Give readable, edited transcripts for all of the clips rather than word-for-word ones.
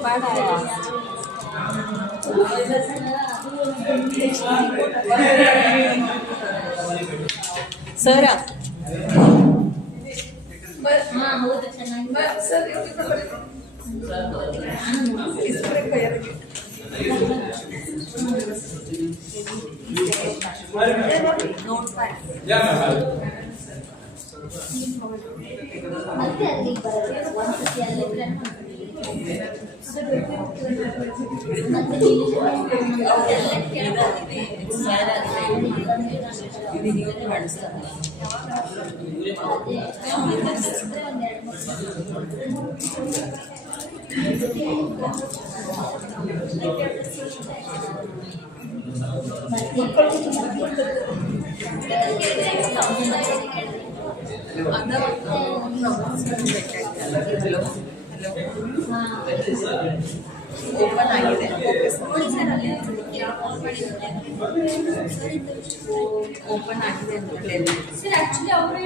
But I asked. Sir, note 5. ఇది ನೀವು ಮಾಡಿಸ್ತಾರೆ ಓಪನ್ ಆಗಿದೆ ಓಪನ್ ಆಗಿದೆ ಅಂತ ಹೇಳಿ ಸರ್ ಆಕ್ಚುಲಿ ಅವರೇ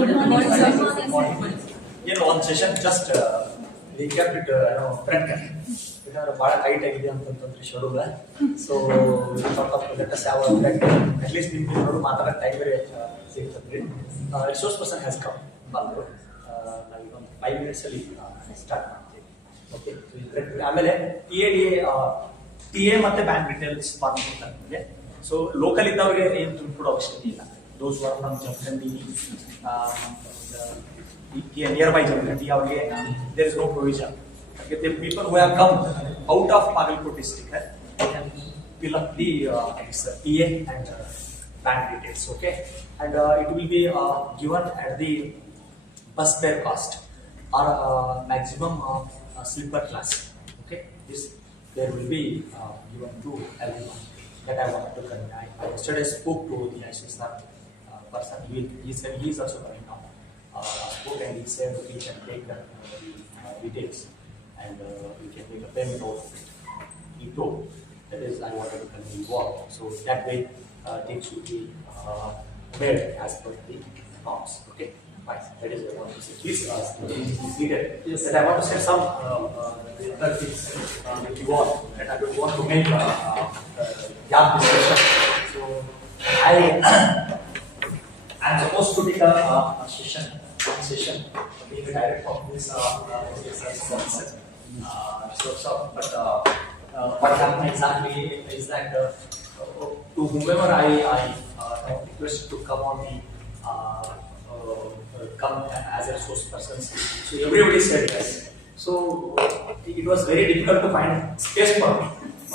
Good morning. One session just we kept it front because bada tight agide antantandre schedule so we thought of let us have a front at least we nodu matara time very sigtadre resource person has come bandu now even 5 minutes alli start ಮಾಡ್ತೀವಿ okay ಆಮೇಲೆ TA ಮತ್ತೆ bank details form ಕೊಡ್ತಾರೆ so local ಇದ್ದವರಿಗೆ ಏನು ತುಂಬಿಕೊಡೋ ಅವಶ್ಯಕತೆ ಇಲ್ಲ those who are from Jamkhandi nearby Jamkhandi ಅವರಿಗೆ there is no provision. Okay, the people who have come out of Bagalkot district they can fill up the PA and bank details. Okay, and it will be given at the bus fare cost or maximum sleeper class. Okay, this there will be given to everyone. That I wanted to convey. I yesterday spoke to the ICSR person. He said he is also coming now. Spoke and he said we can take the details and we can make a payment of it. He told that is I wanted to convey involved. So that way things should be made as per the norms. Okay, fine. That is what I want to say. Please needed. Yes. That I want to say some other things that you want that I don't want to make young discussion. So I'm supposed to take a session, being the director of this but what happened exactly is that to whomever I requested to come on the come as a resource person, so everybody said yes. So it was very difficult to find space for me.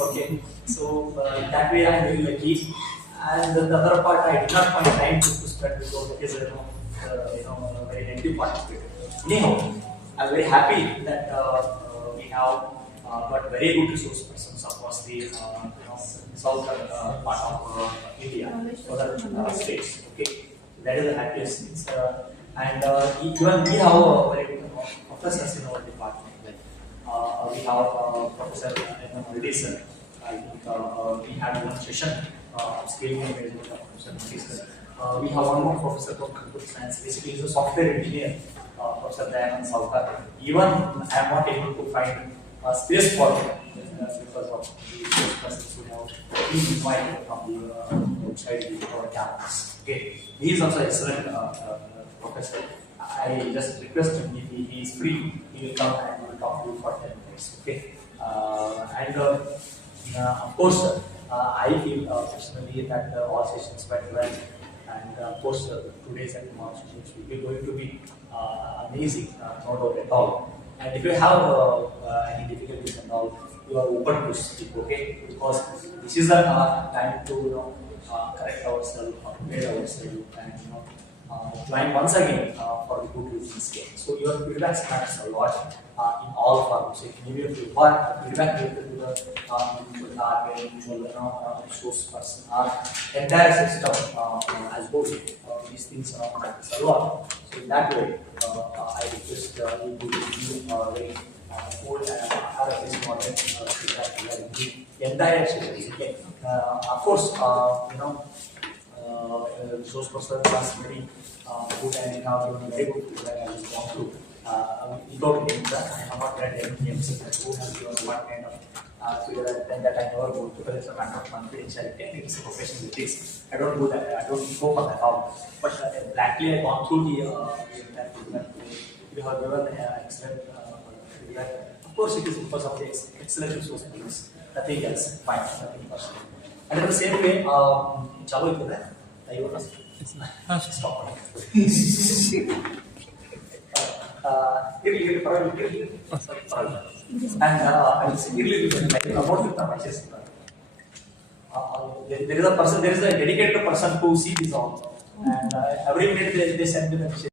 Okay, so that way I am very lucky. And the other part I did not find time to spend because it is very negative participant. Anyhow, I am very happy that we have got very good resource persons across the southern part of India, other states. Okay, that is the happiest thing. And even we have very good professors in our department. Like we have Professor Edison. I think we had one session. Scaling and management of Professor. We have one more professor from computer science. Basically, he's a software engineer, Professor Dayanand Saukar. Even I am not able to find space for him because of the persons who have been invited from the outside our campus. Okay, he is also excellent professor. I just request him if he is free, he will come and we will talk to you for 10 minutes. Okay, of course, I feel personally that all sessions went well, and of course, today's and tomorrow's sessions will be going to be amazing, no doubt at all. And if you have any difficulties and all, you are open to speak, okay? Because this is a time to correct ourselves, upgrade ourselves, and join once again for the good reasons here. So your feedback matters a lot in all forms. So maybe if you want feedback related to the individual target, individual resource person, or entire system as whole. These things matters a lot. So in that way, I request you to review very full and have at least more than feedback regarding the entire session. Okay. Of course, resource person was very good and now given very good feedback I was gone through. Without names, I have not read any names who has given what kind of feedback and that I never go to because it's a matter of confidentiality and it's a professional ethics. I don't do that, I don't go for that all. But blankly I gone through the entire feedback. You have given excellent feedback. Of course, it is because of the excellent resource skills. Nothing else, fine, nothing personal. And in the same way, chalo ito na. Tayo na. Stop. Irli, and I will say irli like about the matches. There is a person, there is a dedicated person who see this all, and every minute they send me the message.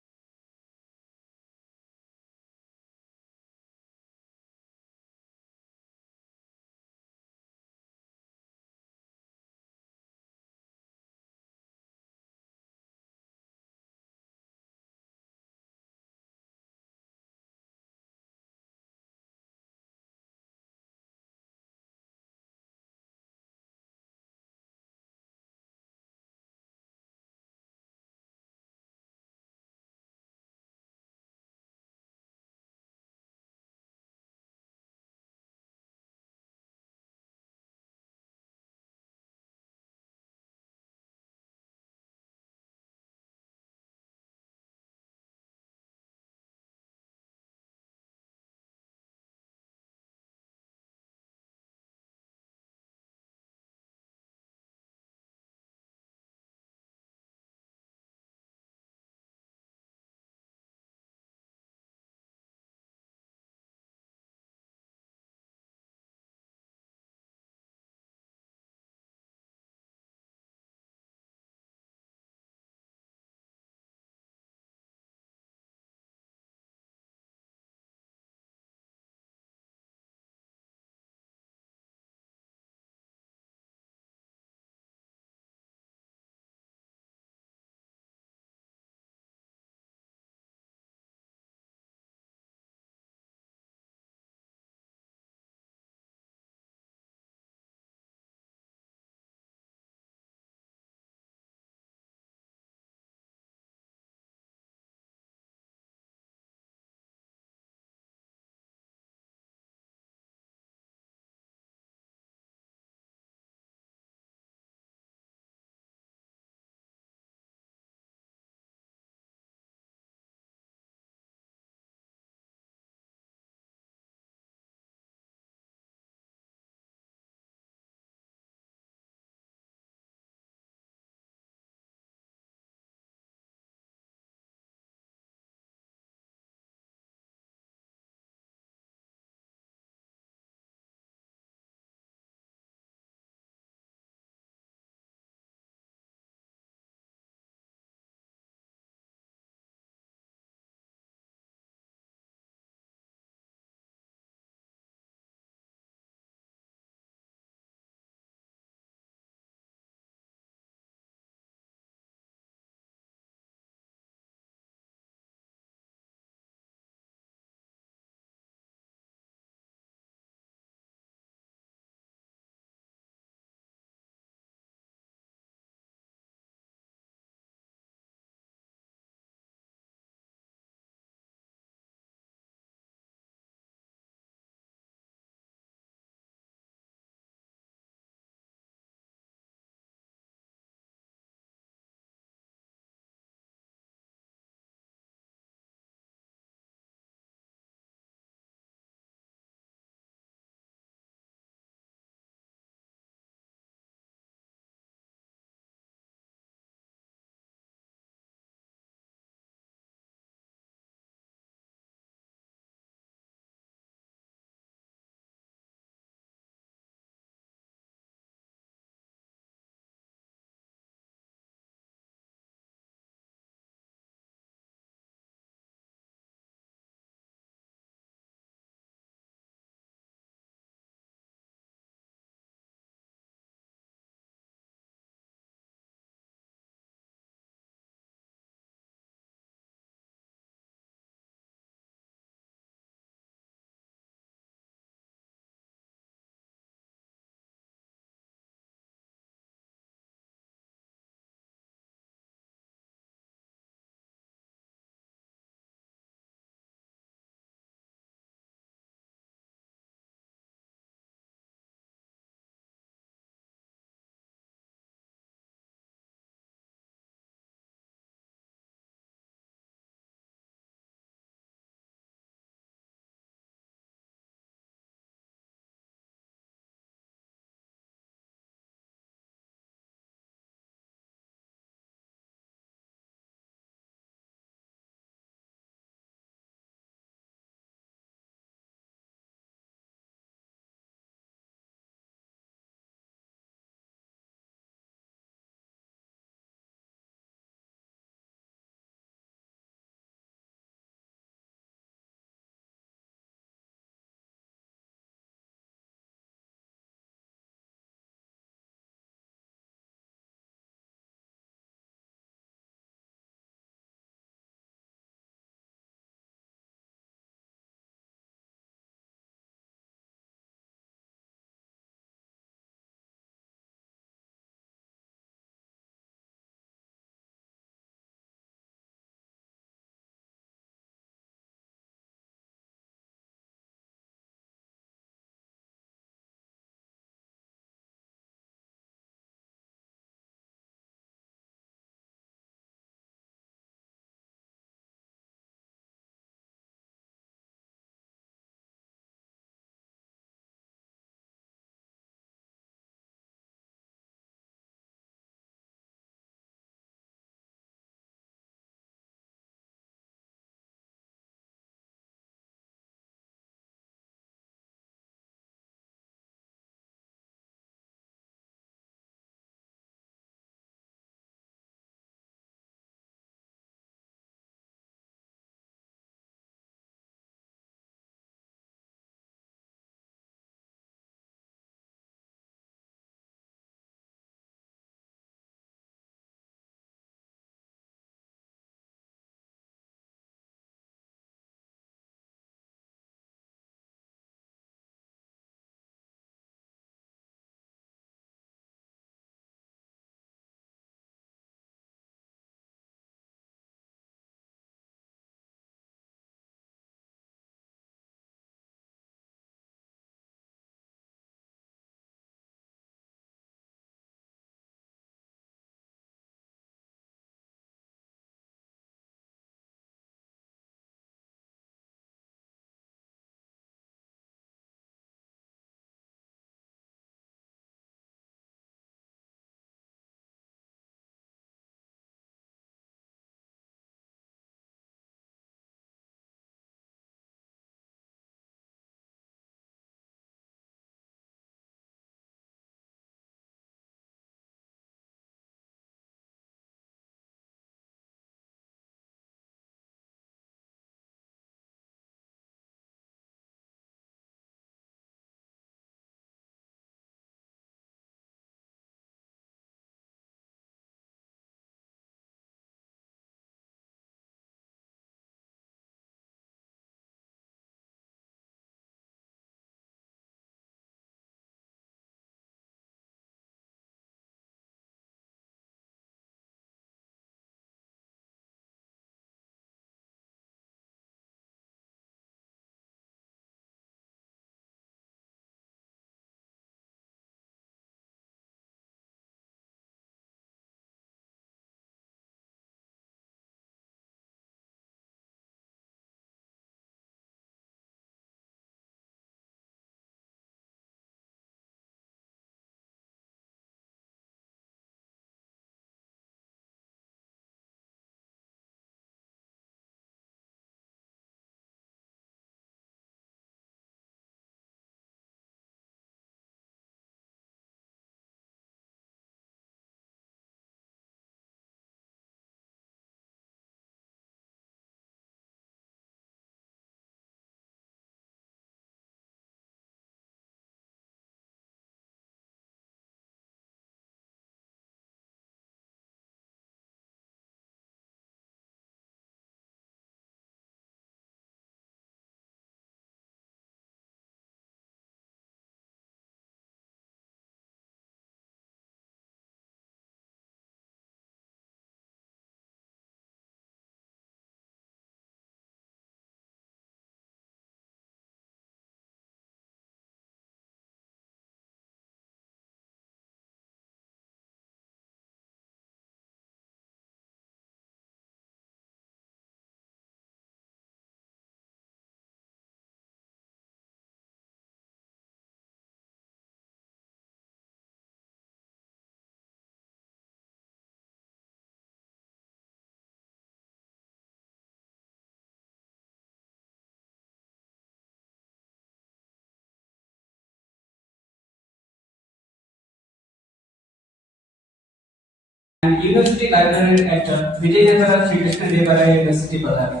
University Library at Vijayanagar Sri Krishna Devaraya University, Ballari.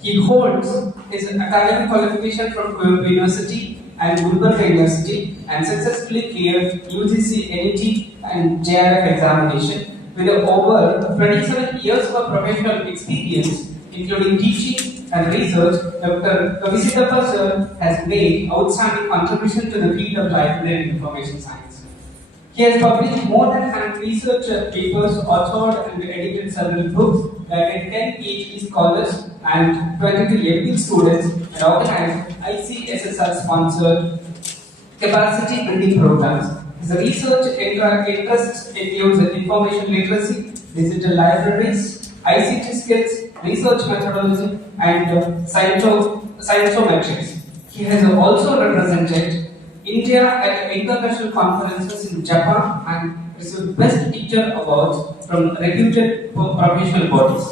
He holds his academic qualification from Kyoto University and Gulbarga University and successfully cleared UGC NET and JRF examination with over 27 years of professional experience, including teaching and research. Dr. Kavisitappa sir has made outstanding contribution to the field of library and information science. He has published more than 100 research papers, authored and edited several books, guided 10 PhD scholars and 22 MPhil students, and organized ICSSR-sponsored capacity building programs. His research interests includes information literacy, digital libraries, ICT skills, research methodology, and scientometrics. He has also represented India at international conferences in Japan and received Best Teacher awards from reputed professional bodies.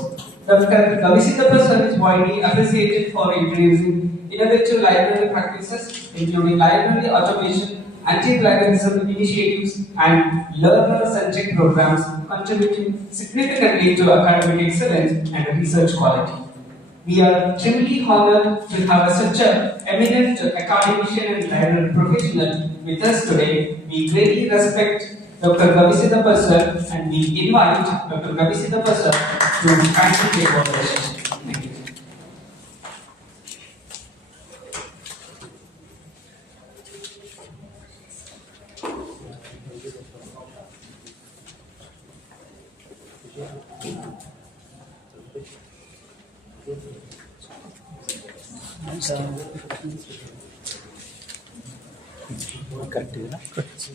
Dr. Kavisitappa sir is widely appreciated for introducing innovative library practices, including library automation, anti-plagiarism initiatives, and learner-centric programs, contributing significantly to academic excellence and research quality. We are truly honored to have such an eminent academician and library professional with us today. We greatly respect Dr. Kavisitappa sir and we invite Dr. Kavisitappa sir to participate in the session. Thank you. Correct.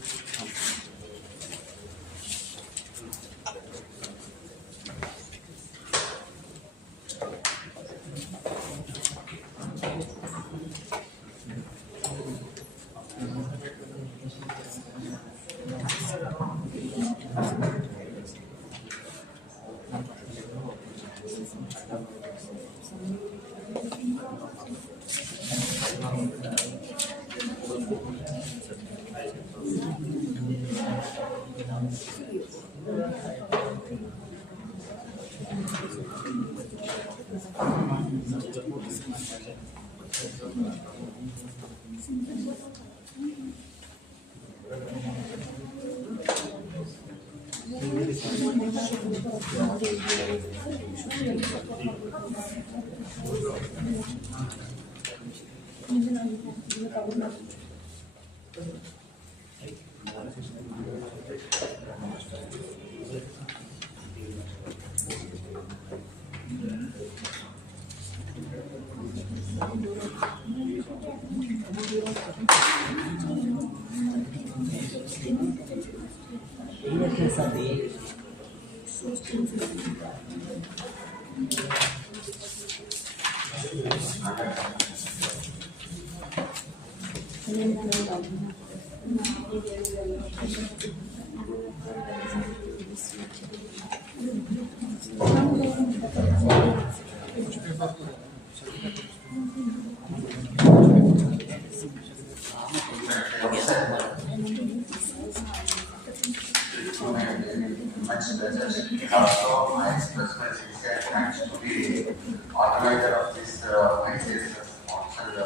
Also, I express my sincere thanks to the organizer of this ICSS sponsored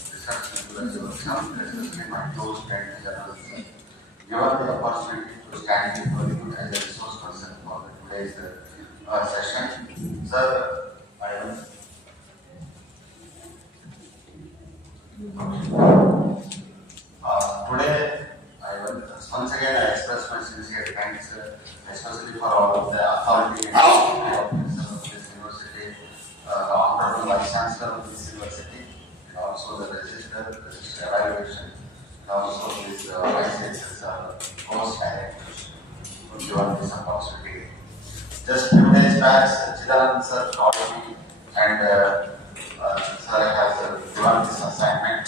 research workshop, especially my close friends and others. Given the opportunity to stand before you as a resource person for today's session, sir, I will. Today, I will once again I express my sincere thanks, especially for all of the authority and officers of this university, the Honorable Vice Chancellor of this university, and also the register evaluation, and also this ICSS course directors for giving this opportunity. Just few days back, Chidanand sir called me and sir has given this assignment.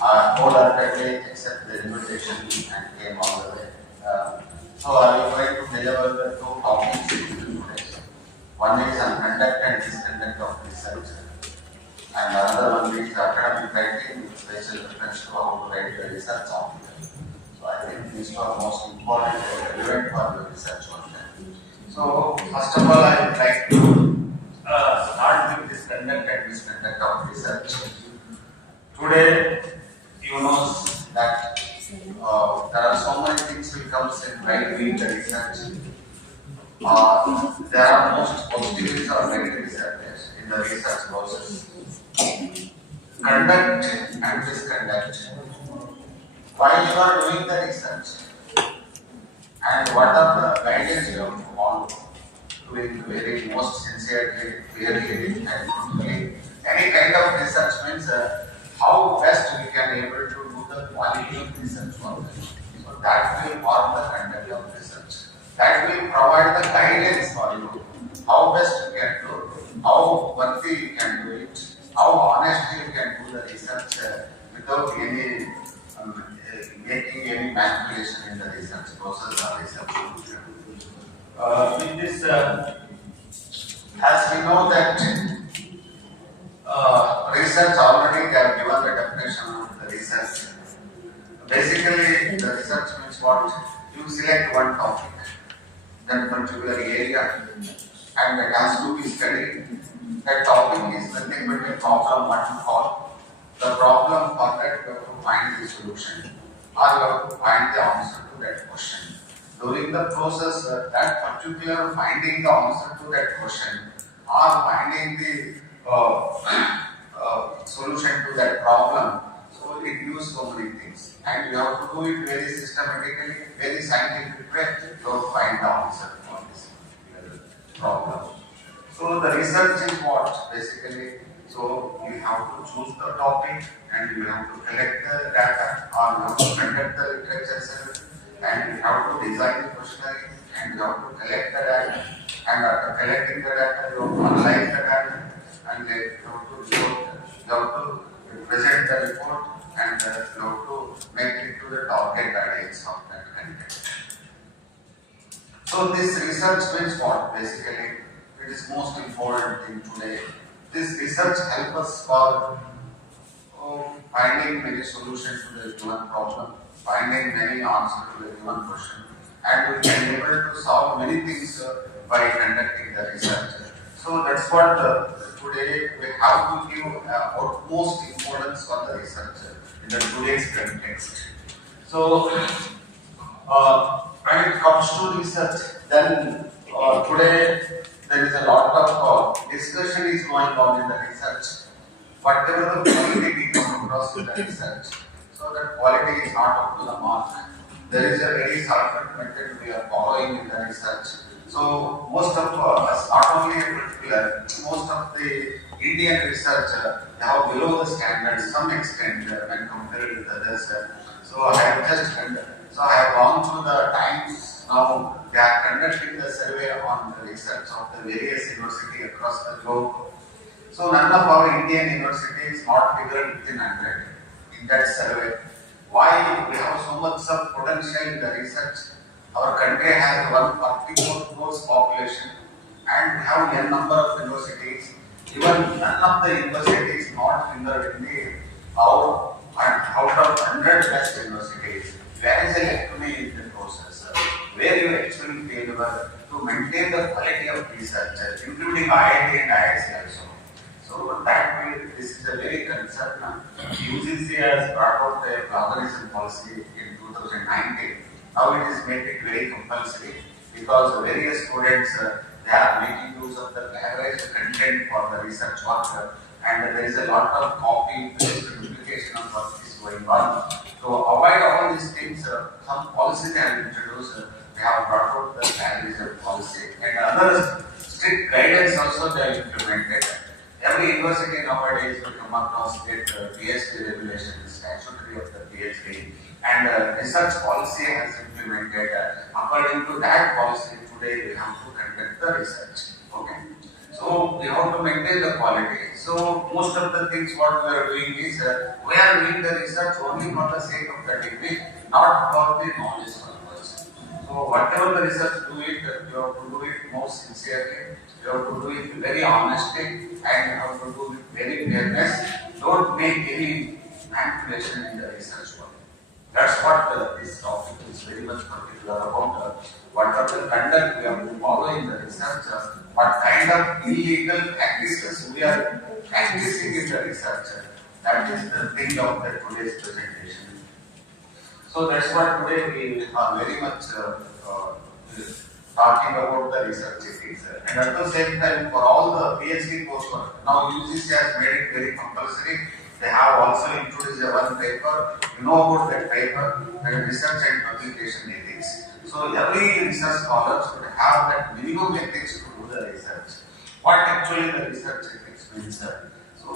I wholeheartedly accept the invitation and came all the way. So I am going to deliver the two topics today. One is on conduct and misconduct of research, and another one is academic writing with special reference to how to write the research article. So I think these are most important and relevant for the research work. So, first of all, I would like to start with this conduct and misconduct of research. Today, you know that there are so many things which comes in while doing the research. There are most positives or negatives in the research process. Conduct and misconduct. While you are doing the research, and what are the guidance you have to follow, doing very most sincerely, clearly, and truthfully. Any kind of research means how best we can able to do the quality of research work. So that will form the conduct of research. That will provide the guidance for you. How best you can do, how worthy you can do it, how honestly you can do the research without any making any manipulation in the research process or research solution. With this, as we know that research already they have given the definition of the research. Basically, the research means what? You select one topic, that particular area, and it has to be studied. That topic is nothing but a problem what you call. The problem for that you have to find the solution, or you have to find the answer to that question. During the process, that particular finding the answer to that question, or finding the solution to that problem, so it gives so many things, and you have to do it very systematically, very scientific way to find the answer for this problem. So the research is what basically. So you have to choose the topic, and you have to collect the data, or you have to conduct the literature survey, and you have to design the questionnaire, and you have to collect the data, and after collecting the data, you have to analyze the data, and then you have to present the report, and you have to make it to the target audience of that content. So this research means what? Basically, it is most important thing today. This research helps us for finding many solutions to the given problem, finding many answers to the given question, and we can be able to solve many things by conducting the research. So that's what today we have to give utmost importance for the research in the today's context. So when it comes to research, then today there is a lot of discussion is going on in the research. Whatever the quality we come across in the research, so that quality is not up to the mark. There is a very shortcut method we are following in the research. So most of us, not only a particular, most of the Indian research they have below the standards to some extent when compared with others. So I have gone through the times now. They are conducting the survey on the research of the various universities across the globe. So none of our Indian universities not figured within 100 in that survey. Why we have so much of potential in the research? Our country has 144 crores population, and we have a number of universities. Even none of the universities not figured in the out of 100 best universities. Where is the electronic in the process? Where you actually failure to maintain the quality of research, including IIT and IIC also. So that way, this is a very concern. UGC has brought out the plagiarism policy in 2019. Now it is made it very compulsory because various students they are making use of the plagiarized content for the research work, and there is a lot of copy paste duplication of what is going on. To avoid all these things, some policy they have introduced. They have brought out the plagiarism policy, and other strict guidance also they have implemented. Every university nowadays will come across with PhD regulations, statutory of the PhD, and research policy has implemented. According to that policy, today we have to conduct the research. Okay, so we have to maintain the quality. So most of the things what we are doing is we are doing the research only for the sake of the degree, not for the knowledge purpose. So whatever the research do it, you have to do it most sincerely. You have to do it very honestly, and you have to do it very fairness. Don't make any manipulation in the research work. That's what this topic is very much particular about what are the conduct we have to follow in the research, what kind of illegal practices we are practicing in the research. That is the thing of the today's presentation. So that's what today we are very much talking about the research ethics. And at the same time, for all the PhD coursework, now UGC has made it very compulsory. They have also introduced one paper. You know about that paper, and research and publication ethics. So every research scholar should have that minimum ethics to do the research. What actually the research ethics means? So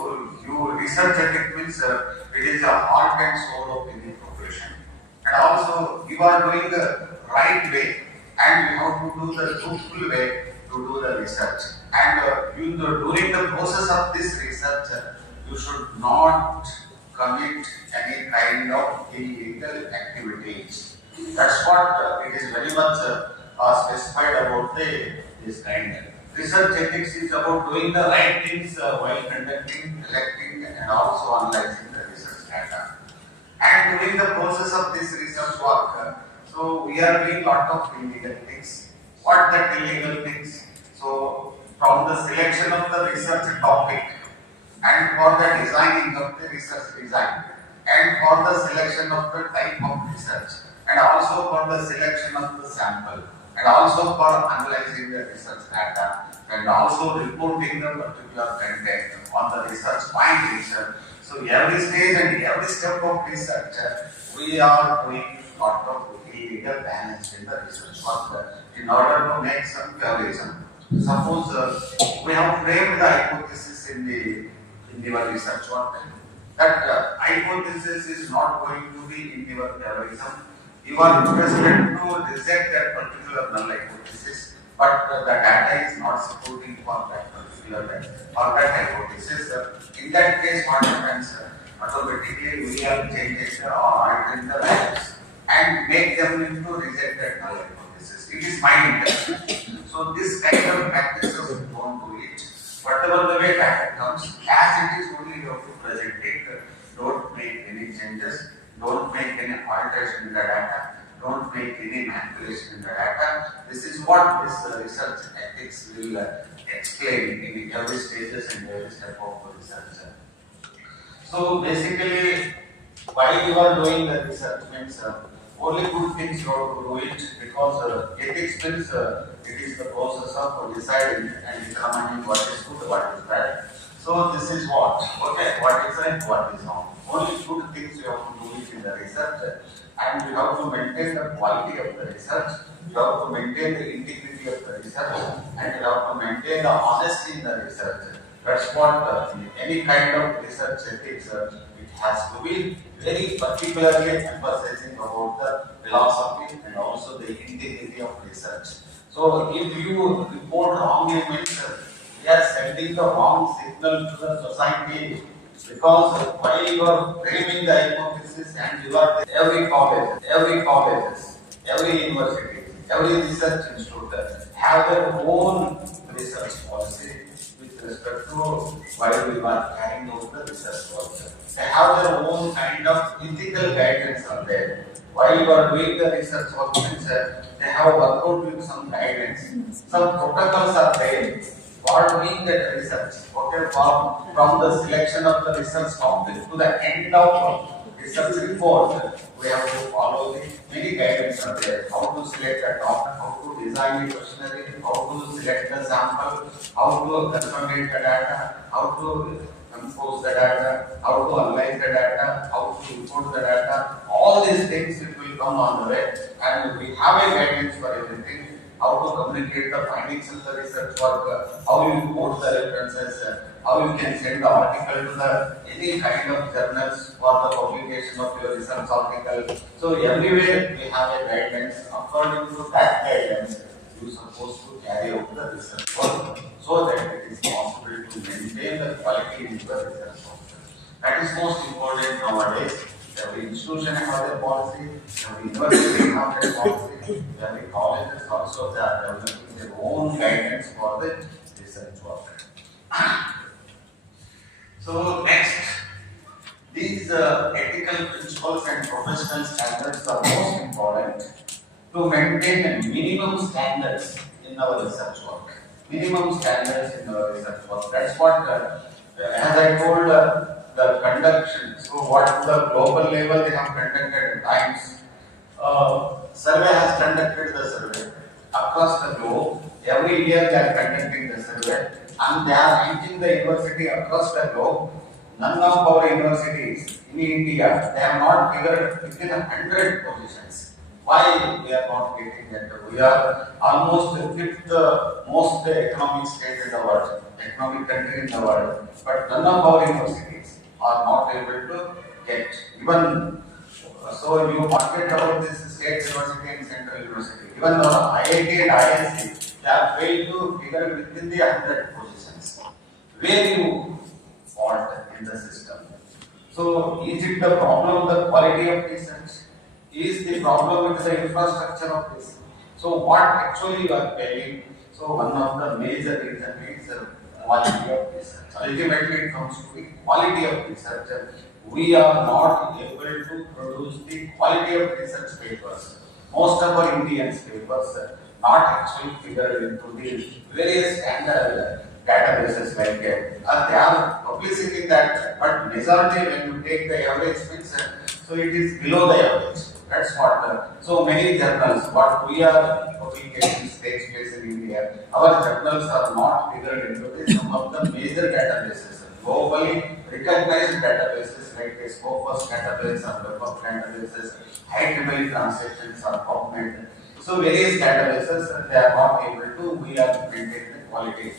research ethics means it is a heart and soul of any profession. And also you are doing the right way, and you have to do the truthful way to do the research. And during the process of this research, you should not commit any kind of illegal activities. That's what it is very much specified about this kind. Research ethics is about doing the right things while conducting, collecting, and also analyzing the research data. And during the process of this research work, so we are doing lot of illegal things. What that illegal things? So from the selection of the research topic, and for the designing of the research design, and for the selection of the type of research, and also for the selection of the sample, and also for analyzing the research data, and also reporting the particular content on the research findings. So every stage and every step of research, we are doing lot of illegal balance in the research work in order to make some theorism. Suppose we have framed the hypothesis in your research work, that hypothesis is not going to be in your theorism. You are interested to reject that particular null hypothesis, but the data is not supporting for that particular hypothesis. In that case, what happens? Automatically we are changing or altering the values and make them into reject that null hypothesis. It is my intention. So this kind of practices we don't do it. Whatever the way data comes, as it is only you have to present it. Don't make any changes. Don't make any alteration in the data. Don't make any manipulation in the data. This is what this research ethics will explain in every stages and every step of the research. So basically, while you are doing the research means only good things you have to do it, because ethics means it is the process of deciding and determining what is good, what is bad. So this is what is right, what is wrong. Only good things you have to do it in the research, and you have to maintain the quality of the research. You have to maintain the integrity of the research, and you have to maintain the honesty in the research. That's what any kind of research ethics, it has to be very particularly emphasizing about the philosophy and also the integrity of research. So if you report wrongly means we are sending the wrong signal to the society, because while you are framing the hypothesis and you are every college, every university, every research institute have their own research policy with respect to while we are carrying out the research work. They have their own kind of ethical guidance on there. While you are doing the research work, they have worked out with some guidance. Some protocols are there for doing that research. Okay, from the selection of the research topic to the end of research report, we have to follow the many guidance are there. How to select a topic, how to design a questionnaire, how to select the sample, how to confirm the data, how to compose the data, how to analyze the data, how to import the data. All these things it will come on the way, and we have a guidance for everything. How to communicate the findings of the research work, how you quote the references, how you can send the article to the any kind of journals for the publication of your research article. So everywhere we have a guidance. According to that guidance, you are supposed to carry out the research work so that it is possible to maintain the quality in the research work. That is most important nowadays. Every institution has a policy, every university has a policy, every college is also developing their own guidance for the research work. So next, these ethical principles and professional standards are most important to maintain minimum standards in our research work. Minimum standards in our research work. That's what, as I told, the conduction. So, what the global level they have conducted times. Survey has conducted the survey across the globe. Every year they are conducting the survey and they are reaching the university across the globe. None of our universities in India, they have not figured within 100 positions. Why we are not getting that? We are almost the fifth most economic state in the world, economic country in the world, but none of our universities are not able to get. Even so, you forget about this state university and central university. Even our IIT and IIC, they have failed to figure within the 100 positions. Where you fault in the system. So, is it the problem the quality of research? Is the problem with the infrastructure of this? So, what actually you are failing? So, one of the major reasons is the quality of research. Ultimately, it comes to the quality of research. We are not able to produce the quality of research papers. Most of our Indian papers are not actually figured into the various standard databases like they are publishing that, but majority when you take the average means, so it is below the average. That's what. So many journals, what we are publications takes place in India, our journals are not figured into some of the major databases, globally recognized databases like the Scopus database or WebOf databases, IEEE transactions or PubMed. So various databases they are not able to. We are maintaining the quality.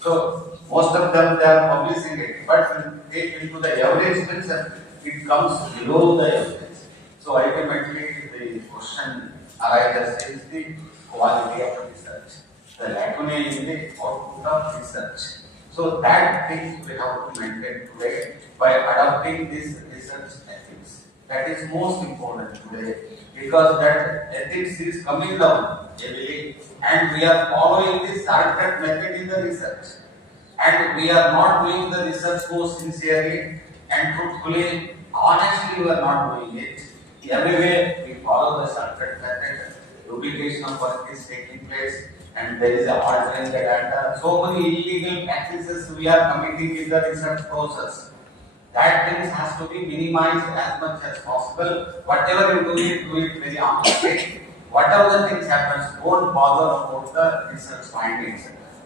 So most of them they are publishing it, but when you take into the average means it comes below the average. So ultimately the question arises is the quality of research, the lacunae in the output of research. So that things we have to maintain today by adopting this research ethics. That is most important today because that ethics is coming down heavily and we are following this shortcut method in the research. And we are not doing the research most sincerely and truthfully, honestly we are not doing it. Everywhere we follow the shortcut method, duplication of work is taking place and there is a altering the data. So many illegal practices we are committing in the research process. That things has to be minimized as much as possible. Whatever you do it very honestly. Whatever the things happens, don't bother about the research findings.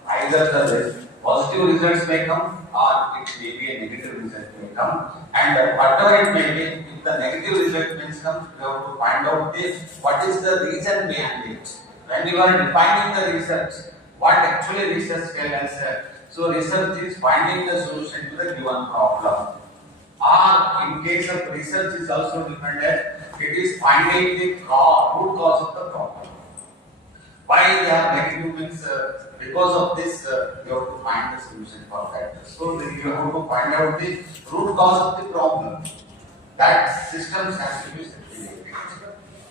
Either the positive results may come or it may be a negative result may come. And whatever it may be, if the negative result may come, you have to find out what is the reason behind it. When you are defining the research, what actually research tells us. So research is finding the solution to the given problem. Or in case of research is also defined as it is finding the root cause of the problem. Why they are negative means because of this you have to find the solution for that. So you have to find out the root cause of the problem. That systems has to be simulated.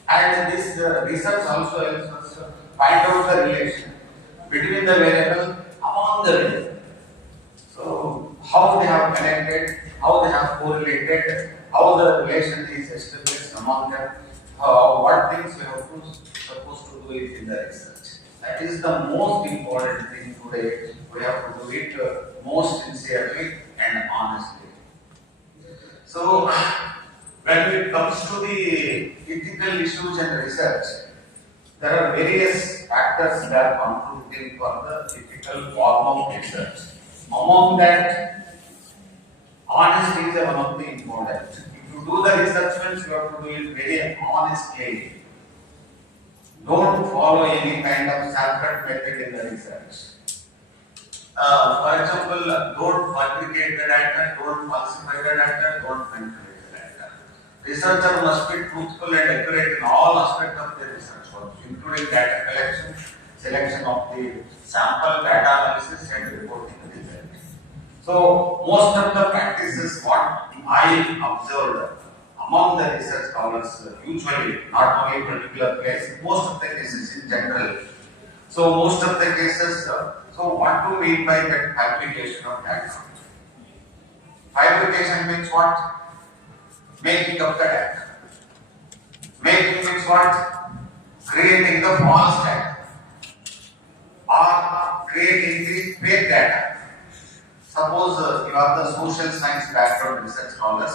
And this research also helps us find out the relation between the variable among the variable. So how they have connected, how they have correlated, how the relation is established among them, what things we have to supposed to do it in the research. That is the most important thing today. We have to do it most sincerely and honestly. So when it comes to the ethical issues and research, there are various factors that are contributing for the ethical form of research. Among that, honesty is one of the important. If you do the research means you have to do it very honestly. Don't follow any kind of shortcut method in the research. For example, don't fabricate the data, don't falsify the data, don't manipulate the data. Researcher must be truthful and accurate in all aspects of the research work, including data collection, selection of the sample, data analysis, and reporting the result. So, most of the practices what I observed among the research scholars, usually not only particular place, most of the cases in general. So, most of the cases, so what do you mean by that fabrication of data? Fabrication means what? Making up the data. Making means what? creating the false data or creating the fake data. Suppose you are the social science background research scholars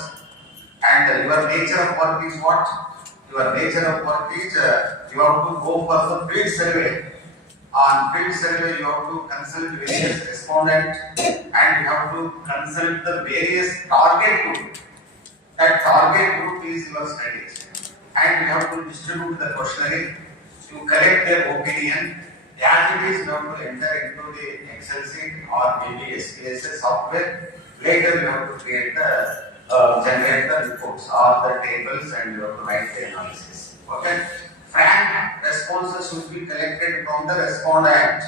and your nature of work is what? Your nature of work is you have to go for the field survey. On field survey, you have to consult various respondents and you have to consult the various target group. That target group is your studies. And you have to distribute the questionnaire, you collect their opinion. As it is, you have to enter into the Excel sheet or maybe SPSS software. Later, you have to create the generate the reports or the tables and you have to write the analysis. Okay. Frank responses should be collected from the respondent.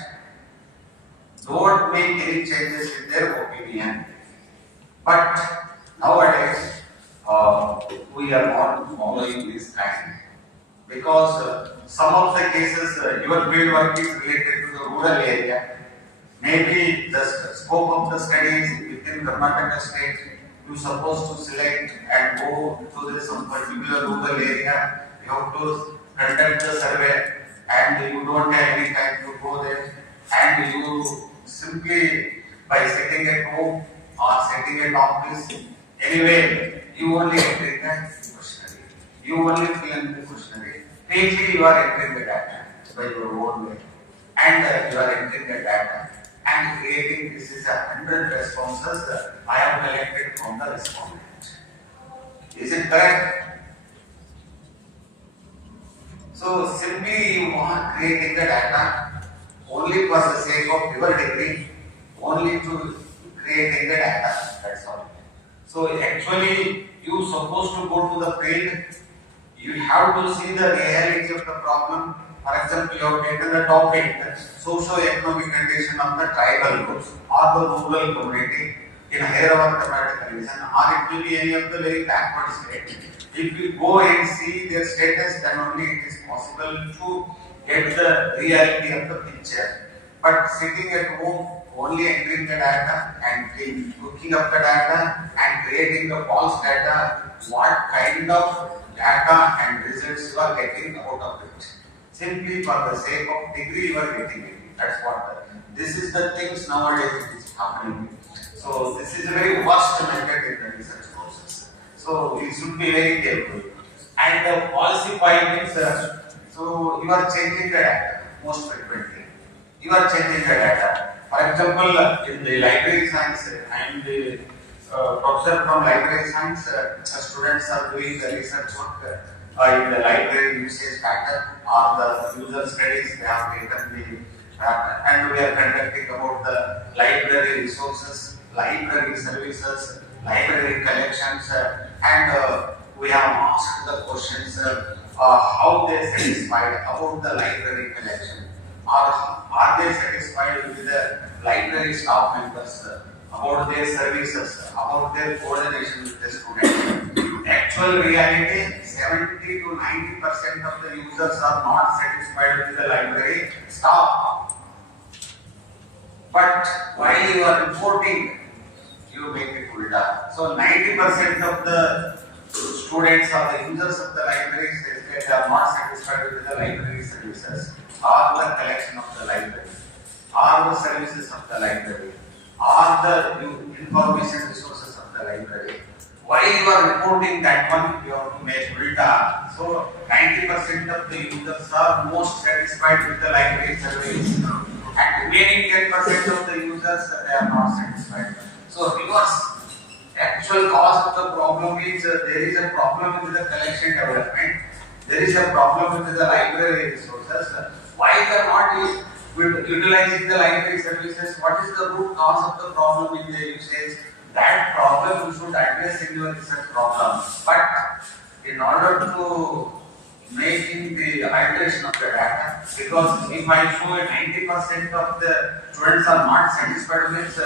Don't make any changes in their opinion. But nowadays, we are not following this kind because some of the cases your field work is related to the rural area. Maybe the scope of the studies within Karnataka state, you are supposed to select and go to some particular rural area. You have to conduct the survey and you don't have any time to go there and you simply by sitting at home or sitting at office, anyway, you only enter the questionnaire. You only fill in the questionnaire. Quickly you are entering the data by your own way and you are entering the data and creating this is 100 responses I have collected from the respondent. Is it correct? So simply you are creating the data only for the sake of your degree, only to creating the data. That's all. So actually you supposed to go to the field. You have to see the reality of the problem. For example, you have taken the topic socio-economic condition of the tribal groups or the rural community in Hyderabad Karnataka region, or it will be any of the very backward state. If you go and see their status, then only it is possible to get the reality of the picture. But sitting at home, only entering the data and looking up the data and creating the false data, what kind of data and results you are getting out of it? Simply for the sake of degree you are getting it. That's what. This is the things nowadays it is happening. So this is a very worst method in the research process. So we should be very careful. And the policy findings, so you are changing the data most frequently. You are changing the data. For example, in the library science, I am the professor from library science. Students are doing the research work in the library usage pattern or the user studies. They have taken the and we are conducting about the library resources, library services, library collections, and we have asked the questions how they satisfied about the library collection, or are they satisfied with the library staff members, about their services, about their coordination with the students. Actual reality, 70 to 90% of the users are not satisfied with the library staff. But while you are reporting, you make it ulta. So 90% of the students or the users of the library says that they are not satisfied with the library services, or the collection of the library, or the services of the library, or the information resources of the library. While you are reporting that one, you have to make ulta. So 90% of the users are most satisfied with the library service, and remaining 10% of the users they are not satisfied. So reverse. Actual cause of the problem is there is a problem with the collection development. There is a problem with the library resources. Why they are not utilizing the library services? What is the root cause of the problem in the usage? That problem you should address in your research problem. But in order to making the alteration of the data, because if I show 90% of the students are not satisfied with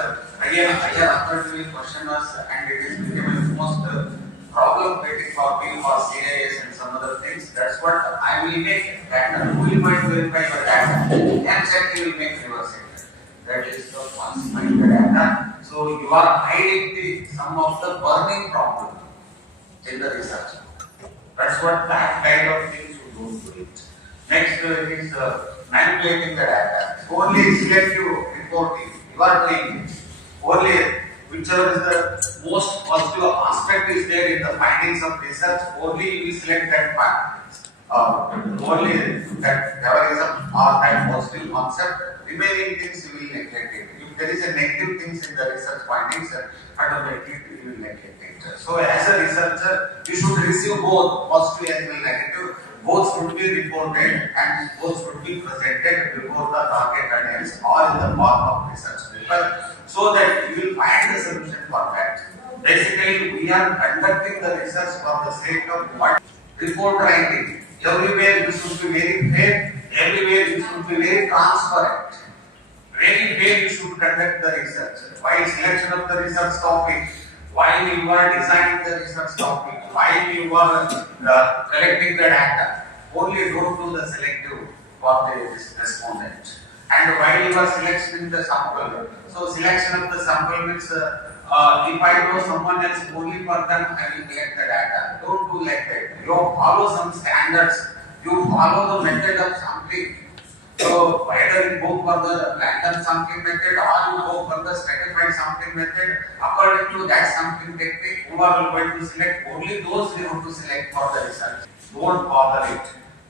again higher authoritative questionnaires, and it is becoming most problem creating for me for CIS and some other things. That's what I will make data. Who will verify your data? MCET will make reverse it. That is the falsifying the data. So you are hiding some of the burning problem in the research. That's what that kind of things you don't do it. Next is manipulating the data. Only selective reporting. You are doing only whichever is the most positive aspect is there in the findings of research. Only we select that part. Only that terrorism or that positive concept. Remaining things you will neglect it. If there is a negative things in the research findings, automatically you will neglect it. So as a researcher, you should receive both positive as well as negative. Both should be reported and both should be presented before the target audience or in the form of research paper, so that you will find the solution for that. Basically, we are conducting the research for the sake of what? Report writing. Everywhere you should be very fair, everywhere you should be very transparent. Very fair you should conduct the research. While selection of the research topic, while you are designing the research topic, while you are collecting the data, only don't do the selective for the respondent. And while you are selecting the sample, so selection of the sample means if I know someone else only for them, I will collect the data. Don't do like that. You follow some standards. You follow the method of sampling. So whether you go for the random sampling method or you go for the stratified sampling method, according to that sampling technique, you are going to select only those you have to select for the research. Don't bother it.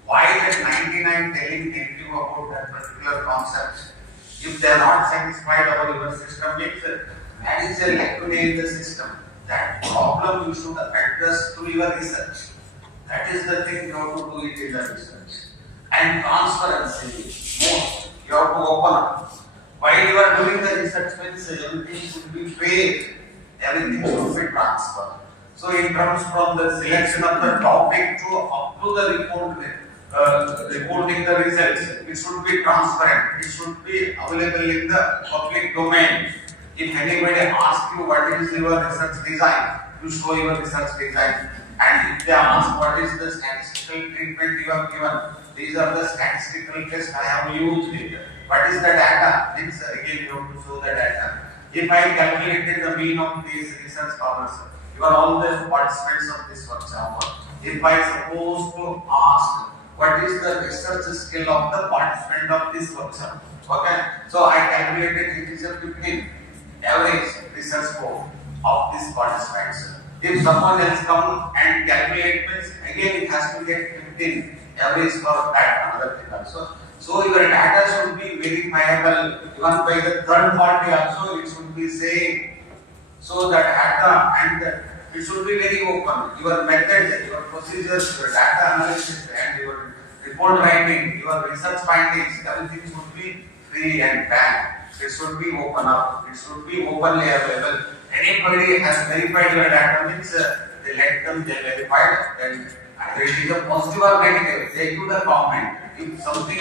Why that 99 telling negative about that particular concept? If they are not satisfied about your system, means that is a lacuna in the system. That problem you should address through your research. That is the thing you have to do it in the research. And transparency, most you have to open up. While you are doing the research, means everything should be fair, everything should be transparent. So in terms from the selection of the topic to up to the report, reporting the results, it should be transparent. It should be available in the public domain. If anybody asks you what is your research design, you show your research design. And if they ask what is the statistical treatment you have given, these are the statistical tests I have used it. What is the data? Means again you have to show the data. If I calculated the mean of these research scholars, you are all the participants of this workshop. If I suppose to ask what is the research skill of the participant of this workshop, okay? So I calculated it is a 15 average research score of these participants. If someone else come and calculate means again it has to get 15 average for that another thing also. So your data should be verifiable even by the third party also. It should be same. So that data and it should be very open. Your method, your procedures, your data analysis and your report writing, your research findings, everything should be free and frank. It should be open up. It should be openly available. Anybody has verified your data means they let them get verified. Then either it is a positive or negative. They do the comment. If something,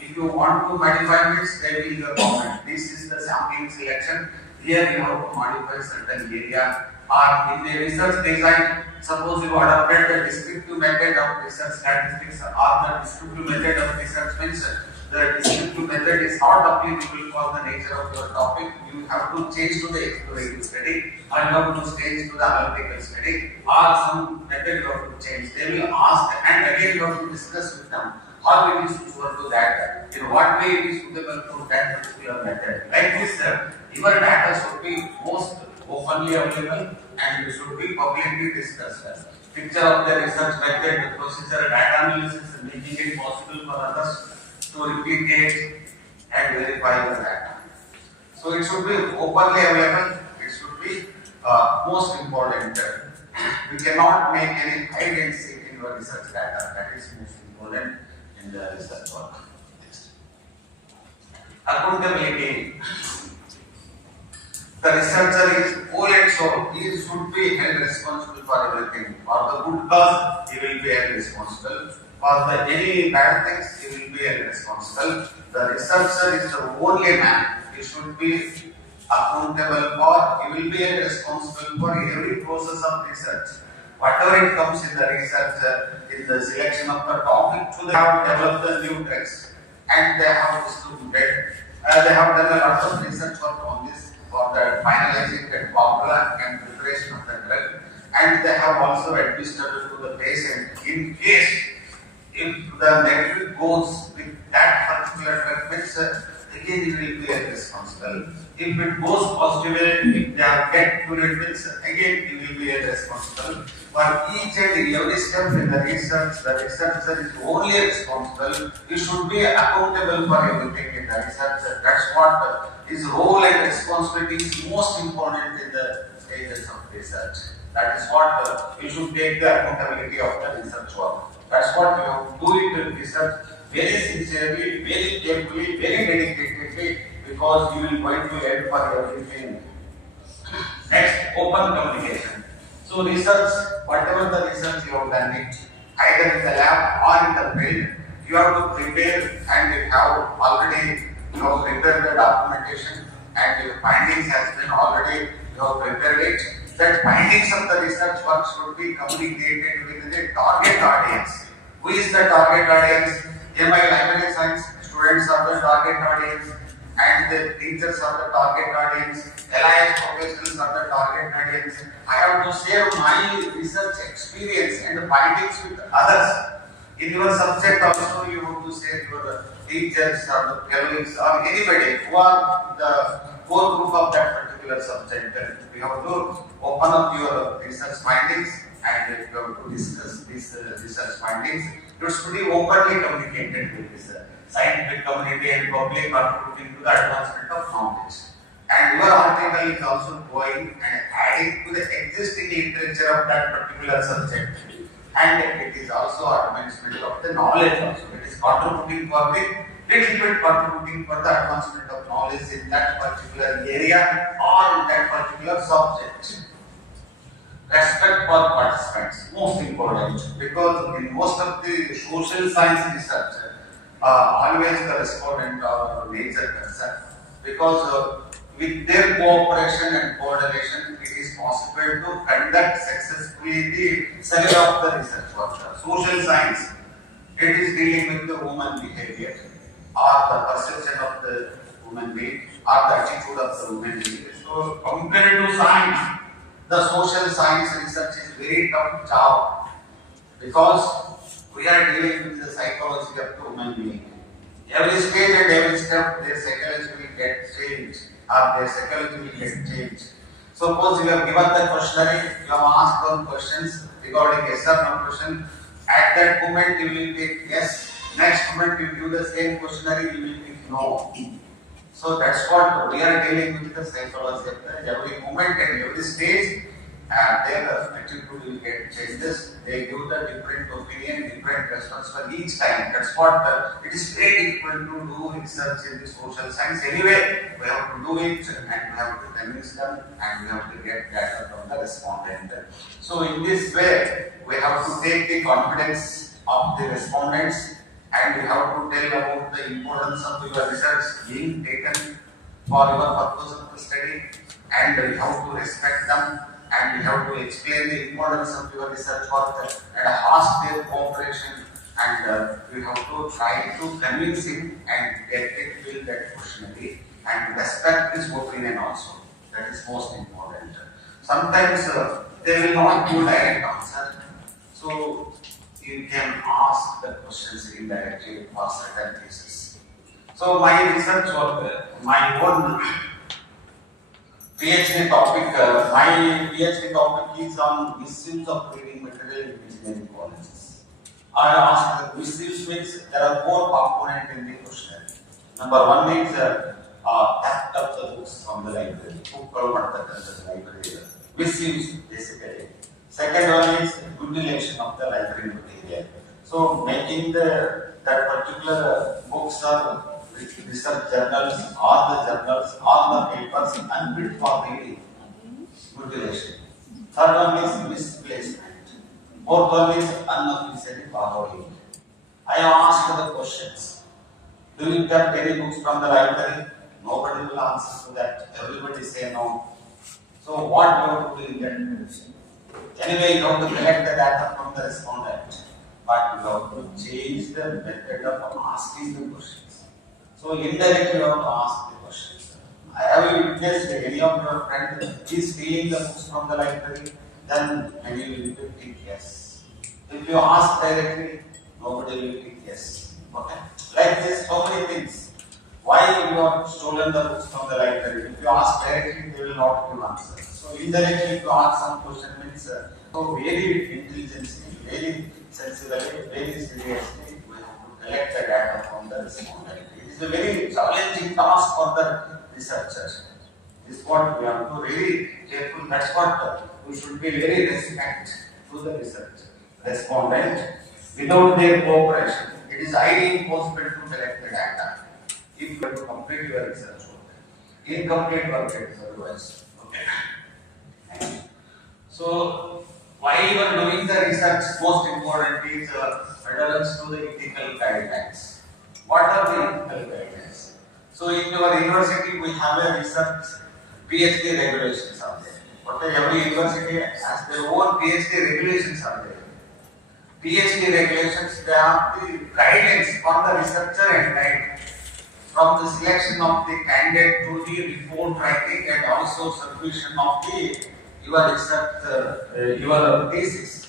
if you want to modify means they will give a comment. This is the sampling selection. Here you have to modify certain area. Or in the research design, suppose you adopted the descriptive method of research statistics or the descriptive method of research means the descriptive method is not applicable for the nature of your topic. You have to change to the explorative study, or you have to change to the analytical study, or some method you have to change. They will ask, and again you have to discuss with them how it is suitable to that, in what way it is suitable to that particular method. Like this, your data should be most openly available and it should be publicly discussed. Picture of the research method, the procedure, data analysis, making it possible for others to replicate and verify the data. So it should be openly available. It should be most important. We cannot make any hide and seek in your research data. That is most important in the research work. Next. Accountability. The researcher is whole and soul. He should be held responsible for everything. For the good cause, he will be held responsible. For the any bad things, he will be held responsible. The researcher is the only man. He should be accountable for. He will be held responsible for every process of research. Whatever it comes in the research, in the selection of the topic, so they have developed the new drugs and they have distributed. They have done a lot of research work on this for the finalizing the formula and preparation of the drug, and they have also administered to the patient in case If the negative goes with that particular drug means again it will be irresponsible. If it goes positive, if they are get cured means again it will be irresponsible. For each and every step in the researcher is only responsible. He should be accountable for everything in the research. That's what his role and responsibility is most important in the stages of research. That is what you should take the accountability of the research work. That's what you have to do it in research very sincerely, very carefully, very dedicatedly, because you will going to learn for everything. Next, open communication. So research, whatever the research you have done it, either in the lab or in the field, you have to prepare and you have already prepared the documentation and your findings has been already you have prepared it. That findings of the research work should be communicated with the target audience. Who is the target audience? MI library science students are the target audience, and the teachers are the target audience, alliance professionals are the target audience. I have to share my research experience and findings with others. In your subject also you have to share your teachers or the colleagues or anybody who are the core group of that particular subject. You have to open up your research findings and you have to discuss these research findings. It should be openly communicated with this scientific community and public contributing to the advancement of knowledge. And your article is also going and adding to the existing literature of that particular subject. And it is also advancement of the knowledge also. It is contributing for the little bit contributing for the advancement of knowledge in that particular area or in that particular subject. Respect for participants, most important, because in most of the social science research, always the respondent or major concern, because with their cooperation and coordination, it is possible to conduct successfully the cell of the research work. Social science, it is dealing with the human behavior or the perception of the human being or the attitude of the human being. So compared to science, the social science research is very tough job because we are dealing with the psychology of the human being. Every stage and every step, their psychology will get changed or their psychology will get changed. Suppose you have given the questionnaire, you have asked one questions regarding yes or no question. At that moment, you will take yes. Next moment, you give the same questionnaire, you will take no. So that's what we are dealing with the psychology of the every moment and every stage. Their attitude will get changes. They give the different opinion, different response for each time. That's what it is very difficult to do research in the social science. Anyway, we have to do it and we have to convince them and we have to get data from the respondent. So in this way, we have to take the confidence of the respondents and we have to tell about the importance of your research being taken for your purpose of the study, and we have to respect them and we have to explain the importance of your research work and ask their cooperation, and we have to try to convince him and get it fill that questionnaire and respect his opinion also. That is most important. Sometimes they will not give direct answer, so you can ask the questions indirectly for certain cases. So my research work, my own PhD topic, my PhD topic is on misuse of reading material in engineering colleges. I asked the misuse means there are four components in the questionnaire. Number one is theft of the books from the library, library. Misuse basically. Second one is mutilation of the library material. So making that particular books or research journals or the papers unfit for reading. Mutilation. Third one is misplacement. Fourth one is unnecessary borrowing. I asked the questions. Do you kept any books from the library? Nobody will answer to that. Everybody say no. So what you have to do in that? Anyway, you have to collect the data from the respondent, but you have to change the method of asking the questions. So indirectly you have to ask the questions. Have you witnessed any of your friends is stealing the books from the library? Then many will think yes. If you ask directly, Nobody will think yes. Okay. Like this, so many things. Why you have stolen the books from the library? If you ask directly, they will not give answer. So indirectly, if you ask some question, means so very intelligently, very sensibly, very seriously, we have to collect the data from the respondent. It is a very challenging task for the researcher. This is what we have to really careful. That's what we should be very respect to the researcher, respondent. Without their cooperation, it is highly impossible to collect the data. If you have to complete your research work, incomplete work is otherwise. Okay. So, while you are doing the research, most important is adherence to the ethical guidelines. What are the ethical guidelines? So, in your university, we have a research PhD regulations are there. Okay, every university has their own PhD regulations are there. PhD regulations, they are the guidelines for the researcher and guide from the selection of the candidate to the report writing and also submission of the your research, your thesis.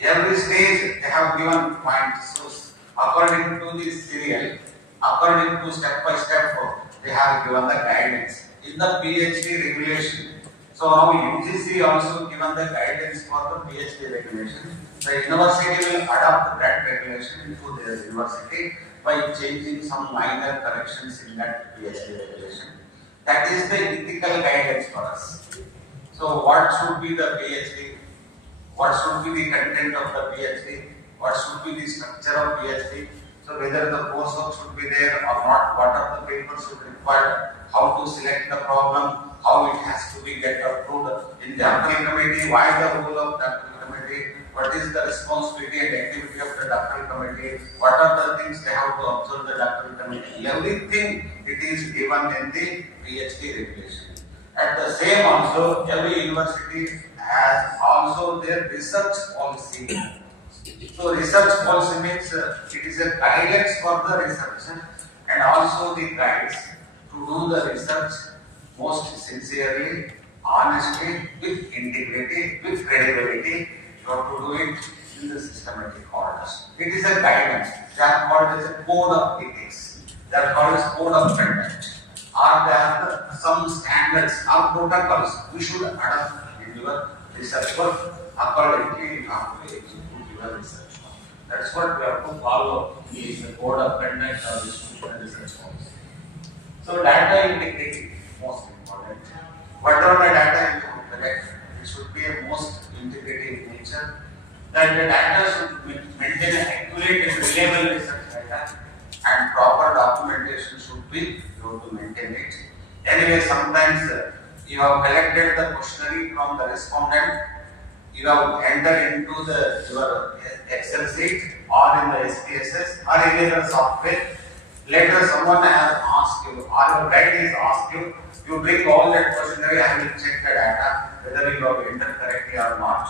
Every stage they have given points. So according to the serial, according to step by step, they have given the guidance in the PhD regulation. So now UGC also given the guidance for the PhD regulation. The university will adopt that regulation into their university by changing some minor corrections in that PhD regulation. That is the ethical guidance for us. So what should be the PhD? What should be the content of the PhD? What should be the structure of PhD? So whether the coursework should be there or not, what are the papers should require, how to select the problem, how it has to be get approved in the doctoral committee, why the role of doctoral committee, what is the responsibility and activity of the doctoral committee, what are the things they have to observe the doctoral committee. Everything it is given in the PhD regulation. At the same also, every university has also their research policy. So research policy means it is a guidance for the researcher and also the guides to do the research most sincerely, honestly, with integrity, with credibility. You have to do it in the systematic orders. It is a guidance. They are called as a code of ethics. They are called as code of conduct. Or there are some standards or protocols we should adopt in your research work. Accordingly, you have to execute your research work. That's what we have to follow is the code of conduct or institutional research policy. So data integrity most important. Whatever the data you collect, it should be a most integrative nature. That the data should maintain an accurate and reliable research data, and proper documentation should be you have to maintain it. Anyway, sometimes you have collected the questionnaire from the respondent, you have entered into your Excel sheet or in the SPSS or any other software. Later, someone has asked you, or your guide is asked you, you bring all that questionnaire and will check the data whether you have entered correctly or not.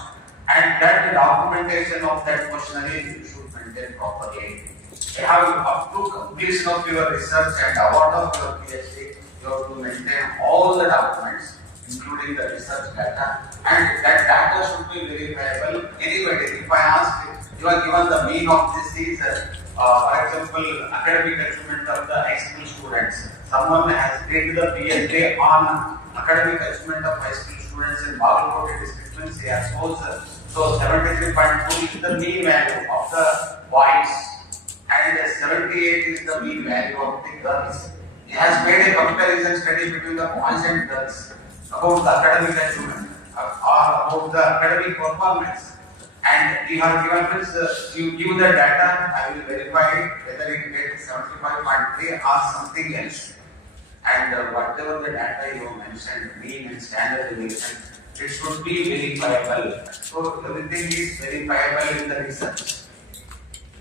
And that documentation of that questionnaire you should maintain properly. You have up to completion of your research and award of your PhD, you have to maintain all the documents, including the research data, and that data should be verifiable. Anybody, if I ask you are given the mean of this is, for example, academic achievement of the high school students. Someone has did the PhD on academic achievement of high school students in Bagalkot district, means he has so 73.2 is the mean value of the boys and 78 is the mean value of the girls. He has made a comparison study between the boys and girls about the academic achievement or about the academic performance. And you have given this, you give the data, I will verify whether it gets 75.3 or something else. And whatever the data you mentioned, mean and standard deviation, it should be verifiable. So everything is verifiable in the research.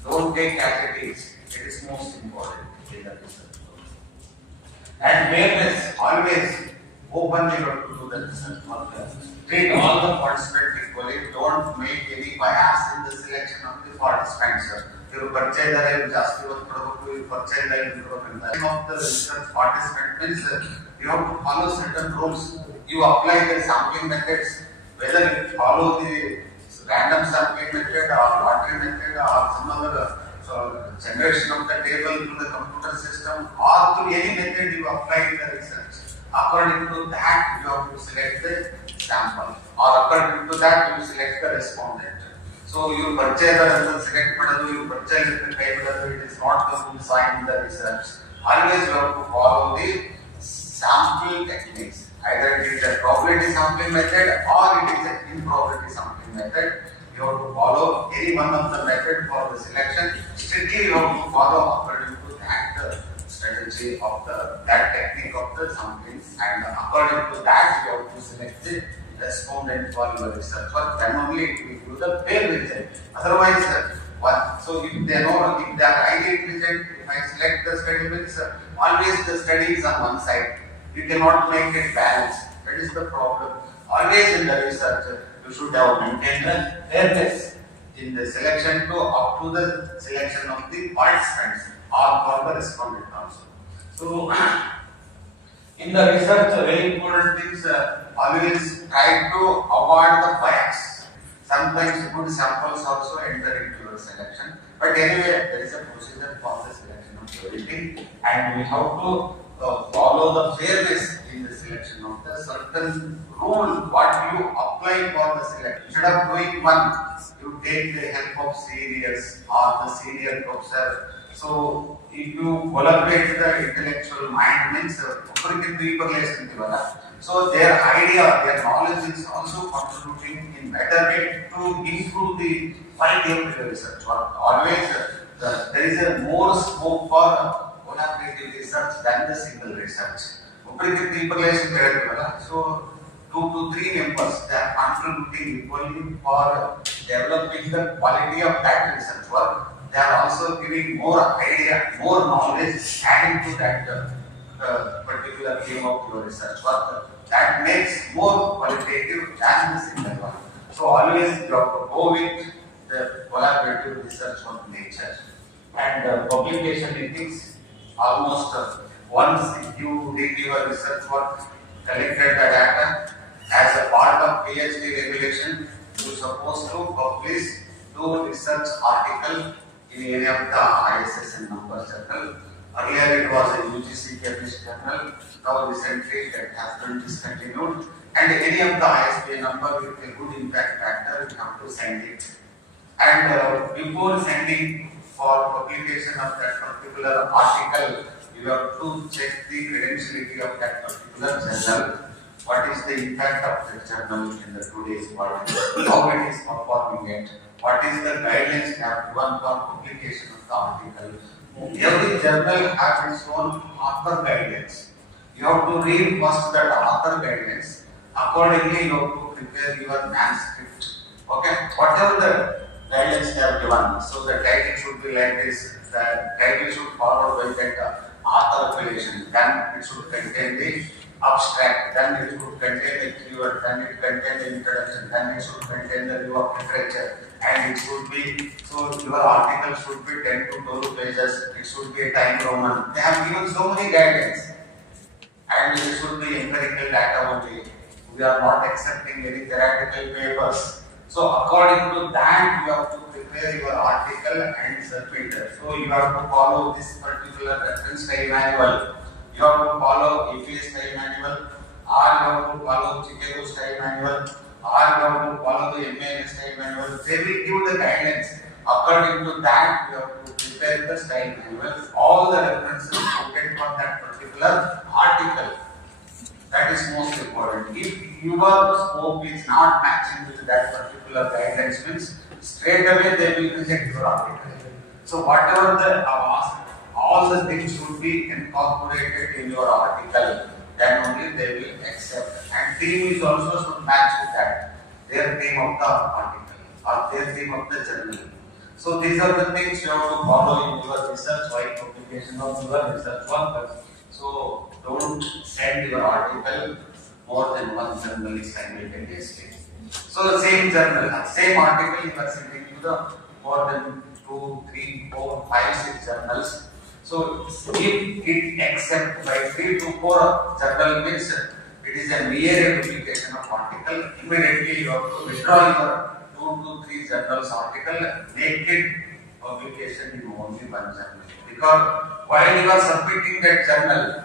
Don't take as it is. It is most important in the research. And fairness, always openly you have to do the research work. Treat all the participants equally. Don't make any bias in the selection of the participants. You purchase the just you purchase the research participant means you have to follow certain rules. You apply the sampling methods, whether you follow the random sampling method or lottery method or some other So generation of the table through the computer system or through any method you apply in the research. According to that, you have to select the sample, or according to that, you select the respondent. So you purchase the result, select madadu, you purchase the type, it is not the full sign in the research. Always you have to follow the sample techniques. Either it is a probability sampling method or it is an improbability sampling method. You have to follow any one of the method for the selection. Strictly you have to follow according to that strategy of that technique of the samplings, and according to that you have to select the respondent for your research work. Then only it will give you the fair result. Otherwise, so if they know, if they are highly intelligent, if I select the study means always the study is on one side. You cannot make it balanced. That is the problem. Always in the research, you should have maintained the fairness in the selection to up to the selection of the participants or for the respondent also. So in the research, very important things, always try to avoid the bias. Sometimes good samples also enter into your selection. But anyway, there is a procedure for the selection of everything, and we have to follow the fairness in the selection of the certain rule what you apply for the selection. Instead of doing one, you take the help of seniors or the senior professor. So if you collaborate the intellectual mind means so their idea, their knowledge is also contributing in better way to improve the quality of the research work. Always there is a more scope for collaborative research than the single research. So 2 to 3 members, they are contributing equally for developing the quality of that research work. They are also giving more idea, more knowledge, adding to that particular theme of your research work. That makes more qualitative than the single one. So always you have to go with the collaborative research of nature. And publication ethics, almost once you did your research work, collected the data, as a part of PhD regulation, you are supposed to publish 2 research articles in any of the ISSN number journal. Earlier it was a UGC chemist journal, now recently that has been discontinued. And any of the ISBN number with a good impact factor, you have to send it. And before sending for publication of that particular article, you have to check the credentiality of that particular journal. What is the impact of the journal in the today's world? How it is performing it? What is the guidelines have given for publication of the article? Every journal has its own author guidelines. You have to read first that author guidelines. Accordingly, you have to prepare your manuscript. Okay, whatever the guidelines they have given. So the title should be like this. The title should follow by that author affiliation. Then it should contain the abstract. Then it should contain the keyword. Then it contain the introduction. Then it should contain the review of literature. And it should be, so your article should be 10 to 12 pages. It should be a time Roman. They have given so many guidelines. And it should be empirical data only. We are not accepting any theoretical papers. So according to that, you have to prepare your article and submit it. So you have to follow this particular reference style manual. You have to follow EPA style manual, or you have to follow Chicago style manual, or you have to follow the MAN style manual. They will give the guidelines. According to that, you have to prepare the style manual. All the references quoted for that particular article. That is most important. If your scope is not matching with that particular guidelines, means straight away they will reject your article. So whatever the asked, all the things should be incorporated in your article. Then only they will accept. And theme is also should match with that. Their theme of the article or their theme of the journal. So these are the things you have to follow in your research while publication of your research work. So don't send your article more than one journal simultaneously. So the same journal, same article you are sending to the more than 2, 3, 4, 5, 6 journals. So if it accept by 3 to 4 journal means it is a mere duplication of article. Immediately you have to withdraw your 2 to 3 journals article, make it publication in only one journal. Because while you are submitting that journal,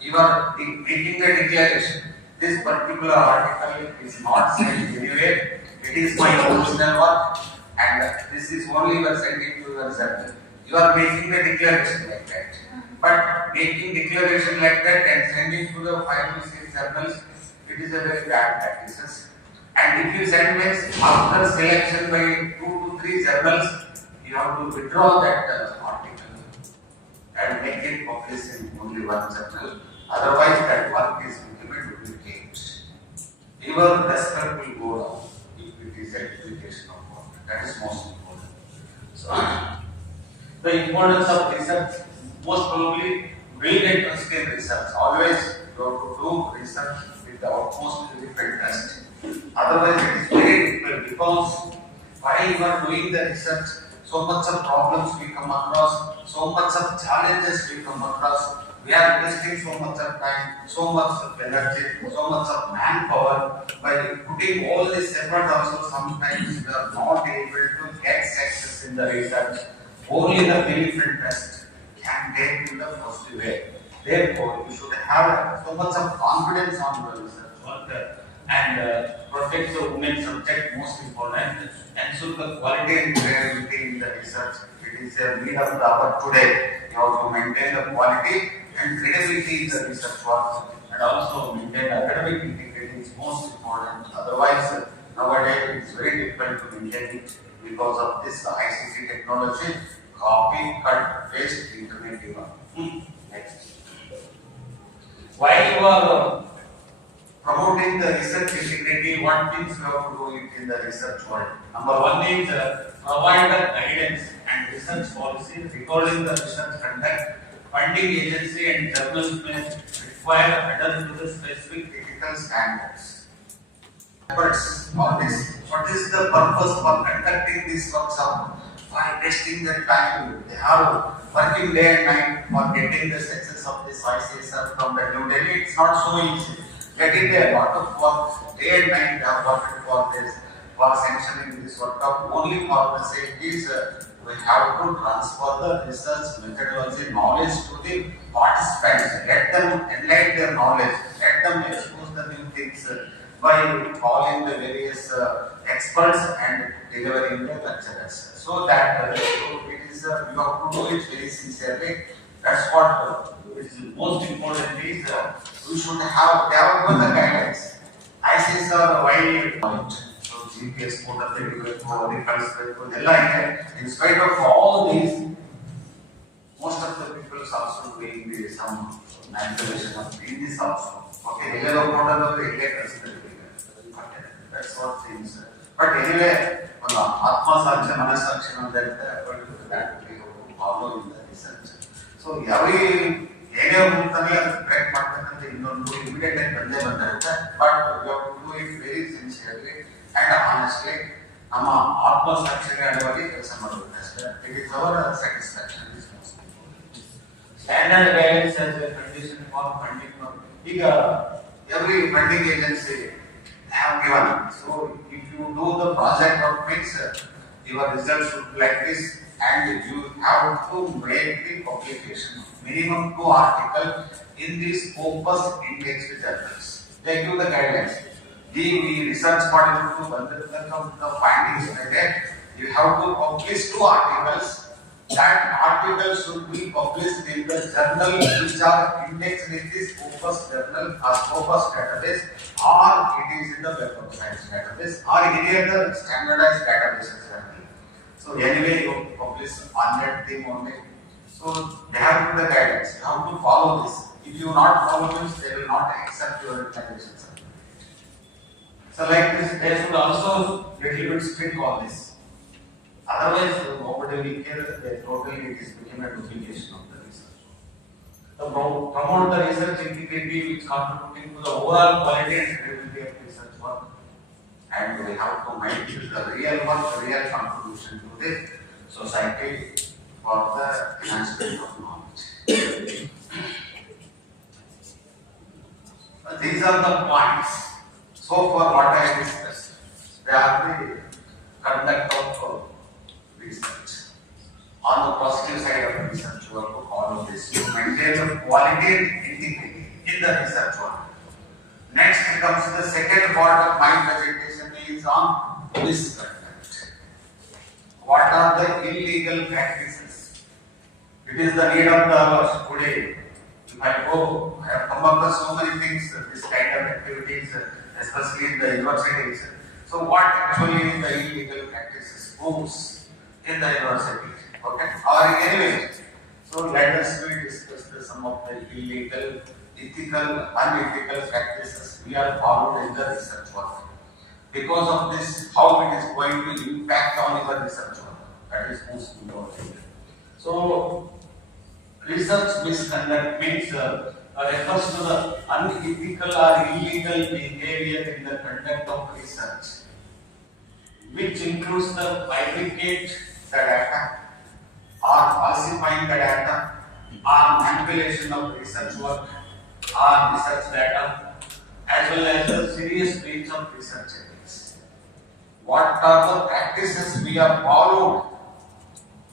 you are making the declaration. This particular article is not sent anywhere. It is my original work, and this is only you are sending to your journal. You are making the declaration like that. But making declaration like that and sending to the 5 to 6 journals, it is a very bad practice. And if you send means after selection by 2 to 3 journals, you have to withdraw that article and make it published in only one journal. Otherwise, that work is becoming duplicate. Your respect will go down if it is a duplication of work. That is most important. So, the importance of research, most probably will get trust in research. Always you have to do research with the utmost interest. Otherwise, it is very difficult because while you are doing the research, so much of problems we come across, so much of challenges we come across. We are wasting so much of time, so much of energy, so much of manpower by putting all this effort. Also, sometimes we are not able to get success in the research. Only the belief-interest can take in the first way. Therefore, you should have so much of confidence on your research work and protect the women's subject most important. And so the quality and reliability in the research, it is a need of the hour today. You have to maintain the quality and credibility in the research work, and also maintain academic integrity is most important. Otherwise, nowadays it is very difficult to maintain it because of this ICT technology. Copy, cut, paste, internet even. Next. While you are promoting the research integrity, what things you have to do it in the research world? Number one is provide the guidance and research policy regarding the research conduct. Funding agency and journals may require adherence to the specific ethical standards. Efforts on this. What is the purpose for conducting this workshop? By wasting their time, they are working day and night for getting the success of this ICSR from the New Delhi. It's not so easy. Getting a lot of work day and night. They have worked for this, for sanctioning this workshop. Only for the sake is we have to transfer the research methodology knowledge to the participants. Let them enlighten their knowledge. Let them expose the new things by calling the various experts and delivering the lectures. So that so it is you have to do it very sincerely. That's what is most important is we should have given the guidelines. I say sir, why so GPS in spite of all these, most of the people is also doing some manipulation of this also. Okay, that's what things. But anyway, Atma Saksha, Manasaksha, and that according to that we have to follow in the research. So every area of break do immediate and but we have to do it very sincerely and honestly. Atma Saksha, it is our satisfaction. Standard guidance as a condition for funding. Every funding agency have given. So if you do the project work means your results should be like this, and you have to make the publication minimum 2 articles in these Scopus indexed journals. They give the guidelines. The research part to the findings like that. You have to publish 2 articles. That article should be published in the journal which are indexed in this Scopus journal or Scopus database, or it is in the Web of Science database, or any other standardized databases. So anyway, you publish on that thing only. So they have the guidance. You have to follow this. If you not follow this, they will not accept your organization. So like this, they should also little bit strict on this. Otherwise, nobody will care. They totally it is become a duplication of the research. So promote the research integrity, which contributing to the overall quality and credibility of research work. And we have to make the real work, the real contribution to the society for the enhancement of knowledge. These are the points. So far, what I have discussed, they are the conduct of research. on the positive side of the research work to follow this to maintain the quality and integrity in the research work. Next comes the second part of my presentation is on misconduct. What are the illegal practices? It is the need of the hour today. If I have come across so many things, this kind of activities, especially in the universities. So what actually is the illegal practices goes in the university? Okay, or anyway. So let us discuss some of the illegal, ethical, unethical practices we are followed in the research work. Because of this, how it is going to impact on your research work. That is most important. So research misconduct means refers to the unethical or illegal behavior in the conduct of research, which includes the fabricate the data, or falsifying the data, or manipulation of research work, or research data, as well as the serious breach of research ethics. What are the practices we have followed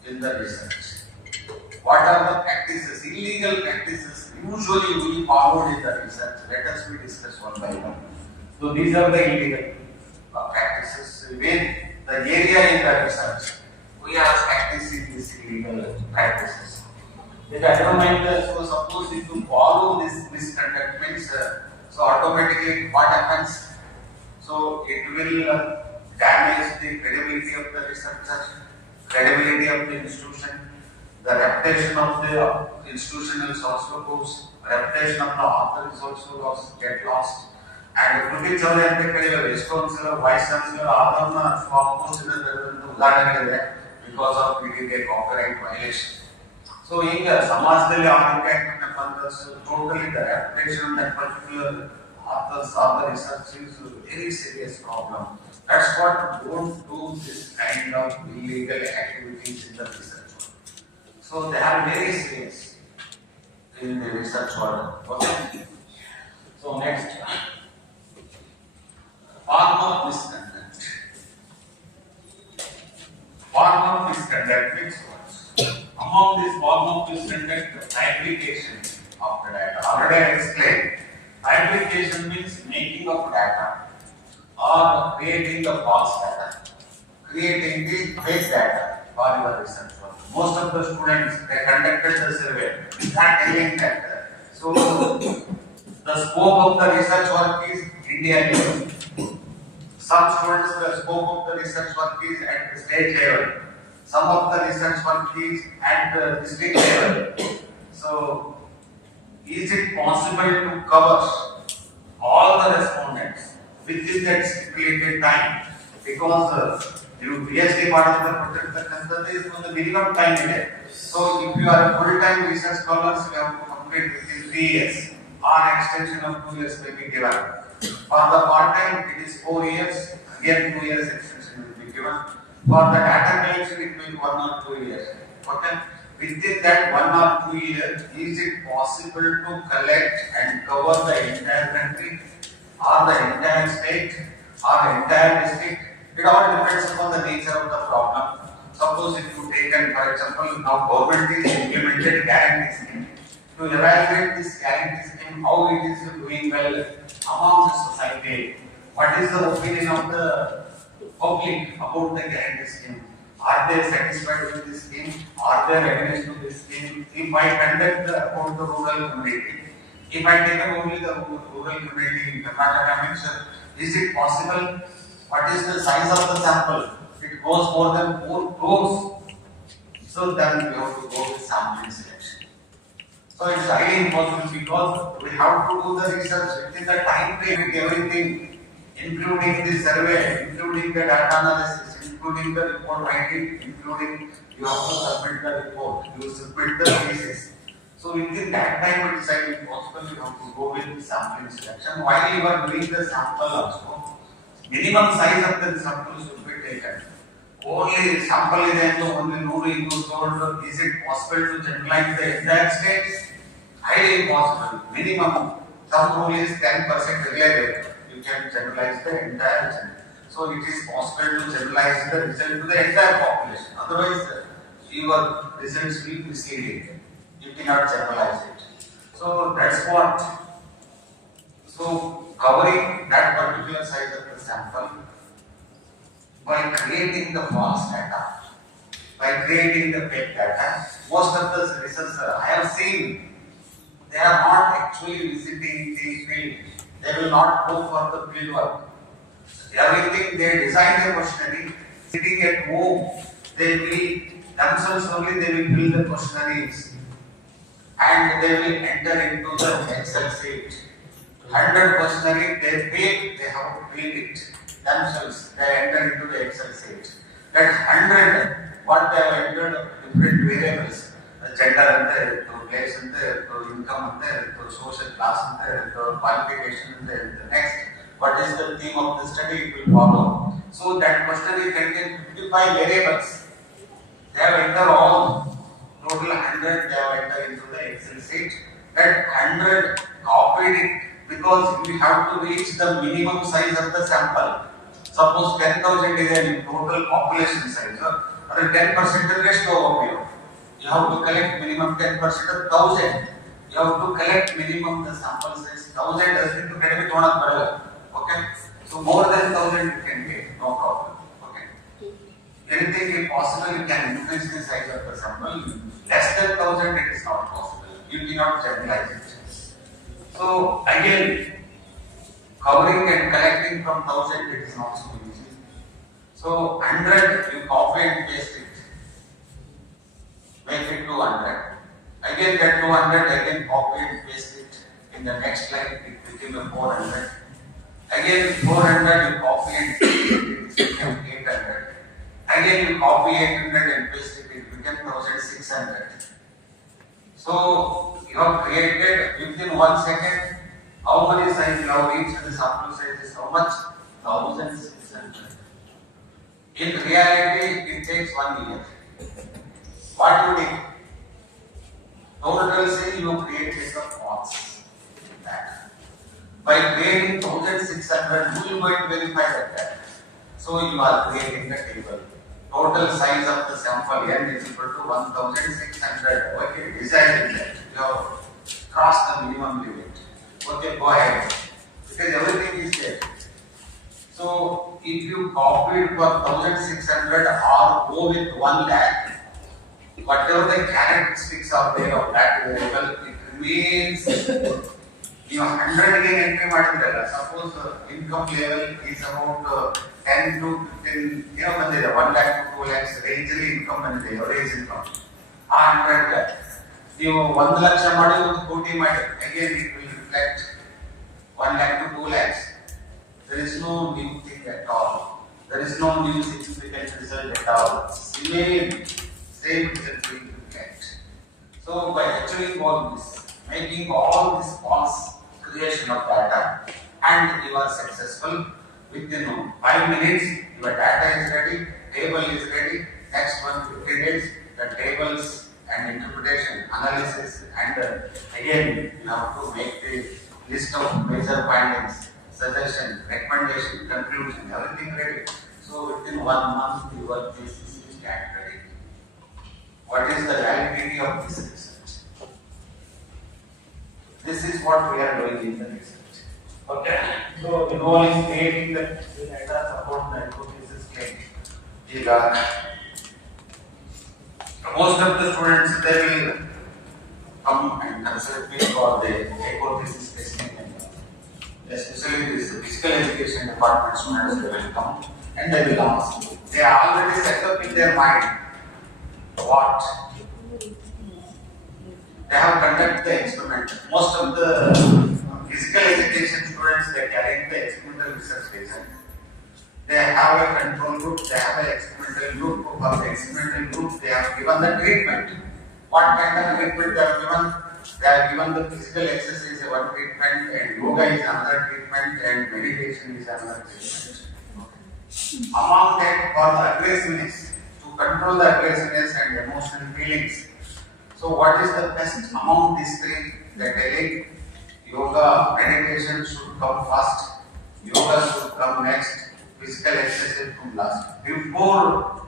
in the research? What are the practices, illegal practices usually we followed in the research? Let us discuss one by one. So these are the illegal practices where the area in the research we are practicing these illegal practices. If I don't mind, so suppose if you follow this misconduct means, so automatically what happens? So it will damage the credibility of the researcher, credibility of the institution. The reputation of the institution is also goes, reputation of the author is also lost, get lost. And ಪ್ರತಿಚೌರ್ಯ ಅಂತ ಕೇಳಿದ್ರೆ ಎಷ್ಟೊಂದು ಸಲ vice chancellor ಆದವನ್ನ almost ಉದಾಹರಣೆಗಳಿದೆ because of it copyright violation. So ಈಗ ಸಮಾಜದಲ್ಲಿ ಆರೋಗ್ಯ totally the reputation of that particular authors or the research is a very serious problem. That's what don't do this kind of illegal activities in the research. So they are very serious in the research world. Okay. So next, form of misconduct. Form of misconduct means what? Among this form of misconduct, fabrication of the data. Already I explained. Fabrication means making of data or creating the false data, creating the fake data for your research work. Most of the students, they conducted the survey, they are telling that. So, the scope of the research work is India level. Some students, the scope of the research work is at the state level. Some of the research work is at the district level. So, is it possible to cover all the respondents within that stipulated time? Because PhD part of the project is for the minimum time needed. So if you are a full-time research scholar, you have to complete within 3 years. Or extension of 2 years may be given. For the part-time, it is 4 years. Again, 2 years extension will be given. For the data collection, it will be 1 or 2 years. Okay. Within that 1 or 2 years, is it possible to collect and cover the entire country, or the entire state, or entire district? It all depends upon the nature of the problem. Suppose if you take, and for example, now government is implemented guarantee scheme. To evaluate this guarantee scheme, how it is doing well among the society. What is the opinion of the public about the guarantee scheme? Are they satisfied with this scheme? Are they against to this scheme? If I conduct about the rural community, if I take only the rural community in Karnataka, means is it possible? What is the size of the sample? It goes more than 4 crores. So then we have to go with sampling selection. So it's highly important because we have to do the research within the time frame with everything, including the survey, including the data analysis, including the report writing, including you have to submit the report, you submit the thesis. So within that time it's highly possible you have to go with the sampling selection. While you are doing the sample also, minimum size of the sample should be taken. Only sample is only 100 is it possible to generalize the entire state? Highly impossible. Minimum, some rule is 10% reliable. You can generalize the entire result. So it is possible to generalize the result to the entire population. Otherwise, your results will be misleading. You cannot generalize it. So that's what. So covering that particular size of the sample by creating the false data, by creating the fake data, most of the researchers I have seen, they are not actually visiting the field. They will not go for the field work. Everything they design the questionnaire, sitting at home, they will themselves only they will build the questionnaires and they will enter into the Excel sheet. 100 questionnaire they pay, they have to build it themselves. They enter into the Excel sheet. That 100 what they have entered different variables. Gender ante, place ante, income ante, social class ante, qualification ante. Next, what is the theme of the study? It will follow. So that questionnaire contains 55 variables. They have entered all. Total 100 they have entered into the Excel sheet. That 100 copied it because we have to reach the minimum size of the sample. Suppose 10,000 is a total population size, or a 10% ratio of you. You have to collect minimum 10% of 1,000. You have to collect minimum the sample size 1,000 doesn't to get okay? So more than 1,000 you can get, no problem. Okay? Anything is possible, you can increase the size of the sample. Less than 1,000 it is not possible. You cannot generalize it. So again, covering and collecting from 1,000 it is not so easy. So 100 you copy and paste it. Make it 200. Again that 200 again copy and paste it. In the next line it became a 400. Again 400 you copy and paste it. It became 800. Again you copy 800 and paste it. It became 1,600. So you have created within 1 second. How many size you have reached the sample size is how much? 1,600. In reality, it takes 1 year. What you did? Total say you created the false. By creating 1,600, who will go and verify that? So you are creating the table. Total size of the sample n is equal to 1,600. Okay, decided that you have crossed the minimum limit. Okay, go ahead. Because everything is there. So if you copied for 1,600 or go with 1 lakh, whatever the characteristics are there of that variable, it remains. You 100 again entry madidrella. Suppose income level is about 10 to 15. You know, 1 lakh to 2 lakhs range income bandide, average income. 100 lakh. You 1 lakh ಮಾಡಿ 1 ಕೋಟಿ ಮಾಡಿ. Again it will reflect 1 lakh to 2 lakhs. There is no new thing at all. There is no new significant result at all. Same result will reflect. So by achieving all this, making all this false creation of data, and you are successful within 5 minutes, your data is ready, table is ready. Next one 50 days, the tables and interpretation, analysis, and again you have to make the list of major findings, suggestion, recommendation, conclusion, everything ready. So within 1 month your thesis is ready. What is the validity of this research? This is what we are doing in the research. Okay. So the goal is creating the data support the hypothesis claim. Most of the students they will come and consult me for the hypothesis testing, especially this physical education department students they will come and they will ask. They are already set up in their mind what they have conducted the experiment. Most of the physical education students they carry the experimental research result. They have a control group, they have an experimental group. For the experimental group, they have given the treatment. What kind of treatment they have given? They have given the physical exercise one treatment, and yoga is another treatment, and meditation is another treatment. Among that, for the aggressiveness, to control the aggressiveness and emotional feelings. So, what is the best among these three? The daily yoga, meditation should come first. Yoga should come next. Physical exercise from last. Before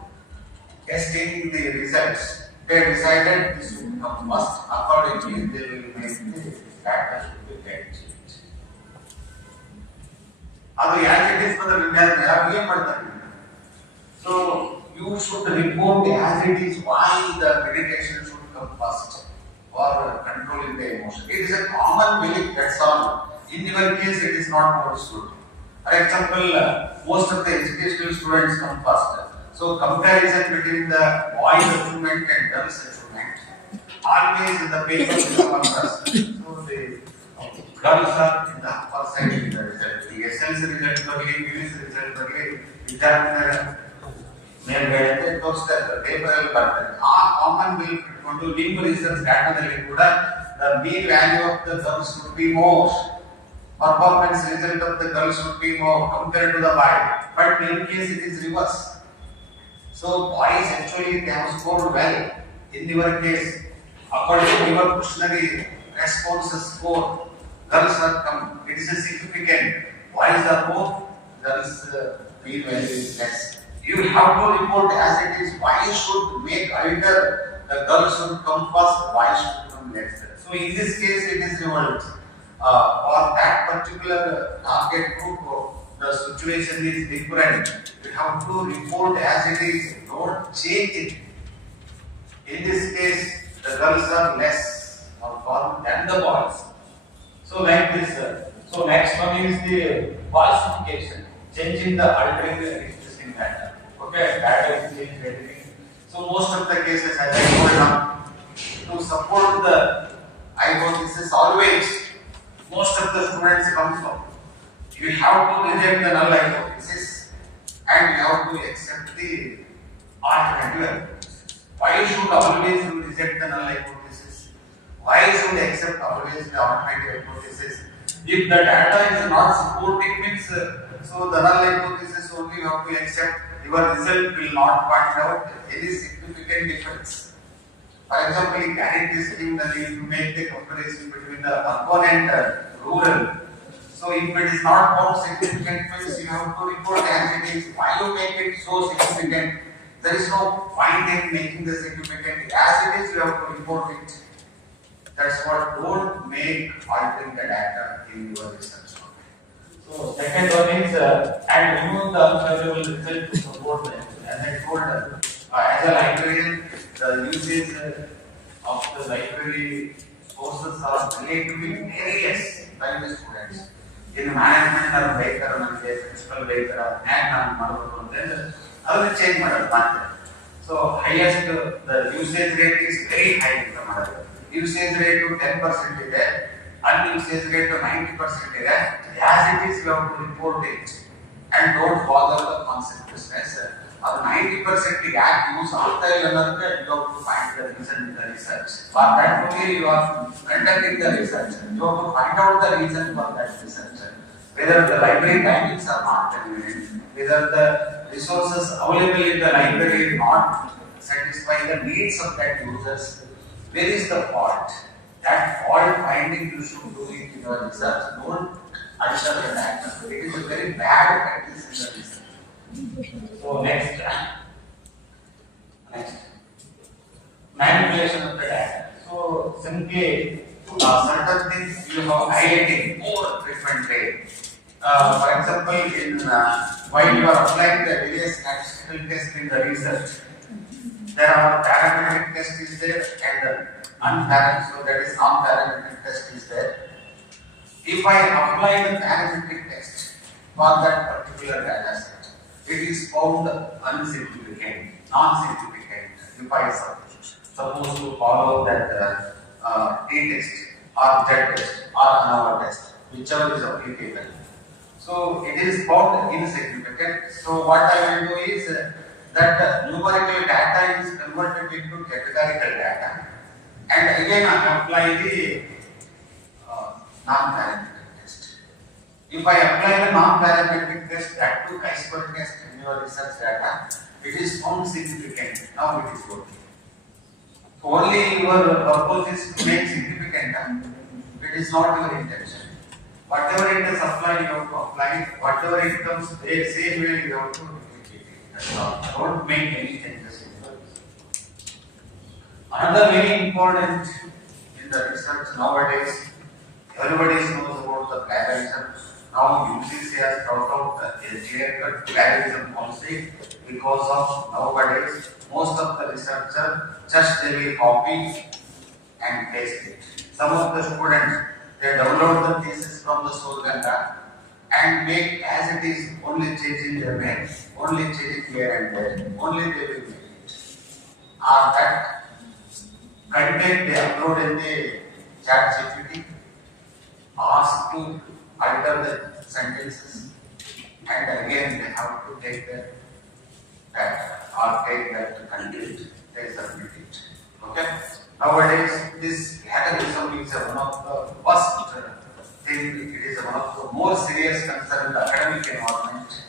testing the results, they decided this would come first. Accordingly, they will make the data should be get changed. ಅದು ಯಾಕೆ it is for the ವಿದ್ಯಾರ್ಥಿ ಮಾಡ್ತಾರೆ. So you should report as it is why the meditation should come first for controlling the emotion. It is a common belief, that's all. In your case, it is not understood. For example, most of the educational students come first. So comparison between the boys' achievement and girls' achievement, always in the paper will come first. So the girls are in the upper side in the result. The SLC result ಬಗ್ಗೆ, English result ಬಗ್ಗೆ ವಿದ್ಯಾರ್ಥಿಗಳ ಮೇಲ್ಗಡೆ ತೋರಿಸ್ತಾರೆ, paper ಅಲ್ಲಿ ಬರ್ತಾರೆ. ಆ common bill ಇಟ್ಕೊಂಡು ನಿಮ್ಮ ರಿಸರ್ಚ್ ಡಾಟಾದಲ್ಲಿ ಕೂಡ the mean value of the girls should be more. Performance result of the girls should be more compared to the boy. But in case it is reverse. So boys actually they have scored well. In your case, according to your questionnaire responses score, girls are come. It is a significant. Boys are more, girls mean value is less. You have to report as it is. Why should make either the girls should come first, why should come next? So in this case, it is reversed. For that particular target group, the situation is different. You have to report as it is, don't change it. In this case, the girls are less performing than the boys. So like this. So next one is the falsification, changing the altering the existing data. Okay, data is changed everything. So most of the cases, as I told now, to support the hypothesis always, most of the students come from. You have to reject the null hypothesis and you have to accept the alternative hypothesis. Why should always you reject the null hypothesis? Why should you accept always the alternative hypothesis? If the data is not supporting means, so the null hypothesis only you have to accept. Your result will not point out any significant difference. For example, in guarantee scheme, then you make the comparison between the urban and rural. So if it is not more significant, means you have to report as it is. Why you make it so significant? There is no point in making the significant. As it is, you have to report it. That's what, don't make altering the data in your research. So second one is and remove the unfavorable result to support them. As I told, as a librarian, the usage of the library courses are relatively very less by the students. In management or baker, principal baker, and other change matter. So highest the usage rate is very high in the matter. Usage rate to 10% is there. Unusage rate to 90% is there. As it is, you have to report it and don't bother the consequences. Or 90% gap use after another, you have to find the reason in the research. For that only you are conducting the research. You have to find out the reason for that research. Whether the library timings are not convenient, whether the resources available in the library not satisfy the needs of that users. Where is the fault? That fault finding you should do it in your research. Don't answer the data. It is a very bad practice in the research. So next, manipulation of the data. So simply certain things you have highlighted more different way. For example, in while you are applying the various statistical tests in the research, there are parametric test is there and unparametric, so that is non-parametric test is there. If I apply the parametric test for that particular data set, it is found insignificant, non-significant. If I suppose to follow that t-test or z-test or ANOVA test, whichever is applicable. So it is found insignificant. So what I will do is that numerical data is converted into categorical data, and again I apply the non-parametric test. If I apply the non-parametric test, that to chi-square test in your research data, it is found significant. Now it is working. So only your purpose is to make significant. It is not your intention. Whatever it is applied, you have to apply it. Whatever it comes, same way you have to replicate it. That's all. Don't make any changes in your Another very important in the research nowadays, everybody knows about the plagiarism. Now UCC has brought out a clear-cut plagiarism policy because of nowadays most of the researchers just they will copy and paste it. Some of the students they download the thesis from the source data and make as it is, only changing their name, only changing here and there, only they will make it. Or that content they upload in the chat GPT, ask to alter the sentences, and again they have to take that or take that content, they submit it. Okay? Nowadays, this plagiarism is one of the worst thing. It is one of the more serious concern in the academic environment.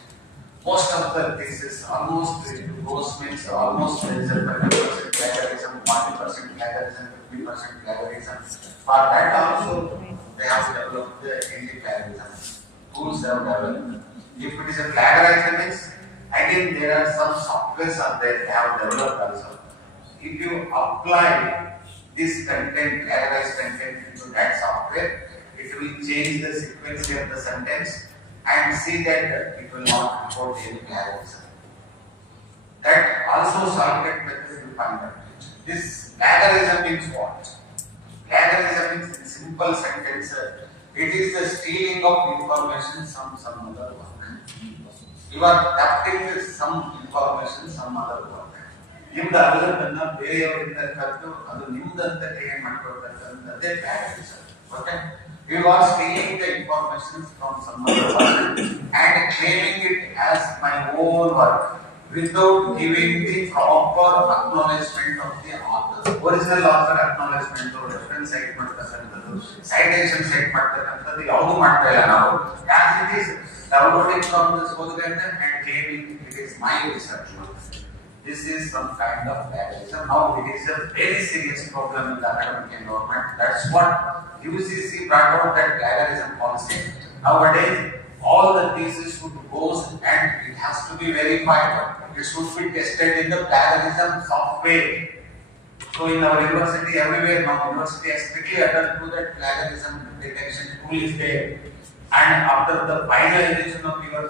Most of the thesis, almost those means almost there is a 20% plagiarism, 40% plagiarism, 50% plagiarism. For that also, they have developed the anti-plagiarism tools they have developed. If it is a plagiarism, again there are some softwares are there they have developed also. If you apply this content, plagiarized content into that software, it will change the sequence of the sentence and see that it will not report any plagiarism. That also shortcut method will find out. This plagiarism means what? Plagiarism means in simple sentence, it is the stealing of information from some other work. You are adapting some information, some other work. ನಿಮ್ದು ಅಲ್ಲದನ್ನ ಬೇರೆಯವರಿಂದ ಕದ್ದು ಅದು ನಿಮ್ದಂತ create ಮಾಡ್ಕೊಳ್ತಕ್ಕಂಥದ್ದೇ plagiarism. Okay? You are stealing the information from some other work and claiming it as my own work without giving the proper acknowledgement of the author. Original author acknowledgement, reference cite ಮಾಡ್ತಕ್ಕಂಥದ್ದು, citation cite ಮಾಡ್ತಕ್ಕಂಥದ್ದು ಯಾವುದು ಮಾಡ್ತಾ ಇಲ್ಲ ನಾವು. As it is downloading from the source data and claiming it is my research work. This is some kind of plagiarism. Now it is a very serious problem in the academic environment. That's what UCC brought out that plagiarism policy. Nowadays, all the thesis should go and it has to be verified. It should be tested in the plagiarism software. So in our university, everywhere now university has strictly adhered to that plagiarism detection tool is there. And after the finalization of your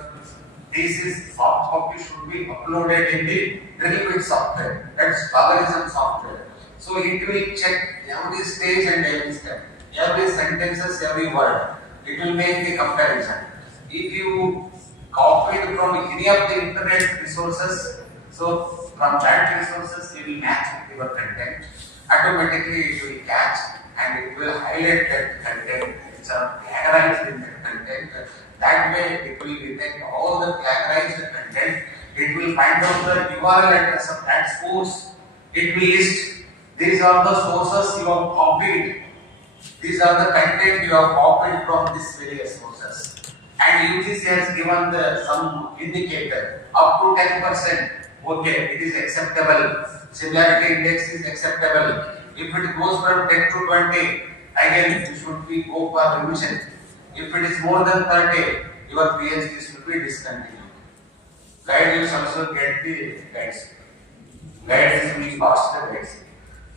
thesis, soft copy should be uploaded in the Drillbit software. That's plagiarism software. So it will check every stage and every step, every sentences, every word. It will make the comparison. If you copied from any of the internet resources, so from that resources it will match with your content. Automatically it will catch and it will highlight that content. It's plagiarized in that content. That way it will detect all the plagiarized content. It will find out the URL address of that source. It will list these are the sources you have copied. These are the content you have copied from these various sources. And UGC has given some indicator up to 10%. Okay, it is acceptable. Similarity index is acceptable. If it goes from 10 to 20, again you should be go for revision. If it is more than 30, your PhD should be discontinued. Guides also get the guides. Guides will pass the guides.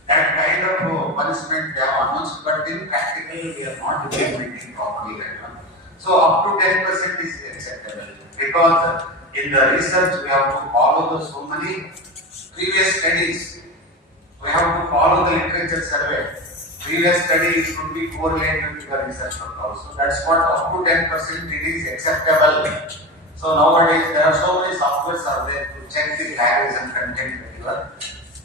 That kind of punishment they have announced, but in practical we are not implementing properly right now. So up to 10% is acceptable because in the research we have to follow the so many previous studies. We have to follow the literature survey. Previous study should be correlated with the research work also. That's what up to 10% it is acceptable. So nowadays there are so many softwares are there to check the plagiarism content regular.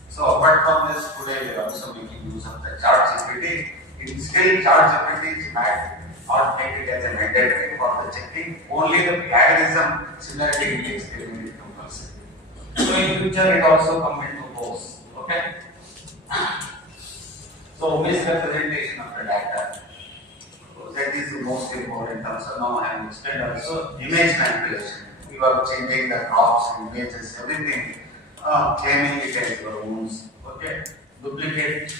So apart from this, today we are also making use of the chat GPT. It is still chat GPT is bad or make it as a mandatory for the checking. Only the plagiarism similarity index will be compulsory. So in future it also come into force. Okay. So misrepresentation of the data. So that is the most important. Also now I am explained also image manipulation. You are changing the crops, images, everything, claiming it as your own. Okay. Duplicate,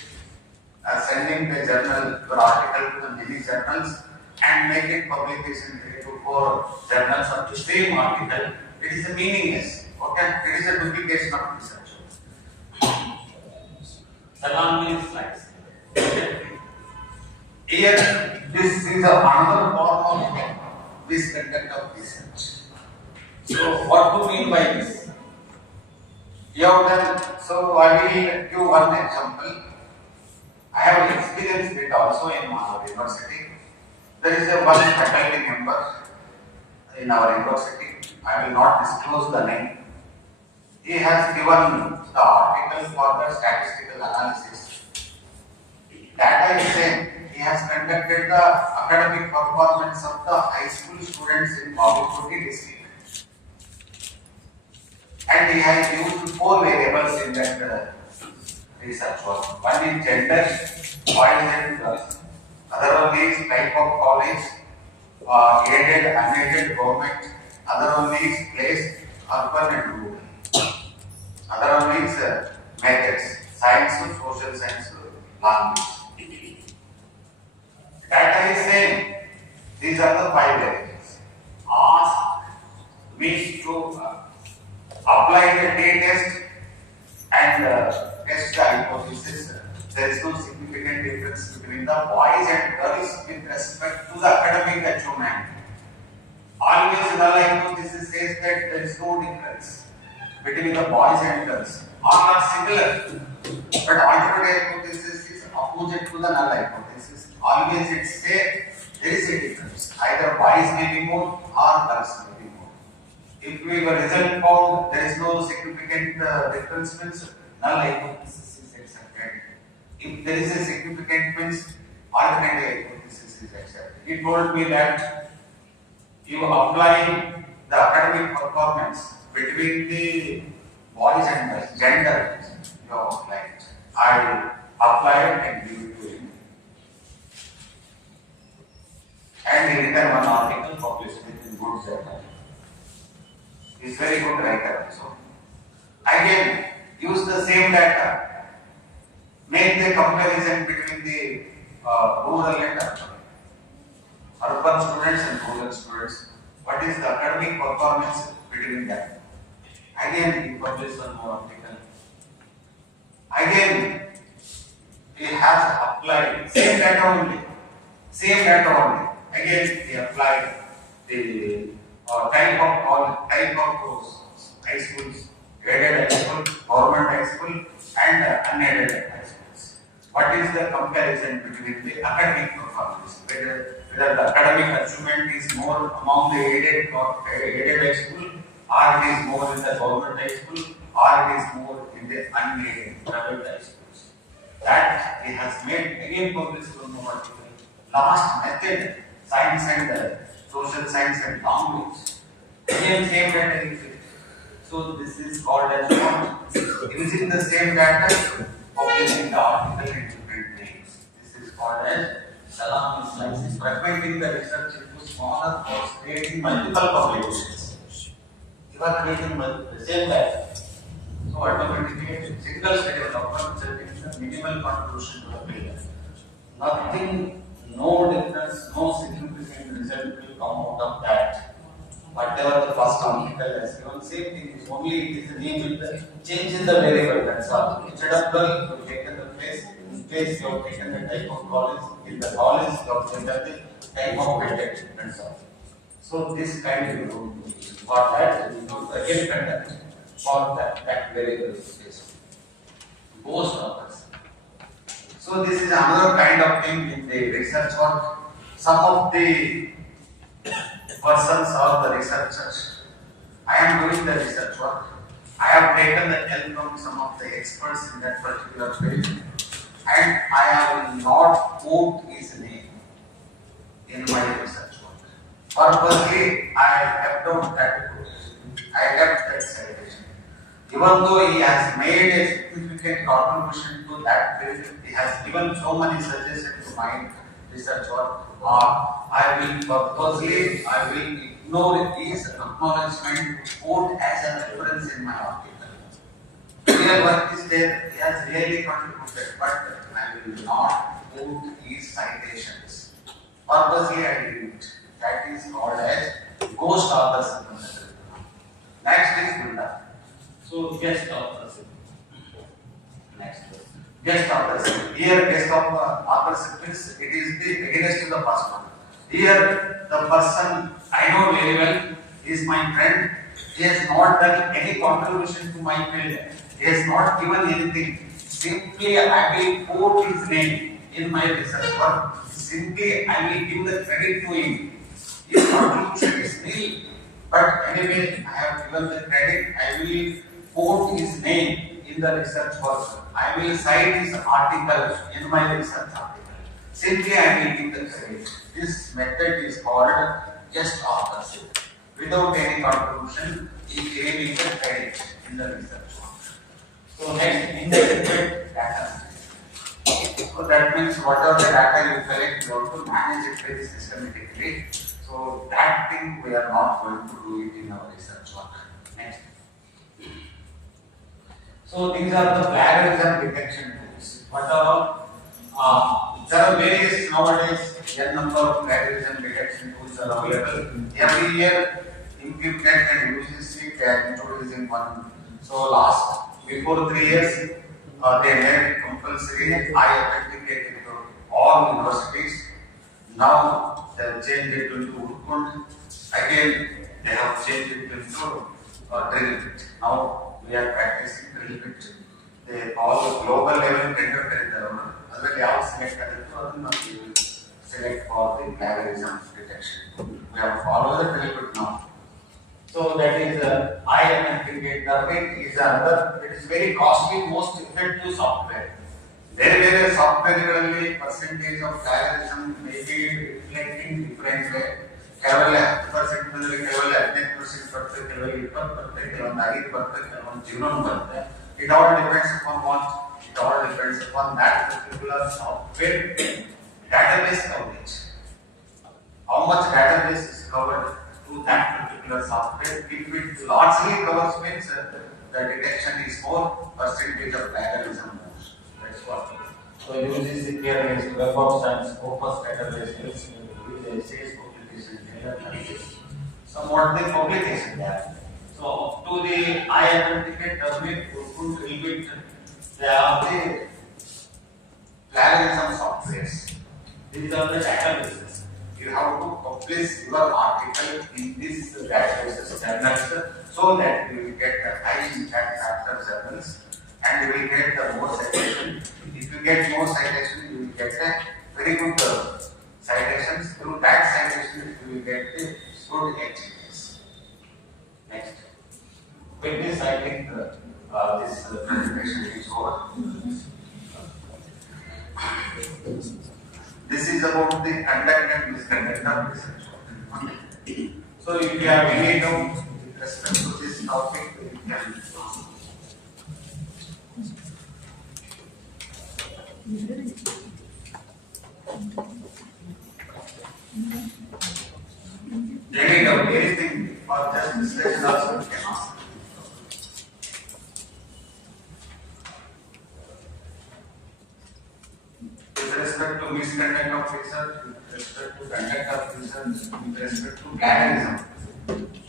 sending the journal, your article to the many journals and make it publication 3 to 4 journals of the same article. It is meaningless. Okay. It is a duplication of research. Salam means slides. Here, this is another form of misconduct of research. So, what do you mean by this? So I will give one example. I have experienced it also in our university. There is a one faculty member in our university. I will not disclose the name. He has given the article for the statistical analysis. Data is same. He has conducted the academic performance of the high school students in Bagalkot district. And he has used 4 variables in that research work. One is gender, boys and girls. Other one is type of college, aided, unaided government. Other one is place, urban and rural. Other one is methods, science, social science, language. Data is same. These are the 5 variables. Ask me to apply the t-test and test the hypothesis. There is no significant difference between the boys and girls with respect to the academic achievement. Always null hypothesis says that there is no difference between the boys and girls. All are similar, but alternate hypothesis is opposite to the null hypothesis. Always it says there is a difference. Either boys may be more or girls may be more. If we were result found there is no significant difference, means null hypothesis is accepted. If there is a significant, means alternate hypothesis is accepted. He told me that you apply the academic performance between the boys and girls, gender, you have applied. I apply it and give it to him. And he written one article published in good journal. He is very good writer also. Again, use the same data. Make the comparison between the rural and urban. Urban students and rural students. What is the academic performance between them? Again, he published one more article. Again, he has applied same data only. Same data only. Again, he applied the type of course, high schools, graded high school, government high school, and unaided high schools. What is the comparison between the academic performance? Whether the academic achievement is more among the aided high school, or it is more in the government high school, or it is more in the unaided private high schools. That he has made, again published one more article. Last method, science and social science and language. Again, same data is it. So this is called as using the same data, publishing the article in different names. This is called as Salam slices, fragmenting the research into smaller parts, creating multiple publications. You are creating the same data. So automatically, single study development is a minimal contribution to the field. Nothing, no difference, no significant result will come out of that. Whatever the first article has given, same thing is only it is a name with the change in the variable, that's all. Instead of girl, you have taken the place, in place you have taken the type of college, in the college you have taken the type of method, that's all. So this kind of for that, you know, again conduct for that variable space. Post numbers. So this is another kind of thing in the research work. Some of the persons or the researchers, I am doing the research work. I have taken the help from some of the experts in that particular field, and I have not put his name in my research work. Purposely, I kept out that quotation. I kept that citation. Even though he has made a significant contribution to that field, he has given so many suggestions to my research work, I will ignore his acknowledgement put as a reference in my article. Real work is there, he has really contributed, but I will not put his citations. Purposely I did it. That is called as ghost authors. Next is build-up. So guest authors. Next. guest authorship. Here guest of authorship means it is the against to the first one. Here the person I know very well is my friend. He has not done any contribution to my field. He has not given anything. Simply I will quote his name in my research work. Simply I will give the credit to him. His contribution is nil. But anyway, I have given the credit. I will quote his name in the research work. I will cite his article in my research article. Simply I will give the credit. This method is called just authorship. Without any contribution, he gave the credit in the research work. So next, independent data. So that means whatever the data you collect, you have to manage it very systematically. So that thing we are not going to do it in our research work. Next. So these are the plagiarism detection tools. What are there are various nowadays n number of plagiarism detection tools are available. Every year, InCubeNet and UGC are introducing one. So before 3 years, they made compulsory authenticated to all universities. Now they have changed it into Urkund. Again, they have changed it into Drillbit. Now we are practicing Drillbit. They all global level tender territory. Already all select we will select for the plagiarism detection. We have followed the Drillbit now. So that is authenticated. Drillbit is another. It is very costly, most effective software. There software percentage of plagiarism may be reflecting different way. Keval 10% ಅಂದ್ರೆ keval 15% ಬರುತ್ತೆ, keval 20% ಬರುತ್ತೆ, keval 5% ಬರುತ್ತೆ, keval 0 ಬರುತ್ತೆ. It all depends upon what? It all depends upon that particular software database coverage. How much database is covered through that particular software? If it largely covers means the detection is more, percentage of plagiarism more. That's what. So uses it here is Web of Science, Opus database, essays, publication, somewhat the publication there. So to the authenticate Drillbit, they are the plagiarism softwares. These are the databases. You have to publish your article in this databases journals so that you will get the high impact factor journals and you will get the more citation. If you get more citation, you will get a very good citations. Through that citation, you will get the good HTTPs. Next. With this, I think this presentation is over. This is about the conduct and misconduct of research. So if you have any doubt with respect to this topic, you can ask. Any doubt, anything or just discussion also you can ask. With respect to misconduct of research, with respect to conduct of research, with respect to plagiarism,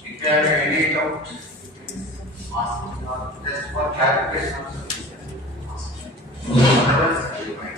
if you have any doubt, please ask or just for clarification also you can ask. Otherwise, you might.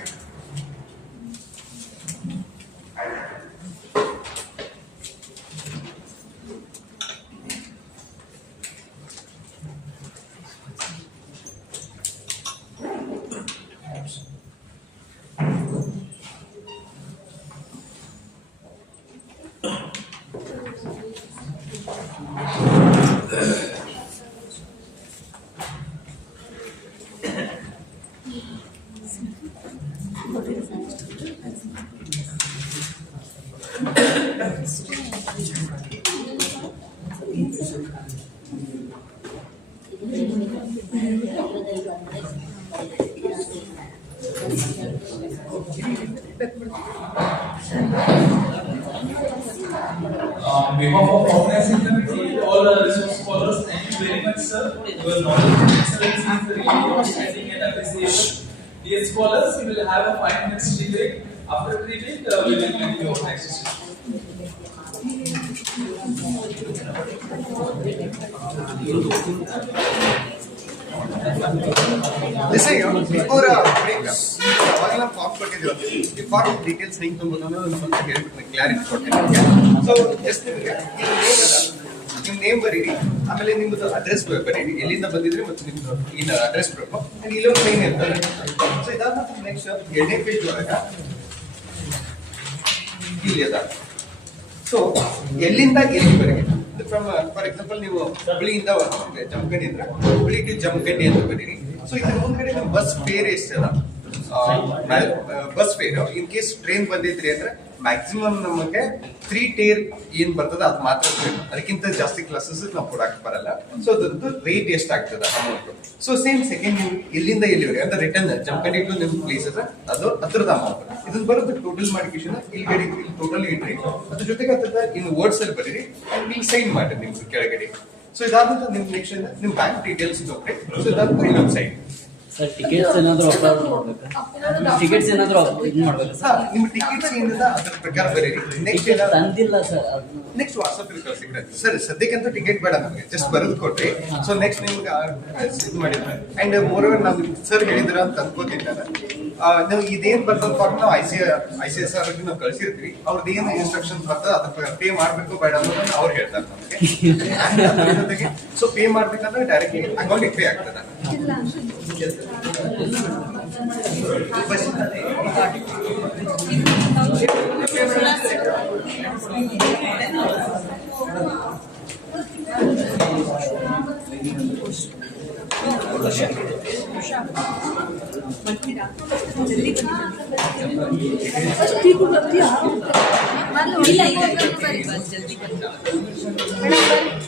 On behalf of organizing committee, all the resource scholars, thank you very much, sir. Your knowledge and excellence is really outstanding and appreciable. Dear scholars, we will have a 5 minutes tea break. After tea break, we will continue our next session. Listen, before break, ಅವಾಗೆಲ್ಲ form ಕೊಟ್ಟಿದ್ದೀವಿ. ಈ form details ಹೆಂಗೆ ತುಂಬೋದು ಅನ್ನೋದು ಒಂದು ಸ್ವಲ್ಪ ಹೇಳ್ಬಿಟ್ಟು clarity ಕೊಡ್ತೀನಿ. ಸೊ ಜಸ್ಟ್ ನಿಮಗೆ ನಿಮ್ಮ ನೇಮ್ ಬರೀರಿ, ಆಮೇಲೆ ನಿಮ್ಮದು ಅಡ್ರೆಸ್ ಬರೀರಿ, ಎಲ್ಲಿಂದ ಬಂದಿದ್ರಿ ಮತ್ತು ನಿಮ್ಮದು ಏನು ಅಡ್ರೆಸ್ ಬೇಕು. ಆ್ಯಂಡ್ ಇಲ್ಲೊಂದು ಸೈನ್ ಇರ್ತದೆ. ಸೊ ಇದಾದ ನೆಕ್ಸ್ಟ್ 2ನೇ ಪೇಜ್ ಒಳಗೆ ಇಲ್ಲಿ ಅದ. ಸೊ ಎಲ್ಲಿಂದ ಎಲ್ಲಿವರೆಗೆ, ಫ್ರಮ್ ಫಾರ್ ಎಕ್ಸಾಂಪಲ್ ನೀವು ಹುಬ್ಳಿಯಿಂದ ಜಮಖಂಡಿ ಅಂದ್ರೆ ಹುಬ್ಳಿ ಟು ಜಮಖಂಡಿ ಅಂತ ಬರೀರಿ. ಸೊ ಇದ್ರ ಮುಂದ್ಗಡೆ ನಮ್ಮ ಬಸ್ ಫೇರ್ ಎಷ್ಟು ಅದ, bus fare in case train ಬಂದಿದ್ರಿ ಅಂದ್ರೆ ಮ್ಯಾಕ್ಸಿಮಮ್ ನಮಗೆ 3 tier ಏನ್ ಬರ್ತದ ಅದು ಮಾತ್ರ ಬೇಕು, ಅದಕ್ಕಿಂತ ಜಾಸ್ತಿ ಕ್ಲಾಸಸ್ ನಾವು ಕೊಡಕ್ ಬರಲ್ಲ. ಸೊ ಅದ್ರದ್ದು ರೇಟ್ ಎಷ್ಟಾಗ್ತದ ಅಮೌಂಟ್. ಸೊ ಸೇಮ್ ಸೆಕೆಂಡ್ ನೀವು ಇಲ್ಲಿಂದ ಎಲ್ಲಿವರೆಗೆ ಅಂದ್ರೆ ರಿಟರ್ನ್ ಜಮಖಂಡಿ ಟು ನಿಮ್ ಪ್ಲೇಸ್ ಅದು ಅದ್ರದ್ದು ಅಮೌಂಟ್. ಇದನ್ನ ಬರೋದು ಟೋಟಲ್ ಮಾಡಿಕೇಶನ್ ಇಲ್ಲಿ ಟೋಟಲ್ ಇಟ್ರಿ, ಅದ್ರ ಜೊತೆಗೆ ಅದ್ರದ ಇನ್ನು ವರ್ಡ್ಸ್ ಅಲ್ಲಿ ಬರೀರಿ, ಇಲ್ಲಿ ಸೈನ್ ಮಾಡಿ ನಿಮ್ಗೆ ಕೆಳಗಡೆ. ಸೊ ಇದಾದ ನಿಮ್ ನೆಕ್ಸ್ಟ್ ನಿಮ್ ಬ್ಯಾಂಕ್ ಡೀಟೇಲ್ಸ್ ಹೋಗ್ರಿ. ಸೊ ಇದಾದ ಇನ್ನೊಂದು ಸೈಡ್ ಸರ್ ಟಿಕೆಟ್ಸ್ ಏನಾದ್ರು ಅಪ್ಲೋಡ್ ಮಾಡ್ಬೇಕಾ? ಟಿಕೆಟ್ಸ್ ಏನಾದ್ರು ಇದು ಮಾಡ್ಬೇಕಾ ಸರ್? ನಿಮ್ಮ ಟಿಕೆಟ್ಸ್ ಏನಿದೆ ಅದ್ರ ಪ್ರಕಾರ ಬರೀರಿ. ನೆಕ್ಸ್ಟ್ ತಂದಿಲ್ಲ ಸರ್, ನೆಕ್ಸ್ಟ್ ವಾಟ್ಸ್ಆಪ್ ಕಳ್ಸಿದ್ರೆ ಸರ್ ಸದ್ಯಕ್ಕಂತೂ ಟಿಕೆಟ್ ಬೇಡ ನಮಗೆ, ಜಸ್ಟ್ ಬರೆದು ಕೊಟ್ರಿ. ಸೊ ನೆಕ್ಸ್ಟ್ ನಿಮ್ಗೆ ಇದು ಮಾಡಿದ್ರೆ ಅಂಡ್ ಮೋರ್ ಓವರ್ ನಾವು ಸರ್ ಹೇಳಿದ್ರ ಅಂತ ಅನ್ಕೋತೀನಿ ನಾನು. ನಾವು ಇದೇನ್ ಬರ್ತದ ಫಾರ್ಮ್ ನಾವು ICSR ನಾವು ಕಳ್ಸಿರ್ತೀವಿ. ಅವ್ರದ್ದು ಏನು ಇನ್ಸ್ಟ್ರಕ್ಷನ್ ಬರ್ತದೆ ಅದ್ರ ಪೇ ಮಾಡ್ಬೇಕು ಬೇಡ ಅನ್ನೋದನ್ನ ಅವ್ರು ಹೇಳ್ತಾರೆ ನಮಗೆ. ಜೊತೆಗೆ ಸೊ ಪೇ ಮಾಡ್ಬೇಕಂದ್ರೆ ಡೈರೆಕ್ಟ್ಲಿ ಅಕೌಂಟಿಗೆ ಪೇ ಆಗ್ತದೆ.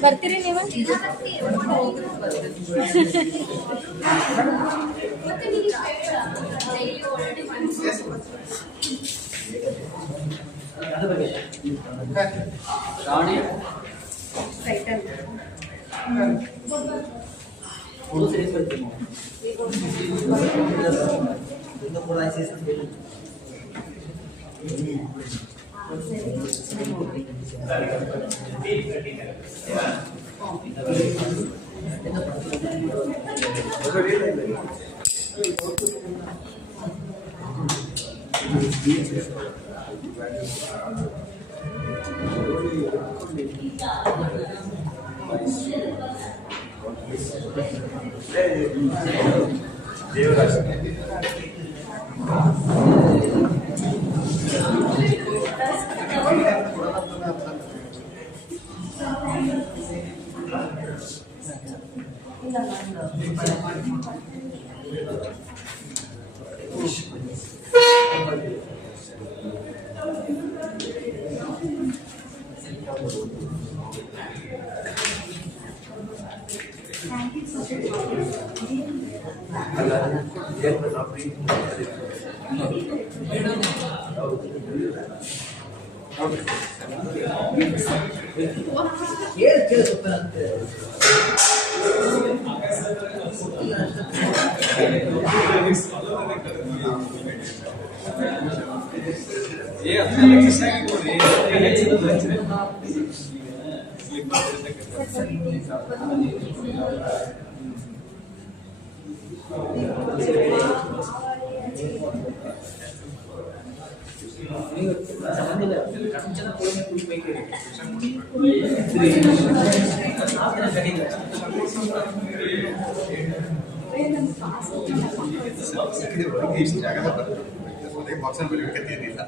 ಬರ್ತೀರಿ ನೀವು? ಇಷ್ಟು ಜಾಗ ಬರ್ತದೆ ಬಾಕ್ಸ್ ಬರೀಬೇಕಂತೇನಿಲ್ಲ.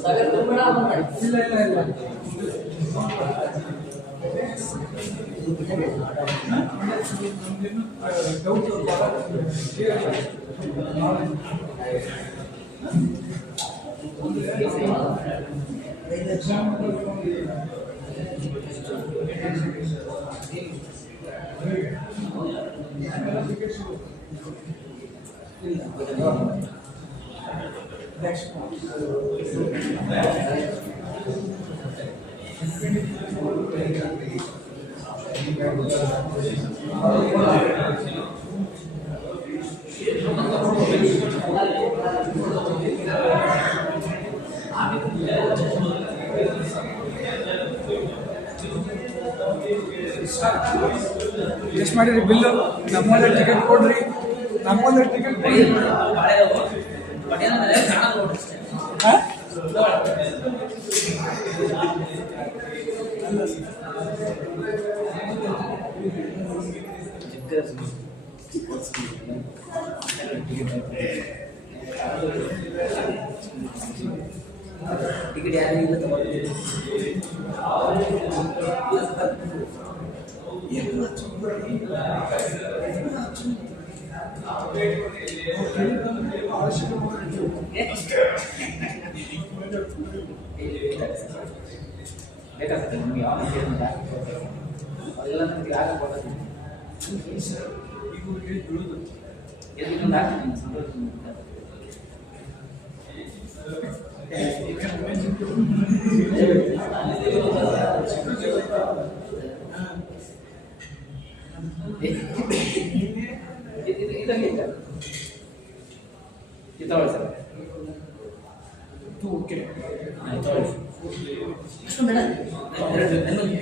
ಸಾಗರ್ ತುಂಬಾ ಇಲ್ಲ ಇಲ್ಲ ಇಲ್ಲ ಎಷ್ಟು ಮಾಡಿರಿ ಬಿಲ್ಲು ನಮ್ಮಲ್ಲೇ ಟಿಕೆಟ್ ಕೊಡ್ರಿ ನಮ್ಮಲ್ಲೇ ಟಿಕೆಟ್ ಕೊಡ್ರಿ ಹಾ? ಟಿಕೆಟ್ ಯಾರಿಗಿಲ್ಲ ತಗೊಳ್ಳಿ. ಬೇಕಾಗ್ತದೆ ನಮಗೆ ಯಾವ ಅದೆಲ್ಲ ನಮಗೆ ಯಾರು ಕೊಡೋದು ಎಲ್ಲಿಂದ ಆಗ್ತದೆ ಸಂತೋಷ ಸರ್ ಓಕೆ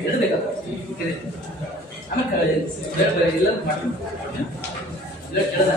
ಎರಡು ಬೇಕಾಗ್ತದೆ ಆಮೇಲೆ ಇಲ್ಲ ಮಾಡ್ತೀನಿ ಇಲ್ಲ ಕೇಳ್ದ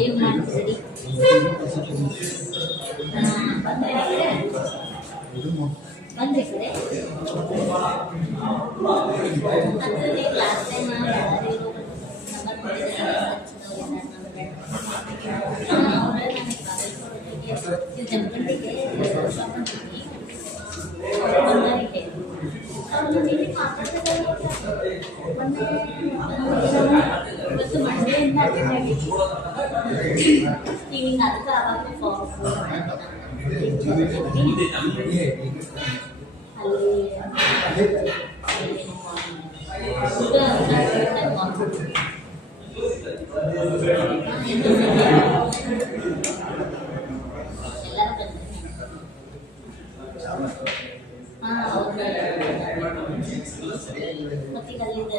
ಏನ್ ಮಾಡ್ತೀರಿ? ಬಂದ್ರಿ ಕಡೆ ಅದ್ರಲ್ಲಿ ಲಾಸ್ಟ್ ಟೈಮ್ ಜಮಖಂಡಿಗೆ ಇವತ್ತು ಮಂಡೆಯಿಂದ ಈಗ ಅದಕ್ಕೆ ಆವಾಗ ಮತ್ತೀಗ ಅಲ್ಲಿಂದ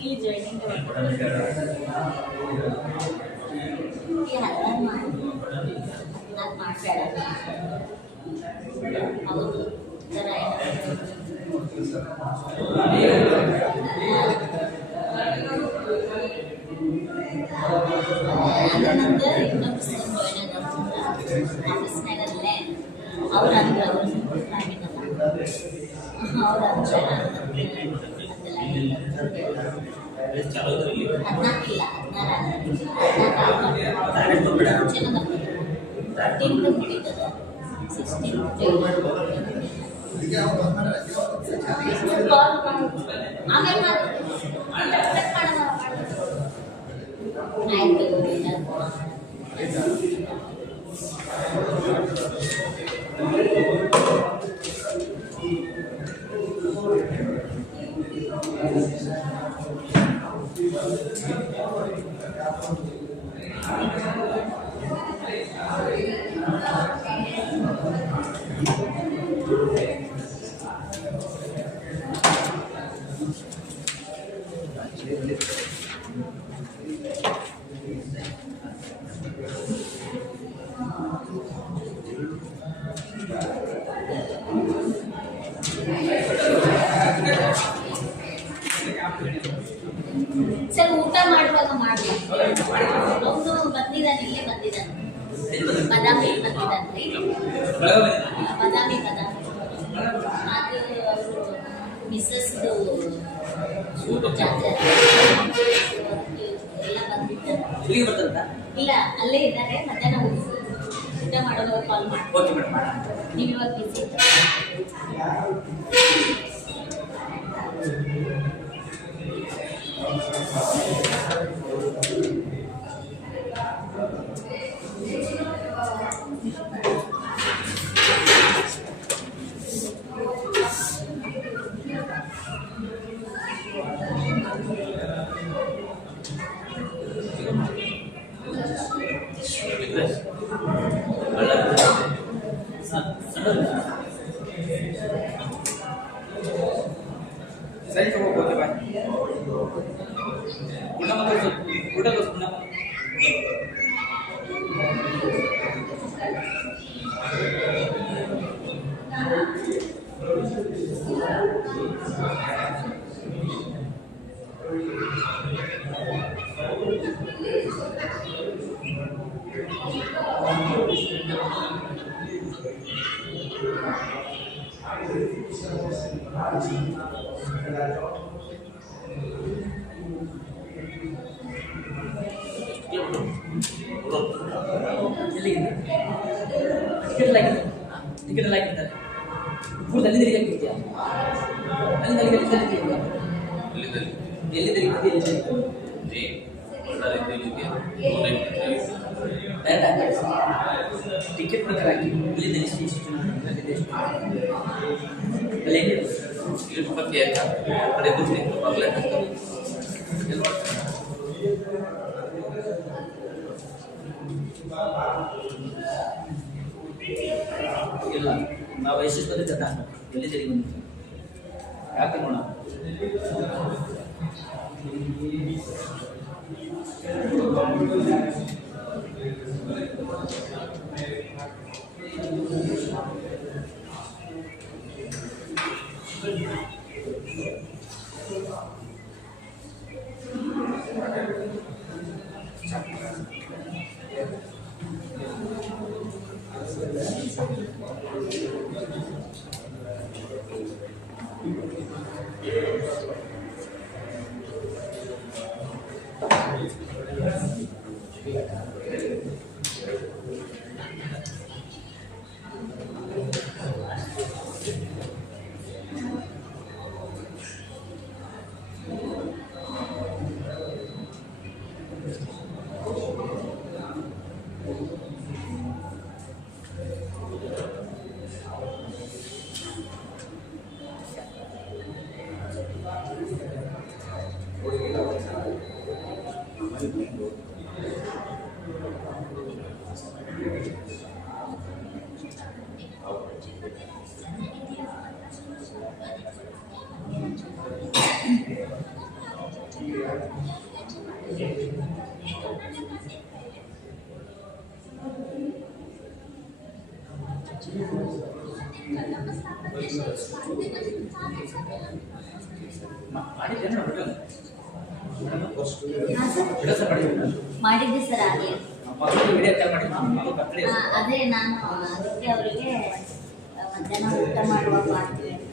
ಈ ಜಾಯ್ನಿಂಗ್ ಮಾಡ್ಬೇಡ ಹೌದು ಥರ ಅದನ್ನಂತ ಇನ್ನೊಂದು ಜಾಯ್ನ್ ಆಫೀಸ್ನಾಗಲ್ಲೇ ಅವ್ರು ಅಂದ್ರೆ ಅವ್ರ ಟೈಮಿಂಗ್ ಅಲ್ಲ ಅವ್ರು ಅಂದ್ರೆ ಹದಿನಾಲ್ಕಿಲ್ಲ 13 ಮುಗಿತದ 16 ಆಮೇಲೆ ಆಯ್ತು ಸರ್ ಊಟ ಮಾಡುವಾಗ ಮಾಡ್ಬೇಕು ಅವನು ಬಂದಿದ್ದಾನೆ ಇಲ್ಲೇ ಬಂದಿದ್ದಾನೆ ಬಾದಾಮಿ ಬಂದಿದ್ದಾನೆ ಬಾದಾಮಿ ಅದು ಅವರು ಮಿಸ್ಸಸ್ದು ಜಾತ್ರೆ ಎಲ್ಲ ಬಂದಿದ್ದಾರೆ ಇಲ್ಲ ಅಲ್ಲೇ ಇದ್ದಾರೆ ಮಧ್ಯಾಹ್ನ ಊಟ ಮಾಡೋವಾಗ ಕಾಲ್ ಮಾಡಿ ನೀವು ಇವಾಗ ಬಿಸಿ ಸರಿ ಹೋಗ್ಬೋದು ಬಾಯ್ ಊಟ ಊಟ ಎಲ್ಲಿಗಿದೆ ಟಿಕೆಟ್ ಹಾಕಿದ್ದಾರೆ ಟಿಕೆಟ್ ಎಲ್ಲ ಹಾಕಿದ್ದಾರೆ ಫುಲ್ ಅಲ್ಲಿ ತಿರುಗಾಕಿದ್ಯಾ ಅಲ್ಲಿ ಎಲ್ಲಿ ಟಿಕೆಟ್ ಪ್ರಕಾರ ಹಾಕಿ ಇಲ್ಲಿಂದ ಎಷ್ಟು ಬಗ್ಗೆ ಕಡೆ ಇಲ್ಲ ನಾವು ವಯಸ್ಸಿನಲ್ಲಿ ಜನ ಎಲ್ಲಿದ್ದೀರಿ ಬಂದು ಯಾಕೆ ನೋಡ ಮಾಡಿದ್ದೆ ಸರ್ ಆಗಲಿ ಅದೇ ನಾನು ಅದಕ್ಕೆ ಅವರಿಗೆ ಮಧ್ಯಾಹ್ನ ಊಟ ಮಾಡುವಾಗ ಮಾಡ್ತೀನಿ ಅಂತ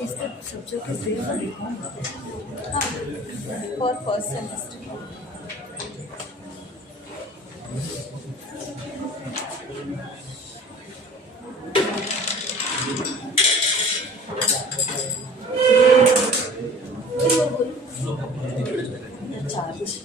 Is the subject is there for first semester? The charge.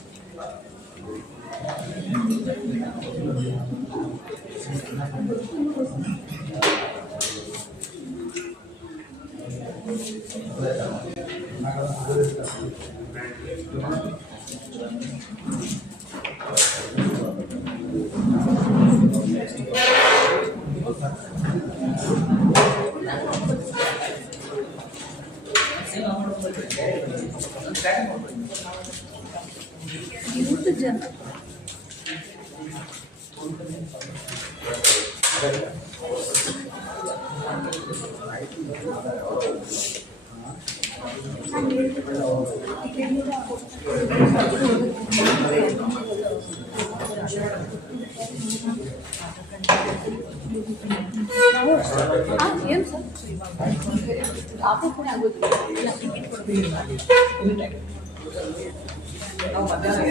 Give the jump. ಏನು ಸರ್ ಆಫೀಸ್ ಆಗೋದು ಟಿಕೆಟ್ ಕೊಡಬೇಕು ನಾವು ಮಧ್ಯಾಹ್ನ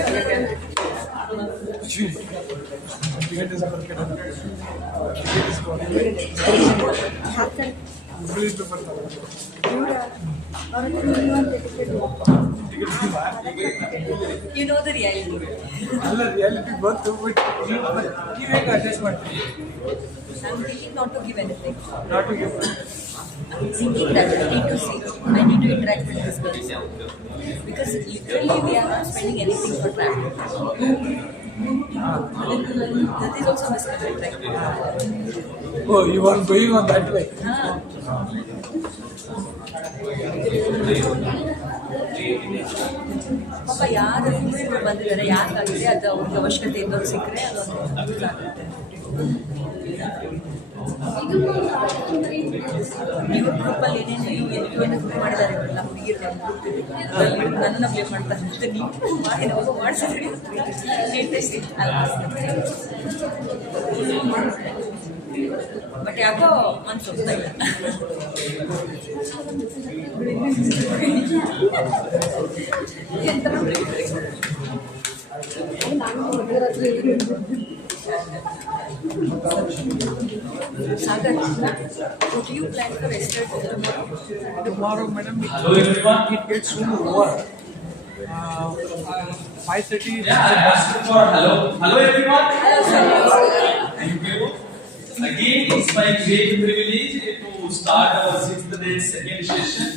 2 You know the reality. reality both to it. I'm thinking not to give anything. Not to give. I'm thinking that I need to see. I need to interact with this person. Because literally we are not spending anything for traveling. That is also misconception, right? Oh, you are going on that way. ಪಾಪ ಯಾರು ಬಂದಿದ್ದಾರೆ ಯಾಕಾಗಿದೆ ಅದು ಅವ್ರಿಗೆ ಅವಶ್ಯಕತೆ ಇದ್ದವ್ರು ಸಿಕ್ಕರೆ ಅದೊಂದು use ಆಗುತ್ತೆ. ಇವ್ರ ಗ್ರೂಪಲ್ಲಿ ಏನೇನು ಗ್ರೂಪ್ ಮಾಡಿದ್ದಾರೆ ಇವರೆಲ್ಲ ಹುಡುಗಿರು ನನ್ನನ್ನು ಪ್ಲೇ ಮಾಡ್ತಾರೆ ಮತ್ತೆ ನೀವು ಮಾಡಿ ನಾವು ಮಾಡಿಸಿದ್ರಿ ಬಟ್ ಯಾಕೋ ಮನ್ಸು ಹೋಗ್ತಾ ಇಲ್ಲ. ಎಂತ Sagar, what do you plan for restaurant tomorrow? Tomorrow, madam, Hello everyone. it gets soon over. 5:30. Yeah, I asked for hello. Hello everyone. Thank you. Again, it's my great privilege to start our 6th day second session.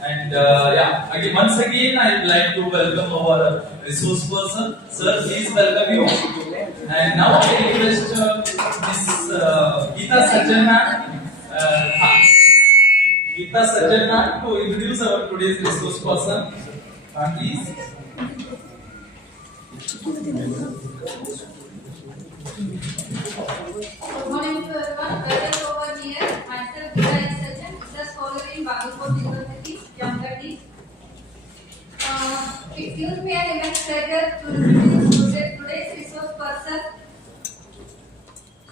And again, once again, I would like to welcome our resource person. Sir, please welcome you. And now I request Miss Geeta Sajjan to introduce our today's resource person. Please. Good morning to everyone. Welcome over here. Myself, Geeta Sajjan, the scholar in Bagalkot University, Jamgati. It gives me an immense pleasure to introduce today's resource person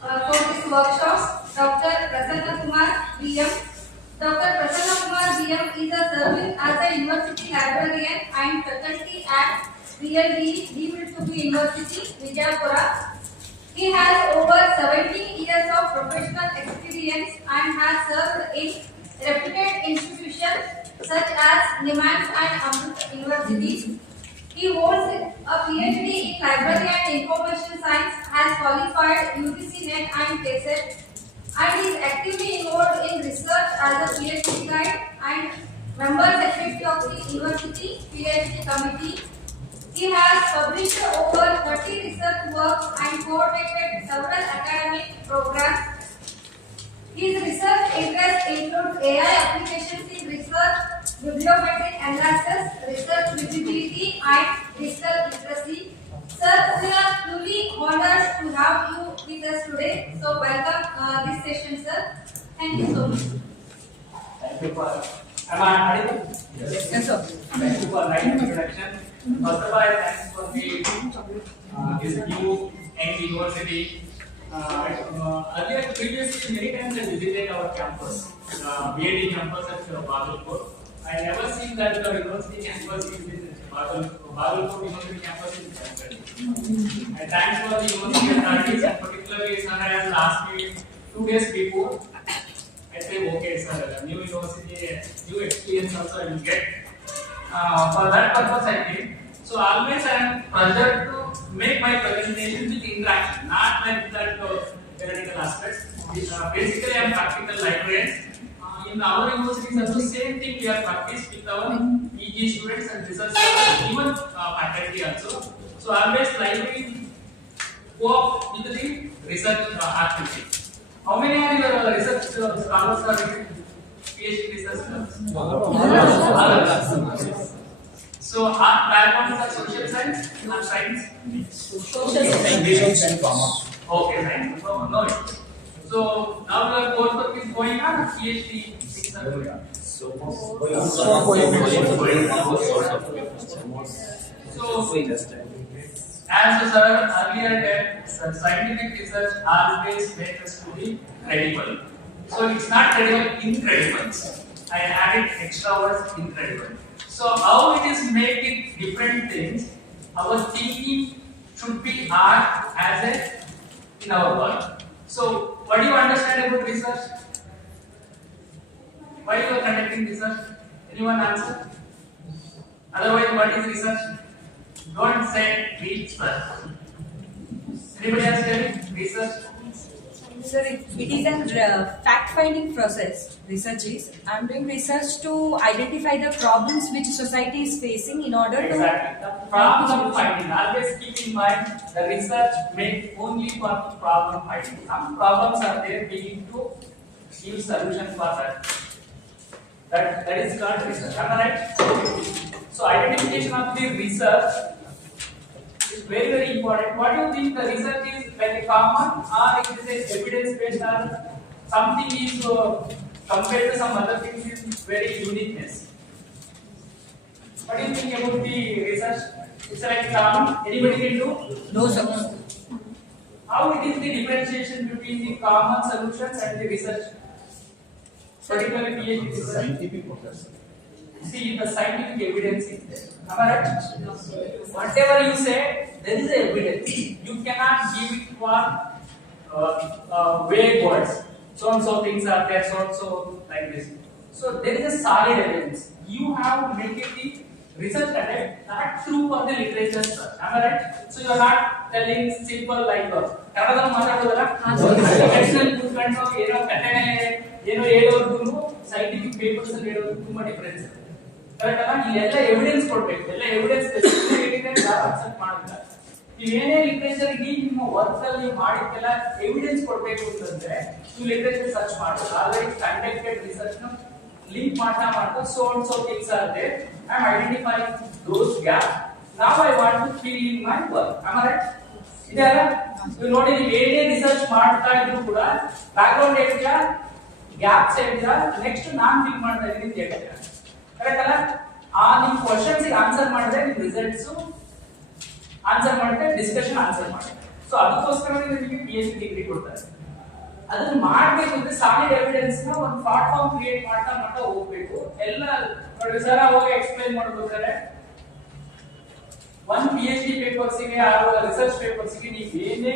for this workshop, Dr. Prasanna Kumar BM. Dr. Prasanna Kumar BM is serving as a university librarian and faculty at BLD, Deep University, Vijayapura. He has over 17 years of professional experience and has served in reputed institutions such as NIMANS and Amrit University. He holds a PhD in Library and Information Science, has qualified UGC NET and KSET, and is actively involved in research as a PhD guide and member secretary of the university PhD committee. He has published over 30 research works and coordinated several academic programs. His research interests include AI applications in research, bibliometric analysis, research visibility, and digital literacy. Sir, we are truly honored to have you with us today. So, welcome this session, sir. Thank you so much. Thank you for. Am I audible? Yes, sir. Thank you for nice introduction. First of all, thanks for this new university. Earlier, previously, many times I visited our campus, BAD campus at Bagalkot. I never seen that the university campus is in Bagalkot University campus in Jamgati. And thanks for the university authorities, and particularly sir has asked me 2 days before. I say, okay, sir, new university, new experience also I will get. For that purpose I came. So always I am pressured to make my presentation with interaction, not like that theoretical aspects. Basically I am practical librarian. In our universities also same thing we are practiced with our PG students and research students, even faculty also. So always library co-op with the research activity. How many are your research scholars or PhD research scholars? So our backgrounds are social science and science? Social science. Okay, science. No issues. So now the coursework is going on, PhD things are going on. So as the sir earlier said, scientific research always makes us to be credible. So it's not credible, incredible. I added extra words, incredible. So how it is making different things, our thinking should be art as a in our work. So what do you understand about research? Why you are conducting research? Anyone answer? Otherwise, what is research? Don't say research. Anybody else tell me? Research? Sir, it is a fact-finding process. Research is. I am doing research to identify the problems which society is facing in order to. Exactly. The problem finding. Always keep in mind the research made only for problem finding. Some problems are there. We need to give solution for that. That is called research. Am I right? So identification of the research is very, very important. What do you think the research is like a common or it is a evidence based or something is compared to some other things is very uniqueness? What do you think about the research? It's like common. Anybody can do? No, sir. How it is the differentiation between the common solutions and the research? Particularly PhD research. Scientific process. See, the scientific evidence is there. Am I right? Whatever you say, there is evidence. You cannot give it for vague words. So and so things are there, so and so like this. So there is a solid evidence. You have to make it the research conduct not true for the literature search. Am I right? So you are not telling simple like Kannada ಮಾತಾಡೋದಲ್ಲ textile ಕೂತ್ಕೊಂಡು ಏನೋ ಕಟ್ಟೆ ಏನೋ ಹೇಳೋದು scientific papers ಅಲ್ಲಿ ಹೇಳೋದು ತುಂಬಾ difference ಇದೆ. ಕರೆಕ್ಟ್ ಅಲ್ಲ? ಇಲ್ಲೆಲ್ಲ ಎವಿಡೆನ್ಸ್ ಕೊಡ್ಬೇಕು. ಎಲ್ಲ ಎವಿಡೆನ್ಸ್ ಅಕ್ಸೆಪ್ಟ್ ಮಾಡಲ್ಲ. ನೀವೇನೇ ಲಿಟರೇಚರ್ ನಿಮ್ಮ ವರ್ಕ್ ಅಲ್ಲಿ ಮಾಡಿದ್ದೆಲ್ಲ ಎವಿಡೆನ್ಸ್ ಕೊಡ್ಬೇಕು ಅಂತಂದ್ರೆ ನೀವು ಲಿಟರೇಚರ್ ಸರ್ಚ್ ಮಾಡೋದು. ಆಲ್ರೆಡಿ ಕಂಡಕ್ಟೆಡ್ ರಿಸರ್ಚ್ ನ ಲಿಂಕ್ ಮಾಡ್ತಾ so and so things are there. I am identifying those gaps. Now I want to fill in my work. Am I right? ಇದೆಲ್ಲ ನೀವು ನೋಡಿ, ನೀವು ಏನೇ ರಿಸರ್ಚ್ ಮಾಡ್ತಾ ಇದ್ರು ಕೂಡ background area gaps area next ನಾನು ಫಿಲ್ ಮಾಡ್ತಾ ಇದ್ದೀನಿ ಅಂತ ಹೇಳ್ತೀರಾ. ಕರೆಕ್ಟ್ ಅಲ್ಲ? ಆ ನಿಮ್ಮ ಕ್ವಶನ್ಸ್ ಆನ್ಸರ್ ಮಾಡಿದ್ರೆ ನಿಮ್ಮ ರಿಸಲ್ಟ್ಸ್ ಆನ್ಸರ್ ಮಾಡುತ್ತೆ, ಡಿಸ್ಕಷನ್ ಆನ್ಸರ್ ಮಾಡುತ್ತೆ. ಸೊ ಅದಕ್ಕೋಸ್ಕರ ನಿಮಗೆ PhD ಡಿಗ್ರಿ ಕೊಡ್ತಾರೆ. ಅದನ್ನ ಮಾಡ್ಬೇಕು ಅಂದ್ರೆ ಸಾಲಿಡ್ ಎವಿಡೆನ್ಸ್ ನ ಒಂದು ಪ್ಲಾಟ್ಫಾರ್ಮ್ ಕ್ರಿಯೇಟ್ ಮಾಡ್ತಾ ಹೋಗ್ಬೇಕು. ಎಲ್ಲ ನೋಡಿ ಸರ್, ಅವಾಗ ಎಕ್ಸ್ಪ್ಲೈನ್ ಮಾಡ್ಬೇಕಾದ್ರೆ ಒಂದು PhD ಪೇಪರ್ಸ್ ಗೆ ರಿಸರ್ಚ್ ಪೇಪರ್ಸ್ ಗೆ ನೀವು ಏನೇ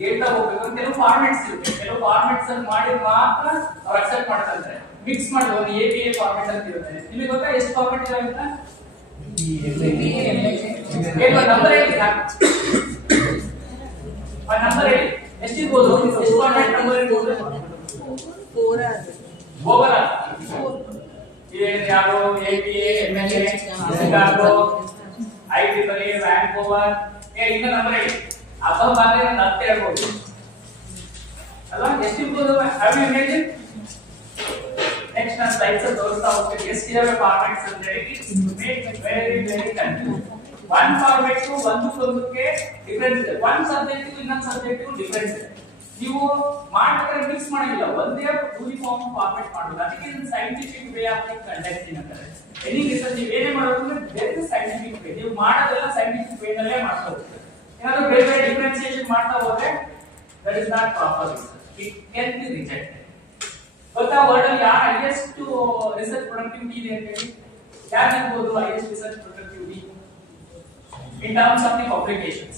ಹೇಳ್ತಾ ಹೋಗ್ಬೇಕು ಅಂತ ಕೆಲವು ಫಾರ್ಮ್ಯಾಟ್ಸ್ ಇರುತ್ತೆ. ಕೆಲವು ಫಾರ್ಮ್ಯಾಟ್ಸ್ ಅಲ್ಲಿ ಮಾಡಿ ಮಾತ್ರ ಅವ್ರು ಅಕ್ಸೆಪ್ಟ್ ಮಾಡ್ತಾರೆ. ಮಿಕ್ಸ್ ಮಾಡೋದು ಒಂದು APA ಫಾರ್ಮ್ಯಾಟ್ ಅಂತ ಇರುತ್ತೆ. ನಿಮಗೆ ಗೊತ್ತಾ ಎಷ್ಟು ಫಾರ್ಮ್ಯಾಟ್ ಇದಾವೆ ಅಂತ? ನಂಬರ್ ಹೇಳಿ, ನಂಬರ್ ಹೇಳಿ ಎಷ್ಟಿರ್ಬೋದು? ಎಷ್ಟು ಫಾರ್ಮ್ಯಾಟ್ ನಂಬರ್ ಇರ್ಬೋದು? ಓವರ್ ಯಾರು APA, MLA, Chicago, IEEE, Vancouver, ಇನ್ನ ನಂಬರ್ ಹೇಳಿ. ಅಪ್ಪ ಬಂದ್ರೆ ಒಂದು 10 ಹೇಳ್ಬೋದು ಅಲ್ಲ? ಎಷ್ಟಿರ್ಬೋದು? Have you imagine? ನೆಕ್ಸ್ಟ್ ನಾನು ಸ್ಲೈಡ್ಸ್ ತೋರಿಸ್ತಾ ಹೋಗ್ತೀನಿ. ಎಷ್ಟಿದಾವೆ ಫಾರ್ಮ್ಯಾಟ್ಸ್ ಅಂತ ಹೇಳಿ. It's make very very confuse. One format ಒಂದಕ್ಕೆ ಡಿಫರೆನ್ಸ್ ಇದೆ. ಒನ್ ಸಬ್ಜೆಕ್ಟ್ ಇನ್ನೊಂದು ಸಬ್ಜೆಕ್ಟ್ ಡಿಫರೆನ್ಸ್ ಇದೆ. ನೀವು ಮಾಡ್ಬೇಕಾದ್ರೆ ಮಿಕ್ಸ್ ಮಾಡಿಲ್ಲ, ಒಂದೇ ಯೂನಿಫಾರ್ಮ್ ಫಾರ್ಮ್ಯಾಟ್ ಮಾಡೋದು. ಅದಕ್ಕೆ ಸೈಂಟಿಫಿಕ್ ವೇ ಆಫ್ ಕಂಡಕ್ಟಿಂಗ್ ಅಂತಾರೆ. ಎನಿ ರಿಸರ್ಚ್ ನೀವು ಏನೇ ಮಾಡೋದು ಬೇರೆ ಸೈಂಟಿಫಿಕ್ ವೇ. ನೀವು ಮಾಡೋದೆಲ್ಲ ಸೈಂಟಿಫಿಕ್ ವೇ ನಲ್ಲೇ ಮಾಡ್ತಾ ಹೋಗ್ತೀರಾ. ಏನಾದ್ರು ಬೇರೆ ಬೇರೆ ಡಿಫರೆನ್ಸಿಯೇಷನ್ ಮಾಡ್ತಾ ಹೋದ್ರೆ that is not proper research. It can be rejected. ಗೊತ್ತಾ ವರ್ಲ್ಡ್ ಅಲ್ಲಿ ಯಾರು ಹೈಯೆಸ್ಟ್ ರಿಸರ್ಚ್ ಪ್ರೊಡಕ್ಟಿವಿಟಿ ಇದೆ ಅಂತ ಹೇಳಿ? ಯಾರು ಇರ್ಬೋದು highest research productivity in terms of the publications?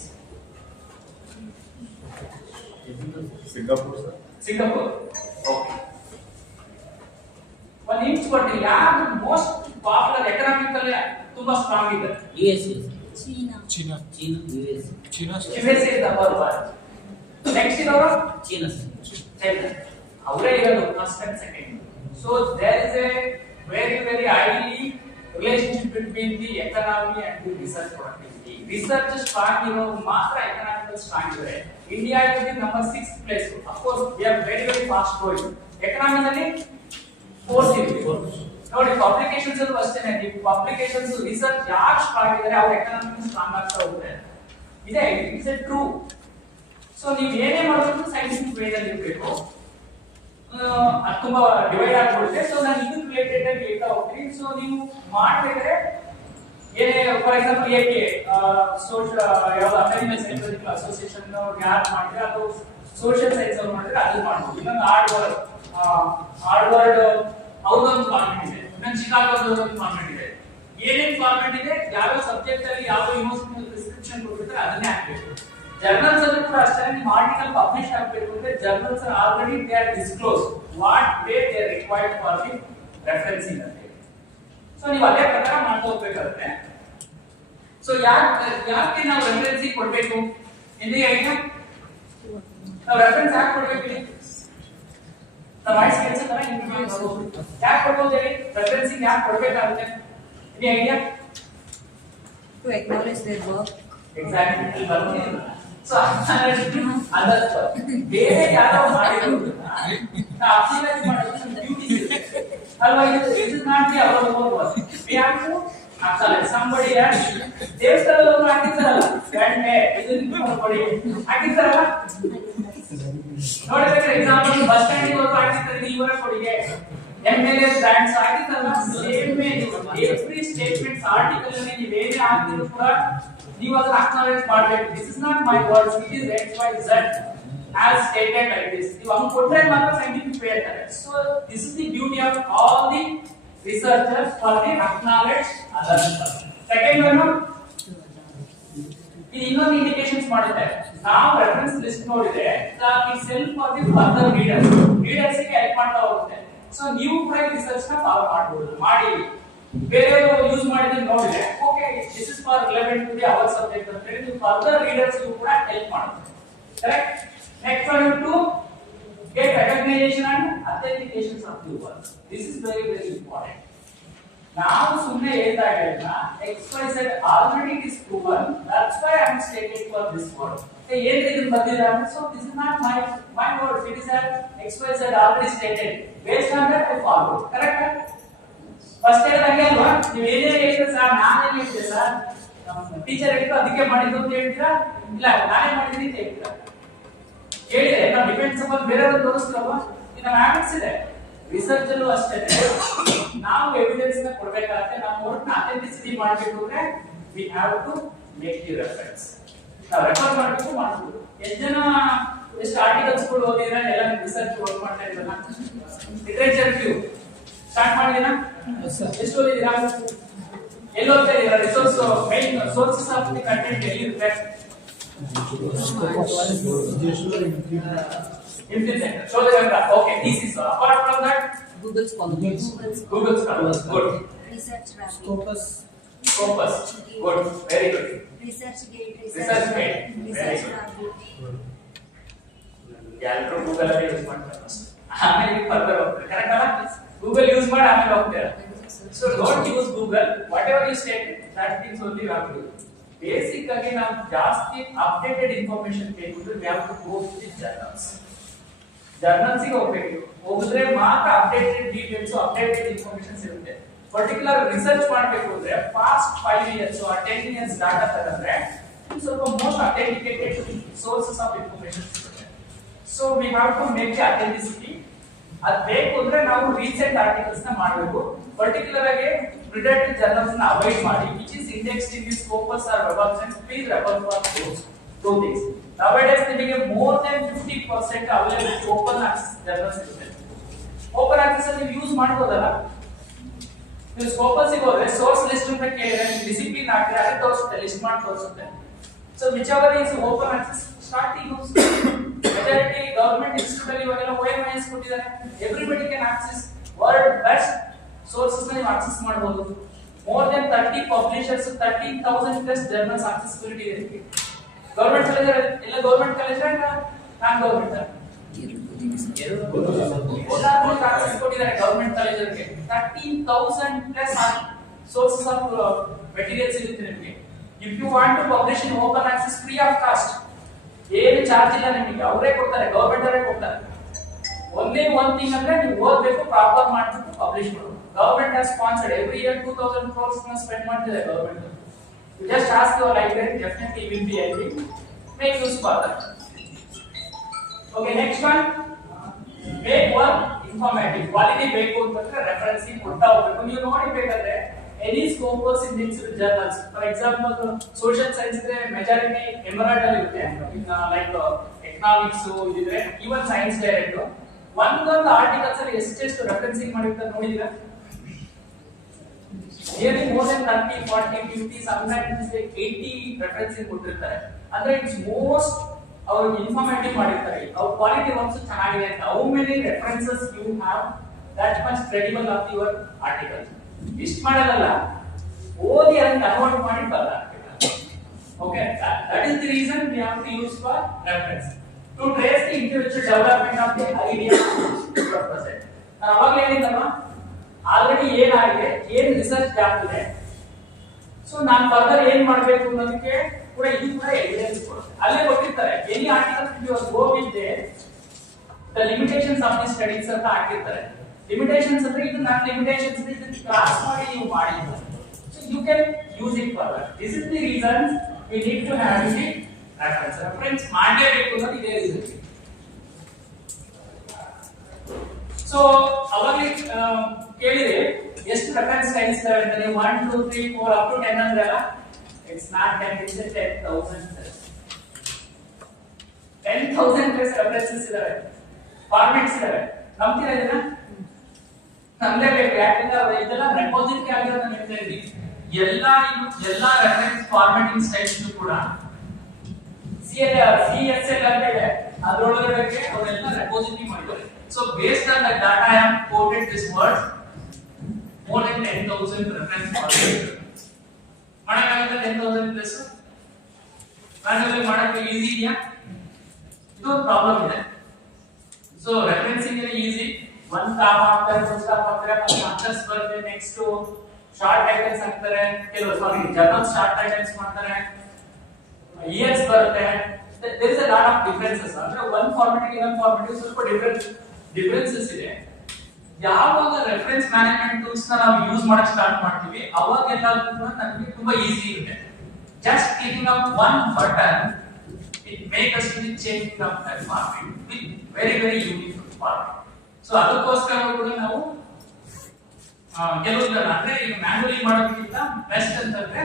Singapore. Okay. One hint ಕೊಟ್ಟಿ, ಯಾರು ಮೋಸ್ಟ್ ಪಾಪ್ಯುಲರ್ ಎಕನಾಮಿಕಲ್ಲಿ ತುಂಬಾ ಸ್ಟ್ರಾಂಗ್ ಇದೆ? USA. China. USA is number 1. Next ಇರೋರು China. ಅವರೇ ಇರೋದು first and second. So there is a very very highly relationship between the economy and the research productivity. Research strong ಇರೋ ಮಾತ್ರ economical strong ಇದೆ. India is the number 6th place. Of course we are very very fast growing. Economy ನಲ್ಲಿ 4th ಇದೆ. ನೋಡಿ publications ಅಲ್ಲೂ ಅಷ್ಟೇನೆ. ನೀವು publications research ಯಾರು ಸ್ಟ್ರಾಂಗ್ ಇದ್ದಾರೆ ಅವ್ರ ಎಕನಾಮಿ ಸ್ಟ್ರಾಂಗ್ ಆಗ್ತಾ ಹೋಗುತ್ತೆ. ಇದೆ, ಇಟ್ಸ್ ಎ ಟ್ರೂ. ಸೊ ನೀವು ಏನೇ ಮಾಡೋದು ಸೈಂಟಿಫಿಕ್ ವೇ ಅಲ್ಲಿ ಇರಬೇಕು. ಅದು ತುಂಬಾ ಡಿವೈಡ್ ಆಗ್ಬಿಡುತ್ತೆ. ಸೊ ನಾನು ಇದಕ್ಕೆ ರಿಲೇಟೆಡ್ ಆಗಿ ಹೇಳ್ತಾ ಹೋಗ್ತೀನಿ. ಸೊ ನೀವು ಮಾಡ್ಬೇಕಾದ್ರೆ ಏನೇ ಫಾರ್ ಎಕ್ಸಾಂಪಲ್ APA ಸೋಶಿಯಲ್ ಯಾವ್ದು ಅಕಾಡೆಮಿಕ್ ಸೈನ್ಸ್ ಅಸೋಸಿಯೇಷನ್ ಯಾರು ಮಾಡಿದ್ರೆ ಅದು ಸೋಶಿಯಲ್ ಸೈನ್ಸ್ ಅವ್ರು ಮಾಡಿದ್ರೆ ಅದು ಮಾಡ್ಬೋದು. ಇನ್ನೊಂದು ಹಾರ್ಡ್ವರ್ಡ್ ಅವ್ರದೊಂದು ಫಾರ್ಮೆಟ್ ಇದೆ, ಇನ್ನೊಂದು ಚಿಕಾಗೋದೊಂದು ಫಾರ್ಮೆಟ್ ಇದೆ. ಏನೇನ್ ಫಾರ್ಮೆಟ್ ಇದೆ, ಯಾವ ಸಬ್ಜೆಕ್ಟ್ ಅಲ್ಲಿ ಯಾವ ಯೂನಿವರ್ಸಿಟಿ ಪ್ರಿಸ್ಕ್ರಿಪ್ಷನ್ ಕೊಟ್ಟಿದ್ರೆ ಅದನ್ನೇ ಹಾಕ್ಬೇಕು. ಜರ್ನಲ್ಸ್ ಅಲ್ಲೂ ಕೂಡ ಅಷ್ಟೇ. ನಿಮ್ಮ ಆರ್ಟಿಕಲ್ ಪಬ್ಲಿಷ್ ಆಗಬೇಕು ಅಂದ್ರೆ journals already they are disclose what way they are required for the referencing ಅಂತ ಹೇಳಿ. ಸೊ ನೀವು ಅದೇ ಪ್ರಕಾರ ಮಾಡ್ತಾ ಹೋಗ್ಬೇಕಾಗುತ್ತೆ. ಸೊ ಯಾಕೆ ನಾವು ರೆಫರೆನ್ಸಿಂಗ್ ಕೊಡ್ಬೇಕು? ಎಲ್ಲಿ ಐಡಿಯಾ? ನಾವು ರೆಫರೆನ್ಸ್ ಯಾಕೆ ಕೊಡ್ಬೇಕು? ನಾವು ವಾಯ್ಸ್ ಕೇಳಿಸಲ್ಲ ಯಾಕೆ ಕೊಡ್ಬೋದು ಹೇಳಿ? ರೆಫರೆನ್ಸಿಂಗ್ ಯಾಕೆ ಕೊಡ್ಬೇಕಾಗುತ್ತೆ? ಎಲ್ಲಿ idea? To acknowledge their work. Exactly. So ಅದಕ್ಕೆ ಬೇರೆ ಯಾರೋ ಮಾಡಿದ್ರು ನಾವು ಅಪ್ರಿಲೈಸ್ ಮಾಡೋದು ಡ್ಯೂಟೀಸ್ ಇದೆ ಅಲ್ವಾ? ಇದು is not the our work. We have to apprise somebody else. ದೇವಸ್ಥಾನದವರು ಹಾಕಿರ್ತಾರಲ್ಲ ಗಂಟೆ ಇದನ್ನ ಕೊಡಿ ಹಾಕಿರ್ತಾರಲ್ಲ ನೋಡಿದ್ರೆ ಎಕ್ಸಾಂಪಲ್ ಬಸ್ ಸ್ಟ್ಯಾಂಡ್ ಹೋಗಿ ಹಾಕಿರ್ತಾರೆ ಇವರ ಕೊಡಿಗೆ MLA ಬ್ರಾಂಡ್ಸ್ ಹಾಕಿರ್ತಾರಲ್ಲ ಸೇಮ್ ಎವ್ರಿ ಸ್ಟೇಟ್ಮೆಂಟ್ಸ್ ಆರ್ಟಿಕಲ್ ಅಲ್ಲಿ ನೀವೇನೇ ಹಾಕಿದ್ರು ಕೂಡ ನೀವು ಅದನ್ನ ಅಕ್ನಾಲೆಜ್ ಮಾಡಬೇಕು. This is not my words, it is XYZ as stated like this. ನೀವು ಹಂಗೆ ಕೊಟ್ಟರೆ ಮಾತ್ರ ಸೈಂಟಿಫಿಕ್ ವೇ ಅಂತಾರೆ. So this is the beauty of all the researchers for the acknowledge others. Second one ಇದು ಇನ್ನೊಂದು ಇಂಡಿಕೇಶನ್ಸ್ ಮಾಡುತ್ತೆ. ನಾವು ರೆಫರೆನ್ಸ್ ಲಿಸ್ಟ್ ನೋಡಿದ್ರೆ it's help for the further readers ಗೆ ಹೆಲ್ಪ್ ಮಾಡ್ತಾ ಹೋಗುತ್ತೆ. ಸೊ ನೀವು ಕೂಡ ರಿಸರ್ಚ್ ನ ಫಾಲೋ ಮಾಡಬಹುದು. ಮಾಡಿ ಬೇರೆಯವರು ಯೂಸ್ ಮಾಡಿದ್ರೆ ನೋಡಿದ್ರೆ okay this is for relevant to the our subject ಅಂತ ಹೇಳಿ ನೀವು ಫರ್ದರ್ ರೀಡರ್ಸ್ ಗೂ ಕೂಡ ಹೆಲ್ಪ್ ಮಾಡುತ್ತೆ. Correct. Next one to get recognition and authentications of the work. This is very important. Now ಸುಮ್ಮನೆ ಹೇಳ್ತಾ ಇರೋದ್ನ XYZ already it is proven. That's why I am stated for this word. ಏನ್ ಇದನ್ನ ಬಂದಿದ್ದಾರೆ? So this is not my words. It is that XYZ already stated. Based on that I follow. Correct? First ಹೇಳಿದಂಗೆ ಅಲ್ವಾ? ನೀವು ಏನೇ ಹೇಳಿದ್ರೆ sir ನಾನೇ ಹೇಳಿದೆ ಸರ್ ಟೀಚರ್ ಹೇಳಿದ್ರು ಅದಕ್ಕೆ ಮಾಡಿದ್ದು ಅಂತ ಹೇಳ್ತೀರಾ? ಇಲ್ಲ ನಾನೇ ಮಾಡಿದ್ದೀನಿ ಅಂತ ಹೇಳ್ತೀರಾ? ಕೇಳಿದ್ರೆ ನಾವು ಡಿಪೆಂಡ್ಸ್ ಅಪಾನ್ ಬೇರೆಯವರು ತೋರಿಸ್ತೀವಲ್ವಾ? ಇದು ನಮ್ಮ ಹ್ಯಾಬಿಟ್ಸ್ ಇದೆ. ರಿಸರ್ಚ್ ಅಲ್ಲೂ ಅಷ್ಟೇ ನಾವು ಎವಿಡೆನ್ಸ್ ನ ಕೊಡಬೇಕಾಗುತ್ತೆ. ನಾವು ವರ್ಕ್ ನ ಅಥೆಂಟಿಸಿಟಿ ಮಾಡಬೇಕು ಅಂದ್ರೆ we have to make the reference. ನಾವು ರೆಫರ್ ಮಾಡಬೇಕು. ಎಷ್ಟು ಆರ್ಟಿಕಲ್ಸ್ ಗಳು ಓದಿದ್ರೆ ಎಲ್ಲ ರಿಸರ್ಚ್ ವರ್ಕ್ ಮಾಡ್ತಾ ಇದ್ದೀರಾ? ಲಿಟರೇಚರ್ ರಿವ್ಯೂ ಸ್ಟಾರ್ಟ್ ಮಾಡಿದೀರಾ? ಎಷ್ಟು ಓದಿದೀರಾ? ಎಲ್ಲಿ ಓದ್ತಾ ಇದ್ದೀರಾ? Resource main sources of the content ಎಲ್ಲಿ ಇರುತ್ತೆ? Show the camera. Okay, this is apart from that Google Scholar. Google Scholar. Good. Research Rapid. Scopus. Good. Very good. Research Gate. Research Gate. Very good. ಯಾರು Google ಅಲ್ಲಿ use ಮಾಡ್ತಾರೆ ಆಮೇಲೆ further ಹೋಗ್ತಾರೆ. Correct ಅಲ್ಲ? Google use ಮಾಡಿ ಆಮೇಲೆ ಹೋಗ್ತಾರೆ. So don't use Google. Whatever you state, that things only wrong. Basic ಆಗಿ ನಾವು ಜಾಸ್ತಿ ಅಪ್ಡೇಟೆಡ್ ಇನ್ಫಾರ್ಮೇಶನ್ ಬೇಕಿದ್ರೆ we have to go to the journals. Journals ಗೆ ಹೋಗಿದ್ರೆ ಮಾತ್ರ ಅಪ್ಡೇಟೆಡ್ ಡೀಟೇಲ್ಸ್ ಅಪ್ಡೇಟೆಡ್ ಇನ್ಫಾರ್ಮೇಶನ್ ಇರುತ್ತೆ. ಪರ್ಟಿಕ್ಯುಲರ್ ರಿಸರ್ಚ್ ಮಾಡಬೇಕು ಅಂದ್ರೆ past 5 years or 10 years data ತಗೊಂಡ್ರೆ ಸ್ವಲ್ಪ most authenticated sources of information ಸಿಗುತ್ತೆ. So we have to make the authenticity. ಅದು ಬೇಕು ಅಂದ್ರೆ ನಾವು ರೀಸೆಂಟ್ ಆರ್ಟಿಕಲ್ಸ್ ನ ಮಾಡಬೇಕು. ಪರ್ಟಿಕ್ಯುಲರ್ ಆಗಿ ಪ್ರಿಡೇಟೆಡ್ ಜರ್ನಲ್ಸ್ ನ ಅವಾಯ್ಡ್ ಮಾಡಿ which is indexed in the Scopus or Web of Science. Please refer for those two things. Nowadays ನಿಮಗೆ more than 50% available open access journals ಇರುತ್ತೆ. ಓಪನ್ ಆಕ್ಸೆಸ್ ಅಲ್ಲಿ ಯೂಸ್ ಮಾಡಬಹುದಲ್ಲ? ನೀವು Scopus ಗೆ ಹೋದ್ರೆ ಸೋರ್ಸ್ ಲಿಸ್ಟ್ ಅಂತ ಕೇಳಿದ್ರೆ ಡಿಸಿಪ್ಲಿನ್ ಹಾಕಿದ್ರೆ ಅದು ತೋರಿಸುತ್ತೆ, ಲಿಸ್ಟ್ ಮಾಡಿ ತೋರಿಸುತ್ತೆ. So whichever is open access start to use. Majority government institute ಅಲ್ಲಿ ಇವಾಗೆಲ್ಲ OMIS ಕೊಟ್ಟಿದ್ದಾರೆ. Everybody can access world best sources ನೀವು ಆಕ್ಸೆಸ್ ಮಾಡಬಹುದು. More than 30 publishers, 13,000 plus journals accessibility ಇದೆ. ಗವರ್ನಮೆಂಟ್ ಕಾಲೇಜ್ ಎಲ್ಲ government college non government access ಕೊಟ್ಟಿದ್ದಾರೆ government ಕಾಲೇಜರಿಗೆ. 13,000 plus sources of materials ಇರುತ್ತೆ ನಿಮಗೆ. If you want to publish in open access free of cost, ಏನು charge ಇಲ್ಲ ನಿಮಗೆ, ಅವರೇ ಕೊಡ್ತಾರೆ, ಗವರ್ನಮೆಂಟ್ ಅವರೇ ಕೊಡ್ತಾರೆ. ಒಂದೇ ಒಂದ್ ಥಿಂಗ್ ಅಂದ್ರೆ ನೀವು ಓದಬೇಕು, ಪ್ರಾಪರ್ ಮಾಡ್ಬೇಕು, ಪಬ್ಲಿಷ್ ಮಾಡಬೇಕು. Government has sponsored every year 2,000 crores ನ ಸ್ಪೆಂಡ್ ಮಾಡ್ತಿದೆ government. You just ask your library, definitely will be helping. Make use for that. Okay, next one. Make work informative. Quality ಬೇಕು ಅಂತಂದ್ರೆ referencing ಕೊಡ್ತಾ ಹೋಗ್ಬೇಕು. ನೀವು ನೋಡಿಬೇಕಾದ್ರೆ any Scopus indexed journals, for example social science ಇದ್ರೆ majority emerald ಅಲ್ಲಿ ಇರುತ್ತೆ. Like economics ಇದ್ರೆ even science direct ಒಂದೊಂದು ಆರ್ಟಿಕಲ್ಸ್ ಅಲ್ಲಿ ಎಷ್ಟೆಷ್ಟು ರೆಫರೆನ್ಸಿಂಗ್ ಮಾಡಿರ್ತಾರೆ ನೋಡಿದೀರಾ? Nearly more than 30, 40, 50, sometimes 80 references ಕೊಟ್ಟಿರ್ತಾರೆ. ಅಂದ್ರೆ ಇಟ್ಸ್ ಮೋಸ್ಟ್ ಅವರು ಇನ್ಫಾರ್ಮೇಟಿವ್ ಮಾಡಿರ್ತಾರೆ. ಅವ್ರ ಕ್ವಾಲಿಟಿ ವರ್ಕ್ಸ್ ಚೆನ್ನಾಗಿದೆ ಅಂತ. How many references you have that much credible of your article. ಇಷ್ಟು ಮಾಡಲ್ಲ, ಓದಿ ಅದನ್ನ ಕನ್ವರ್ಟ್ ಮಾಡಿ ಬಲ್ಲ. Okay, that is the reason we have to use for reference to trace the individual development of the idea process. ನಾನು ಅವಾಗಲೇ ಹೇಳಿದ್ದಲ್ವಾ, already ಏನಾಗಿದೆ, ಏನ್ ರಿಸರ್ಚ್ ಆಗ್ತಿದೆ, ಸೊ ನಾನು ಫರ್ದರ್ ಏನ್ ಮಾಡಬೇಕು ಅನ್ನೋದಕ್ಕೆ ಕೂಡ ಇದು ಕೂಡ ಎವಿಡೆನ್ಸ್ ಕೊಡುತ್ತೆ. ಅಲ್ಲೇ ಕೊಟ್ಟಿರ್ತಾರೆ any article you go with the limitations of the studies ಅಂತ ಹಾಕಿರ್ತಾರೆ. ಲಿಮಿಟೇಷನ್ಸ್ ಅಂದ್ರೆ ಇದು ನನ್ನ ಲಿಮಿಟೇಷನ್ಸ್ ಇದನ್ನ ಕ್ರಾಸ್ ಮಾಡಿ ನೀವು ಮಾಡಿ, so you can use it further. This is the reason we need to have the reference. Reference ಮಾಡಲೇಬೇಕು ಅನ್ನೋದು ಇದೇ ರೀಸನ್. ಸೊ ಅವಾಗಲೇ ಕೇಳಿದ್ರೆ ಎಷ್ಟು ರೆಫರೆನ್ಸ್ ಟೈಮ್ಸ್ ಇದಾವೆ ಅಂತ ನೀವು 1 2 3 4 ಅಪ್ ಟು 10 ಅಂದ್ರಲ್ಲ, it's not 10, it's 10,000 plus. 10,000 plus references ಇದಾವೆ, ಫಾರ್ಮ್ಯಾಟ್ಸ್ ಇದಾವೆ. ನಂಬ್ತೀರಾ ಇದನ್ನ? ನಂಬಲೇಬೇಕು. ಯಾಕಂದ್ರೆ ಅವರು ಇದೆಲ್ಲ ರೆಪೋಸಿಟರಿ ಆಗಿರೋದನ್ನ ಹೇಳ್ತಾ ಇದ್ದೀನಿ. ಎಲ್ಲಾ ರೆಫರೆನ್ಸ್ ಫಾರ್ಮ್ಯಾಟಿಂಗ್ ಸ್ಟೈಲ್ಸ್ ಕೂಡ CSL ಅಂತ ಇದೆ ಅದರೊಳಗಡೆ ಅವರೆಲ್ಲ ರೆಪೋಸಿಟರಿ ಮಾಡಿದ್ದಾರೆ. So based on that data I have quoted this word more than 10,000 reference points. ಮಾಡಕ್ಕಾಗುತ್ತೆ 10,000 plus manually ಮಾಡಕ್ಕೆ ಈಸಿ ಇದೆಯಾ? ಇದು ಒಂದು ಪ್ರಾಬ್ಲಮ್ ಇದೆ. ಸೊ ರೆಫರೆನ್ಸಿಂಗ್ ಇದೆ ಈಸಿ, ಒಂದು ಸ್ಟಾಪ್ ಹಾಕ್ತಾರೆ, ಒಂದು ಸ್ಟಾಪ್ ಹಾಕ್ತಾರೆ, ಮಾಸ್ಟರ್ಸ್ ಬರುತ್ತೆ, ನೆಕ್ಸ್ಟ್ ಶಾರ್ಟ್ ಟೈಟಲ್ಸ್ ಹಾಕ್ತಾರೆ, ಕೆಲವು ಜರ್ನಲ್ ಶಾರ್ಟ್ ಟೈಟಲ್ಸ್ ಮಾಡ್ತಾರೆ, ಇಯರ್ಸ್ ಬರುತ್ತೆ. There is a lot of differences. ಅಂದ್ರೆ ಒಂದು ಫಾರ್ಮ್ಯಾಟ್ ಇನ್ನೊಂದು ಫಾರ್ಮ್ಯಾಟ್ ಸ್ವಲ್ಪ ಡಿಫರೆನ್ಸಸ್ ಇದೆ. ಯಾವಾಗ ರೆಫರೆನ್ಸ್ ಮ್ಯಾನೇಜ್ಮೆಂಟ್ ಟೂಲ್ಸ್ ನ ನಾವು ಯೂಸ್ ಮಾಡಕ್ ಸ್ಟಾರ್ಟ್ ಮಾಡ್ತೀವಿ ಅವಾಗೆಲ್ಲ ನಮಗೆ ತುಂಬಾ ಈಸಿ ಇರುತ್ತೆ. Just clicking up one button it make us to change the format with very unique format. So ಅದಕ್ಕೋಸ್ಕರ ಕೂಡ ನಾವು ಕೆಲವು ಅಂದ್ರೆ ಈಗ ಮ್ಯಾನ್ಯುವಲಿ ಮಾಡೋದಕ್ಕಿಂತ ಬೆಸ್ಟ್ ಅಂತಂದ್ರೆ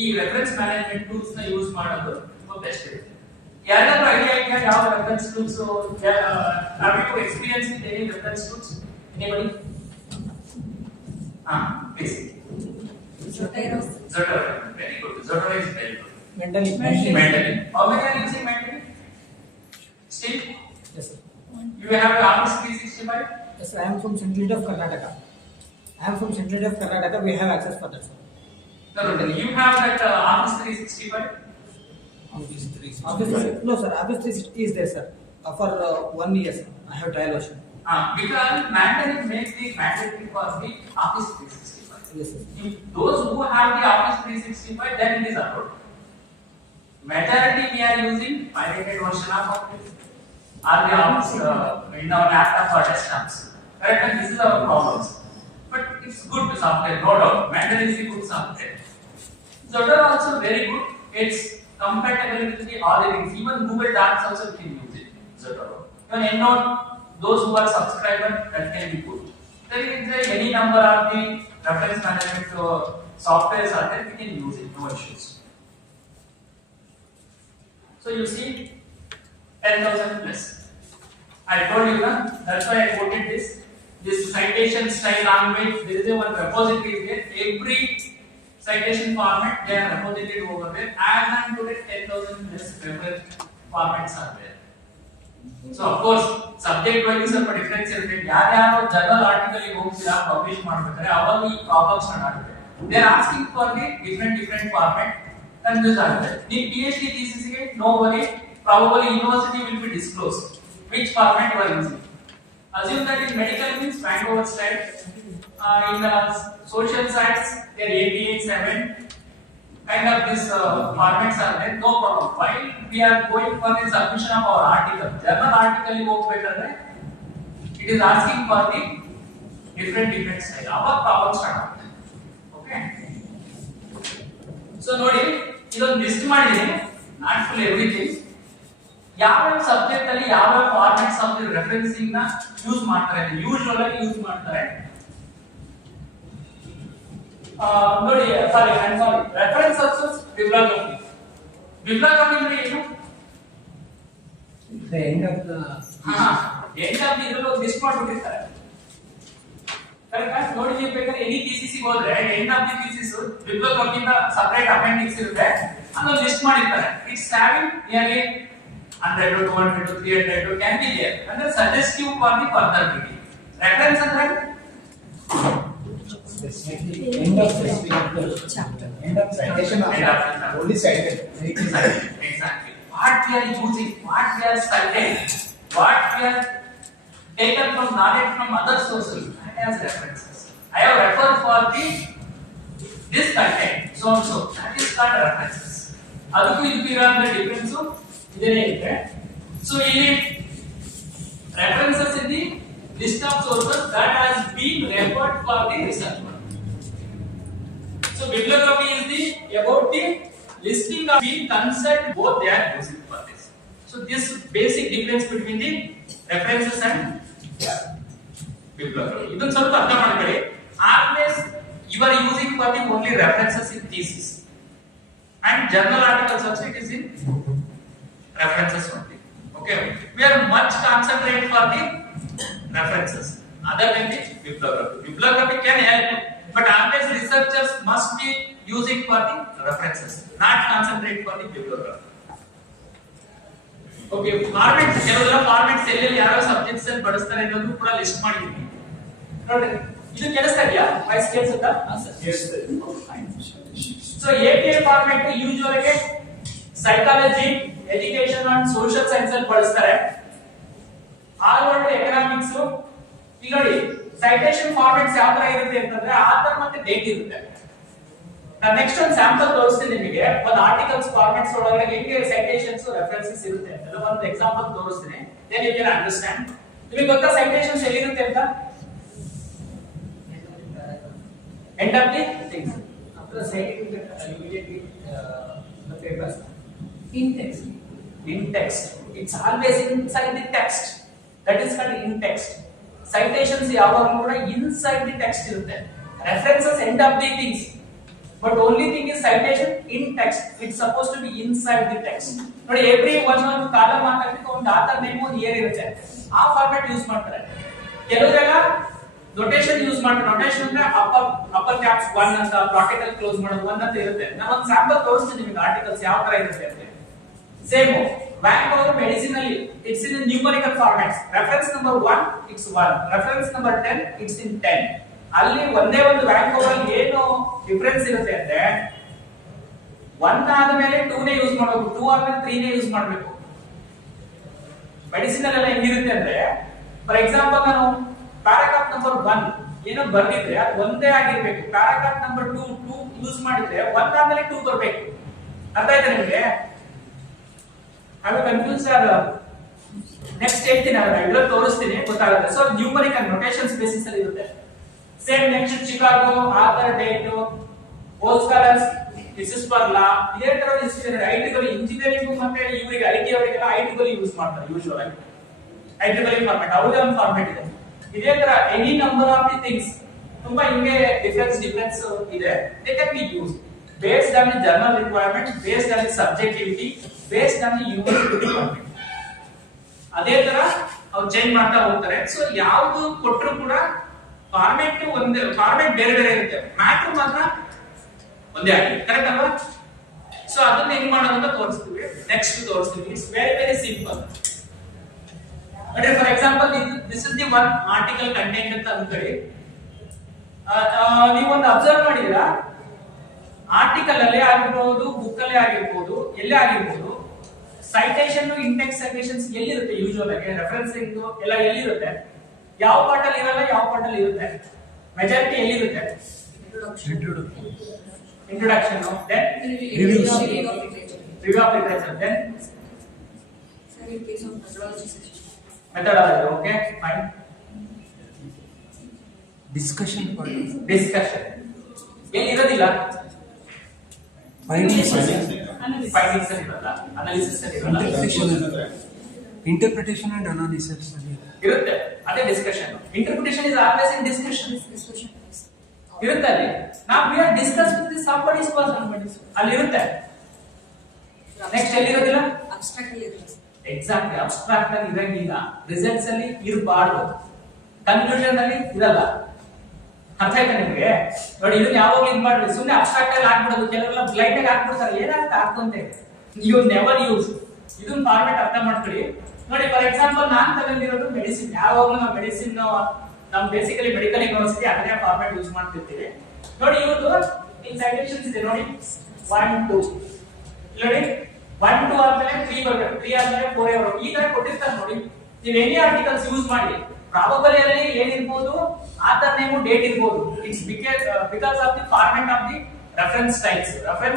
ಈ ರೆಫರೆನ್ಸ್ ಮ್ಯಾನೇಜ್ಮೆಂಟ್ ಟೂಲ್ಸ್ ನ ಯೂಸ್ ಮಾಡೋದು ತುಂಬಾ ಬೆಸ್ಟ್ ಇದೆ. ಯಾರಾದ್ರೂ ಐಡಿಯಾ ಇದೆಯಾ ಯಾವ reference tools? have you experienced with any reference tools? Anybody? Please. Zotero. Very good. Zotero is very good. Mentally. How many are using mentally? Still? Yes, sir. You have Office 365? Yes, sir. I am from Central of Karnataka. We have access for that, sir. No. You have that Office 365? Office 365. No, sir. Office 360 is there, sir. For 1 year, sir. I have trial version. Because mandatory makes the mandatory for the Office 365. Yes, sir. If those who have the Office 365, then it is allowed. Majority we are using pirated version of Office or the Office in our laptops or desktops. Correct? And this is our problems. But it's good software, no doubt. Mandatory is a good software. Zotero also very good. It's compatible with all the things. Even Google Docs also can use it. Zotero. Even EndNote, those who are subscribers, that can be good. There is any number of the reference management softwares are there. We can use it. No issues. So you see 10,000 plus. I told you that. That's why I quoted this. This citation style language. There is a one repository there. Every citation format they are reposited over there. As on today, 10,000 plus reference formats are there. So of course, subject wise ಸ್ವಲ್ಪ difference ಇರುತ್ತೆ. ಯಾರ್ಯಾರು journal article ಗೆ ಹೋಗ್ತೀರಾ publish ಮಾಡ್ಬೇಕಾದ್ರೆ ಅವಾಗ ಈ problems ಆಗುತ್ತೆ. They are asking for the different format. Confused ಆಗುತ್ತೆ. ನಿಮ್ಮ PhD thesis ಗೆ no worry, probably university will be disclosed which format you are using. Assume that in medical means Vancouver style, in social science they are 8, 7 kind of this formats are there, no problem. While we are going for the submission of our article, journal article you ಹೋಗಬೇಕಾದ್ರೆ it is asking for the different style. Our problem start ಆಗುತ್ತೆ. Okay. So ನೋಡಿ ಇದೊಂದು list ಮಾಡಿದ್ದೀನಿ, not full everything. ಯಾವ subject ಅಲ್ಲಿ ಯಾವ formats of the referencing ನ use ಮಾಡ್ತಾರೆ, ಯೂಶುವಲ್ ಆಗಿ ಯೂಸ್ ಮಾಡ್ತಾರೆ. ನೋಡಿ ಸಾರಿ ರೆಫರೆನ್ಸ್ ವರ್ಸಸ್ ಬಿಬ್ಲಿಯೋಗ್ರಫಿ. ಬಿಬ್ಲಿಯೋಗ್ರಫಿ ಅಂದ್ರೆ ಏನು? ಎಂಡ್ ಆಫ್ ದಿ ಇದರಲ್ಲಿ ಒಂದು ಲಿಸ್ಟ್ ಮಾಡ್ಬಿಟ್ಟಿರ್ತಾರೆ. ಕರೆಕ್ಟ್? ನೋಡಿ ನೀವು ಬೇಕಾದ್ರೆ ಎನಿ ಥೀಸಿಸ್ ಹೋದ್ರೆ ಎಂಡ್ ಆಫ್ ದಿ ಥೀಸಿಸ್ ಬಿಬ್ಲಿಯೋಗ್ರಫಿ ಇಂದ ಸಪರೇಟ್ ಅಪೆಂಡಿಕ್ಸ್ ಇರುತ್ತೆ, ಅದನ್ನ ಲಿಸ್ಟ್ ಮಾಡಿರ್ತಾರೆ. It's having nearly 100 to 200 to 300 to can be there, ಅಂದ್ರೆ suggestive for the further reading. Reference ಅಂದ್ರೆ End of chapter. End of citation. Only cited. Exactly. What we are using, what we are citing, what we are taken from knowledge from other sources as references. I have referred for this content, so that is called references. ಅದಕ್ಕೂ ಇದಕ್ಕೂ ಇರೋ difference ಇದೇನೇ ಇದೆ. So ಇಲ್ಲಿ references in the list of sources that has been referred for the research work. So bibliography is about the listing of being concerned both they are using for this. So this basic difference between the references and bibliography. ಇದನ್ನ ಸ್ವಲ್ಪ ಅರ್ಥ ಮಾಡ್ಕೊಳ್ಳಿ. Always you are using for the only references in thesis and journal articles also it is in references only. Okay, we are much concentrate for the references other than the bibliography. Bibliography can help, but always researchers must be using for the references, not concentrate for the bibliography. Okay format ಕೆಲವೆಲ್ಲ formats ಎಲ್ಲೆಲ್ಲಿ ಯಾವ subjects ಅಲ್ಲಿ ಬಳಸ್ತಾರೆ ಅನ್ನೋದು ಕೂಡ list ಮಾಡಿದ್ದೀನಿ ನೋಡ್ರಿ ಇದು ಕೇಳಿಸ್ತಾ ಇದೆಯಾ ವಾಯ್ಸ್ ಕೇಳಿಸುತ್ತಾ so API format usually psychology education and social science ಅಲ್ಲಿ ಬಳಸ್ತಾರೆ ಆಲ್ ಎಕನಾಮಿಕ್ಸ್ ಇಲ್ಲಿ ನೋಡಿ ಸೈಟೇಷನ್ ಫಾರ್ಮ್ಯಾಟ್ಸ್ ಯಾವ ತರ ಇರುತ್ತೆ ಅಂತಂದ್ರೆ ಆಥರ್ ಮತ್ತೆ ಡೇಟ್ ಇರುತ್ತೆ ನಾನು ನೆಕ್ಸ್ಟ್ ಒಂದು ಸ್ಯಾಂಪಲ್ ತೋರಿಸ್ತೀನಿ ನಿಮಗೆ ಒಂದು ಆರ್ಟಿಕಲ್ಸ್ ಫಾರ್ಮ್ಯಾಟ್ಸ್ ಒಳಗಡೆ ಹೆಂಗೆ ಸೈಟೇಷನ್ಸ್ ರೆಫರೆನ್ಸಸ್ ಇರುತ್ತೆ ಅಂತ ಒಂದು ಎಕ್ಸಾಂಪಲ್ ತೋರಿಸ್ತೀನಿ ದೆನ್ ಯು ಕ್ಯಾನ್ ಅಂಡರ್ಸ್ಟ್ಯಾಂಡ್ ನಿಮಗೆ ಗೊತ್ತಾ ಸೈಟೇಷನ್ಸ್ ಎಲ್ಲಿರುತ್ತೆ ಅಂತ end of the things after citing immediately the papers in text it's always inside the text that is called in text citations ಯಾವಾಗಲೂ ಕೂಡ inside the text ಇರುತ್ತೆ references end of the things but only thing is citation in text it's supposed to be inside the text ನೋಡಿ every one column ಹಾಕಕ್ಕೆ ಒಂದು author name ಒಂದು year ಇರುತ್ತೆ ಆ format use ಮಾಡ್ತಾರೆ ಕೆಲವರೆಲ್ಲ ನೊಟೇಷನ್ ಯೂಸ್ ಮಾಡ್ತಾರೆ ನೊಟೇಷನ್ ಅಂದ್ರೆ ಅಪ್ಪರ್ ಕ್ಯಾಪ್ಸ್ 1 ಅಂತ ಬ್ರಾಕೆಟ್ ಅಲ್ಲಿ ಕ್ಲೋಸ್ ಮಾಡೋದು 1 ಅಂತ ಇರುತ್ತೆ ನಾನು ಒಂದು ಸ್ಯಾಂಪಲ್ ತೋರಿಸ್ತೀನಿ ನಿಮಗೆ ಆರ್ಟಿಕಲ್ಸ್ ಯಾವ ತರ ಇರುತ್ತೆ ಅಂತ ಸೇಮ್ ಬ್ಯಾಂಕ್ ಅವರು ಮೆಡಿಸಿನ್ ಅಲ್ಲಿ it's in numerical formats reference number 1 it's 1 reference number 10 it's in 10 ಅಲ್ಲಿ ಒಂದೇ ಒಂದು ಬ್ಯಾಂಕ್ ಓವರ್ ಏನು ಡಿಫರೆನ್ಸ್ ಇರುತ್ತೆ ಅಂದ್ರೆ 1 ಆದ್ಮೇಲೆ 2 ನೇ ಯೂಸ್ ಮಾಡಬೇಕು 2 ಆದ್ಮೇಲೆ 3 ನೇ ಯೂಸ್ ಮಾಡಬೇಕು ಮೆಡಿಸಿನ್ ಅಲ್ಲೆಲ್ಲ ಹೆಂಗಿರುತ್ತೆ ಅಂದ್ರೆ ಫಾರ್ ಎಕ್ಸಾಂಪಲ್ ನಾನು ಪ್ಯಾರಾಗ್ರಾಫ್ ನಂಬರ್ 1 ಏನೋ ಬರ್ದಿದ್ರೆ ಅದು ಒಂದೇ ಆಗಿರ್ಬೇಕು ಪ್ಯಾರಾಗ್ರಾಫ್ ನಂಬರ್ 2 ಯೂಸ್ ಮಾಡಿದ್ರೆ 1 ಆದ್ಮೇಲೆ 2 ಬರಬೇಕು ಅರ್ಥ ಆಯ್ತಾ ನಿಮಗೆ ಅದು ಕನ್ಫ್ಯೂಸ್ ನೆಕ್ಸ್ಟ್ ಹೇಳ್ತೀನಿ ಅದನ್ನ ಇದ್ರಲ್ಲಿ ತೋರಿಸ್ತೀನಿ ಗೊತ್ತಾಗುತ್ತೆ ಸೊ ನ್ಯೂಮರಿಕಲ್ ನೊಟೇಷನ್ಸ್ ಬೇಸಿಸ್ ಅಲ್ಲಿ ಇರುತ್ತೆ same next Chicago author date ಓಸ್ಕಾಲರ್ಸ್ ದಿಸ್ ಇಸ್ ಫಾರ್ ಲಾ ಇದೇ ತರ ಐಟಿಗಳು ಇಂಜಿನಿಯರಿಂಗ್ ಮತ್ತೆ ಇವರಿಗೆ ಐಟಿ ಅವರಿಗೆಲ್ಲ ಐಟಿಗಳು ಯೂಸ್ ಮಾಡ್ತಾರೆ ಯೂಶುವಲ್ ಆಗಿ ಐಟಿಗಳು ಫಾರ್ಮ್ಯಾಟ್ ಅವ್ರದೇ ಒಂದು ಫಾರ್ಮ್ಯಾಟ್ ಇದೆ ಇದೇ ತರ any number of the things ತುಂಬಾ ಹಿಂಗೆ ಡಿಫರೆನ್ಸ್ ಇದೆ they can be use based on the journal requirement based on the subjectivity based on the university requirement ಅದೇ ತರ ಅವ್ರು ಚೇಂಜ್ ಮಾಡ್ತಾ ಹೋಗ್ತಾರೆ ಸೊ ಯಾವುದು ಕೊಟ್ಟರು ಕೂಡ ಫಾರ್ಮ್ಯಾಟ್ ಒಂದೇ ಫಾರ್ಮ್ಯಾಟ್ ಬೇರೆ ಬೇರೆ ಇರುತ್ತೆ ಮ್ಯಾಟರ್ ಮಾತ್ರ ಒಂದೇ ಆಗಿದೆ ಕರೆಕ್ಟ್ ಅಲ್ವಾ ಸೊ ಅದನ್ನ ಹೆಂಗ್ ಮಾಡೋದು ಅಂತ ತೋರಿಸ್ತೀವಿ ನೆಕ್ಸ್ಟ್ ತೋರಿಸ್ತೀವಿ ಇಟ್ಸ್ ವೆರಿ ವೆರಿ ಸಿಂಪಲ್ ಅಂದ್ರೆ for example this is the one article content ಅಂತ ಅನ್ಕೊಳ್ಳಿ ನೀವು ಒಂದು ಅಬ್ಸರ್ವ್ ಮಾಡಿದೀರಾ ಆರ್ಟಿಕಲ್ ಅಲ್ಲೇ ಆಗಿರ್ಬೋದು ಬುಕ್ ಅಲ್ಲೇ ಆಗಿರ್ಬೋದು ಎಲ್ಲೇ ಆಗಿರ್ಬೋದು ಸೈಟೇಷನ್ ಇಂಡೆಕ್ಸ್ ಸೈಟೇಷನ್ಸ್ ಎಲ್ಲಿರುತ್ತೆ ಯೂಶುವಲ್ ಆಗಿ ರೆಫರೆನ್ಸಿಂಗ್ ಎಲ್ಲ ಎಲ್ಲಿರುತ್ತೆ ಯಾವ ಪಾರ್ಟ್ ಅಲ್ಲಿ ಇರಲ್ಲ ಯಾವ ಪಾರ್ಟ್ ಅಲ್ಲಿ ಇರುತ್ತೆ ಮೆಜಾರಿಟಿ ಎಲ್ಲಿರುತ್ತೆ introduction then review of literature then methodology okay fine discussion ಏನು ಇರೋದಿಲ್ಲ ಫೈಂಡಿಂಗ್ಸ್ ಇರಲ್ಲ ಅನಾಲಿಸಿಸ್ ಇರಲ್ಲ interpretation and analysis ಇರುತ್ತೆ ಅದೇ discussion interpretation is always in discussion ಇರುತ್ತೆ ಅಲ್ಲಿ ನಾವು we are discuss with somebody's person ಅಲ್ಲಿ ಇರುತ್ತೆ ನೆಕ್ಸ್ಟ್ ಎಲ್ಲಿ ಇರೋದಿಲ್ಲ ಅಬ್ಸ್ಟ್ರಾಕ್ಟ್ ಅಲ್ಲಿ ಇರುತ್ತೆ ಎಕ್ಸಾಕ್ಟ್ಲಿ ಅಬ್ಸ್ಟ್ರಾಕ್ಟ್ ಅಲ್ಲಿ ಇರಂಗಿಲ್ಲ ರಿಸಲ್ಟ್ಸ್ ಅಲ್ಲಿ ಇರಬಾರ್ದು ಕನ್ಕ್ಲೂಷನ್ ಅಲ್ಲಿ ಇರಲ್ಲ ಅರ್ಥ ಆಯ್ತಾ ನಿಮಗೆ ನೋಡಿ ಇದನ್ನ ಯಾವಾಗಲೂ ಇದು ಮಾಡ್ರಿ ಸುಮ್ಮನೆ ಅಬ್ಸ್ಟ್ರಾಕ್ಟ್ ಅಲ್ಲಿ ಹಾಕ್ಬಿಡೋದು ಕೆಲವೆಲ್ಲ ಬ್ಲೈಂಡ್ ಆಗಿ ಹಾಕ್ಬಿಡ್ತಾರೆ ಏನಾಗುತ್ತೆ ಹಾಕೊಂತೆ ಯು ನೆವರ್ ಯೂಸ್ ಇದನ್ನ ಫಾರ್ಮ್ಯಾಟ್ ಅರ್ಥ ಮಾಡ್ಕೊಳ್ಳಿ ನೋಡಿ ಫಾರ್ ಎಕ್ಸಾಂಪಲ್ ನಾನು ತಗೊಂಡಿರೋದು ಮೆಡಿಸಿನ್ ಯಾವಾಗಲೂ ನಾವು ಮೆಡಿಸಿನ್ ನಾವು ಬೇಸಿಕಲಿ ಮೆಡಿಕಲ್ ಯೂನಿವರ್ಸಿಟಿ ಅದನ್ನೇ ಫಾರ್ಮ್ಯಾಟ್ ಯೂಸ್ ಮಾಡ್ತಿರ್ತೀವಿ ನೋಡಿ ಇವ್ರದ್ದು ಇನ್ ಸೈಟೇಷನ್ಸ್ ಇದೆ ನೋಡಿ 1 2 ನೋಡಿ 1 2 ಆದ್ಮೇಲೆ 3 ಬರಬೇಕು 3 ಆದ್ಮೇಲೆ 4 ಬರಬೇಕು ಈ ತರ ಕೊಟ್ಟಿರ್ತಾರೆ ನೋಡಿ ನೀವು ಎನಿ ಆರ್ಟಿಕಲ್ಸ್ ಯೂಸ್ ಮಾಡಿ ಪ್ರಾಬಬಲಿ ಅಲ್ಲಿ ಏನಿರಬಹುದು ಆಥರ್ ನೇಮ್ ಡೇಟ್ ಇರಬಹುದು it's because of the format of the reference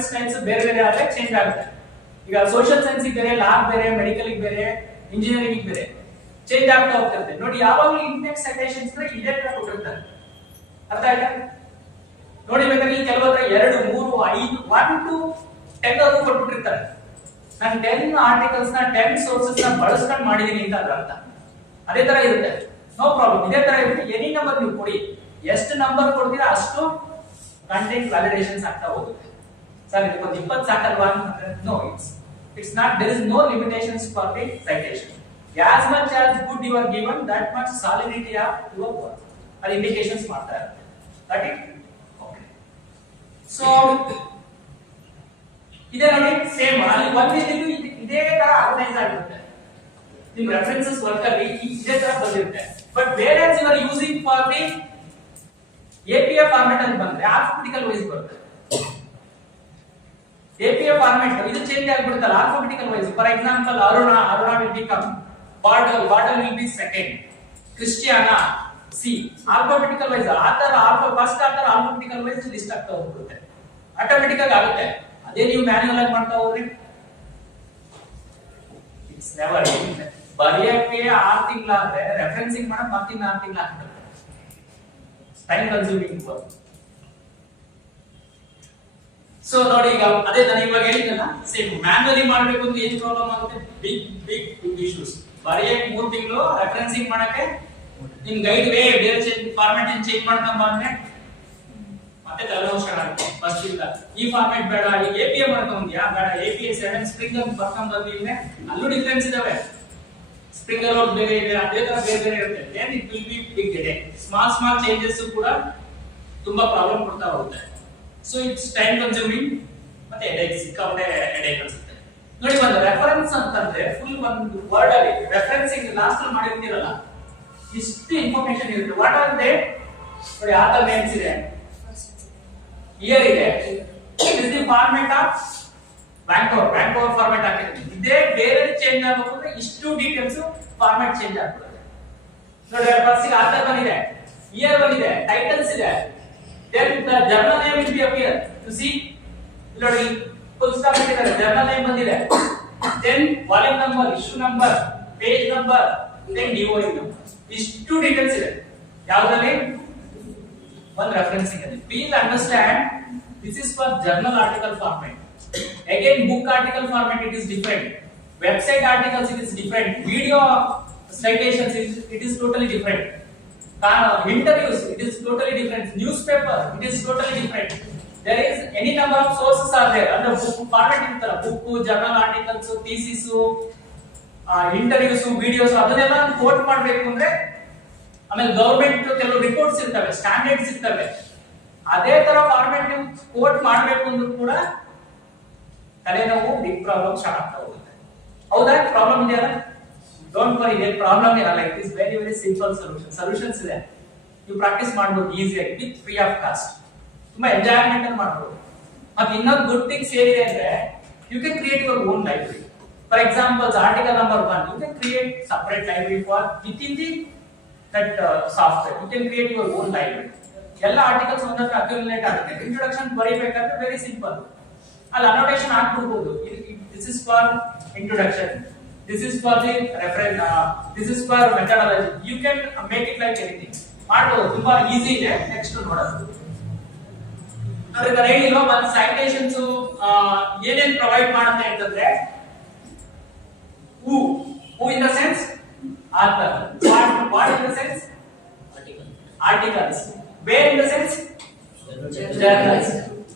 styles ಬೇರೆ ಬೇರೆ ಆದ್ರೆ ಚೇಂಜ್ ಆಗುತ್ತೆ ಈಗ ಸೋಶಿಯಲ್ ಸೈನ್ಸ್ ಬೇರೆ ಲಾ ಬೇರೆ ಮೆಡಿಕಲ್ ಬೇರೆ ಇಂಜಿನಿಯರಿಂಗ್ ಬೇರೆ ಚೇಂಜ್ ಆಗ್ತಾ ಹೋಗ್ತಿರುತ್ತೆ ನೋಡಿ ಯಾವಾಗಲೂ ಇಂಡೆಕ್ಸ್ ಸೈಟೇಷನ್ಸ್ ಇದೇ ತರ ಕೊಟ್ಟಿರ್ತಾರೆ ಅರ್ಥ ಆಯ್ತಾ ನೋಡಿ ಬೇಕಾದ್ರೆ ಈ ಕೆಲವತ್ರ 2 3 5 1 to 10 ಅವರು ಕೊಟ್ಬಿಟ್ಟಿರ್ತಾರೆ ನಾನು 10 ಆರ್ಟಿಕಲ್ಸ್ ನ 10 ಸೋರ್ಸಸ್ ನ ಬಳಸ್ಕೊಂಡು ಮಾಡಿದೀನಿ ಅಂತ ಅದರ ಅರ್ಥ ಅದೇ ತರ ಇರುತ್ತೆ ನೋ ಪ್ರಾಬ್ಲಮ್ ಇದೇ ತರ ಇರುತ್ತೆ ಎನಿ ನಂಬರ್ ನೀವು ಕೊಡಿ ಎಷ್ಟು ನಂಬರ್ ಕೊಡ್ತೀರಾ ಅಷ್ಟು ಕಂಟೆಂಟ್ ವ್ಯಾಲಿಡೇಷನ್ಸ್ ಆಗ್ತಾ ಹೋಗುತ್ತೆ ಸರ್ ಇದಕ್ಕೊಂದು 20 ಸಾಕಲ್ವಾ ಅಂತಂದ್ರೆ no it's not there is no limitations for the citation as much as good you are given that much solidity of your work ಅದು ಇಂಡಿಕೇಶನ್ಸ್ ಮಾಡ್ತಾ ಇರುತ್ತೆ got it okay so ಇದೇ ನೋಡಿ ಸೇಮ್ ಅಲ್ಲಿ ಒಂದೇ ಇದೇ ತರ ಆರ್ಗನೈಸ್ ಆಗಿರುತ್ತೆ ನಿಮ್ಮ ರೆಫರೆನ್ಸಸ್ ವರ್ಕ್ ಅಲ್ಲಿ ಇದೇ ತರ ಬಂದಿರುತ್ತೆ. But where as you are using for the APA format ಅಂತ ಬಂದ್ರೆ ಆಲ್ಫಾಬೆಟಿಕಲ್ ವೈಸ್ ಬರುತ್ತೆ. APA ಫಾರ್ಮ್ಯಾಟ್ ಇದು ಚೇಂಜ್ ಆಗಿಬಿಡುತ್ತಲ್ಲ alphabetical wise. For example Aruna will become border will be second, Christiana C, alphabetical wise ಆ ತರ ಫಸ್ಟ್ ಆ ತರ ಆಲ್ಫಾಬೆಟಿಕಲ್ ವೈಸ್ ಲಿಸ್ಟ್ ಆಗ್ತಾ ಹೋಗುತ್ತೆ, ಆಟೋಮೆಟಿಕ್ ಆಗಿ ಆಗುತ್ತೆ. ಅದೇ ನೀವು ಮ್ಯಾನ್ಯುಯಲ್ ಆಗಿ ಮಾಡ್ತಾ ಹೋಗ್ರಿ ಇಟ್ಸ್ ನೆವರ್. ಬರೆಯಕ್ಕೆ 6 ತಿಂಗಳಾದ್ರೆ ರೆಫರೆನ್ಸಿಂಗ್ ಮಾಡಕ್ ಮತ್ತಿನ್ನ 6 ತಿಂಗಳು ಆಗ್ತದೆ. Time consuming work. ಸೊ ನೋಡಿ ಈಗ ಅದೇ ನಾನು ಇವಾಗ ಹೇಳಿದ್ನಲ್ಲ ಸೇಮ್ ಮ್ಯಾನ್ಯುಯಲಿ ಮಾಡಬೇಕು ಅಂತ ಏನು ಪ್ರಾಬ್ಲಮ್ ಆಗುತ್ತೆ, ಬಿಗ್ ಇಶ್ಯೂಸ್. ಬರೆಯಕ್ಕೆ 3 ತಿಂಗಳು, ರೆಫರೆನ್ಸಿಂಗ್ ಮಾಡಕ್ಕೆ ನಿಮ್ ಗೈಡ್ ವೇ ಬೇರೆ ಫಾರ್ಮ್ಯಾಟ್ ಚೇಂಜ್ ಮಾಡ್ಕೊಂಡ್ ಬಂದ್ರೆ ಮತ್ತೆ ತಲೆನೋವು ಆಗುತ್ತೆ. ಫಸ್ಟ್ ಇಲ್ಲ ಈ ಫಾರ್ಮ್ಯಾಟ್ ಬೇಡ, ಈಗ APA ಮಾಡ್ಕೊಂಡ್ಯಾ ಬೇಡ, APA 7 ಸ್ಪ್ರಿಂಗ್ ಅಂತ ಬರ್ಕೊಂಡ್ ಬಂದಿದ್ರೆ ಅಲ್ಲೂ ಡಿಫರೆನ್ಸ್ ಇದಾವೆ. ಸ್ಪ್ರಿಂಗರ್ ಔಟ್ ಬೇರೆ ಇದೆ, ಅದೇ ತರ ಬೇರೆ ಬೇರೆ ಇರುತ್ತೆ. Then it will be big headache. Small changes ಕೂಡ ತುಂಬಾ ಪ್ರಾಬ್ಲಮ್ ಕೊಡ್ತಾ ಹೋಗುತ್ತೆ. ಸೊ ಇಟ್ಸ್ ಟೈಮ್ ಕನ್ಸ್ಯೂಮಿಂಗ್ ಮತ್ತೆ ಹೆಡೆಕ್, ಸಿಕ್ಕಾಪಟ್ಟೆ ಹೆಡೆಕ್ ಅನ್ಸುತ್ತೆ. ನೋಡಿ ಒಂದು ರೆಫರೆನ್ಸ್ ಅಂತಂದ್ರೆ ಫುಲ್ ಒಂದು ವರ್ಡ್ ಅಲ್ಲಿ ರೆಫರೆನ್ಸಿಂಗ್ ಲಾಸ್ಟ್ ಅಲ್ಲಿ ಮಾಡಿರ್ತೀರಲ್ಲ ಇಷ್ಟು ಇನ್ಫಾರ್ಮೇಶನ್ ಇರುತ್ತೆ. ವಾಟ್ ಆರ್ ದೇ ನೋಡಿ ಆಥರ್ ನೇಮ್ಸ್ ಇದೆ, ಇಯರ್ ಇದೆ, is the format of Vancouver format ಹಾಕಿದ್ರೆ ಇದೇ ಬೇರೆ ಚೇಂಜ್ ಆಗಬೇಕು, ಇಷ್ಟು ಡೀಟೇಲ್ಸ್ ಫಾರ್ಮ್ಯಾಟ್ ಚೇಂಜ್ ಆಗ್ತದೆ. ನೋಡಿ ಫಸ್ಟ್ ಆಥರ್ ಬಂದಿದೆ, ಇಯರ್ ಬಂದಿದೆ, ಟೈಟಲ್ಸ್ ಇದೆ, then the journal name will be appear to see. ನೋಡಿ ಫುಲ್ ಸ್ಟಾಪ್ ಇಟ್ಟಿದ್ದಾರೆ, ಜರ್ನಲ್ ನೇಮ್ ಬಂದಿದೆ, then volume number, issue number, page number, then DOI number, ಇಷ್ಟು ಡೀಟೇಲ್ಸ್ ಇದೆ ಯಾವುದರಲ್ಲಿ ಒಂದು ರೆಫರೆನ್ಸಿಂಗ್ ಅಲ್ಲಿ. Please understand this is for journal article format. Again book article format it is different, website articles it is different, video citations it is totally different, interviews it is totally different, newspaper it is totally different. There is any number of sources are there under book format irtala, book, journal articles, thesis, interviews, videos ಅದನ್ನೆಲ್ಲ coat ಮಾಡಬೇಕು ಅಂದ್ರೆ ಆಮೇಲೆ government ಕೆಲವು reports ಇರ್ತವೆ, standards ಇರ್ತವೆ, ಅದೇ ತರ format ನೀವು ಕೋಟ್ ಮಾಡಬೇಕು ಅಂದ್ರೂ ಕೂಡ ತಲೆನೋವು ಬಿಗ್ ಪ್ರಾಬ್ಲಮ್ ಸ್ಟಾರ್ಟ್ ಆಗ್ತಾ ಹೋಗುತ್ತೆ. ಹೌದಾ? ಪ್ರಾಬ್ಲಮ್ ಇದೆಯಲ್ಲ, ಡೋಂಟ್ ವರಿ, ಏನು ಪ್ರಾಬ್ಲಮ್ ಇರಲ್ಲ. It is very very simple solutions ಇದೆ. ನೀವು ಪ್ರಾಕ್ಟೀಸ್ ಮಾಡಬಹುದು ಈಸಿಯಾಗಿ ವಿತ್ ಫ್ರೀ ಆಫ್ ಕಾಸ್ಟ್, ತುಂಬಾ ಎಂಜಾಯ್ಮೆಂಟ್ ಅಲ್ಲಿ ಮಾಡಬಹುದು. ಮತ್ತೆ ಇನ್ನೊಂದು ಗುಡ್ ಥಿಂಗ್ಸ್ ಏನಿದೆ ಅಂದ್ರೆ you can create your own library. For example article number 1 you can create separate library for with in the that software. You can create your own library. ಎಲ್ಲ articles ಒಂದತ್ರ accumulate ಆಗುತ್ತೆ. Introduction ಬರೀಬೇಕಾದ್ರೆ very simple, ಅಲ್ಲಿ annotation ಹಾಕ್ಬಿಡ್ಬೋದು. This is for introduction, this is for the reference, this is for methodology. You can make it like anything. ಮಾಡಬಹುದು, ತುಂಬಾ easy ಇದೆ. Next ನೋಡೋಣ. ಅಂದ್ರೆ ನಾನು ಹೇಳಿಲ್ಲ ಒಂದು ಸೈಟೇಷನ್ಸ್ ಏನೇನ್ ಪ್ರೊವೈಡ್ ಮಾಡುತ್ತೆ ಅಂತಂದ್ರೆ who in the sense author, what in the sense articles, where in the sense journals,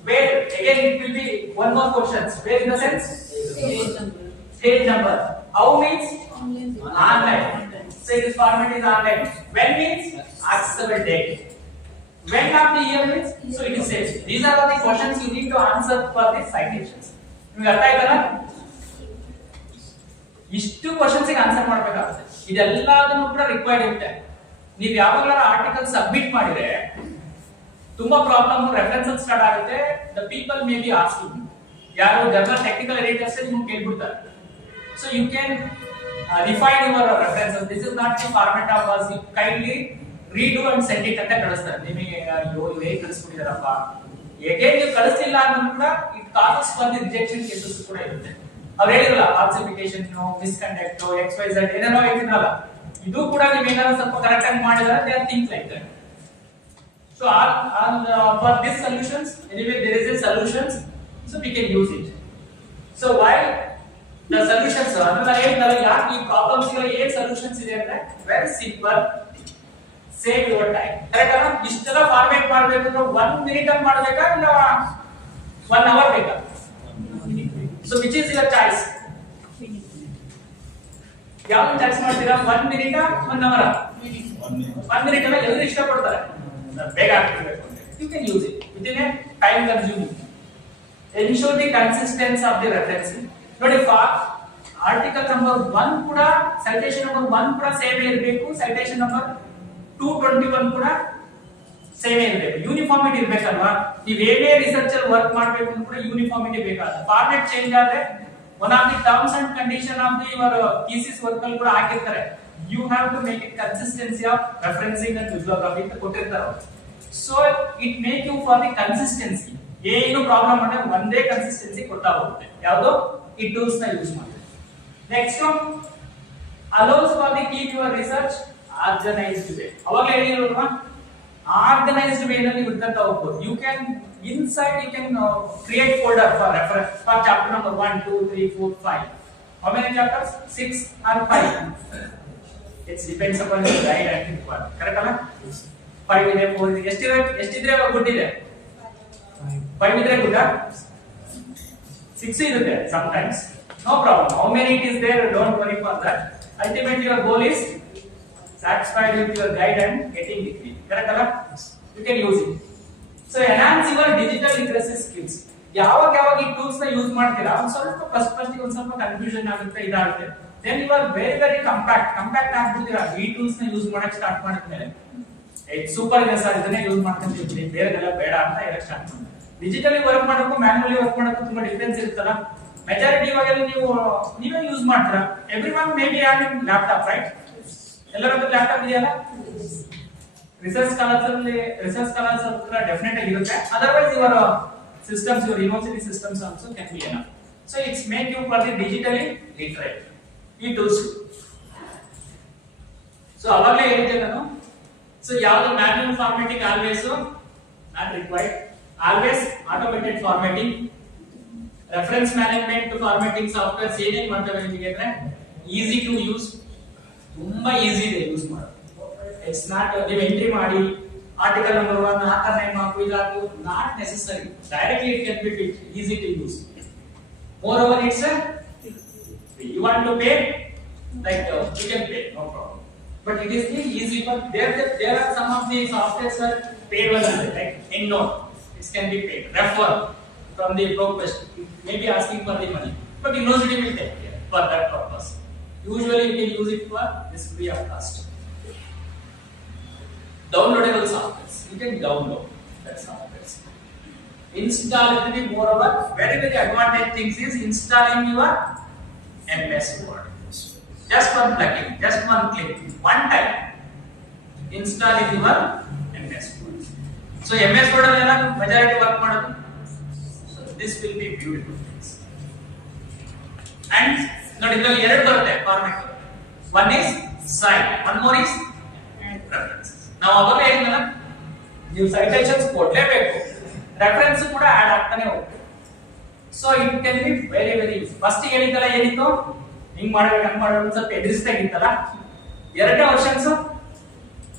where again it will be one more questions, where in the sense page number, how means online, so this format is online, when means accessible date, when of the year means so it is says. These are the questions you need to answer for the citations. ನಿಮಗೆ ಅರ್ಥ ಆಯ್ತಲ್ಲ? ಇಷ್ಟು questions ಗೆ answer ಮಾಡಬೇಕಾಗುತ್ತೆ. ಇದೆಲ್ಲದನ್ನು ಕೂಡ required ಇರುತ್ತೆ. ನೀವು ಯಾವಾಗಲೂ ಆರ್ಟಿಕಲ್ ಸಬ್ಮಿಟ್ ಮಾಡಿದ್ರೆ ತುಂಬಾ ಪ್ರಾಬ್ಲಮ್ ರೆಫರೆನ್ಸ್ ಸ್ಟಾರ್ಟ್ ಆಗುತ್ತೆ. The people may be asking, ಯಾರು ಜರ್ನಲ್ ಟೆಕ್ನಿಕಲ್ ಎಡಿಟರ್ಸ್ ನಿಮ್ಗೆ ಕೇಳ್ಬಿಡ್ತಾರೆ. So you can refine your references. This is not the format of us. You kindly redo and send it ಅಂತ ಕಳಿಸ್ತಾರೆ. ನಿಮಗೆ ಇವೇ ಕಳಿಸ್ಬಿಟ್ಟಿದಾರಪ್ಪ, ಹೇಗೆ ನೀವು ಕಳಿಸ್ಲಿಲ್ಲ ಅನ್ನೋದು ಕೂಡ it causes for the rejection cases ಕೂಡ ಇರುತ್ತೆ. ಅವ್ರು ಹೇಳಿರಲ್ಲ ಫಾಲ್ಸಿಫಿಕೇಶನ್, ಮಿಸ್ಕಂಡಕ್ಟ್, XYZ ಏನೇನೋ ಹೇಳ್ತಿದ್ರಲ್ಲ, ಇದು ಕೂಡ ನೀವು ಏನಾದ್ರು ಸ್ವಲ್ಪ ಕರೆಕ್ಟ್ ಆಗಿ ಮಾಡಿದ್ರೆ they are things like that. So for these solutions, anyway there is a solutions, so we can use it. So why the solutions are ಅಂದ್ರೆ ಹೇಳಿದ್ನಲ್ಲ, ಯಾಕೆ ಈ ಪ್ರಾಬ್ಲಮ್ಸ್ ಗೆ ಏನು ಸೊಲ್ಯೂಷನ್ಸ್ ಇದೆ ಅಂದ್ರೆ very simple, save your time. Correct ಅಲ್ಲ? ಇಷ್ಟೆಲ್ಲ ಫಾರ್ಮ್ಯಾಟ್ ಮಾಡಬೇಕು ಅಂದ್ರೆ 1 ಮಿನಿಟ್ ಅಲ್ಲಿ ಮಾಡಬೇಕಾ ಇಲ್ಲ 1 ಅವರ್ ಬೇಕಾ? So which is your choice? ಯಾವ್ದು ಚಾಯ್ಸ್ ಮಾಡ್ತೀರಾ? 1 ಮಿನಿಟ್ 1 ಅವರ್? 1 ಮಿನಿಟ್ ಅಲ್ಲ, ಎಲ್ಲರೂ ಇಷ್ಟಪಡ್ತಾರೆ ಬೇಗ ಆಗ್ತಿರ್ಬೇಕು ಅಂತ. You can use it within a time consuming. Ensure the consistency of the referencing. ನೋಡಿ ಆರ್ಟಿಕಲ್ ನಂಬರ್ 1 ಕೂಡ ಸೈಟೇಷನ್ ನಂಬರ್ 1 ಕೂಡ ಸೇಮ್ ಇರಬೇಕು, ಸೈಟೇಷನ್ ನಂಬರ್ 221 ಕೂಡ ಸೇಮ್ ಇರಬೇಕು. ಯೂನಿಫಾರ್ಮಿಟಿ ಇರಬೇಕಲ್ವಾ? ನೀವು ಏನೇ ರಿಸರ್ಚ್ ಅಲ್ಲಿ ವರ್ಕ್ ಮಾಡಬೇಕು ಅಂತ ಕೂಡ ಯೂನಿಫಾರ್ಮಿಟಿ ಬೇಕಾಗುತ್ತೆ. ಫಾರ್ಮ್ಯಾಟ್ ಚೇಂಜ್ ಆದ್ರೆ one of the terms and condition of the your thesis work ಅಲ್ಲಿ ಕೂಡ ಹಾಕಿರ್ತಾರೆ, you have to make it consistency of referencing and bibliography ಅಂತ ಕೊಟ್ಟಿರ್ತಾರೆ ಅವರು. So it make you for the consistency. ಏನು problem ಅಂದ್ರೆ ಒಂದೇ ಕನ್ಸಿಸ್ಟೆನ್ಸಿ ಕೊಡ್ತಾ ಹೋಗುತ್ತೆ. ಯಾವುದು? ಈ ಟೂಲ್ಸ್ ನ ಯೂಸ್ ಮಾಡಿ. Next allows for the keep your research organised way. ಅವಾಗಲೇ ಹೇಳಿರೋಲ್ವಾ, ಆರ್ಗನೈಸ್ಡ್ ವೇ ನಲ್ಲಿ ಇಡ್ತಾ ಹೋಗ್ಬೋದು. You can inside you can create folder for reference for chapter number 1 2 3 4 5. How many chapters? 6 or 5? It depends upon your guide and requirement. Correct alla? 5 ಇದೆ 4 ಇದೆ. ಎಷ್ಟಿದ್ರೆ good ಇದೆ? 5 ಇದ್ರೆ good? 6 ಇರುತ್ತೆ sometimes. No problem. How many it is there, don't worry for that. Ultimately your goal is satisfied with your guide and getting degree. Correct alla? You can use it. So enhance your digital literacy skills. ಯಾವಾಗ ಈ tools ನ use ಮಾಡ್ತೀರಾ ಒಂದು ಸ್ವಲ್ಪ first ಒಂದು ಸ್ವಲ್ಪ confusion ಆಗುತ್ತೆ, ಇದಾಗುತ್ತೆ. Then you are very compact ಆಗ್ಬಿಡ್ತೀರಾ ಈ ಟೂಲ್ಸ್ ನ ಯೂಸ್ ಮಾಡಕ್ ಸ್ಟಾರ್ಟ್ ಮಾಡಿದ್ಮೇಲೆ. ಸೂಪರ್ ಇದೆ ಸರ್, ಇದನ್ನೇ ಯೂಸ್ ಮಾಡ್ಕೊಂತಿರ್ತೀನಿ, ಬೇರೆದೆಲ್ಲ ಬೇಡ ಅಂತ ಹೇಳಕ್ ಸ್ಟಾರ್ಟ್ ಮಾಡಿ. ಡಿಜಿಟಲಿ ವರ್ಕ್ ಮಾಡೋಕ್ಕೂ ಮ್ಯಾನ್ಯುವಲಿ ವರ್ಕ್ ಮಾಡೋಕ್ಕೂ ತುಂಬಾ ಡಿಫರೆನ್ಸ್ ಇರುತ್ತಲ್ಲ. ಮೆಜಾರಿಟಿ ಇವಾಗೆಲ್ಲ ನೀವೇ ಯೂಸ್ ಮಾಡ್ತೀರಾ. Every one may be having laptop, right? ಎಲ್ಲರ ಹತ್ರ ಲ್ಯಾಪ್ಟಾಪ್ ಇದೆಯಲ್ಲ? ರಿಸರ್ಚ್ ಸ್ಕಾಲರ್ಸ್ ಹತ್ರ ಡೆಫಿನೆಟ್ ಆಗಿ ಇರುತ್ತೆ. Otherwise your systems, your university systems also can be enough. So it's make you for the digitally literate. ಈ tools. So ಅವಾಗಲೇ ಹೇಳಿದ್ದೆ ನಾನು. So ಯಾವುದು manual formatting always not required. Always automated formatting. Reference management to formatting software ಏನೇನ್ ಮಾಡ್ತವೆ ನಿಮಗೆ ಅಂದ್ರೆ easy to use, ತುಂಬಾ ಈಸಿ ಇದೆ ಯೂಸ್ ಮಾಡೋದು. It's not ನೀವು ಎಂಟ್ರಿ ಮಾಡಿ article number 1 author name ಹಾಕು ಇದಾಕು, not necessary. Directly it can be built, easy to use. Moreover it's you want to pay, like you can pay, no problem. But it is easy. But there are some of the softwares are paid ones, like EndNote, it can be paid. Refer from the ProQuest, maybe asking for the money, but university will take care for that purpose. Usually you can use it for this free of cost. Downloadable softwares, you can download that softwares. Install it. Moreover, very advantage things is installing your MS Word. Just one plugin, just one click, one time. Install it your MS Word. So MS Word allela majority work ಮಾಡೋದು. So this will be beautiful things. And ನೋಡಿ ಇದರಲ್ಲಿ ಎರಡು ಬರುತ್ತೆ format. One is cite, one more is references. ನಾವು ಅವಾಗಲೇ ಹೇಳಿದ್ನಲ್ಲ, ನೀವು citations ಕೊಡ್ಲೇಬೇಕು, reference ಕೂಡ ಆಡ್ ಆಗ್ತಾನೆ ಹೋಗುತ್ತೆ. So it can be very first ಹೇಳಿದ್ದಲ್ಲ, ಏನಿತ್ತು ಹಿಂಗ್ ಮಾಡ್ಬೇಕು ಹಂಗ್ ಮಾಡ್ಬೇಕು ಸ್ವಲ್ಪ ಎದುರಿಸ್ತಾಗಿತ್ತಲ್ಲ. ಎರಡನೇ versions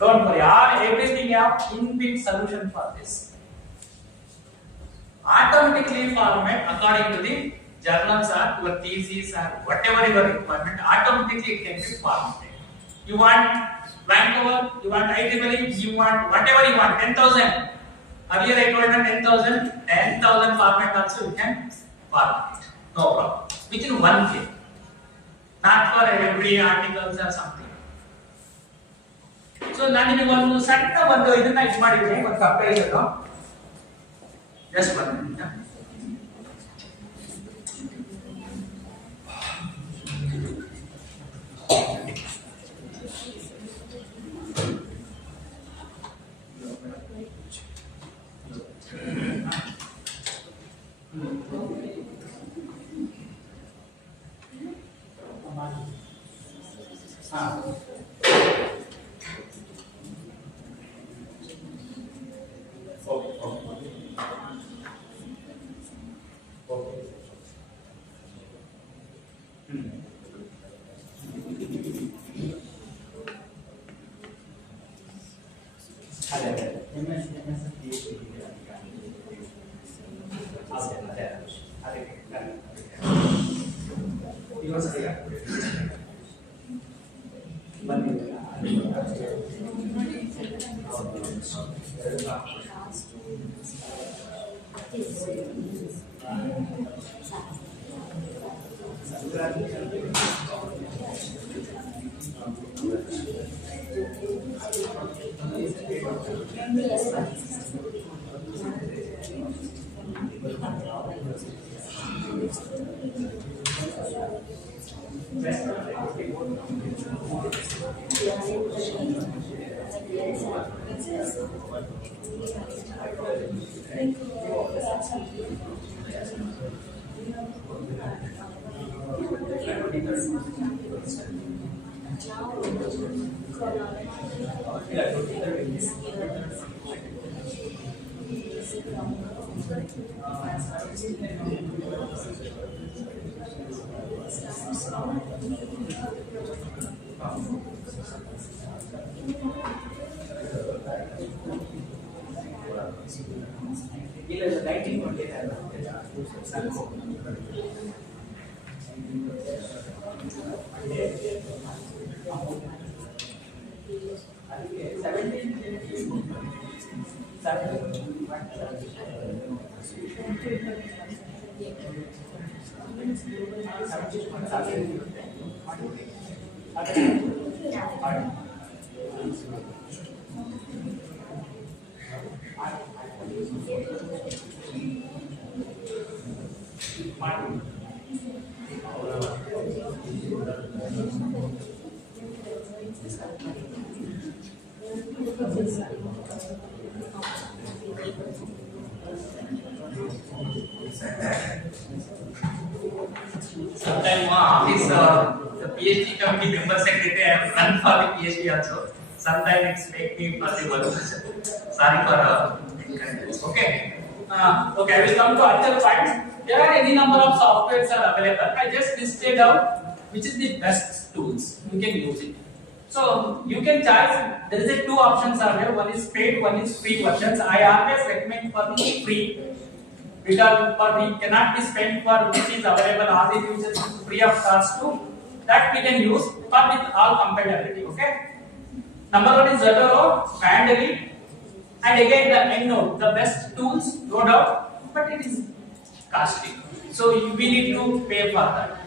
don't worry, everything have inbuilt solution for this. Automatically format according to the journals or your thesis or whatever your requirement, automatically it can be formatted. You want Vancouver, you want IEEE, you want whatever you want, 10,000. Earlier I told you 10,000 format also you can format it. No problem. Within one click. Not for every articles or something. So ನಾನು ನಿಮಗೆ ಒಂದು ಸಣ್ಣ ಒಂದು ಇದನ್ನ ಇದು ಮಾಡಿದ್ದೀನಿ, ಒಂದು comparison. Just one minute. Sometimes office, the PhD committee member secretary, I have run for the PhD also. Sometimes it's make me for the work. Sorry for inconvenience. Okay. Okay, I will come to actual points. There are any number of softwares are available. I just listed out which is the best tools you can use it. So you can choose. There is two options are there. One is paid, one is free versions. I always recommend for the free, because for the cannot be spent for which is available all the features free of cost too. That we can use for with all compatibility. Okay. Number one is Zotero, Mandarin, and again the EndNote, the best tools, no doubt, but it is costly. So we need to pay for that.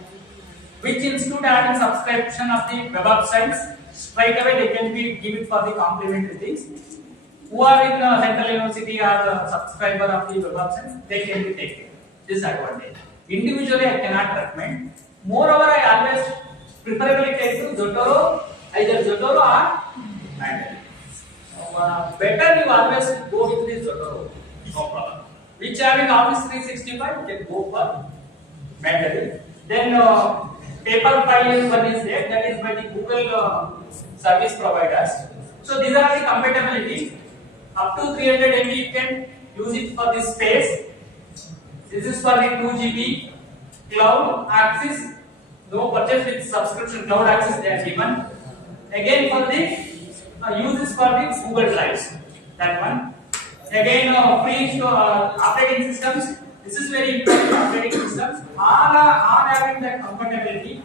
Which institute having subscription of the web websites, straight away they can be give it for the complimentary things. Who are in Central University or the subscriber of the web websites, they can be taken. This advantage. Individually, I cannot recommend. Moreover, I always preferably take to Zotero, either Zotero or Mandarin. Better you always go with the Zotero, no problem. Which having Office 365, you can go for Mandarin. Then paper file one is there, that is by the Google service providers. So these are the compatibility. Up to 300 MB you can use it for this space. This is for the 2 GB cloud access. No purchase with subscription, cloud access they are given. Again for the uses for the Google Drives, that one. Again free operating systems. This is very important. Operating systems all having that compatibility.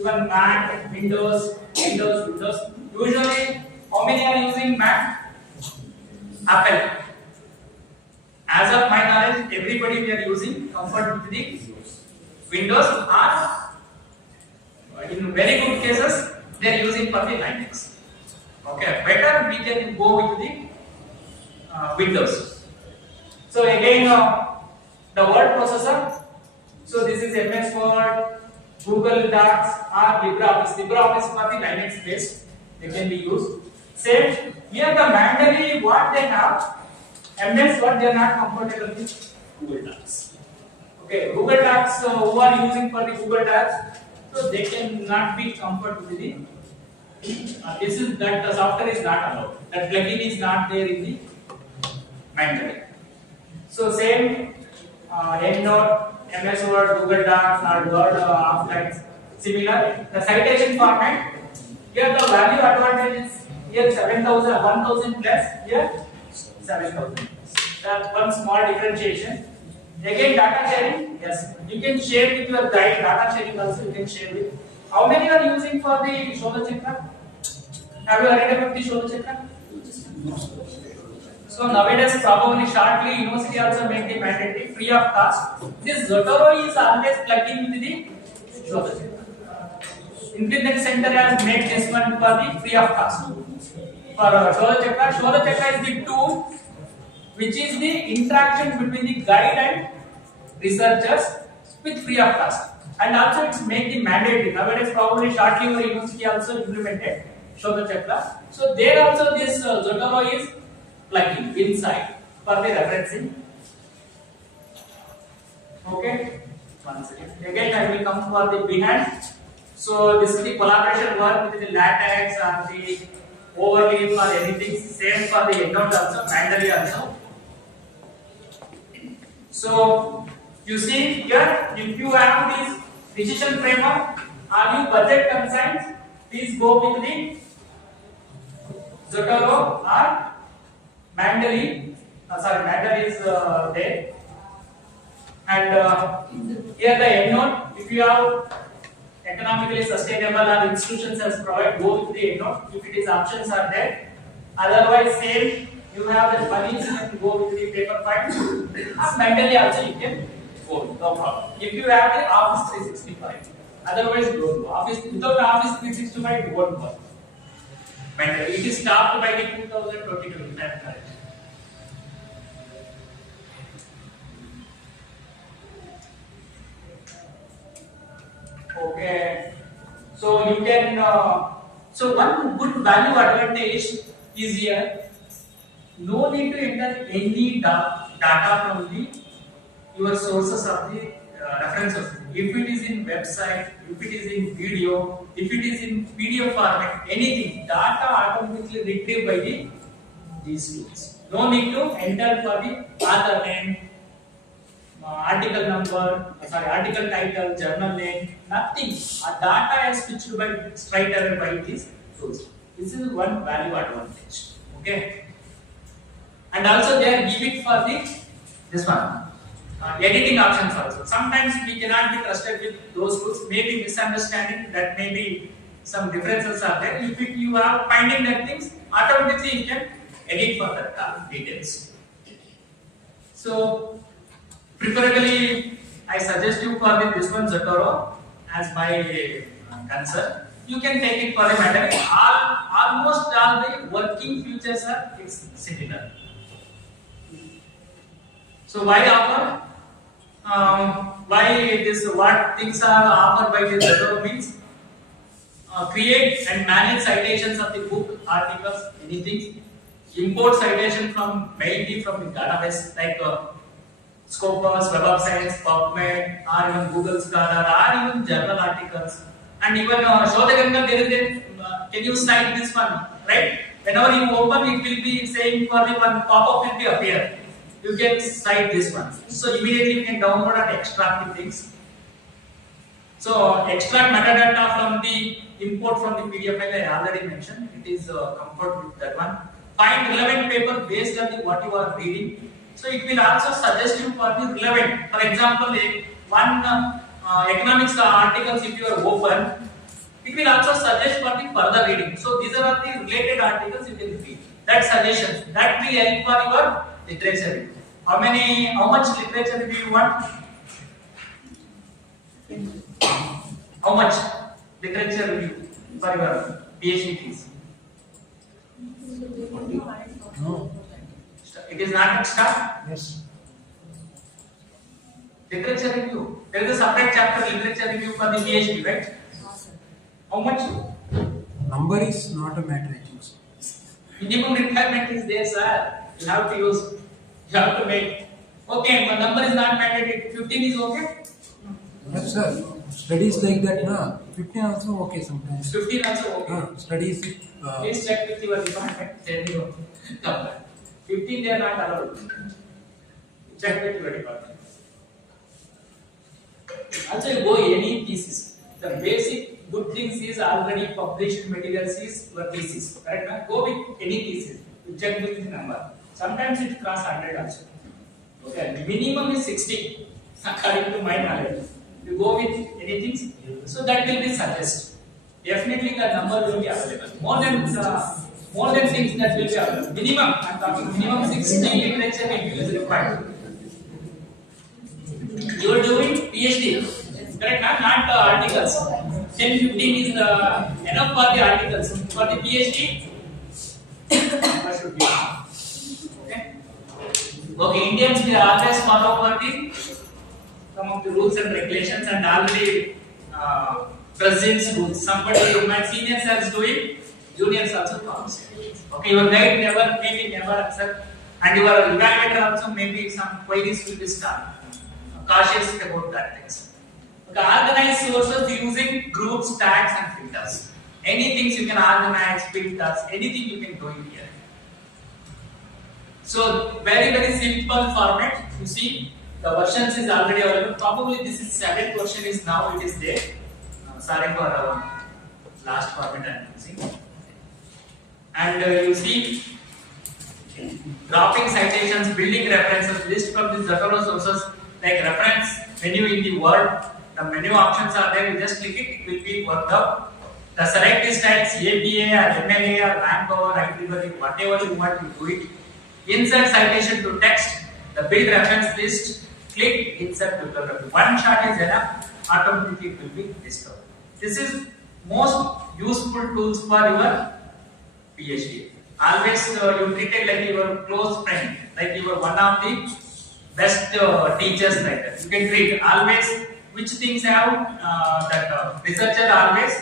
Even Mac, Windows. Usually, how many are using Mac? Apple. As of my knowledge, everybody we are using comfort with the Windows, or in very good cases they are using for the Linux. Okay, better we can go with the Windows. So again, the word processor. So this is MS Word, Google Docs, or LibreOffice. LibreOffice for the Linux based, they can be used. Same here, the Mandarin what they have, MS Word they are not compatible with Google Docs. Okay, Google Docs who are using for the Google Docs, so they cannot be compatible with the. This is that the software is not allowed. That plugin is not there in the Mandarin. So same EndNote, MS Word, Google Docs, or Word offline. Similar. The citation format. Here the value advantage is here 7,000, 1,000 plus. Here 7,000. That one small differentiation. Again, data sharing. Yes, you can share with your guide. Data sharing also you can share with. How many are using for the Shola Chakra? Have you heard about the Shola Chakra? So nowadays, probably shortly, university also make the mandatory free of cost. This Zotero is always plugged in with the Shola Chakra. Internet Center has made this one for the free of cost. For Shodha Chakra is the tool which is the interaction between the guide and researchers with free of cost. And also it's made the mandatory. Nowadays probably shortly your university also implemented Shodha Chakra. So there also this Zotero is plugging inside for the referencing. Okay. One second. Again I will come for the behind. So this is the collaboration work with the latex or the overleaf or anything. Same for the EndNote also, mandatory also. So you see here, if you have this decision framework or you budget constraints, please go with the Zotero or mandatory. Mandatory is there. And here the EndNote, if you have economically sustainable or institutions as provide, go with the EndNote. If it is options are there. Otherwise, same you have the money, you can go with the paper files. And mentally also you can go, no problem. If you have the Office 365, otherwise don't go. Office without Office 365 it won't work. Mentally, it is stopped by the 2022. If I am correct. Okay, so you can. So one good value advantage is here. No need to enter any data from the your sources of the references. If it is in website, if it is in video, if it is in PDF format, anything data automatically retrieved by these tools. No need to enter for the author name, article number, article title, journal name, nothing. Data is switched by straight away by these tools. This is one value advantage. Okay. And also they give it for this one editing options also. Sometimes we cannot be trusted with those tools. Maybe misunderstanding, that maybe some differences are there. If you are finding that things, automatically you can edit for the details. So preferably, I suggest you for this one Zotero as my concern. You can take it for a matter. Almost all the working features are similar. So why offer? Why this? What things are offered by the Zotero means? Create and manage citations of the book, articles, anything. Import citation from mainly from the database like Scopus, Web of Science, PubMed, or even Google Scholar, or even journal articles. And even Shodhaganga, there is a, can you cite this one, right? Whenever you open, it will be saying for the one pop-up will be appear. You can cite this one. So immediately you can download and extract the things. So extract metadata from the import from the PDF file I already mentioned. It is comfort with that one. Find relevant paper based on what you are reading. So it will also suggest you for the relevant. For example, one economics articles if you are open, it will also suggest for the further reading. So these are the related articles you can read. That suggestion that will help for your literature review. How much literature review you want? How much literature review for your PhD thesis? No. It is not extra? Yes. Literature review. There is a separate chapter literature review for the PhD, right? How much? Number is not a matter, I think so. Minimum requirement is there, sir. You have to use. You have to make. Okay, but number is not mandatory. 15 is okay? Yes, sir. Studies like that, na. 15 also okay sometimes. 15 also okay. Studies. Please check with your department. Tell you. 15 they are not allowed. Check with your department. Also, you go any thesis. The basic good things is already published materials is your thesis. Correct? Na? Go with any thesis. You check with the number. Sometimes it cross 100 also. Okay. Minimum is 60 according to my knowledge. You go with anything, so that will be suggest. Definitely the number will be available. More than things that will be available. Minimum, I am talking minimum 60 literature review is required. You are doing PhD, correct? Not articles. 10, 15 is enough for the articles. For the PhD, what should be? Okay. Okay, Indians will always follow for the some of the rules and regulations and already president's rules. Somebody, my seniors are doing, juniors also follows. Okay, your guide never accept, and your evaluator also maybe some queries will be started. Cautious about that things. Okay, organize sources using groups, tags, and filters. Anything you can organize, filters, anything you can do in here. So very simple format. You see, the versions is already available. Probably this is 7th version is now it is there. Sorry for last format I am using. And you see, dropping citations, building references, list from the Zotero sources like reference menu in the Word. The menu options are there. You just click it, it will be worked out. The select is types APA or MLA or rank over, IEEE, whatever you want to do it. Insert citation to text. The build reference list. Click insert bibliography. One shot is enough. Automatically it will be discovered. This is most useful tools for your PhD. Always you treat it like your close friend, like you are one of the best teachers like that. You can treat always which things have that researcher always.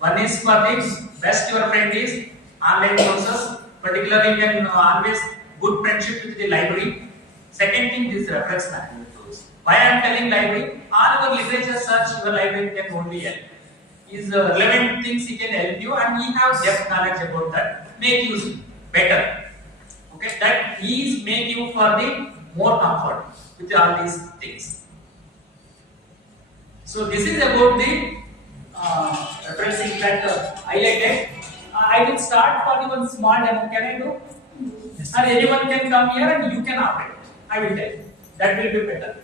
One is for the best your friend is online courses. Particularly you can always good friendship with the library. Second thing is reference management tools. Why I am telling library? All our literature search your library can only help. Is relevant things he can help you, and he have depth knowledge about that. Make you better. Okay, that is make you for the more comfort with all these things. So this is about the referencing that highlighted. I will start for one small demo. Can I do? Yes. And anyone can come here and you can operate. I will tell you. That will be better.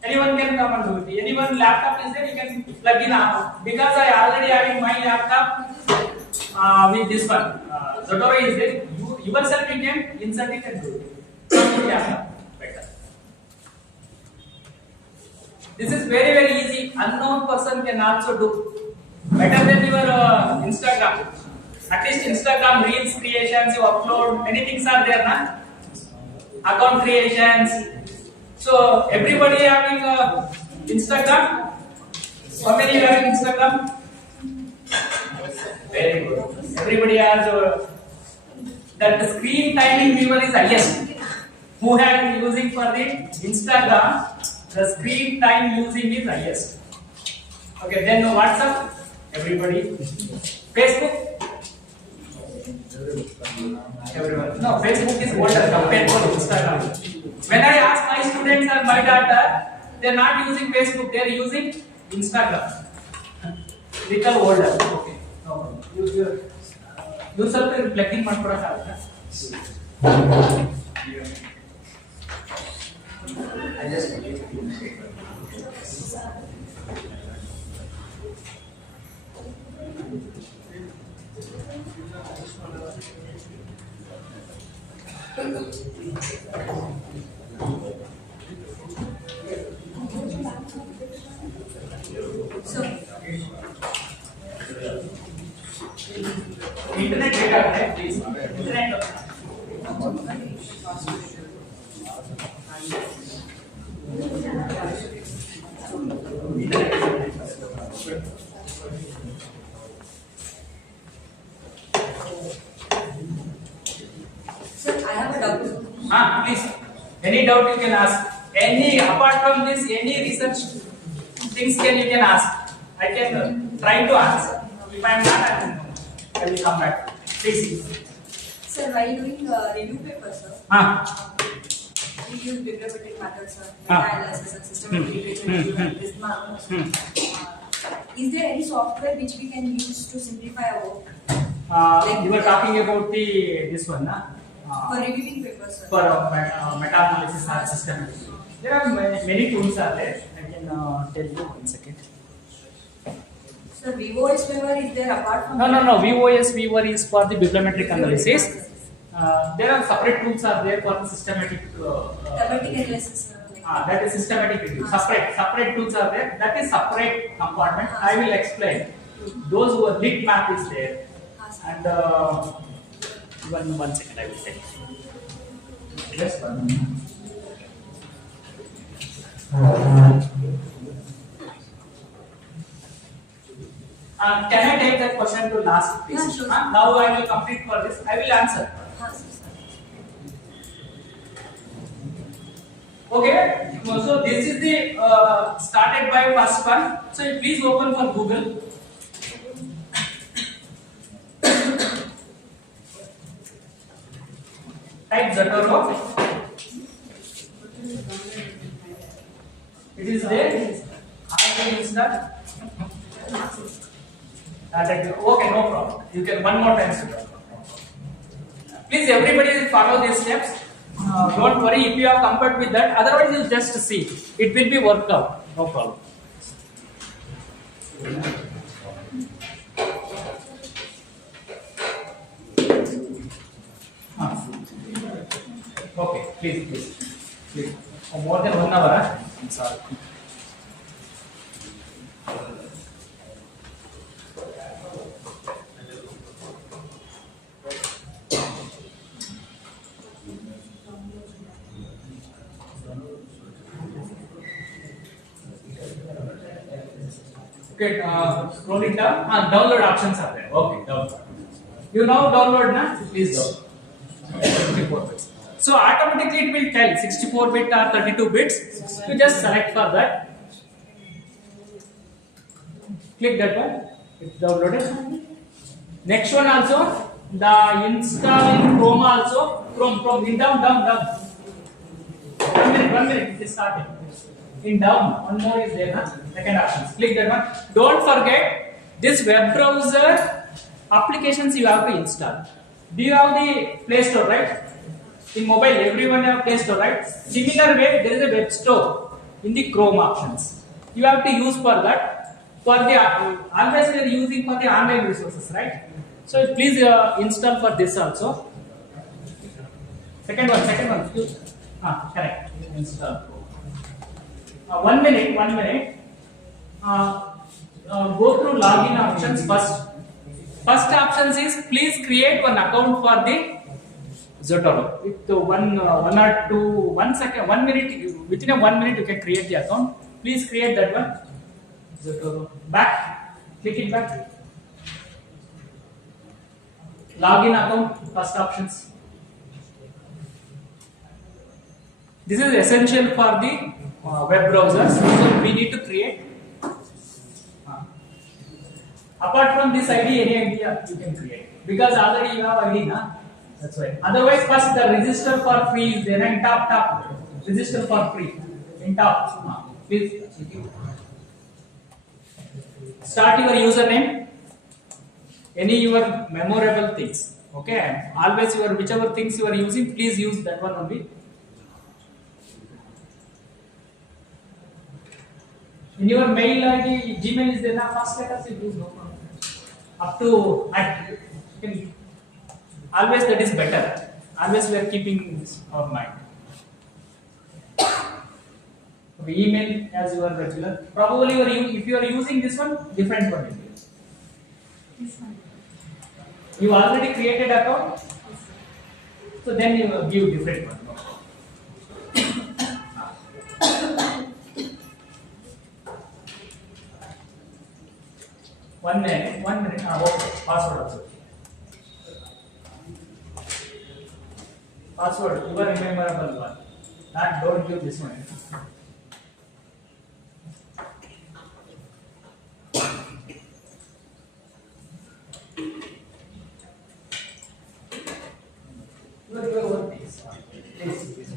Anyone can come and do it. Anyone laptop is there, you can plug in. Because I already having my laptop with this one. Zotero is there. You yourself you can insert it and do it. Yeah, better. This is very easy. Unknown person can also do. Better than your Instagram. At least Instagram reels creations you upload. Many things are there, na? Account creations. So everybody having Instagram. How many are having Instagram? Very good. Everybody has that screen timing viewer is highest. Who have using for the Instagram? The screen time using is highest. Okay, then WhatsApp. Everybody. Facebook. Everyone. No, Facebook is older compared to Instagram. When I ask my students and my data, they are not using Facebook, they are using Instagram. Little older. Okay. No, you ಸ್ವಲ್ಪ reflecting ಮಾಡ್ಕೊಡಕ್ಕಾಗುತ್ತಾ? I just So, internet data, right? Please. Internet. sir, I have a doubt. Please. Any doubt you can ask. Any apart from this, any research things you can ask. I can try to answer. If I am not, I will come back. Please. Sir, while doing review paper, sir, we use bibliometric methods, sir, meta-analysis and systematic literature review and Prisma. Is there any software which we can use to simplify our work? You were talking about this one, na? For reviewing papers, sir. For meta-analysis and systematic. There are many tools are there. I can tell you 1 second. Sir, VOS viewer is there apart from? No. VOS viewer is for the bibliometric analysis. There are separate tools are there for the systematic. Thematic analysis, sir. That is systematic review. Separate tools are there. That is separate compartment. I will explain. Those who are lit map is there, and one second I will say. Just one minute. Can I take that question to last, please? Yeah, sure. Now I will complete for this. I will answer. Okay. So this is the started by first one. So please open for Google. Type Zotero. It is there. I will install. Okay, no problem. You can one more time. Please, everybody follow these steps. Don't worry if you have compared with that. Otherwise, you just see. It will be worked out. No problem. Okay, please. More than 1 hour. I'm sorry. Okay, scrolling down. Download options are there. Okay, download. You now download now. Please download. 64 bits. So automatically it will tell 64 bit or 32 bits. You just select for that. Click that one. It's downloaded. Next one also. The install in Chrome also. Chrome. In down. 1 minute. It is starting. In down, one more is there. Second option. Click that one. Don't forget this web browser applications you have to install. Do you have the Play Store, right? In mobile, everyone have Play Store, right? Similar way, there is a web store in the Chrome options. You have to use for that. For the always we are using for the online resources, right? So please install for this also. Second one. Correct. Install. 1 minute. Go through login options first. First options is please create one account for the Zotero. With 1 minute, within a 1 minute you can create the account. Please create that one. Zotero. Back. Click it back. Login account. First options. This is essential for the web browsers. So we need to create. Apart from this ID, any idea you can create because already you have ID, na? That's why. Otherwise, first the register for free is there and top. Register for free in top. Please start your username. Any your memorable things. Okay. Always your whichever things you are using, please use that one only. In your mail ID, Gmail is there now. First let us use no problem. Up to always that is better. Always we are keeping this our mind. Okay, email as your regular. Probably if you are using this one, different one. This one. You already created account, so then you give different one. 1 minute. Okay. Password also. Password, you are memorable one. Don't give this one. Your own things. Please.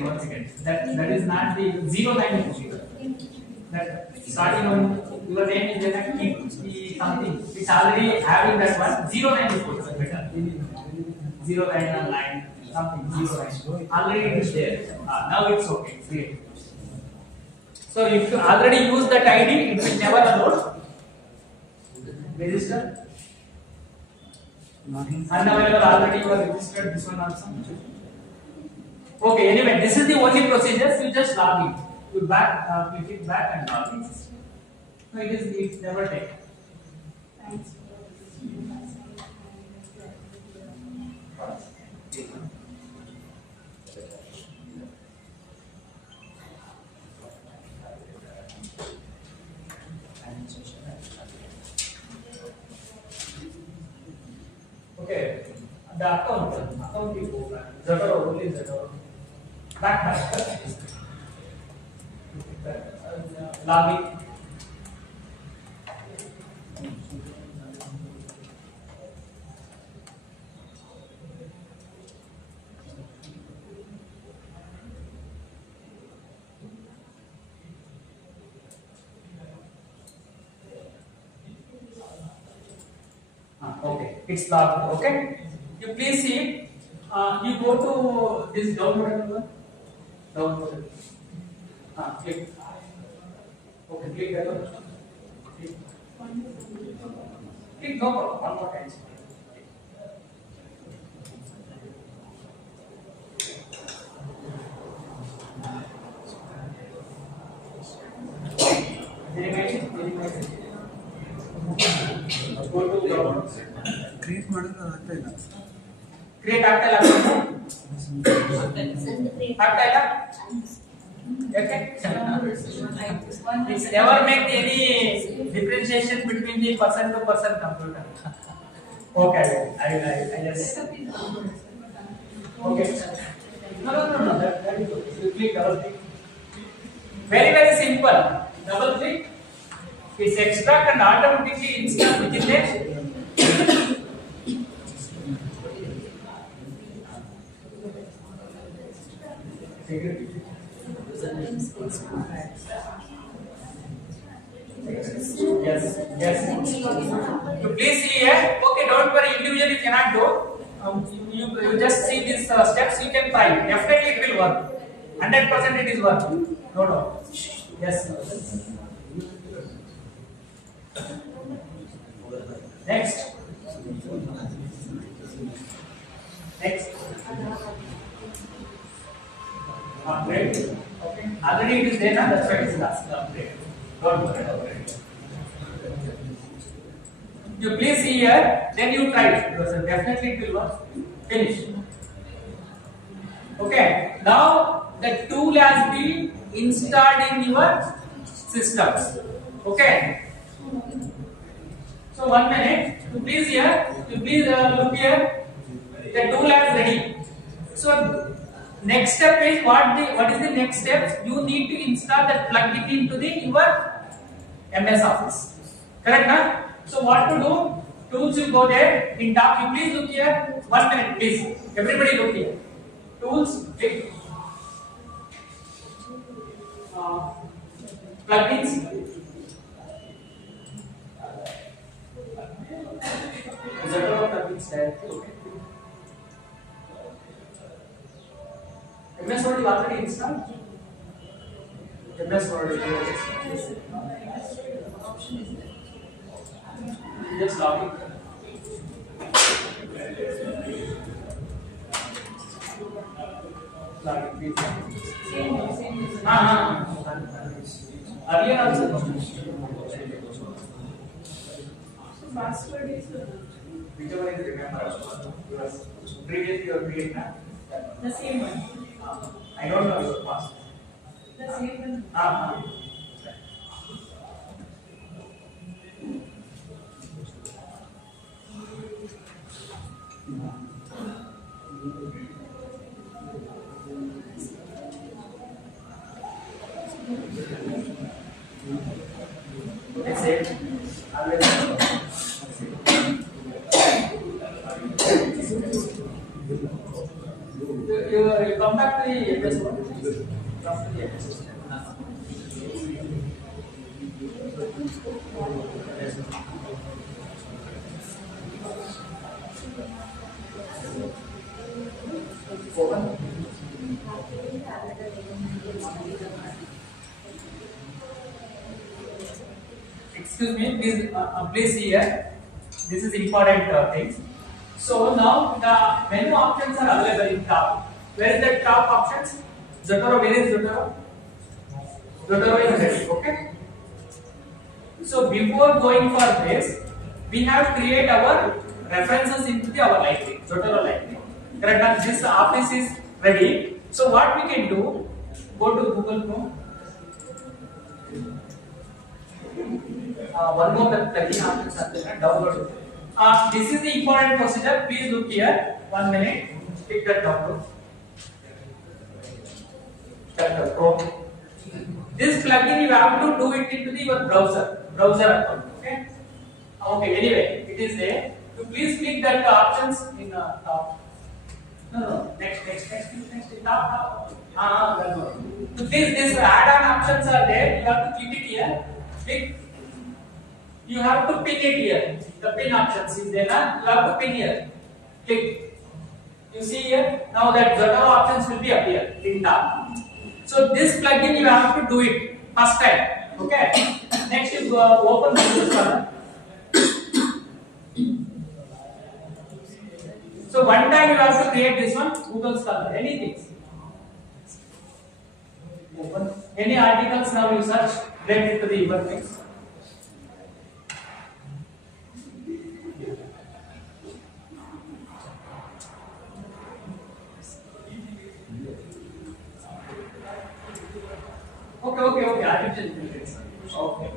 Once again. That is not the 09. That starting on your name is like key something. It's already having that one 09 is better. 09 or 9. something 0 already it is there. Now it's okay. Great. So if you already use that ID, it will never allow register. Unavailable already you are registered. This one also. Okay. Anyway, this is the only procedure. You just log in. You back, click it back and log in. No, it never take. Thanks. Okay, the account will go back. Zero, only zero. Back. Login. Okay, it's logged. Okay, you please see it. You go to this download one. Download. Click. Okay, click that one. Click no problem. One more time. Create ಮಾಡಿದ್ರೆ ಆಗ್ತಾ ಇಲ್ಲ. Create ಆಗ್ತಾ ಇಲ್ಲ. ಆಗ್ತಾ ಇಲ್ಲ. Okay. It's never make any differentiation between the person to person computer. Okay, I just. Okay. No. That is okay. You click double click. Very simple. Double click. It's extract and automatically install within there. Yes. You please see here. Okay, don't worry. Individually you cannot do. You just see these steps. You can try. Definitely it will work. 100% it is working. No doubt. Yes. Next. Upgrade. Okay. Already it is there now. That's why it is last. Upgrade. Don't worry. Upgrade. You please see here. Then you try it. Because definitely it will work. Finish. Okay. Now the tool has been installed in your systems. Okay. So 1 minute. You please here. You please look here. The tool is ready. So next step is what is the next step? You need to install that, plug it into your MS Office. Correct, na? So what to do? Tools you go there in top. You please look here. 1 minute, please. Everybody look here. Tools, click. Plugins. Plugins directly. Okay. MS Word you already installed? MS Word is just log in. Earlier also. Password is whichever is remember. Previously you create na? the same one. I don't know your password. The same one. That's it. Always. You come back to the MS Word. Come to the MS Word. excuse me, please see here. This is important things. So now the menu options are available in top. Where is the top options? Zotero, where is Zotero? Zotero is ready, okay? So before going for this, we have to create our references into our library, Zotero library. Correct? Now this office is ready. So what we can do? Go to Google Chrome. One more download. This is the important procedure. Please look here. 1 minute. Click that download. Chrome. This plugin you have to do it into your browser account. Okay. Okay. Anyway, it is there. So please click that options in top. No. Next. Top. So this add-on options are there. You have to click it here. Click. You have to pin it here. The pin options is there. You have to pin here. Click. You see here. Now that Zotero options will be appear in top. So this plugin you have to do it first time. Okay. Next you open Google Scholar. So one time you have to create this one Google Scholar. Anything. Open any articles now you search related to the your things. Okay. Artificial intelligence. Okay.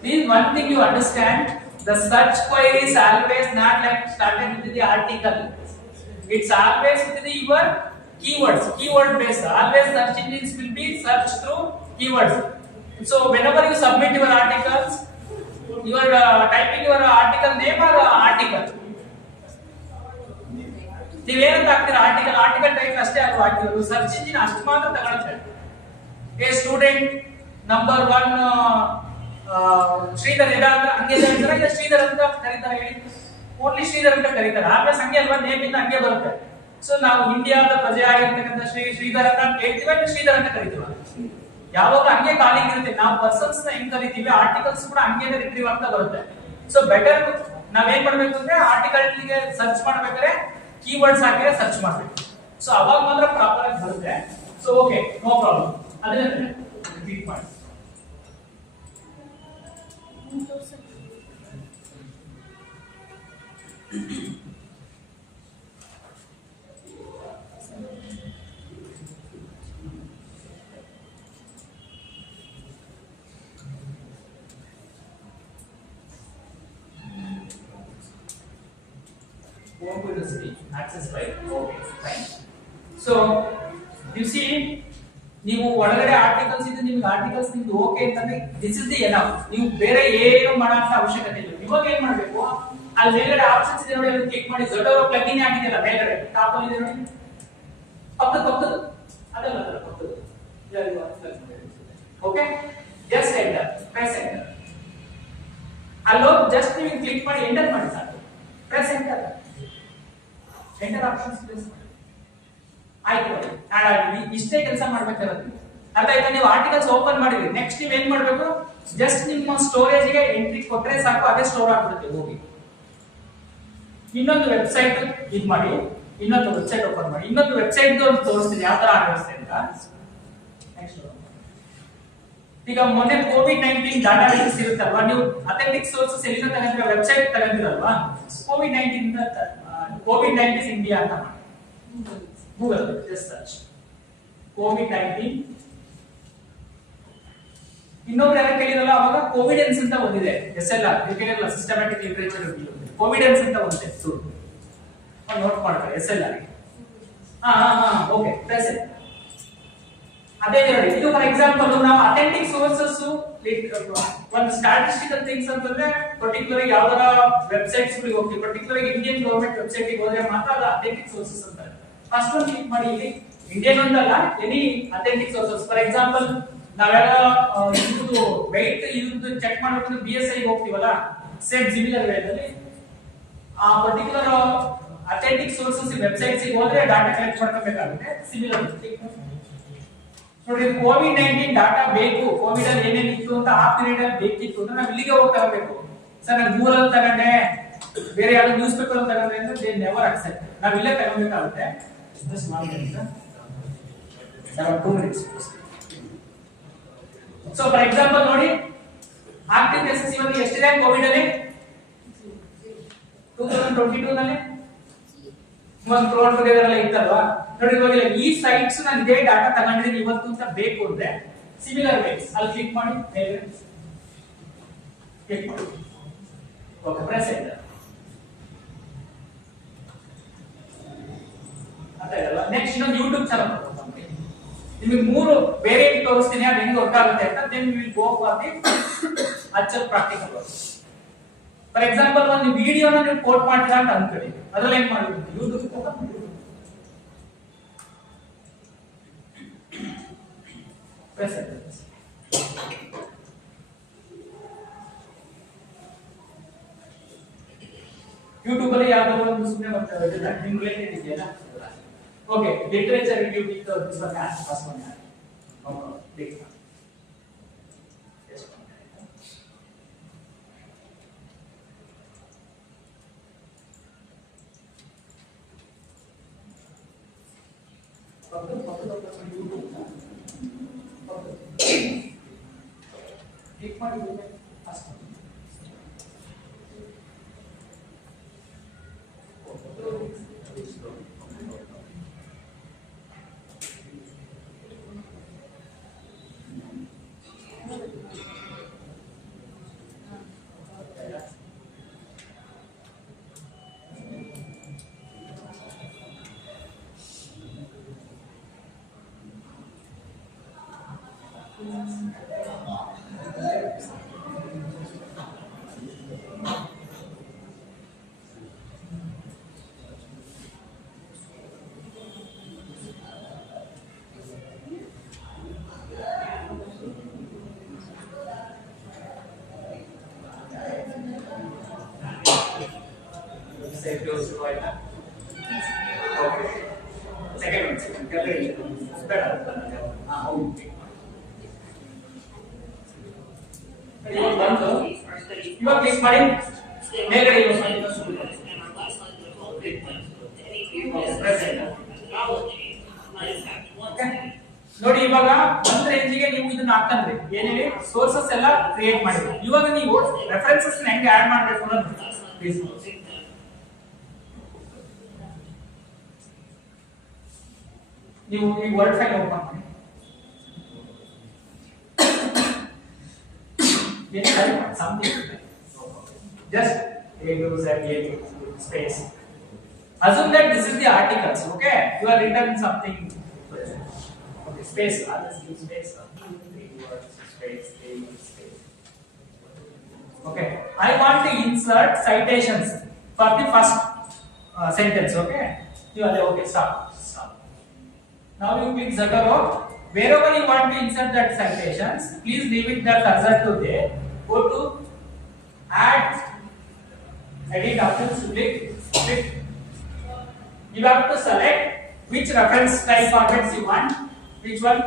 Please, one thing you understand: the search query is always not like started with the article. It's always with the your keywords, keyword based. Always search engines will be searched through keywords. So whenever you submit your articles, you are typing your article name or article. ನೀವೇನಂತ ಹಾಕ್ತೀರಾ article type ಅಷ್ಟೇ ಅಲ್ವಾ ಹಾಕಿರೋದು search engine ಅಷ್ಟು ಮಾತ್ರ ತಗೊಳುತ್ತೆ A student number 1 Sridhar ಇದ ಅಂತ ಹಂಗೆ ಹೇಳ್ತಾರೆ ಇಲ್ಲ ಶ್ರೀಧರ್ ಅಂತ ಕರೀತಾರೆ ಹೇಳಿ ಓನ್ಲಿ ಶ್ರೀಧರ್ ಅಂತ ಕರೀತಾರೆ ಆಮೇಲೆ ಹಂಗೆ ಅಲ್ವಾ ನೇಮ್ ಇಂದ ಹಂಗೆ ಬರುತ್ತೆ ಸೊ ನಾವು ಇಂಡಿಯಾದ ಪ್ರಜೆ ಆಗಿರ್ತಕ್ಕಂಥ ಶ್ರೀಧರ್ ಅಂತ ಹೇಳ್ತೀವಿ ಇಲ್ಲ ಶ್ರೀಧರ್ ಅಂತ ಕರಿತೀವಿ ಯಾವಾಗ ಹಂಗೆ ಕಾಲಿಂಗ್ ಇರುತ್ತೆ ನಾವು ಪರ್ಸನ್ಸ್ ನ ಹೆಂಗ್ ಕರಿತೀವಿ ಆರ್ಟಿಕಲ್ಸ್ ಕೂಡ ಹಂಗೆ ರಿಟ್ರೀವ್ ಆಗ್ತಾ ಬರುತ್ತೆ ಸೊ ಬೆಟರ್ ನಾವೇನ್ ಮಾಡ್ಬೇಕು ಅಂದ್ರೆ ಆರ್ಟಿಕಲ್ ಗೆ ಸರ್ಚ್ ಮಾಡ್ಬೇಕಾದ್ರೆ keywords ಹಾಕಿದ್ರೆ ಸರ್ಚ್ ಮಾಡಬೇಕು ಸೊ ಅವಾಗ ಮಾತ್ರ ಪ್ರಾಪರ್ ಆಗಿ ಬರುತ್ತೆ ಸೊ ಓಕೆ ನೋ ಪ್ರಾಬ್ಲಮ್ ಅದನ್ನ ರಿಪೀಟ್ ಮಾಡಿ Bagalkot University access file. Okay, fine. So you see, ನೀವು ಒಳಗಡೆ ಆರ್ಟಿಕಲ್ಸ್ ಇದೆ ನಿಮಗೆ ಆರ್ಟಿಕಲ್ಸ್ ನಿಮ್ದು ಓಕೆ ಅಂತಂದ್ರೆ ದಿಸ್ ಇಸ್ ದಿ ಎನಫ್ ನೀವು ಬೇರೆ ಏನು ಮಾಡೋಂತ ಅವಶ್ಯಕತೆ ಇಲ್ಲ ಇವಾಗ ಏನ್ ಮಾಡಬೇಕು ಅಲ್ಲಿ ಮೇಲ್ಗಡೆ ಆಪ್ಷನ್ಸ್ ಇದೆ ನೋಡಿ ಅದನ್ನ ಕ್ಲಿಕ್ ಮಾಡಿ Zotero ಪ್ಲಗಿನ್ ಆಗಿದೆಯಲ್ಲ ಮೇಲ್ಗಡೆ ಟಾಪ್ ಅಲ್ಲಿ ಇದೆ ನೋಡಿ ಪಕ್ಕದ ಅದಲ್ಲ ಪಕ್ಕದ okay just enter press enter ಅಲ್ಲೋ ಜಸ್ಟ್ ನೀವು ಕ್ಲಿಕ್ ಮಾಡಿ ಎಂಟರ್ ಮಾಡಿ ಸಾಕು ಪ್ರೆಸ್ ಎಂಟರ್ ಆಪ್ಷನ್ಸ್ ಪ್ರೆಸ್ ಮಾಡಿ ಆಯ್ತು ಇಷ್ಟೇ ಕೆಲಸ ಮಾಡ್ಬೇಕಾಗುತ್ತೆ ಅರ್ಥ ಆಯ್ತಾ ನೀವು ಆರ್ಟಿಕಲ್ಸ್ ಓಪನ್ ಮಾಡಿದ್ರಿ ನೆಕ್ಸ್ಟ್ ನೀವು ಏನ್ ಮಾಡ್ಬೇಕು ಜಸ್ಟ್ ನಿಮ್ಮ ಸ್ಟೋರೇಜ್ ಗೆ ಎಂಟ್ರಿ ಕೊಟ್ರೆ ಸಾಕು ಅದೇ ಸ್ಟೋರ್ ಆಗ್ಬಿಡುತ್ತೆ ಹೋಗಿ ಇನ್ನೊಂದು ವೆಬ್ಸೈಟ್ ಇದ್ ಮಾಡಿ ಇನ್ನೊಂದು ವೆಬ್ಸೈಟ್ ಓಪನ್ ಮಾಡಿ ಇನ್ನೊಂದು ವೆಬ್ಸೈಟ್ ತೋರಿಸ್ತೀನಿ ಯಾವ ತರ ವ್ಯವಸ್ಥೆ ಅಂತ ನೆಕ್ಸ್ಟ್ ಈಗ ಮೊನ್ನೆ COVID-19 ಡಾಟಾಬೇಸ್ ಇರುತ್ತಲ್ವಾ ನೀವು ಅಥೆಂಟಿಕ್ ಸೋರ್ಸಸ್ ಎಲ್ಲಿಂದ ತಗೊಂಡ್ರೆ ವೆಬ್ಸೈಟ್ ತಗೊಂಡಿರಲ್ವಾ COVID-19 ಇಂಡಿಯಾ ಅಂತ ಮಾಡಿ Google, just search COVID-19 ಇನ್ನೊಬ್ರು ಯಾರು ಕೇಳಿರಲ್ಲ ಅವಾಗ ಕೋವಿಡೆನ್ಸ್ ಅಂತ ಬಂದಿದೆ SLR ಕೇಳಿರಲ್ಲ ಸಿಸ್ಟಮ್ಯಾಟಿಕ್ ಲಿಟರೇಚರ್ ರಿವ್ಯೂ ಕೋವಿಡೆನ್ಸ್ ಅಂತ ಬಂದಿದೆ ನೋಟ್ ಮಾಡ್ತಾರೆ SLR ಓಕೆ ಪ್ರೆಸ್ ಅದೇ ನೋಡಿ ಇದು ಫಾರ್ ಎಕ್ಸಾಂಪಲ್ ನಾವು ಅಥೆಂಟಿಕ್ ಸೋರ್ಸಸ್ ಒಂದು ಸ್ಟ್ಯಾಟಿಸ್ಟಿಕಲ್ ಥಿಂಗ್ಸ್ ಅಂತಂದ್ರೆ ಪರ್ಟಿಕ್ಯುಲರ್ ಯಾವ್ದಾರ ವೆಬ್ಸೈಟ್ಸ್ ಗಳಿಗೆ ಹೋಗ್ತೀವಿ ಪರ್ಟಿಕ್ಯುಲರ್ ಇಂಡಿಯನ್ ಗವರ್ಮೆಂಟ್ ವೆಬ್ಸೈಟ್ ಗೆ ಹೋದ್ರೆ ಮಾತ್ರ ಅದು ಅಥೆಂಟಿಕ್ ಸೋರ್ಸಸ್ ಅಂತಾರೆ ಫಸ್ಟ್ ಒಂದು ಕ್ಲಿಕ್ ಮಾಡಿ ಇಲ್ಲಿ ಇಂಡಿಯನ್ ಅಂತಲ್ಲ any authentic sources for example ನಾವೆಲ್ಲ ಇದ್ದು ವೆಯ್ಟ್ ಇದ್ದು ಚೆಕ್ ಮಾಡಬೇಕು BSI ಗೆ ಹೋಗ್ತೀವಲ್ಲ ಸೇಮ್ ಸಿಮಿಲರ್ ವೇದಲ್ಲಿ ಆ ಪರ್ಟಿಕ್ಯುಲರ್ ಅಥೆಂಟಿಕ್ ಸೋರ್ಸಸ್ ವೆಬ್ಸೈಟ್ಸ್ ಗೆ ಹೋದ್ರೆ ಡಾಟಾ ಕಲೆಕ್ಟ್ ಮಾಡ್ಕೋಬೇಕಾಗುತ್ತೆ ಸಿಮಿಲರ್ ನೋಡಿ ಕೋವಿಡ್-19 ಡಾಟಾ ಬೇಕು, ಕೋವಿಡ್ ಅಲ್ಲಿ ಏನೇನು ಇತ್ತು ಅಂತ ಆ ಪೀರಿಯಡ್ ಅಲ್ಲಿ ಬೇಕಿತ್ತು ಅಂದ್ರೆ ನಾವು ಇಲ್ಲಿಗೆ ಹೋಗಿ ತಗೋಬೇಕು. ಸರ್ ನಾನು ಗೂಗಲ್ ಅಲ್ಲಿ ತಗೊಂಡೆ, ಬೇರೆ ಯಾವ್ದು ನ್ಯೂಸ್ ಪೇಪರ್ ಅಲ್ಲಿ ತಗೊಂಡೆ ಅಂದ್ರೆ ದೇ ನೆವರ್ ಅಕ್ಸೆಪ್ಟ್. ನಾವು ಇಲ್ಲೇ ತಗೋಬೇಕಾಗುತ್ತೆ. ಜಸ್ಟ್ ಮಾಡಿ sir 2 minutes. So for example ನೋಡಿ, ಆಕ್ಟಿವ್ ಕೇಸಸ್ ಇವತ್ತು ಎಷ್ಟಿದೆ ಕೋವಿಡ್ ಅಲ್ಲಿ 2022 ನಲ್ಲಿ 1 crore ಟುಗೆದರ್ ಎಲ್ಲ ಇತ್ತಲ್ವಾ. ನೋಡಿ ಇವಾಗ ಈ ಸೈಟ್ಸ್ ನಾನು ಇದೇ ಡಾಟಾ ತಗೊಂಡಿದ್ದೀನಿ ಇವತ್ತು ಅಂತ ಬೇಕು ಅಂದ್ರೆ ಸಿಮಿಲರ್ ವೇಸ್ ಅಲ್ಲಿ ಕ್ಲಿಕ್ ಮಾಡಿ, ಮೇಲೆ ಕ್ಲಿಕ್ ಮಾಡಿ, ಓಕೆ ಪ್ರೆಸ್ ಎಂಟರ್. ಅಂತ ಇದಲ್ಲ. ನೆಕ್ಸ್ಟ್ ಇನ್ನೊಂದು ಯೂಟ್ಯೂಬ್ ಚಾನಲ್ ನಿಮಗೆ 3 ಬೇರೆ ತೋರಿಸ್ತೀನಿ ಅದು ಹೆಂಗ್ ವರ್ಕ್ ಆಗುತ್ತೆ ಅಂತ. Then we will go for the actual practical work. For example ಒಂದು ವಿಡಿಯೋನ ನೀವು ಕೋಟ್ ಮಾಡ್ತೀರಾ ಅಂತ ಅನ್ಕೊಳ್ಳಿ, ಅದ್ರಲ್ಲಿ ಹೆಂಗ್ ಮಾಡಬೇಕು? YouTube press enter. ಯೂಟ್ಯೂಬ್ ಅಲ್ಲಿ ಯಾವ್ದಾದ್ರು ಒಂದು ಸುಮ್ಮನೆ ಬರ್ತಾ ಇದೆ ನಿಮ್ ರಿಲೇಟೆಡ್ ಇದೆಯಲ್ಲ. Okay, literature review with this one as first one. Okay, click ಮಾಡಿ first. Close to right now. Okay. Second one. Better. Okay. ಇವಾಗ ಕ್ಲಿಕ್ ಮಾಡಿ ಮೇಲ್ಗಡೆ ನೋಡಿ. ಇವಾಗ ಒಂದ್ ರೇಂಜಿಗೆ ನೀವು ಇದನ್ನ ಹಾಕಂದ್ರಿ, ಏನೇಳಿ ಸೋರ್ಸಸ್ ಎಲ್ಲ ಕ್ರಿಯೇಟ್ ಮಾಡಿದ್ರಿ. ಇವಾಗ ನೀವು ರೆಫರೆನ್ಸಸ್ ಹೆಂಗೆ ಆಡ್ ಮಾಡಬೇಕು ಅನ್ನೋದು ನೀವು ಈ ವರ್ಡ್ ಫೈಲ್ ಓಪನ್ ಮಾಡಿ. Something just A to Z, A to space. Assume that this is the articles. Okay, you are written something. Okay, space. Others give space. 3 words, space, space. Okay, I want to insert citations for the first sentence. Okay, you are okay. Stop. Now you click Zagaro. Wherever you want to insert that citations, please leave it the cursor to there. Go to add, edit options, click. You have to select which reference type formats you want. Which one?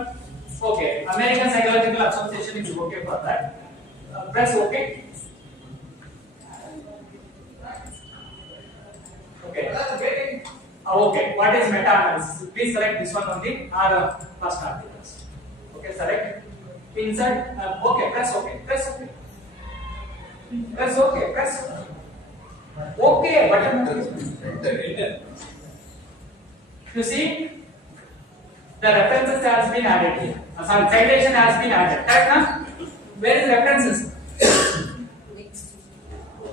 Okay, American Psychological Association is okay for that. Press OK. Okay. Okay, what is meta-analysis? Please select this one only, or first articles. Okay, select, insert, okay, press OK, press OK. Press OK, press OK, button. Enter. You see, the references has been added here. Sorry, citation has been added. Correct now? Where is references?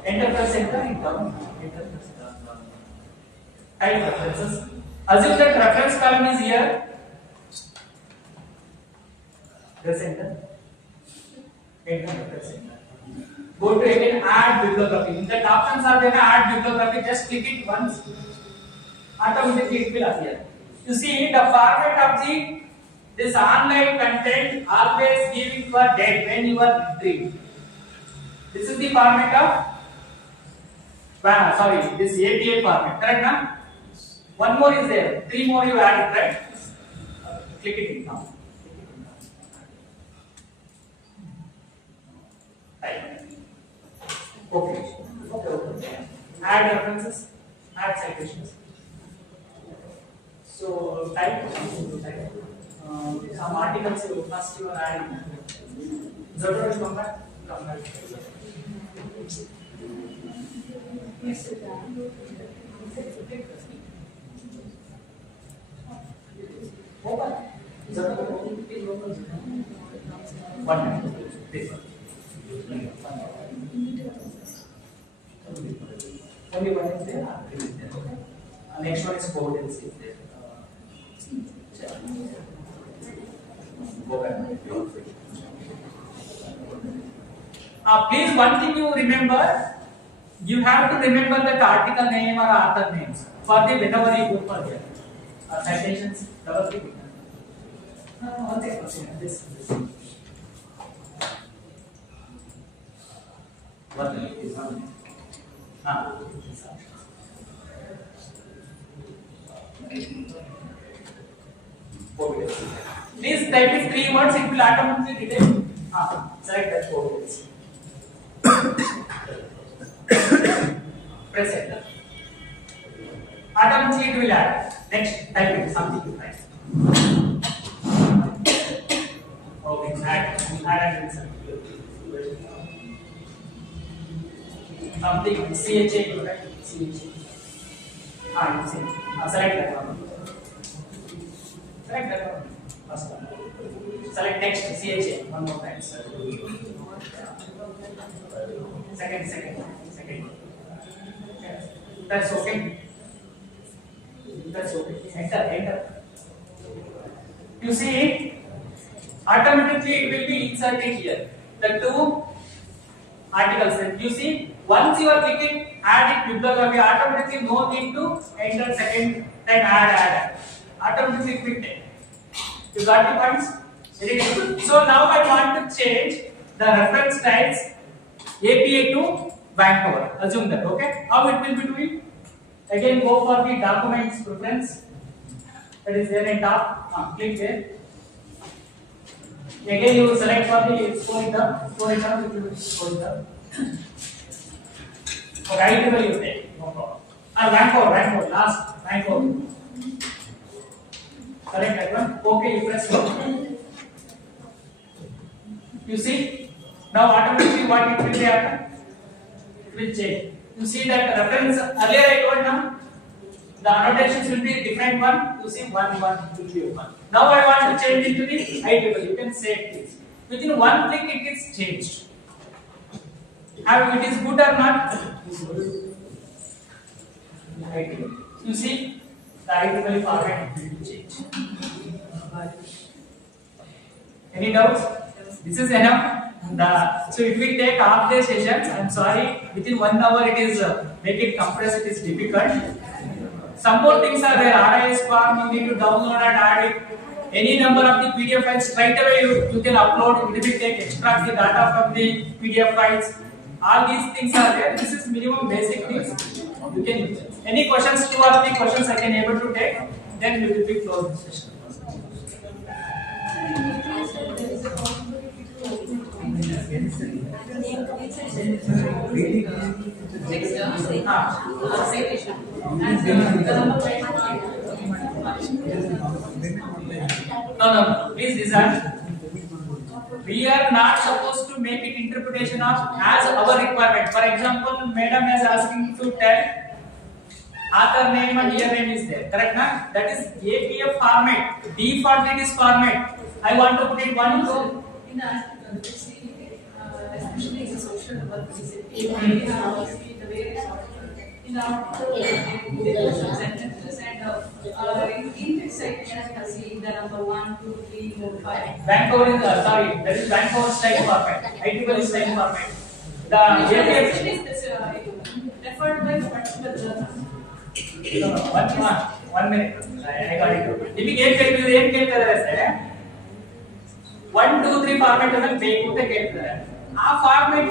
Enter, press enter, enter. Type references. Assume that reference column is here. Press enter. Enter. Press enter. Go to again add bibliography. In that options are there, add bibliography. Just click it once. Automatically it will appear. You see the format of this online content always giving for dead when you are retrieved. This is the format of this APA format. Correct now? One more is there. 3 more you added, right? Click it in now. Okay. Add references, add citations. So type. Some articles first you are adding. Zero will come back. Yes, sir. Open. One minute. This one. Only one is there. Next one is code is there. Go back. Please, one thing you remember, you have to remember that article name or author names for the whenever you go for there. Citations, double click. One second. This. What is one? Please type in 3 words, it will automatically detect. Select that 4 words. Press enter. Automatically it will add. Next, type in something you type. Okay, add and insert. Something CHA you write. CHA. You see. Select that one. Select that one. First one. Select next CHA one more time. Second. That's okay. Enter. You see, automatically it will be inserted here. The 2 articles. You see, once you are clicking add it bibliography, automatically no need to enter second time add. Automatically click it. You got the points? Very good. So now I want to change the reference styles APA to Vancouver. Assume that, okay? How it will be doing? Again, go for the documents preference. That is there in top. Click there. Again, you select for the scroll it up. Scroll it up. Okay, I will you take. No problem. Vancouver. Last Vancouver. Select that one. Okay, you press OK. You see, now automatically what it will be happen? It will change. You see that reference earlier I told now the annotations will be different one. You see one will be one. Now I want to change into the IEEE. You can save this. Within one click it is changed. How it is good or not? You see the IEEE format will change. Any doubts? This is enough. So if we take half day sessions, I'm sorry, within 1 hour it is make it compress. It is difficult. Some more things are there. RIS form you need to download and add it. Any number of the PDF files right away you can upload. It will take extract the data from the PDF files. All these things are there. This is minimum basic things. You can use it. Any questions? 2 or 3 questions I can able to take. Then we will be closed the session. No. Please listen. We are not supposed to make it interpretation of as our requirement. For example, madam is asking to tell author name and year name is there. Correct, na? That is APF format. Default it is format. I want to put it one to in the article, especially in the social work, the various in the article, there are some sentences and in this section, you can see the number 1, 2, 3, 4, 5. Vancouver is that is Vancouver style format. IEEE style format. The APF is referred by the particular journal. No, 1 minute. I got it. If you get there, 1, 2, 3 format ಅನ್ನು ಬೇಕು ಅಂತ ಕೇಳ್ತಾರೆ. ಆ format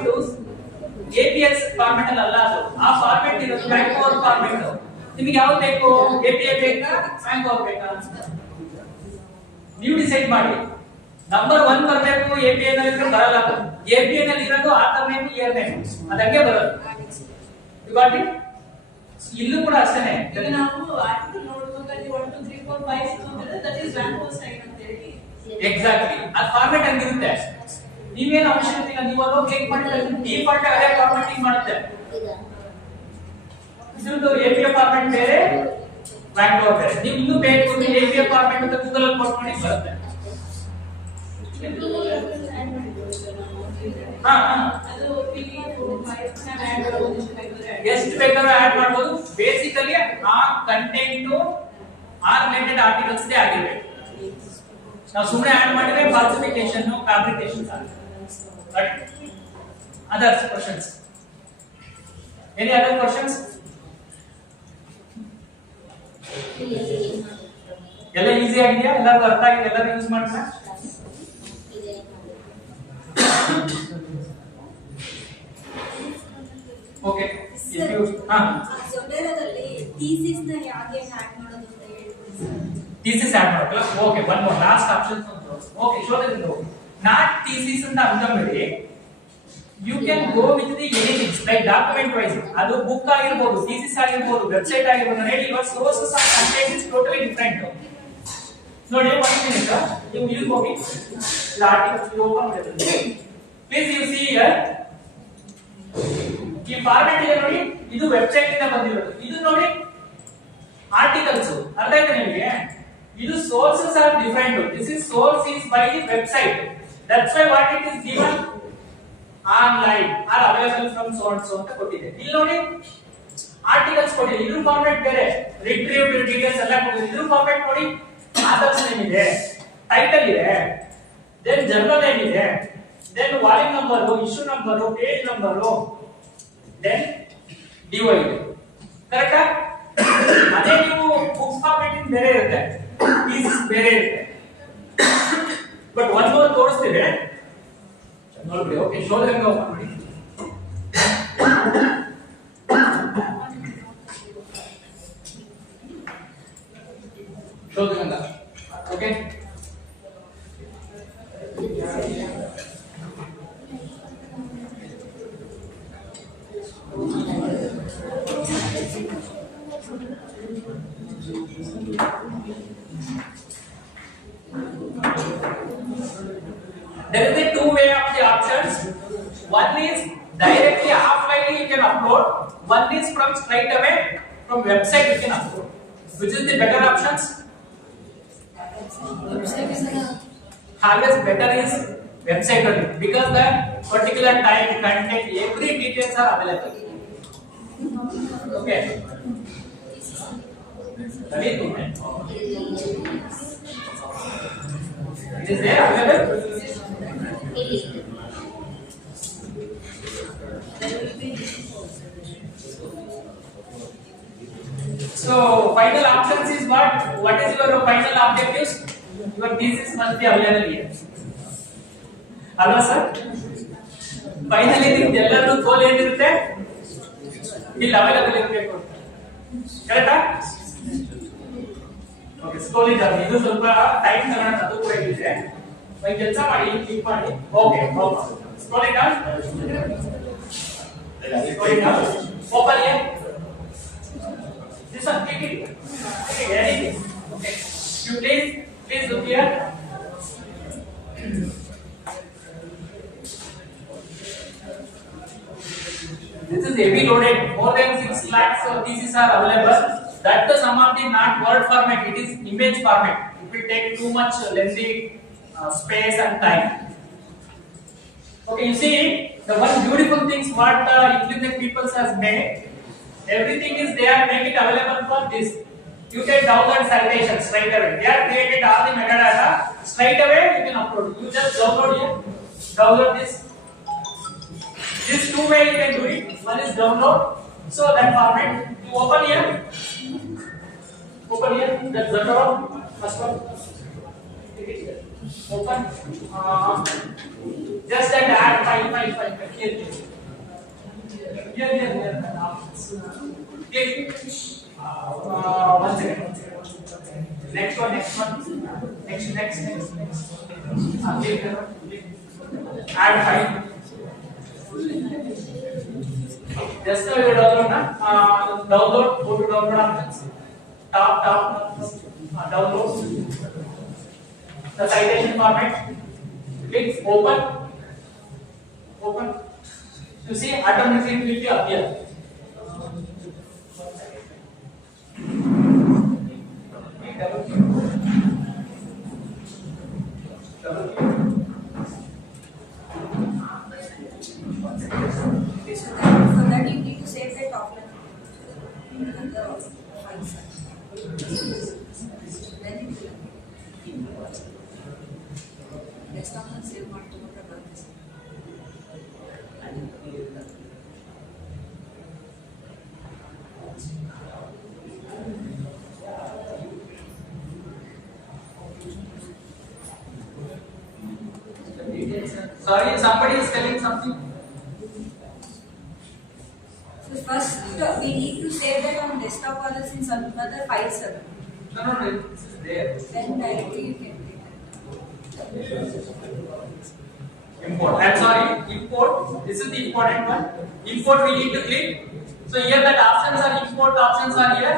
APS format ಅಲ್ಲ ಅದು. ಆ format ಇರೋದು ಬ್ಯಾಂಕೋರ್ format. ನಿಮಗೆ ಯಾವುದು ಬೇಕು? API ಬೇಕಾ? ಬ್ಯಾಂಕೋರ್ ಬೇಕಾ? ನೀವು ಡಿಸೈಡ್ ಮಾಡಿ. ನಂಬರ್ 1 ಬರಬೇಕು API ನಲ್ಲಿ ಇದ್ರೆ ಬರಲ್ಲ. API ನಲ್ಲಿ ಇರೋದು ಆಥರ್ ನೇಮ್ ಇಯರ್ ನೇಮ್ ಅದಕ್ಕೆ ಬರೋದು. You got it? ಇಲ್ಲೂ ಕೂಡ ಅಷ್ಟೇನೆ. ಈಗ ನಾವು ಆರ್ಟಿಕಲ್ ನೋಡುವಾಗ 1 2 3 4 5 ಅಂತ ದಟ್ ಇಸ್ ಬ್ಯಾಂಕ್ ಸ್ಟೈಲ್ ಅಂತ ಹೇಳಿ. ಎಕ್ಸಾಕ್ಟ್ಲಿ ಅದು ಫಾರ್ಮ್ಯಾಟ್ ಹಂಗಿರುತ್ತೆ. ನೀವೇನು ಅವಶ್ಯಕತೆ ಇಲ್ಲ, ನೀವು ಅದನ್ನು ಕ್ಲಿಕ್ ಮಾಡಿದ್ರೆ ಡಿಫಾಲ್ಟ್ ಅದೇ ಫಾರ್ಮ್ಯಾಟಿಂಗ್ ಮಾಡುತ್ತೆ. ಇದ್ರದ್ದು API ಫಾರ್ಮ್ಯಾಟ್ ಬೇರೆ, ಬ್ಯಾಂಕ್ ಬೇರೆ. ನೀವು ಇನ್ನೂ ಬೇಕು ಅಂದ್ರೆ API ಫಾರ್ಮ್ಯಾಟ್ ಅಂತ ಗೂಗಲ್ ಅಲ್ಲಿ ಕೊಟ್ಟು ಮಾಡಿ ಬರುತ್ತೆ. ಅದು PDF ಎಷ್ಟು ಬೇಕಾದ್ರೂ ಆಡ್ ಮಾಡಬಹುದು. ಬೇಸಿಕಲಿ ಆ ಕಂಟೆಂಟ್ ಆ ರಿಲೇಟೆಡ್ ಆರ್ಟಿಕಲ್ಸ್ ದೇ ಆಗಿರಬೇಕು. ನಾವು ಸುಮ್ಮನೆ ಆಡ್ ಮಾಡಿದ್ರೆ ಫಾಲ್ಸಿಫಿಕೇಶನ್ ಫ್ಯಾಬ್ರಿಕೇಶನ್ ಆಗುತ್ತೆ. But others questions, any other questions? ಎಲ್ಲ ಈಸಿ ಆಗಿದೆಯಾ? ಎಲ್ಲರಿಗೂ ಅರ್ಥ ಆಗಿದೆ? ಎಲ್ಲರೂ ಯೂಸ್ ಮಾಡ್ತಾ? ಓಕೆ. ಜೊತೆರದಲ್ಲಿ ಥೀಸಿಸ್ ನ ಹೇಗೆ ಹ್ಯಾಕ್ ಮಾಡೋದು ಅಂತ ಹೇಳ್ತೀನಿ. thesis add ಮಾಡಲ್ಲ. Okay, one more last option. Okay, ಶೋಧದಿಂದ ನಾಟ್ thesis ಅಂತ ಅನ್ಕೊಂಬೇಡಿ. You can go with the anything like document wise. ಅದು ಬುಕ್ ಆಗಿರಬಹುದು, thesis ಆಗಿರಬಹುದು, ವೆಬ್ಸೈಟ್ ಆಗಿರಬಹುದು. ನೋಡಿ, your sources of content is totally different. ನೋಡಿ, ಒಂದು ಮಿನಿಟ್ ನೀವು ಇಲ್ಲಿ ಹೋಗಿ ಆರ್ಟಿಕಲ್ಸ್ ಓಪನ್ ಮಾಡಿ. ಪ್ಲೀಸ್ ಯು ಸಿ ಹಿಯರ್ ಈ ಫಾರ್ಮ್ಯಾಟ್ ಇದೆ ನೋಡಿ, ಇದು ವೆಬ್ಸೈಟ್ ಇಂದ ಬಂದಿರೋದು. ಇದು ನೋಡಿ ಆರ್ಟಿಕಲ್ಸ್. ಅರ್ಥ ಆಯ್ತಾ ನಿಮಗೆ? ಇದು sources are different. This is source is by the website. That's why what it is given online are available from so and so ಅಂತ ಕೊಟ್ಟಿದೆ. ಇಲ್ಲಿ ನೋಡಿ ಆರ್ಟಿಕಲ್ಸ್ ಕೊಟ್ಟಿದೆ, ಇದ್ರ ಫಾರ್ಮ್ಯಾಟ್ ಬೇರೆ, ರಿಟ್ರೀವ್ಡ್ ಡೀಟೇಲ್ಸ್ ಎಲ್ಲ ಕೊಟ್ಟಿದೆ. ಇದ್ರ ಫಾರ್ಮ್ಯಾಟ್ ನೋಡಿ, ಆಥರ್ಸ್ ನೇಮ್ ಇದೆ, ಟೈಟಲ್ ಇದೆ, ದೆನ್ ಜರ್ನಲ್ ನೇಮ್ ಇದೆ, then volume number, issue number, page number, then DOI ಇದೆ. ಕರೆಕ್ಟಾ? ಅದೇ ನೀವು ಬುಕ್ಸ್ ಫಾರ್ಮ್ಯಾಟಿಂಗ್ ಬೇರೆ ಇರುತ್ತೆ, ಥೀಸಿಸ್ ಬೇರೆ ಇರುತ್ತೆ. ಬಟ್ ಒನ್ ಮೋರ್ ತೋರಿಸ್ತೀವಿ ನೋಡಿ. ಓಕೆ, ಶೋಧರಂಗ ಓಪನ್ ಮಾಡಿ. Shodhganga. Okay, there is a two way of the options. One is directly offline you can upload, one is from straight away from website you can upload. Which is the better options? Always better is website only, because the particular time, content, every details are available. Okay, that is good. It is there available. So final options is what? What is your final objectives? Your thesis must be available here. Hello sir. Finally ನಿಮ್ದು ಎಲ್ಲರದು ಗೋಲ್ ಏನಿರುತ್ತೆ? ಇಲ್ಲಿ available ಇರಬೇಕು. ಕರೆಕ್ಟಾ? Okay, slowly job. ಇದು ಸ್ವಲ್ಪ time ತಗೊಳ್ಳೋಣ, ಅದು ಕೂಡ ಇದೆ. ಬೈ ಕೆಲಸ ಮಾಡಿ, ಕ್ಲಿಕ್ ಮಾಡಿ. Okay, slowly down. Slowly down. Open here. This one, click it. Okay, anything. Okay. You please look here. This is heavy loaded. More than 6 lakhs of theses are available. That is some of the not word format. It is image format. It will take too much lengthy space and time. Okay, you see the one beautiful things what Intelligent Peoples has made. Everything is there, make it available for this. You can download citations straight away. They are created all the metadata straight away. You can upload. You just download here. Download this. This two way you can do it. One is download. So that format. You open here. Open here. That's the first one. Open. Just that add file here. Here. Click. One second. Next one. Next. Add 5. Just now you download download, go to download options. Top, download. The citation format. Click open. You see automatically it will be appear. For that you need to save that offline. Another file set. Then it will desktop and save ಮಾಡ್ಕೊಂಡ್ರೆ ಬರುತ್ತೆ sir. Sorry, somebody is telling something. So first we need to save that on desktop or else in some other file server. No, this is there. Then directly you can take Import. I'm sorry, import. This is the important one. Import we need to click. So here that options are import options are here.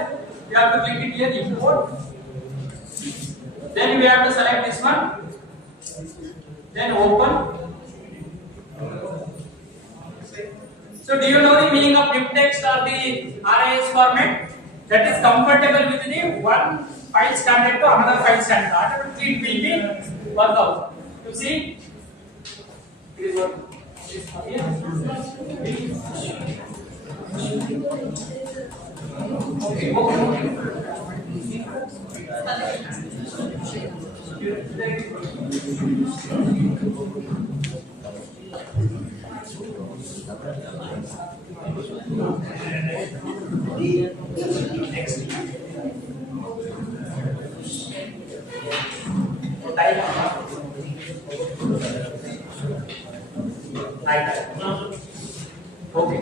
We have to click it here, import. Then we have to select this one. Then open. So do you know the meaning of div text or the RIS format? That is comfortable with the one file standard to another file standard. Automatically it will be work out. You see? It is what? Okay. Okay,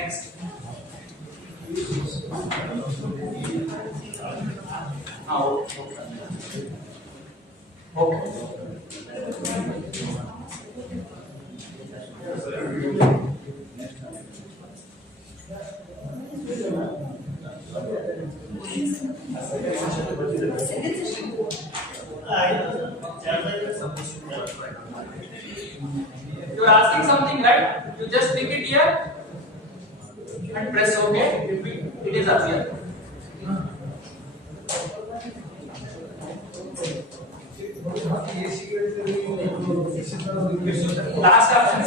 next. Okay. You are asking something, right? You just click it here and press OK. It is appear. Last option.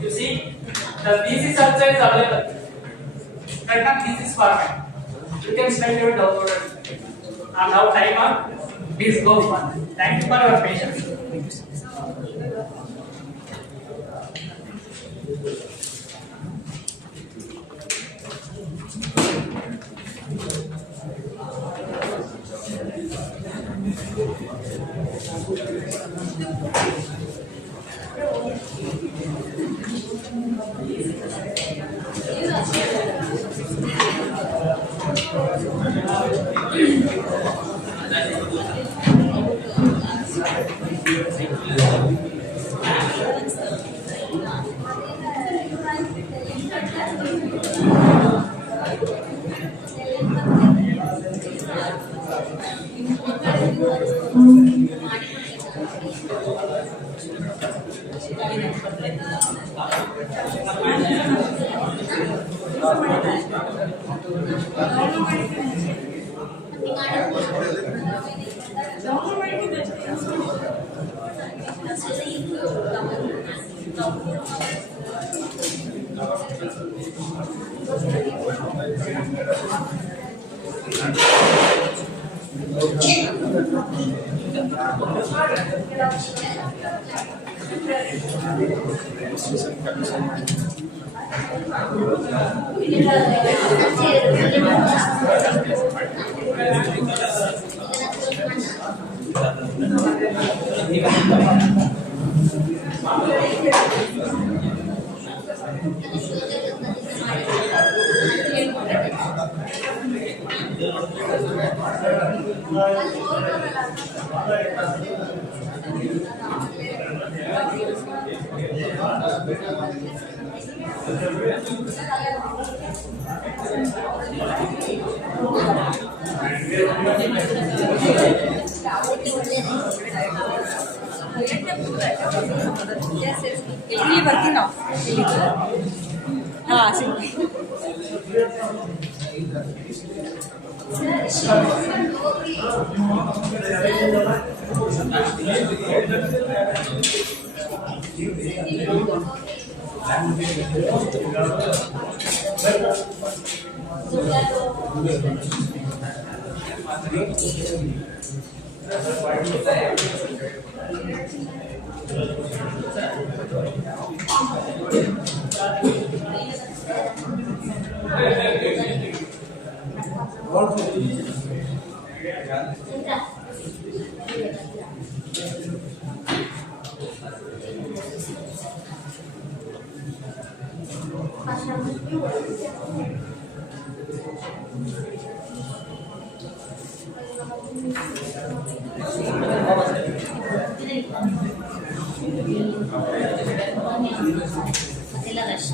You see, the thesis also is available. Right now, thesis format. You can straight away download it. And now time up. Please go on. Thank you for your patience. ಇಲ್ಲಿ ಬರ್ತೀನಿ ನಾವು ಹಾಂ ಸಿಗ್ತೀವಿ ಅದೆಲ್ಲ rush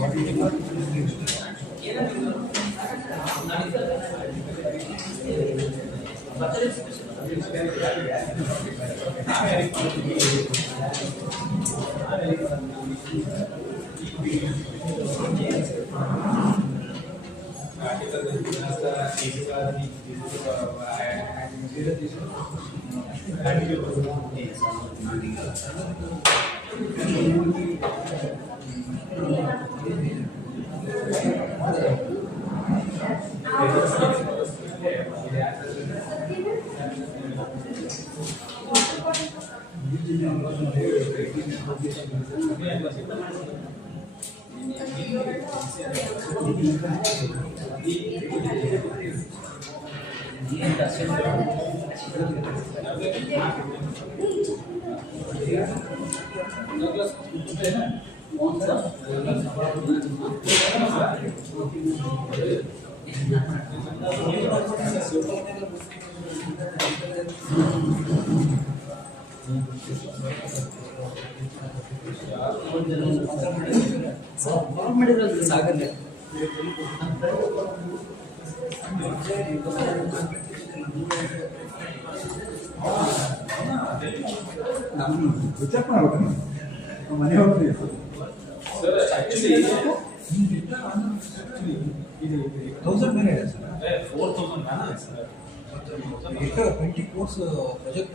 ಮಾಡಿದ್ರಲ್ಲ ಸಾಗರ್ ನಾನು ವಿಚಾರ ಮಾಡ್ಬೇಕು ಮನೆ ಹೋಗ್ತೀವಿ ಸರ್ ಆಕ್ಚುಲಿ ಇದು 1000 ಮೇಲೆ ಇದೆ sir 4000 man sir 20 course project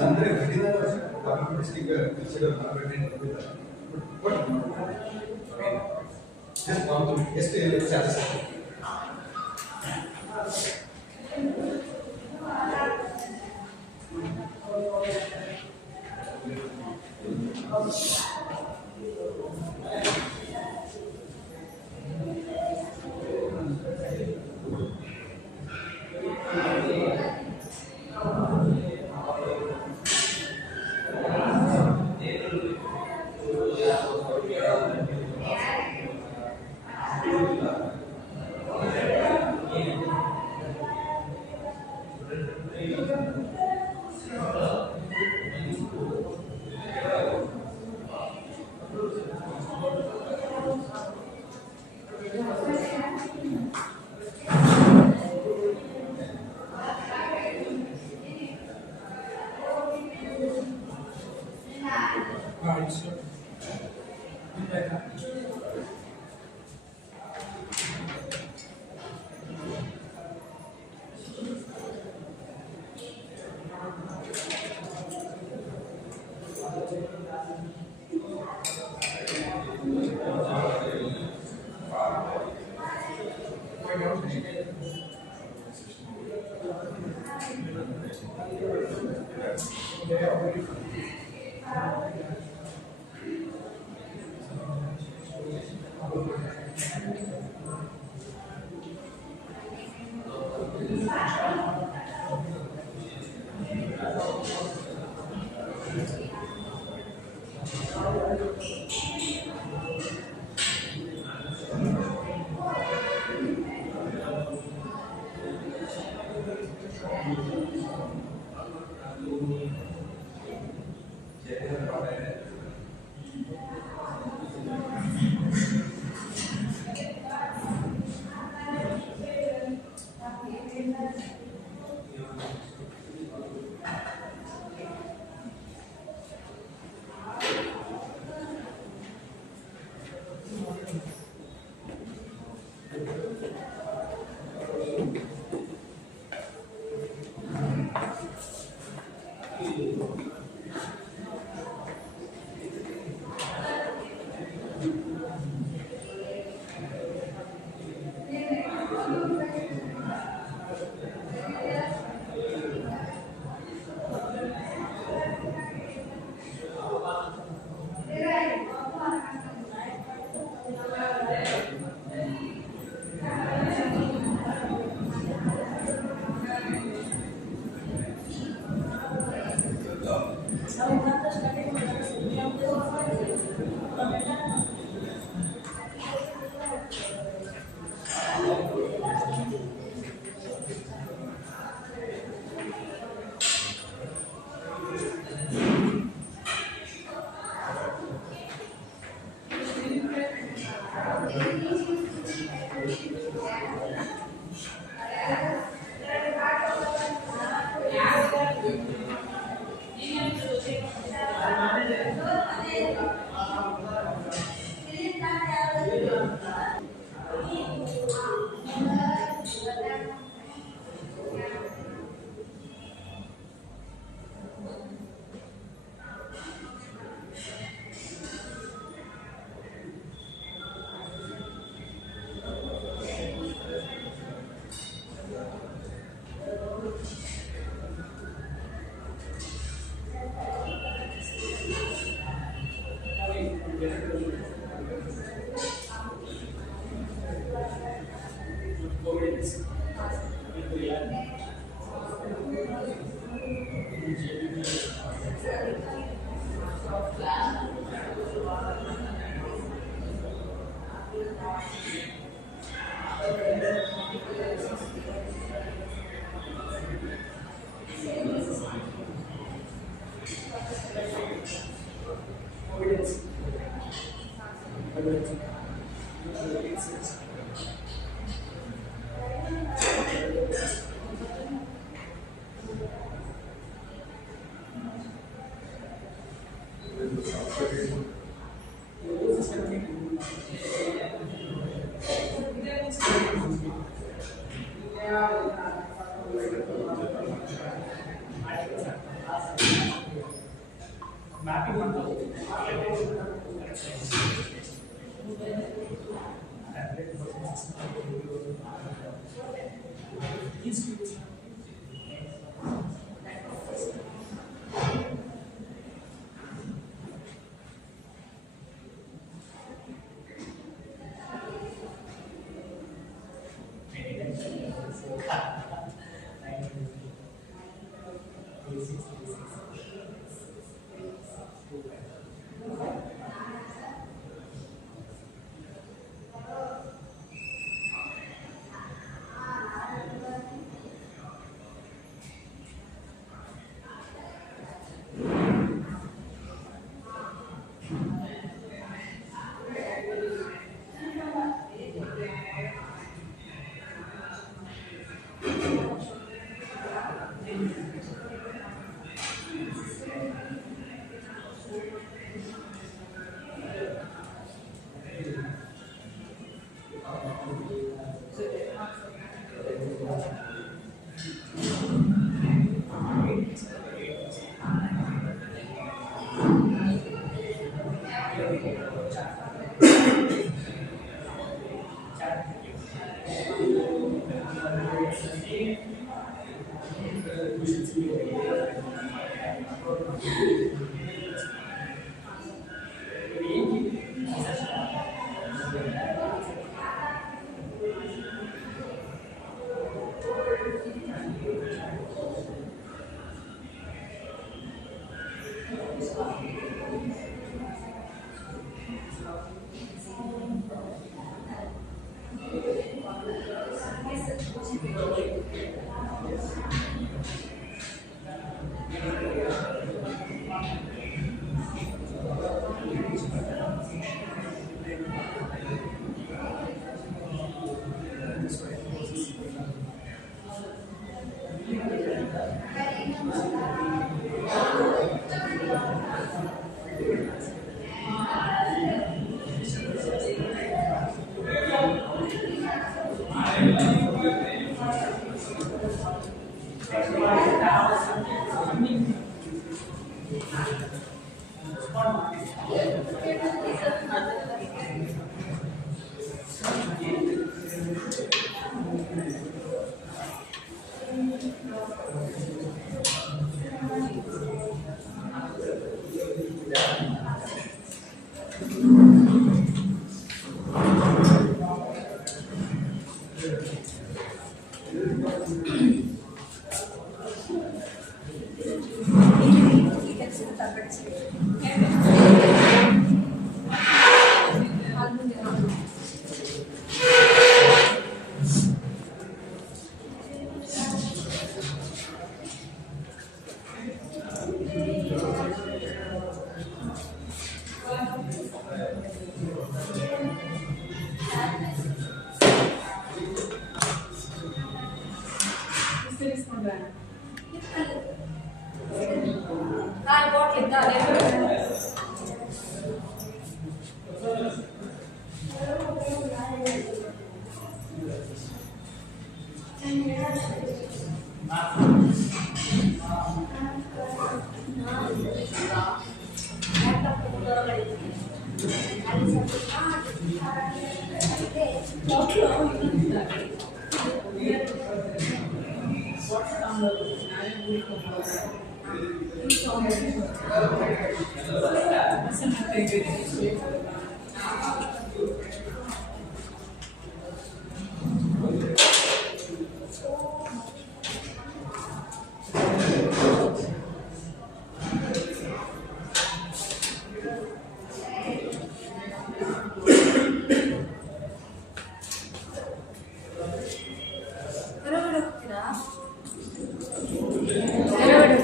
ಅಂದ್ರೆ ಡಿಸ್ಟಿಕ್ ಕನ್ಸಿಡರ್ ಮಾಡಬೇಕು ಜಸ್ಟ್ ಒಂದು ಎಷ್ಟು ಚಾನ್ಸಸ್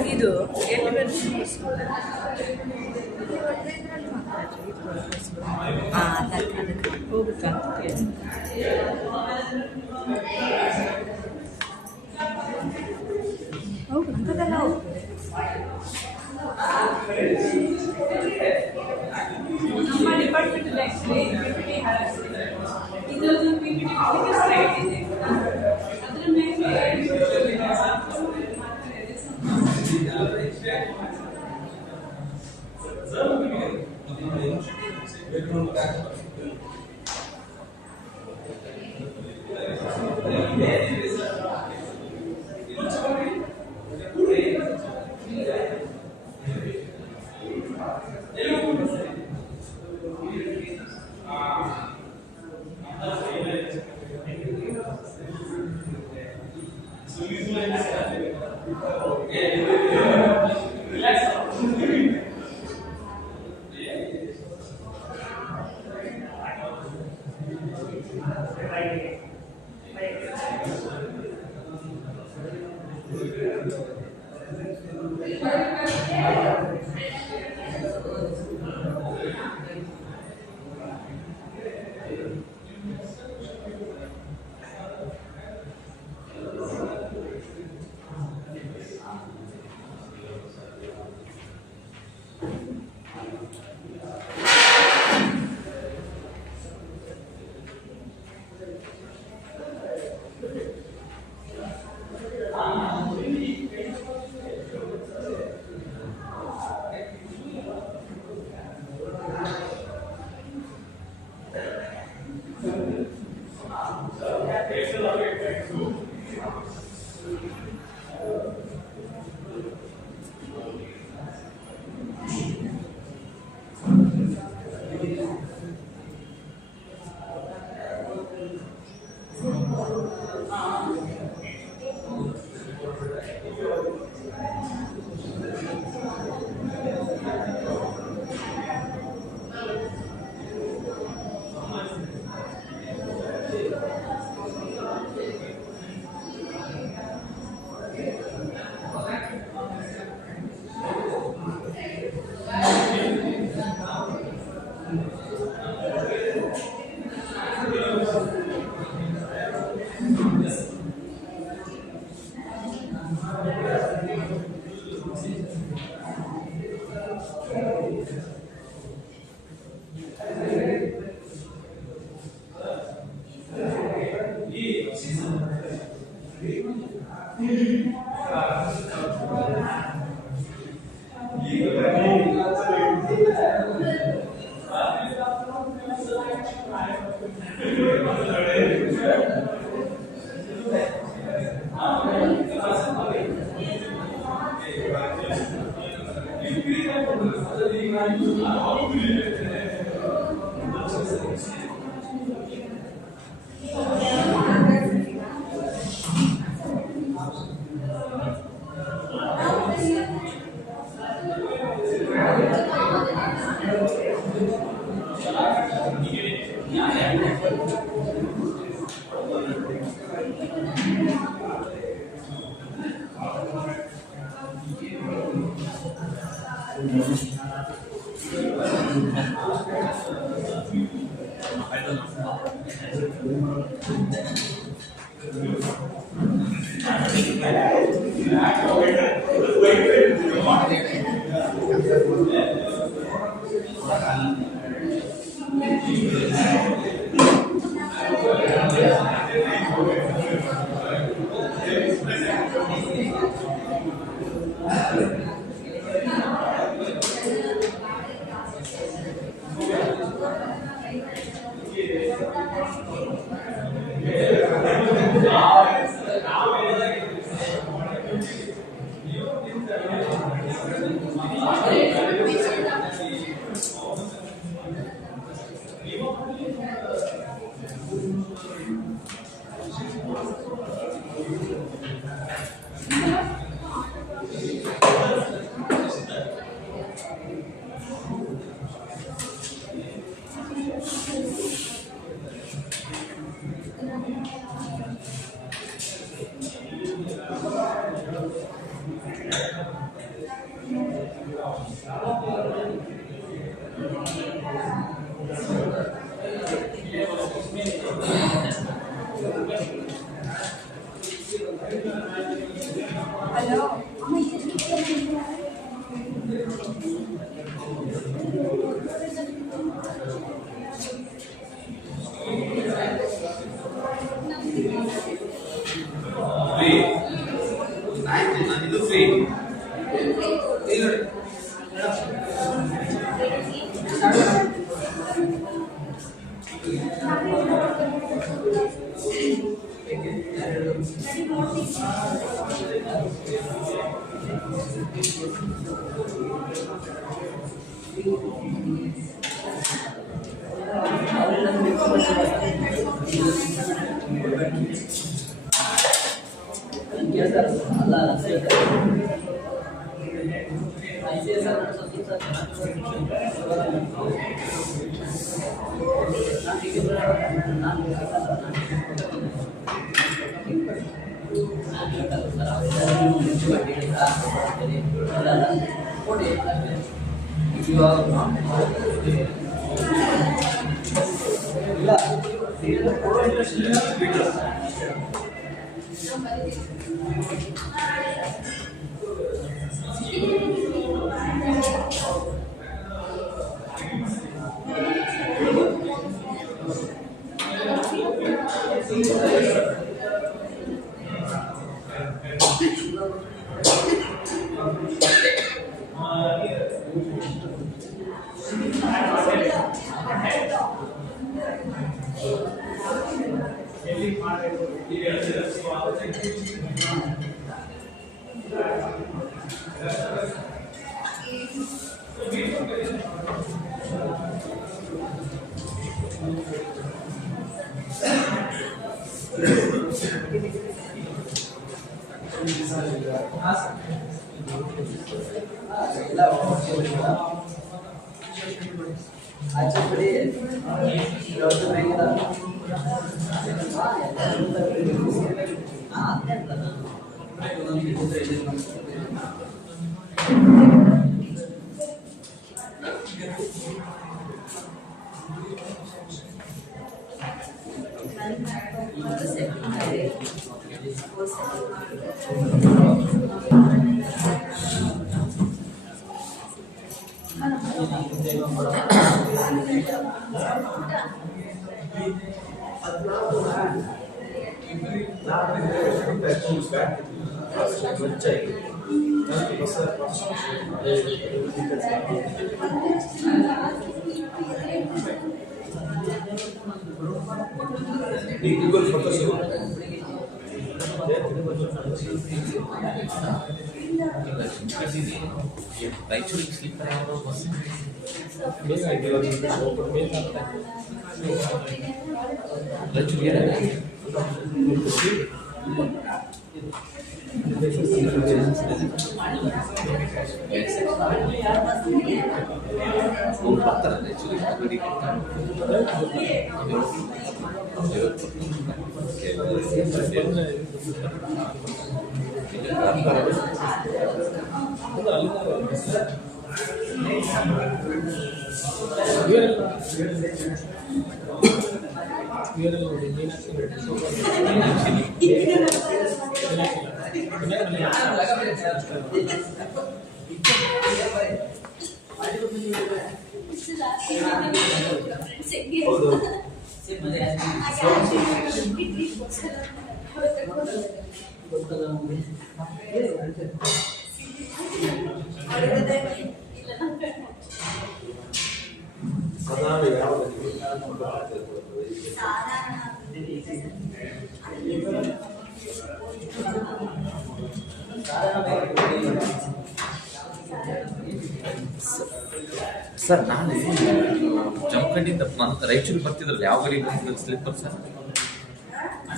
ಇದು ಹೋಗುತ್ತಾ ಹೌದು ಅಂಥದ್ದೆಲ್ಲ ಹೋಗ್ತದೆ ನಮ್ಮ ಡಿಪಾರ್ಟ್ಮೆಂಟ್ ಆಕ್ಚುಲಿ ಇದೊಂದು PPT ಸ್ಲೈಡ್ ಇದೆ ಅದರ ಮೇಲೆ Google Photoshop. ಸರ್ ನಾನು ಜಮಖಂಡಿಂದ ರಾಯಚೂರಿಗೆ ಬರ್ತಿದ್ರಲ್ಲ ಯಾವ ಗಡಿ ಬರ್ತಿದ್ರು ಸ್ಲಿಪ್ಪರ್ ಸರ್?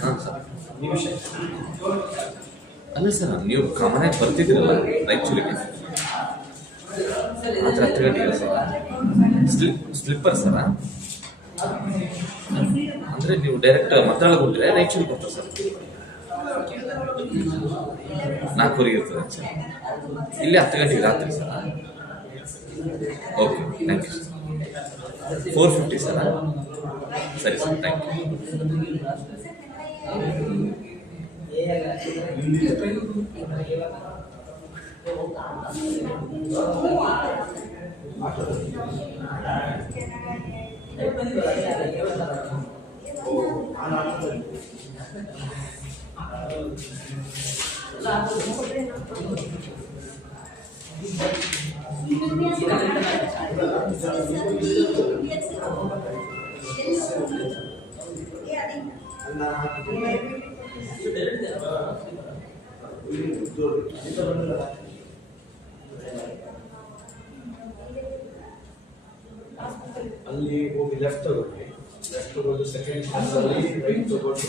ಹಾಂ ಸರ್. ಅಲ್ಲ ಸರ್ ನೀವು ಕಾಮನಾಗಿ ಬರ್ತಿದ್ರಲ್ಲ ರಾಯಚೂರಿಗೆ ಹತ್ರ 10 ಗಂಟೆಗೆ ಸರ್ ಸ್ಲಿಪ್ಪರ್ ಸರ? ಅಂದರೆ ನೀವು ಡೈರೆಕ್ಟ್ ಮಂತ್ರಾಲಯ ಬಿಟ್ಟರೆ ರಾಯಚೂರಿಗೆ ಬರ್ತಾರೆ ಸರ್? 4:00 ಇರ್ತದೆ ಸರ್. ಇಲ್ಲಿ 10 ಗಂಟೆಗೆ ರಾತ್ರಿ sir? Okay thank you sir. 450 sir? ಸರಿ ಸರ್ ಥ್ಯಾಂಕ್ ಯು. ಅಲ್ಲಿ ಹೋಗಿ ಲೆಫ್ಟ್ ತಗೊಂಡು ಸೆಕೆಂಡ್ ಕ್ಲಾಸಲ್ಲಿ ರೈಟ್ ತಗೊಂಡು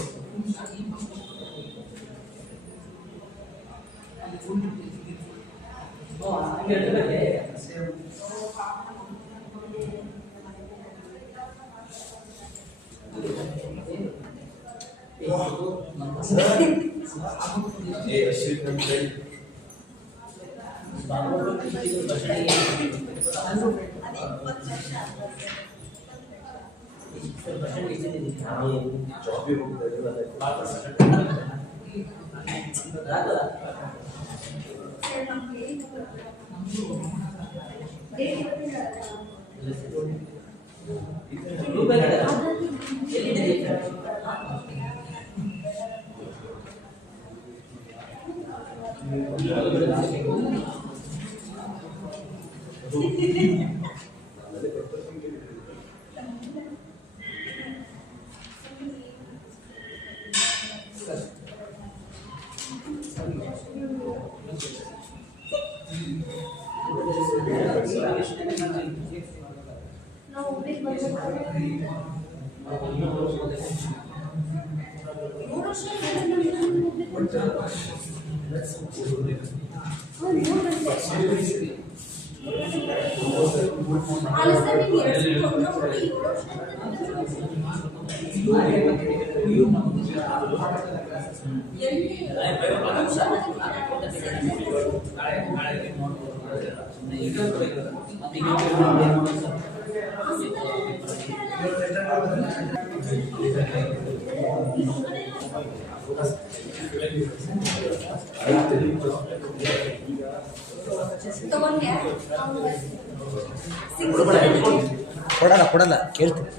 ಕೊಡಲ್ಲ ಕೊಡಲ್ಲ ಕೇಳ್ತೀನಿ.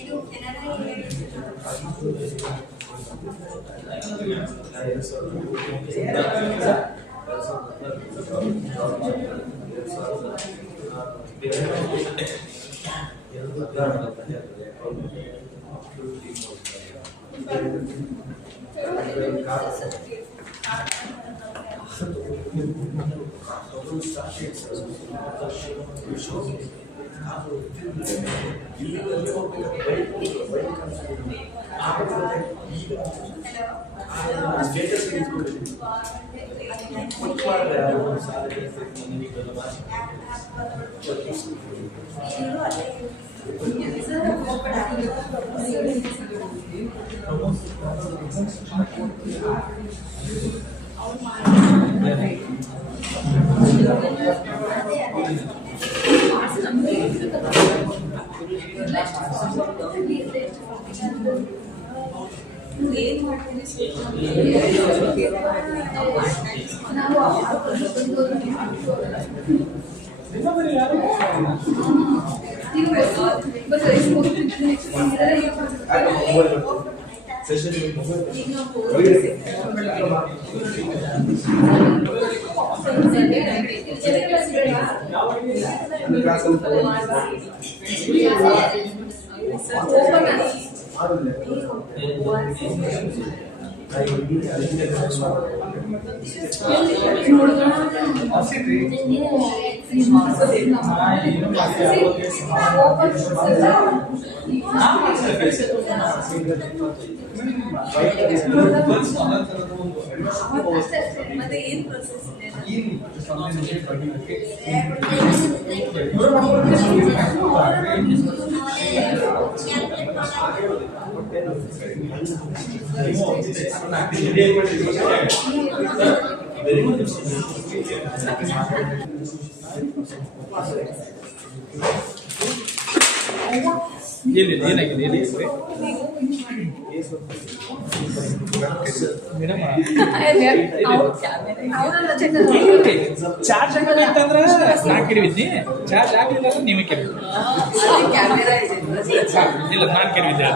ಇದು ಮತ್ತೆ ಏನ್ ಪ್ರೊಸೆಸ್ ಚಾರ್ಜ್ ಹಾಕಬೇಕಂದ್ರೆ ನಾಲ್ಕು ಕೆಡವಿದ್ನಿ ಚಾರ್ಜ್ ಹಾಕಲಿಲ್ಲ ಅಂದ್ರೆ ನೀವೇ ಕೆಡವಿ ಇಲ್ಲ ನಾನು ಕೆಡವಿದ್ದೆ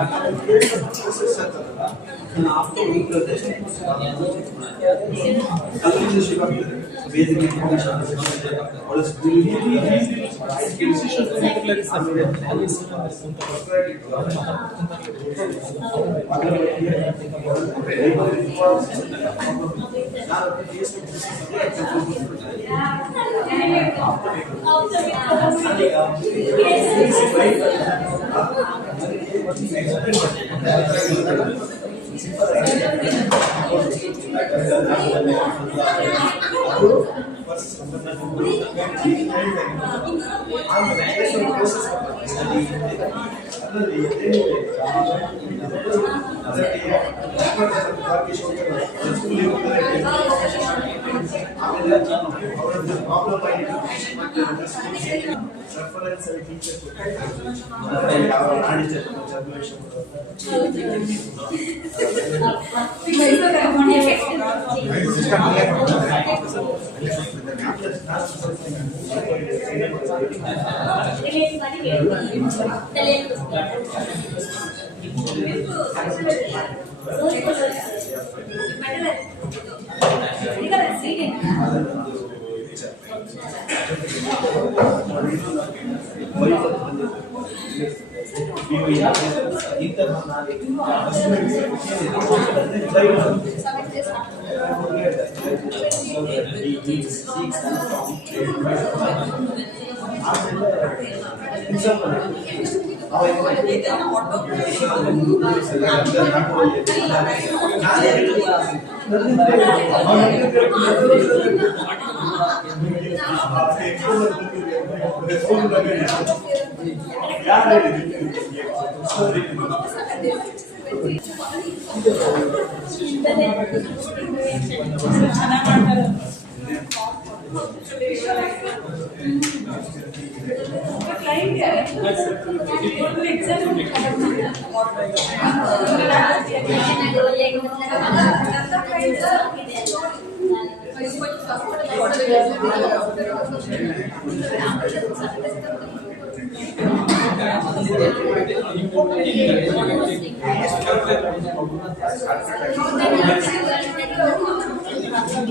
No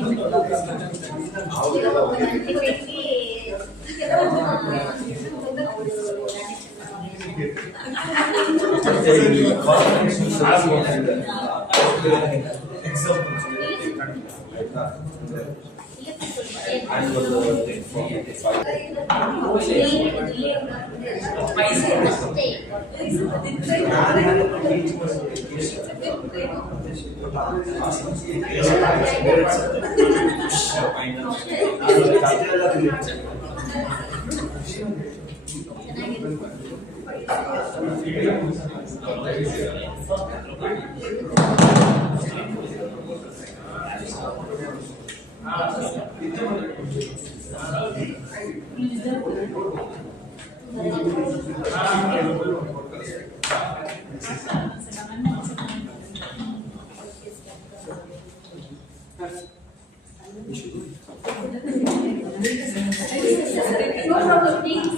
problem. Please.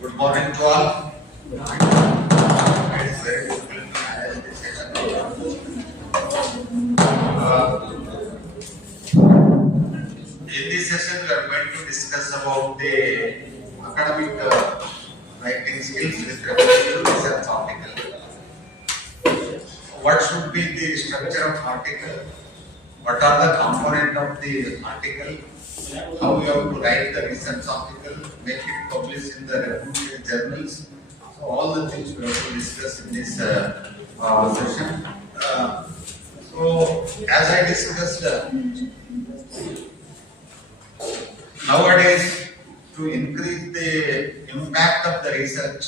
Good morning to all. It is very difficult to manage this session. In this session, we are going to discuss about the academic writing skills with reference to research article. What should be the structure of article? What are the components of the article? How you have to write the research article, make it published in the reputed journals. So all the things we have to discuss in this session. So as I discussed, nowadays to increase the impact of the research,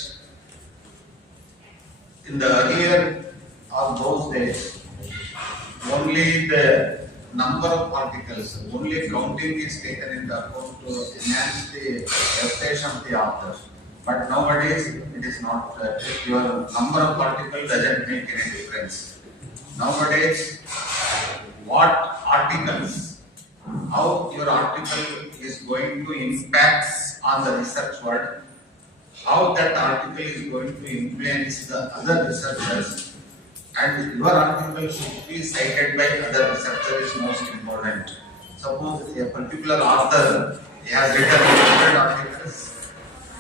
in the earlier of those days, only the number of articles, only counting is taken into account to enhance the reputation of the author. But nowadays it is not. Your number of articles doesn't make any difference. Nowadays, what articles, how your article is going to impact on the research world, how that article is going to influence the other researchers, and your article should be cited by other researcher is most important. Suppose a particular author has written 100 articles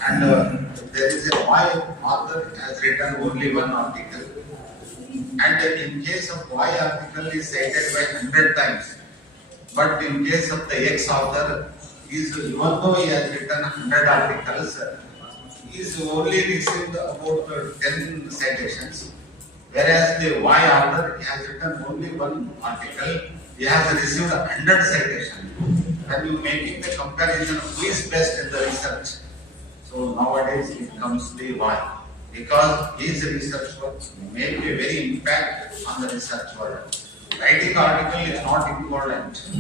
and there is a Y author has written only one article, and in case of Y article is cited by 100 times, but in case of the X author, even though he has written 100 articles, he is only received about 10 citations, whereas the Y author has written only one article, he has received 100 citations. When you making the comparison who is best in the research, so nowadays it comes the Y, because his research work may be a very impact on the research world. Writing article is not important.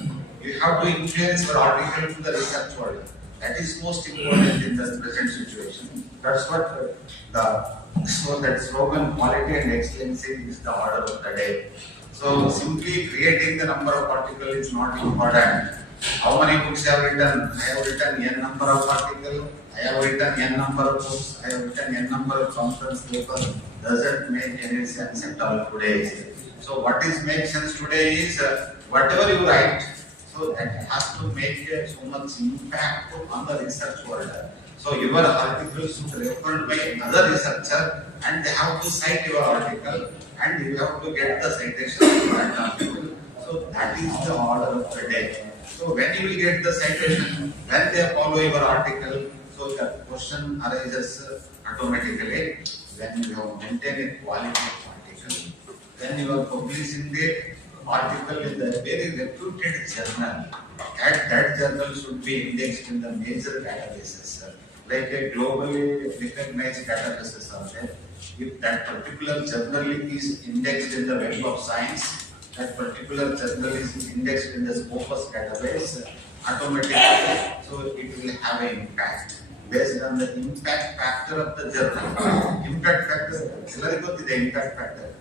You have to influence your article to the research world. That is most important in the present situation. That's what that slogan, quality and excellency, is the order of the day. So simply creating the number of articles is not important. How many books I have written? I have written n number of articles. I have written n number of books. I have written n number of conference papers. Doesn't make any sense at all today. So what is makes sense today is whatever you write, so that has to make so much impact on the research world. So your article should be referred by another researcher and they have to cite your article and you have to get the citation to that article. So that is the order of the day. So when you will get the citation, when they follow your article, so the question arises automatically. When you have maintained a quality of article, when you are publishing the article in the very reputed journal, that journal should be indexed in the major databases, like a globally recognized databases are there. If that particular journal is indexed in the Web of Science, that particular journal is indexed in the Scopus database, automatically, so it will have an impact based on the impact factor of the journal. Impact factor, impact factor.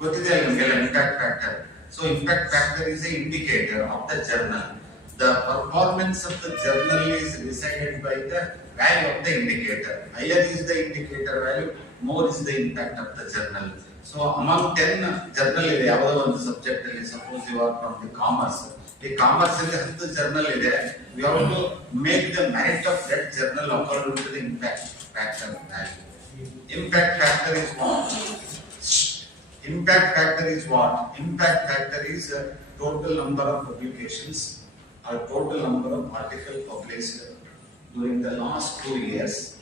Impact factor. So impact factor is an indicator of the journal. The performance of the journal is decided by the value of the indicator. Higher is the indicator value, more is the impact of the journal. So among 10 journal is the subject, suppose you are from the commerce. The commerce is the journal is we have to make the merit of that journal according to the impact factor value. Impact factor is what? Impact factor is what? Impact factor is total number of publications or total number of articles published during the last 2 years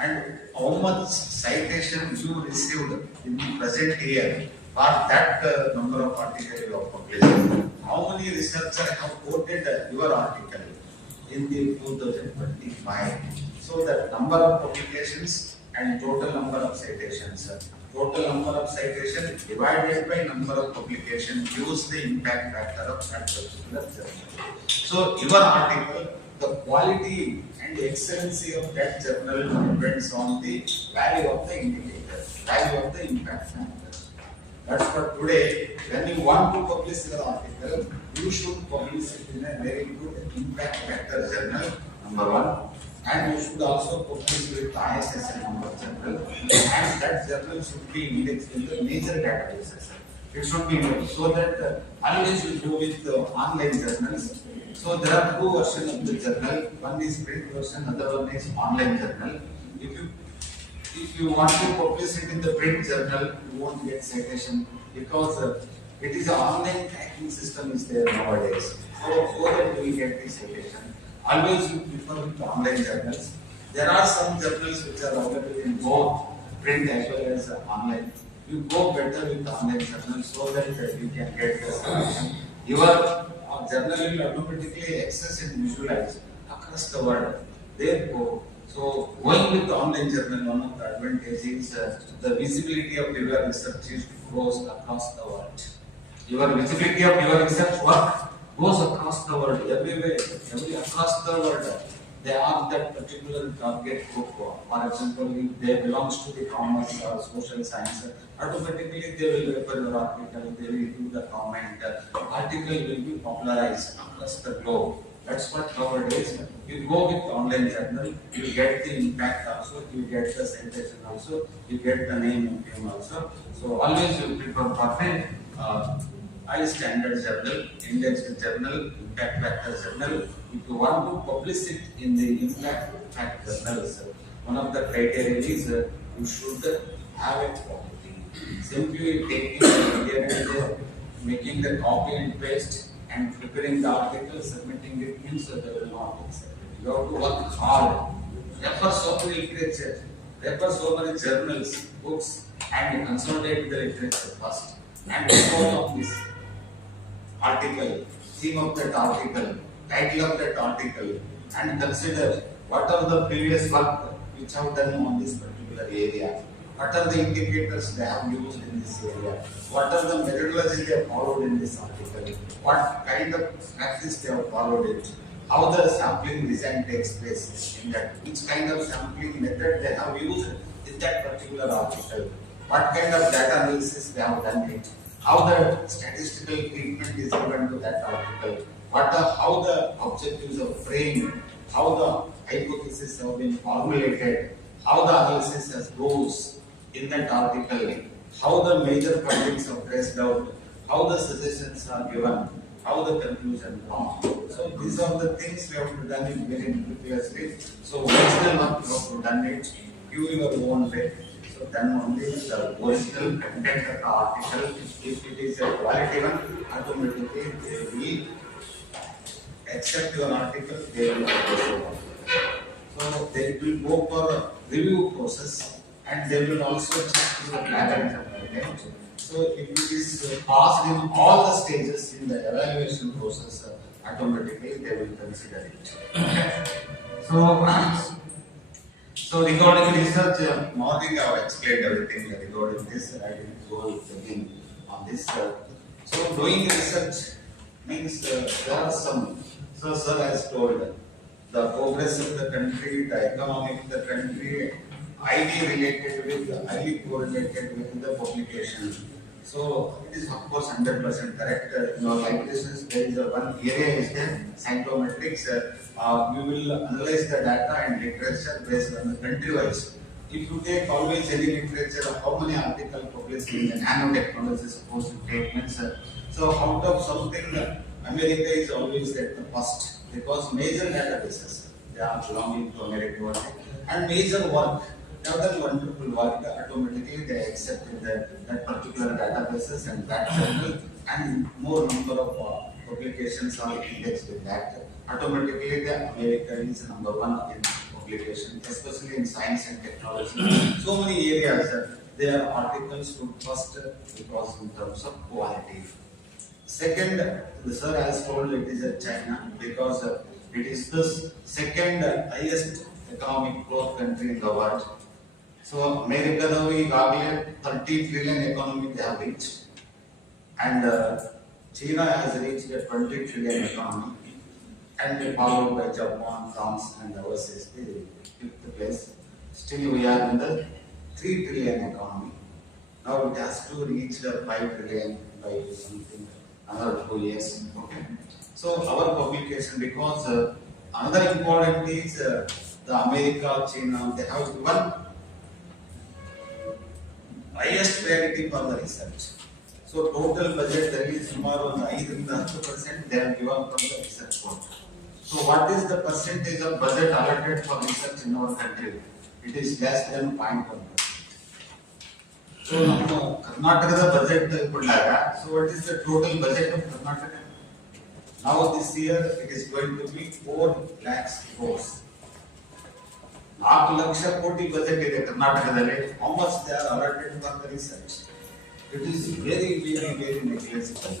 and how much citation you received in the present year for that number of articles you have published. How many researchers have quoted your article in the 2025? So the number of publications and total number of citations. Total number of citations divided by number of publications gives the impact factor of that particular journal. So your article, the quality and excellency of that journal depends on the value of the indicator, value of the impact factor. That's what today, when you want to publish your article, you should publish it in a very good impact factor journal, number one. And you should also publish with ISSN number journal, and that journal should be indexed in the major databases. It should be indexed so that unless you do with online journals. So there are two versions of the journal. One is print version, other one is online journal. If you want to publish it in the print journal, you won't get citation because it is an online tracking system is there nowadays. So that you will get the citation. Always you prefer with online journals. There are some journals which are available in both print as well as online. You go better with the online journal so that you can get the citation. Your journal will automatically access and visualize across the world. Therefore, so going with the online journal, one of the advantages is the visibility of your research goes across the world. Your visibility of your research work goes across the world, everywhere, across the world. They are that particular target group. For example, if they belongs to the commerce or social science, automatically they will refer your article, they will do the comment. Article will be popularized across the globe. That's what nowadays, you go with online journal, you get the impact also, you get the citation also, you get the name and fame also. So always you prefer for high standard journal, indexed journal, impact factor journal. If you want to publish it in the impact factor journals, one of the criteria is you should have a copy. Simply taking here and there, making the copy and paste and preparing the article, submitting it in, so they will not accept it. You have to work hard, refer so many literature, refer so many journals, books, and consolidate the literature first. And report of this article, theme of that article, title of that article, and consider what are the previous work which have done on this particular area. What are the indicators they have used in this area? What are the methodology they have followed in this article? What kind of practice they have followed it? How the sampling design takes place in that? Which kind of sampling method they have used in that particular article? What kind of data analysis they have done it? How the statistical treatment is given to that article? How the objectives are framed? How the hypotheses have been formulated? How the analysis has goes in that article, how the major findings are traced out, how the suggestions are given, how the conclusion comes. So these are the things we have to done it very meticulously. So original work you have to done it, you your own way. So then only the original content of the article, if it is a quality one, automatically they will accept your article, they will go. So they will go for review process. And they will also check the pattern of content. So if it is passed in all the stages in the evaluation process, automatically they will consider it. Okay. So regarding research, morning I have explained everything regarding this. I didn't go again on this. So doing research means there are some. So sir has told the progress of the country, the economy of the country, highly correlated with the publication. So it is of course 100% correct. Like this, there is one area is there, psychometrics. We will analyze the data and literature based on the country wise. If you take always any literature, how many articles published in the nanotechnology supposed to take means. So out of something, America is always at the first because major databases they are belonging to America and major work. They have done wonderful work, automatically they accepted that particular databases and that journal, and more number of publications are indexed with that. Automatically the America is number one in publication, especially in science and technology. So many areas, their articles stood first because in terms of quality. Second, the sir has told it is China because it is the second highest economic growth country in the world. So America now is 30 trillion economy they have reached, and China has reached a 20 trillion economy, and followed by Japan, France, and ours is the 5th place. Still we are in the 3 trillion economy. Now it has to reach the 5 trillion by something another 2 years. Okay. So our publication, because another important is the America, China, they have given highest priority for the research. So total budget there is tomorrow on 5% they are given from the research fund. So what is the percentage of budget allocated for research in our country? It is less than 0.1%. So Karnataka budget so what is the total budget of Karnataka? Now this year it is going to be 4 lakhs crores. 4 lakh ಕೋಟಿ budget ಇದೆ ಕರ್ನಾಟಕದಲ್ಲಿ. How much they are allotted for the research? It is very negligible.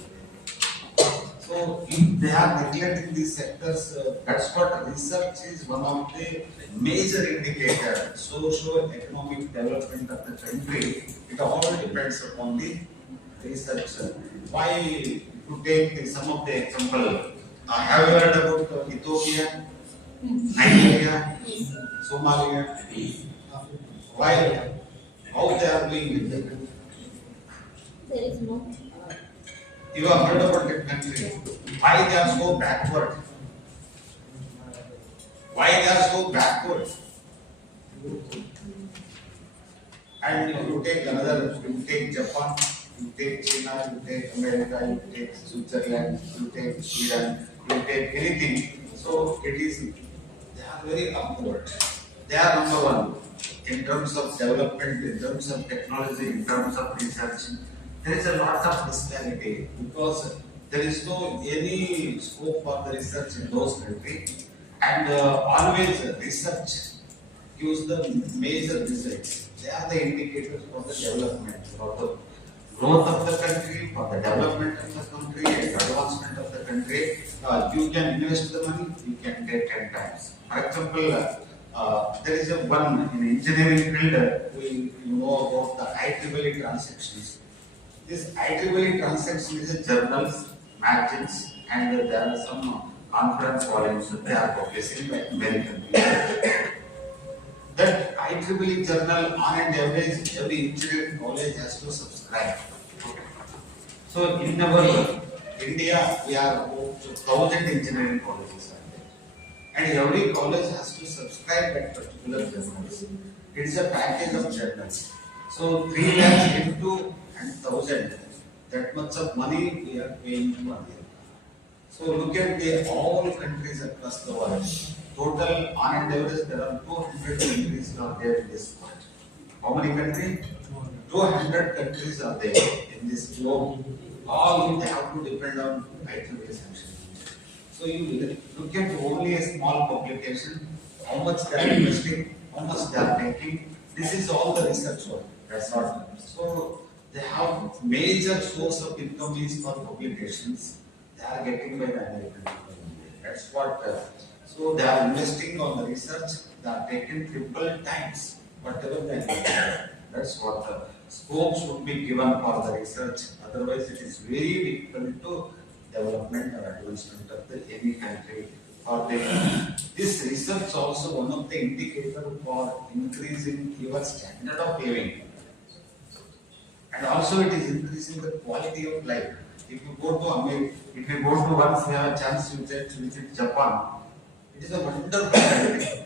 So if they are neglecting these sectors, that's what research is one of the major indicator socio-economic development of the country. It all depends upon the research. Why to take some of the example? Have you heard about Ethiopia, Nigeria, Somalia? Why? How they are doing it? There is no. You have heard about that country. Why they are so backward? Why they are so backward? And you take another, you take Japan, you take China, you take America, you take Switzerland, you take Sweden, you take anything. So it is, they are very upward. They are number one in terms of development, in terms of technology, in terms of research. There is a lot of disparity because there is no any scope for the research in those countries, and always research gives the major results. They are the indicators for the development, for the growth of the country, for the development of the country, and advancement of the country. You can invest the money, you can get 10 times. For example, there is a one in engineering field, you know about the IEEE transactions. This IEEE transaction is a journals, magazines, and there are some conference volumes that they are publishing by American people. That IEEE journal, on an average, every engineering college has to subscribe. So in our India, we are about 1,000 engineering colleges are there, and every college has to subscribe that particular journal. It is a package of journals. So 3 lakhs into and 1,000, that much of money we are paying to America. So look at all countries across the world. Total, on an average, there are 200 countries are there in this world. How many countries? 200 countries are there in this globe. All they have to depend on IEEE sanction. So you look at only a small publication, how much they are investing, how much they are making. This is all the research work. That's not. So they have major source of income is for publications. They are getting by the American people. That's what. So they are investing on the research. They are taking triple times whatever they are. That's what the scope should be given for the research. Otherwise, it is very difficult to development or advancement of the any country. Or this research also one of the indicator for increasing your standard of living. And also it is increasing the quality of life. If you go to America, if you go to once you have a chance to visit Japan, it is a wonderful country.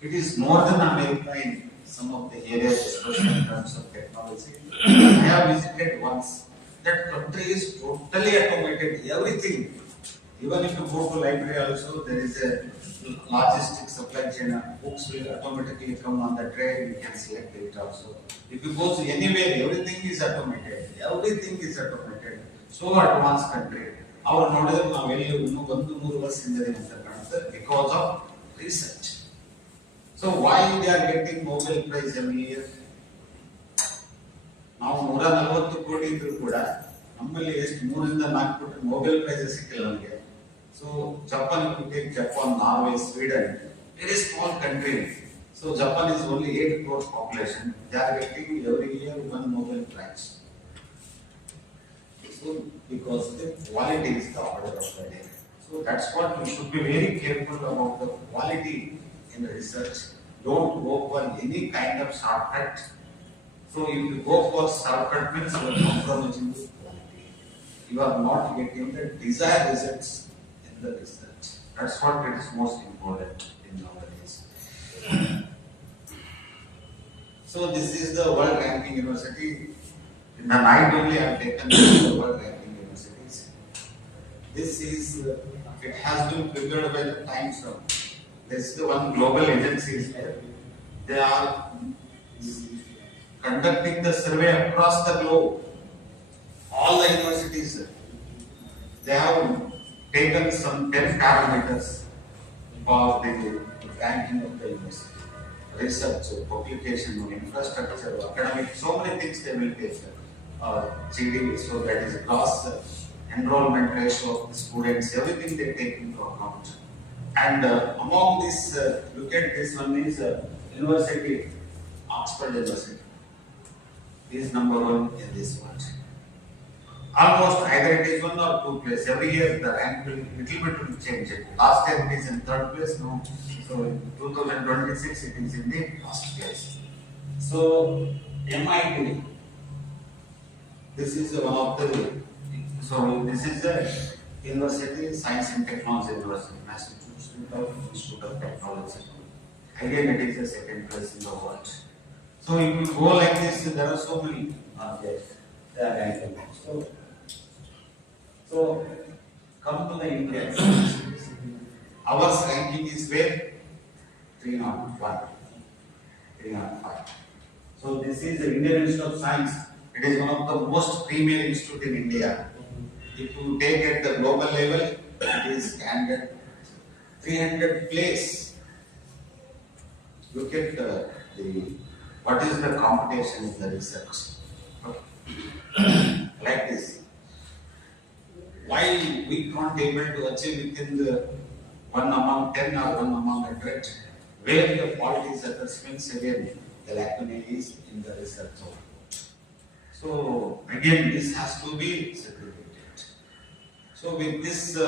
It is more than America in some of the areas, especially in terms of technology. I have visited once. That country is totally automated. Everything. Even if you go to library also, there is a logistics supply chain. Books will automatically come on the tray. You can select it also. If you go to anywhere, everything is automated. Everything is automated. So advanced country. Our ನೋಡಿದ್ರೆ ನಾವೆಲ್ಲಿ 1-3 ವರ್ಷದಿಂದ because of research. So why they are getting Nobel Prize every year? ನಾವು 140 ಕೋಟಿ ಇದ್ರೂ ಕೂಡ ನಮ್ಮಲ್ಲಿ ಎಷ್ಟು 3-4 ಕೋಟಿ Nobel Prize ಸಿಕ್ಕಿಲ್ಲ ನಮಗೆ. So Japan, if you take Japan, Norway, Sweden, very small country. So Japan is only 8 crore population. They are getting every year 1 Nobel Prize. So because the quality is the order of the day. So that's what we should be very careful about the quality in the research. Don't go for any kind of shortcut. So if you go for shortcut means you are compromising the quality. You are not getting the desired results in the research. That's what it is most important in nowadays. So this is the world ranking university. In the night only I have taken the world ranking universities. This is, it has been prepared by the Times of. This is the one global agency is there. They are conducting the survey across the globe. All the universities, they have taken some 10 parameters for the ranking of the university. Research, publication, infrastructure, academic, so many things they will take. GDP, so that is gross enrollment ratio of the students, everything they take into account. And among this, look at this one is university, Oxford University is number 1 in this one. Almost either it is 1 or 2 place. Every year the rank will little bit will change it. Last year it is in 3rd place, no. So in 2026 it is in the last place. So MIT. This is one of the, so this is the University, Science and Technology University, Massachusetts. Institute of Technology. Again, it is the second place in the world. So if you go like this, there are so many So come to the India. Our ranking is where? 301, 305. So this is the Indian Institute of Science. It is one of the most premier institute in India. If you take at the global level, it is standard 300 place. Look at what is the competition in the research. Okay. Like this. Why we can't able to achieve within the 1 among 10 or 1 among 100? Where the fault is assessment, again, the lacuna is in the research. So again, this has to be segregated. So with this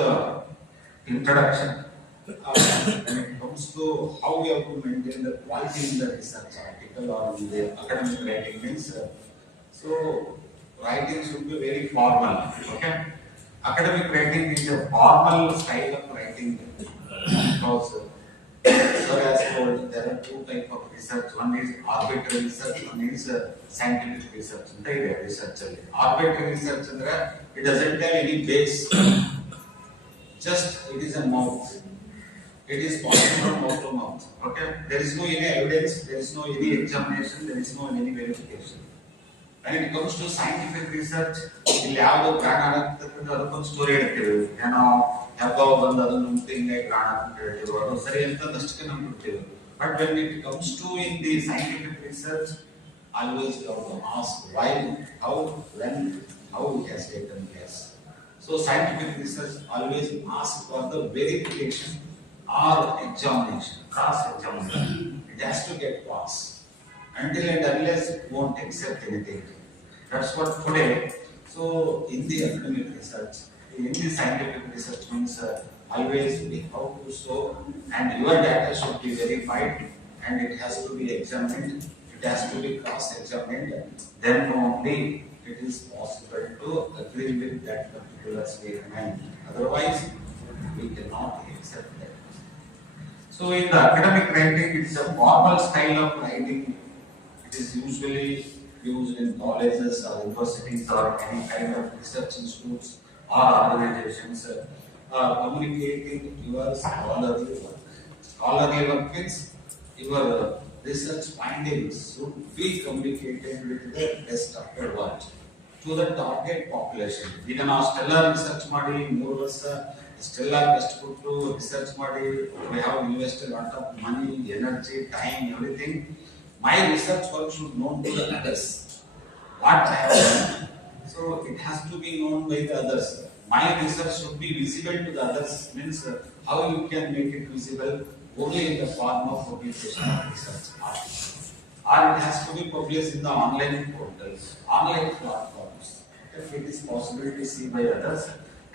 introduction, when it comes to how we have to maintain the quality in the research article or in the academic writing means, so writing should be very formal. Okay, academic writing is a formal style of writing because. So as told, there are two types of research. One is arbitrary research, one is scientific research. Arbitrary research, it doesn't have any base. Just it is a mouth. It is passing from mouth to mouth. Okay? There is no any evidence, there is no any examination, there is no any verification. When it comes to scientific research, ಇಲ್ಲಿ ಯಾವುದು ಗ್ರಾಣ ಆಗ್ತಕ್ಕಂಥ ಅದಕ್ಕೊಂದು story ಹೇಳ್ತೀವಿ. ಏನೋ ಹಬ್ಬ ಬಂದು ಅದನ್ನು ಹಿಂಗೆ ಗ್ರಾಣ ಅಂತ ಹೇಳ್ತೀವಿ. ಅದು ಸರಿ ಅಂತ ಅಷ್ಟಕ್ಕೆ ನಮ್ಗೆ ಬಿಡ್ತೀವಿ. But when it comes to in the scientific research, always you have to ask why, how, when, how it has taken place. So scientific research always ask for the verification or examination, cross examination. It has to get passed. Until and unless it won't accept anything. That's what today. So in the academic research, in the scientific research means always we have to show, and your data should be verified, and it has to be examined. It has to be cross-examined. Then only it is possible to agree with that particular statement. Otherwise, we cannot accept that. So in the academic writing, it is a formal style of writing. It is usually used in colleges or universities or any kind of research institutes or organizations communicating your scholarly work. Scholarly work means your research findings should be communicated with the best of your work to the target population. ಈಗ ನಾವು stellar research ಮಾಡಿ 3 ವರ್ಷ stellar best ಕೊಟ್ಟು research ಮಾಡಿ we have invested a lot of money, energy, time, everything. My research work should be known to the others. What I have done, so it has to be known by the others. My research should be visible to the others. Means how you can make it visible only in the form of publication of research articles, or it has to be published in the online portals, online platforms. If it is possible to see by others,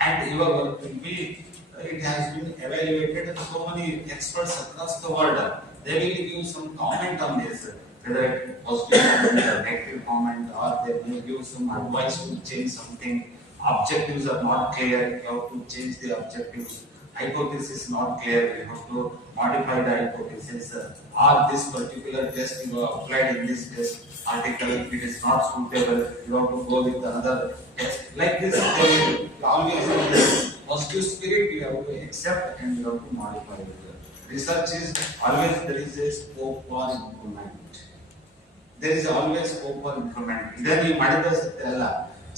and your work will be. It has been evaluated. So many experts across the world. They will give you some comment on this, whether it positive comment or negative comment, or they will give some advice to change something. Objectives are not clear, you have to change the objectives. Hypothesis is not clear, you have to modify the hypothesis. Or this particular test you have applied in this test article, if it is not suitable, you have to go with another test. Like this, they always have this positive spirit, you have to accept and you have to modify it. Research is always there is a scope for improvement. There is always scope for improvement. Then you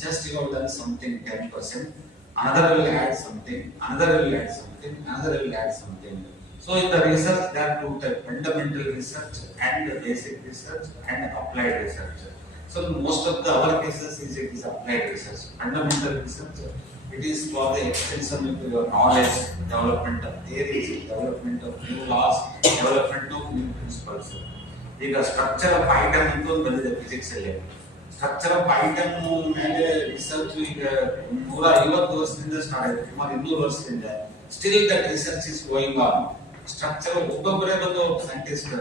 just you have done something 10%, another will add something, another will add something, another will add something. So in the research there are two types: fundamental research and basic research and applied research. So most of the our cases it is applied research. Fundamental research, it is for the extension of your knowledge, development of theories, development of new laws, development of new principles. ಈಗ structure of item ಅಂತ ಒಂದು ಬಂದಿದೆ physics ಅಲ್ಲಿ. Structure of item ಮೇಲೆ research ಈಗ 150 ವರ್ಷದಿಂದ start ಆಗಿದೆ, ಸುಮಾರು 200 ವರ್ಷದಿಂದ. Still that research is going on. Structure ಒಬ್ಬೊಬ್ಬರೇ ಬಂದು ಸೈಂಟಿಸ್ಟ್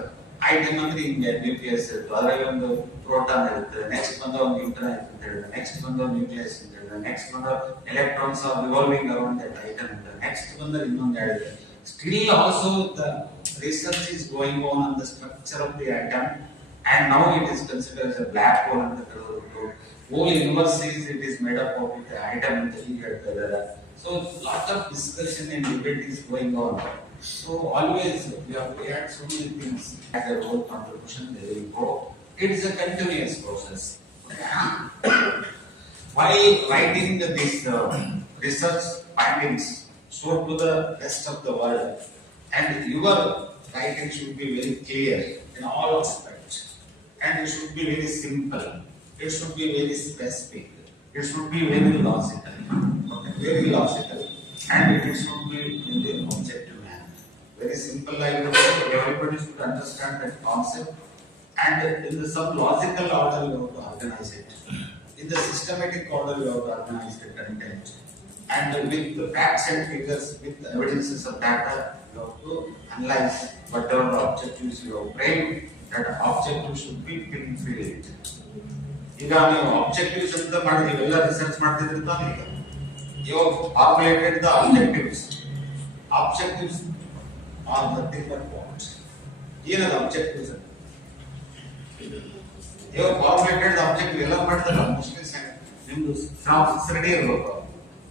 ಐಟಮ್ ಅಂದ್ರೆ ಹಿಂಗೆ ನ್ಯೂಕ್ಲಿಯಸ್ ಇರುತ್ತೆ, ಅದರಲ್ಲಿ ಒಂದು ಪ್ರೋಟಾನ್ ಇರುತ್ತೆ, ನೆಕ್ಸ್ಟ್ ಬಂದ ಒಂದು ನ್ಯೂಟ್ರಾನ್ ಅಂತ ಹೇಳಿದ್ರೆ, ನೆಕ್ಸ್ಟ್ ಬಂದ ನ್ಯೂಕ್ಲಿಯಸ್ ಅಂತ ಹೇಳಿದ್ರೆ, ನೆಕ್ಸ್ಟ್ ಬಂದ electrons R revolving around that item ಅಂತ, ನೆಕ್ಸ್ಟ್ ಬಂದ್ರೆ ಇನ್ನೊಂದು ಹೇಳಿದ್ರೆ Still also the research is going on the structure of the atom, and now it is considered as a black hole and the whole universe it is made up of the atom, the heat, etc. So lot of discussion and debate is going on. So always we have to add so many things as a role contribution they will go. It is a continuous process. While writing this research findings show to the rest of the world, and your writing should be very clear in all aspects, and it should be very simple. It should be very specific. It should be very logical. Very logical, and it should be in the objective manner. Very simple, like everybody should understand that concept, and in the some logical order you have to organize it. In the systematic order you have to organize the content, and with the facts and figures, with the evidences of data, you have to analyze whatever the objectives you have framed. That objective should be fulfilled. ಈಗ ನೀವು objectives ಅಂತ ಮಾಡಿದೀವಿ, ಎಲ್ಲ research ಮಾಡ್ತಿದ್ರಿ ತಾನೇ ಈಗ. You have formulated the objectives. Objectives are nothing but what? What are the objectives? You have formulated the objective. ಎಲ್ಲ ಮಾಡ್ತಾರಲ್ಲ ಮುಸ್ಲಿಮ್ಸ್ ನಿಮ್ದು ಸಿನ್ಸಿಯರಿಟಿ ಇರಬೇಕು.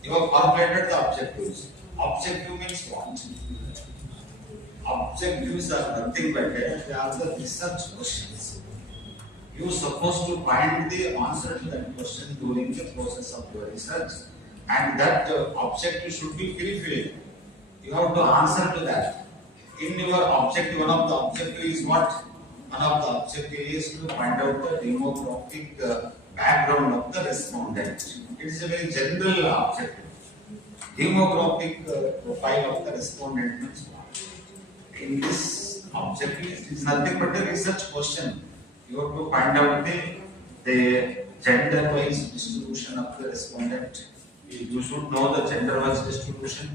You have formulated the objectives. Objective means what? Objectives are nothing but they are the research questions. You are supposed to find the answer to that question during the process of your research. And that objective should be fulfilled. You have to answer to that. In your objective, one of the objective is what? One of the objective is to find out the demographic background of the respondent. It is a very general objective. Demographic profile of the respondent means what? In this objective, it is nothing but a research question. You have to find out the gender-wise distribution of the respondent. You should know the gender-wise distribution.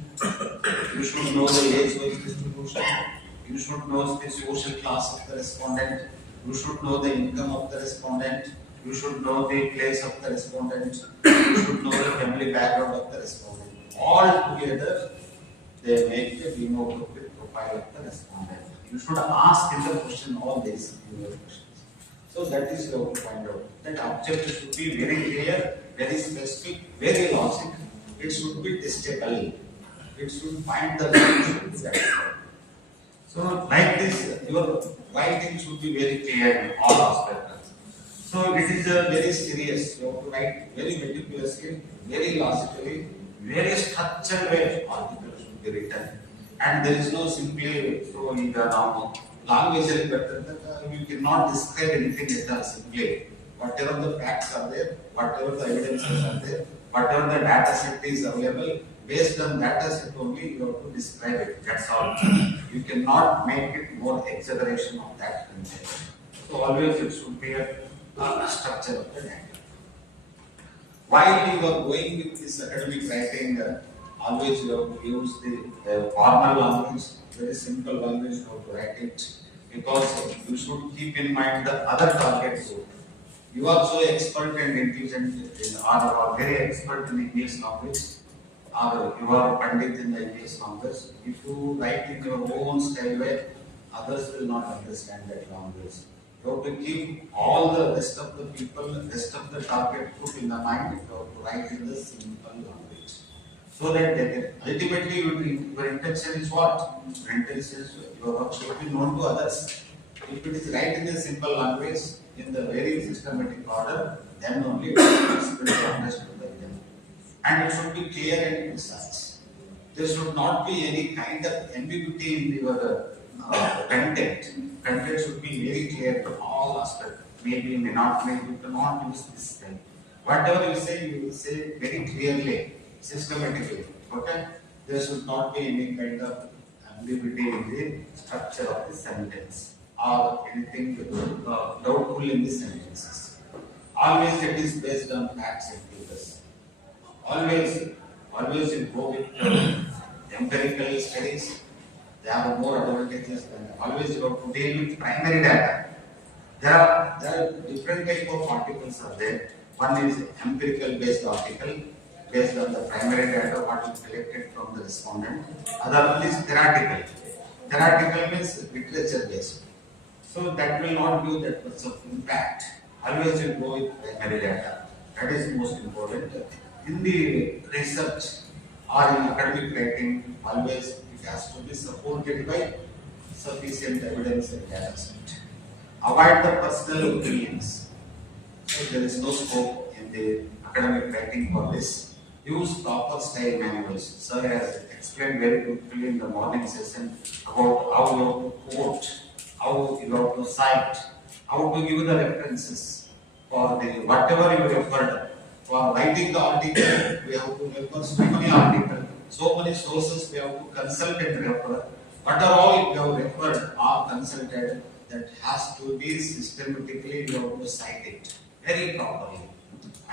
You should know the age-wise distribution. You should know the social class of the respondent. You should know the income of the respondent. You should know the place of the respondent. You should know the family background of the respondent. All together, they make the demographic profile of the respondent. You should ask in the question all these questions. So that is how to find out. That objective should be very clear, very specific, very logical. It should be testable. It should find the solution. So like this, your writing should be very clear in all aspects. So it is a very serious. You have to write very meticulously, very logically, very structured way. Article should be written, and there is no simply so in the language you cannot describe anything at all simply. Whatever the facts are there, whatever the evidences are there, whatever the data set is available, based on data set only you have to describe it. That's all. You cannot make it more exaggeration of that content. So always it should be a structure of the data. While you are going with this academic writing, always you have to use the formal language, very simple language, how to write it, because you should keep in mind the other targets. You are so expert and intelligent or very expert in English language, or you are pandit in the English language. If you write in your own style way, others will not understand that language. You have to keep all the rest of the people, rest of the target put in the mind. You have to write in the simple language, so that they can ultimately your intention is what? Your intention is your work should be known to others. If it is right in a simple language, in the very systematic order, then only it will be understood by them. And it should be clear and precise. There should not be any kind of ambiguity in your content. Content should be very clear in all aspects. Maybe, may not, maybe you cannot use this thing. Whatever you will say very clearly, systematically. Okay? There should not be any kind of ambiguity in the structure of the sentence or anything doubtful in the sentences. Always it is based on facts and figures. Always you go with empirical studies. They have more advantages than always you have to deal with primary data. There are different type of articles are there. One is empirical based article, based on the primary data what is collected from the respondent. Other one is theoretical. Theoretical means literature based. So that will not give that much of impact. Always you go with primary data. That is most important. In the research or in academic writing, always it has to be supported by sufficient evidence and data set. Avoid the personal opinions. So there is no scope in the academic writing for this. Use proper style manuals. Sir has explained very beautifully in the morning session about how you have to quote, how you have to cite, how to give the references for the whatever you referred. For writing the article, we have to refer so many articles, so many sources we have to consult and refer. What are all we have referred or consulted, that has to be systematically, you have to cite it very properly.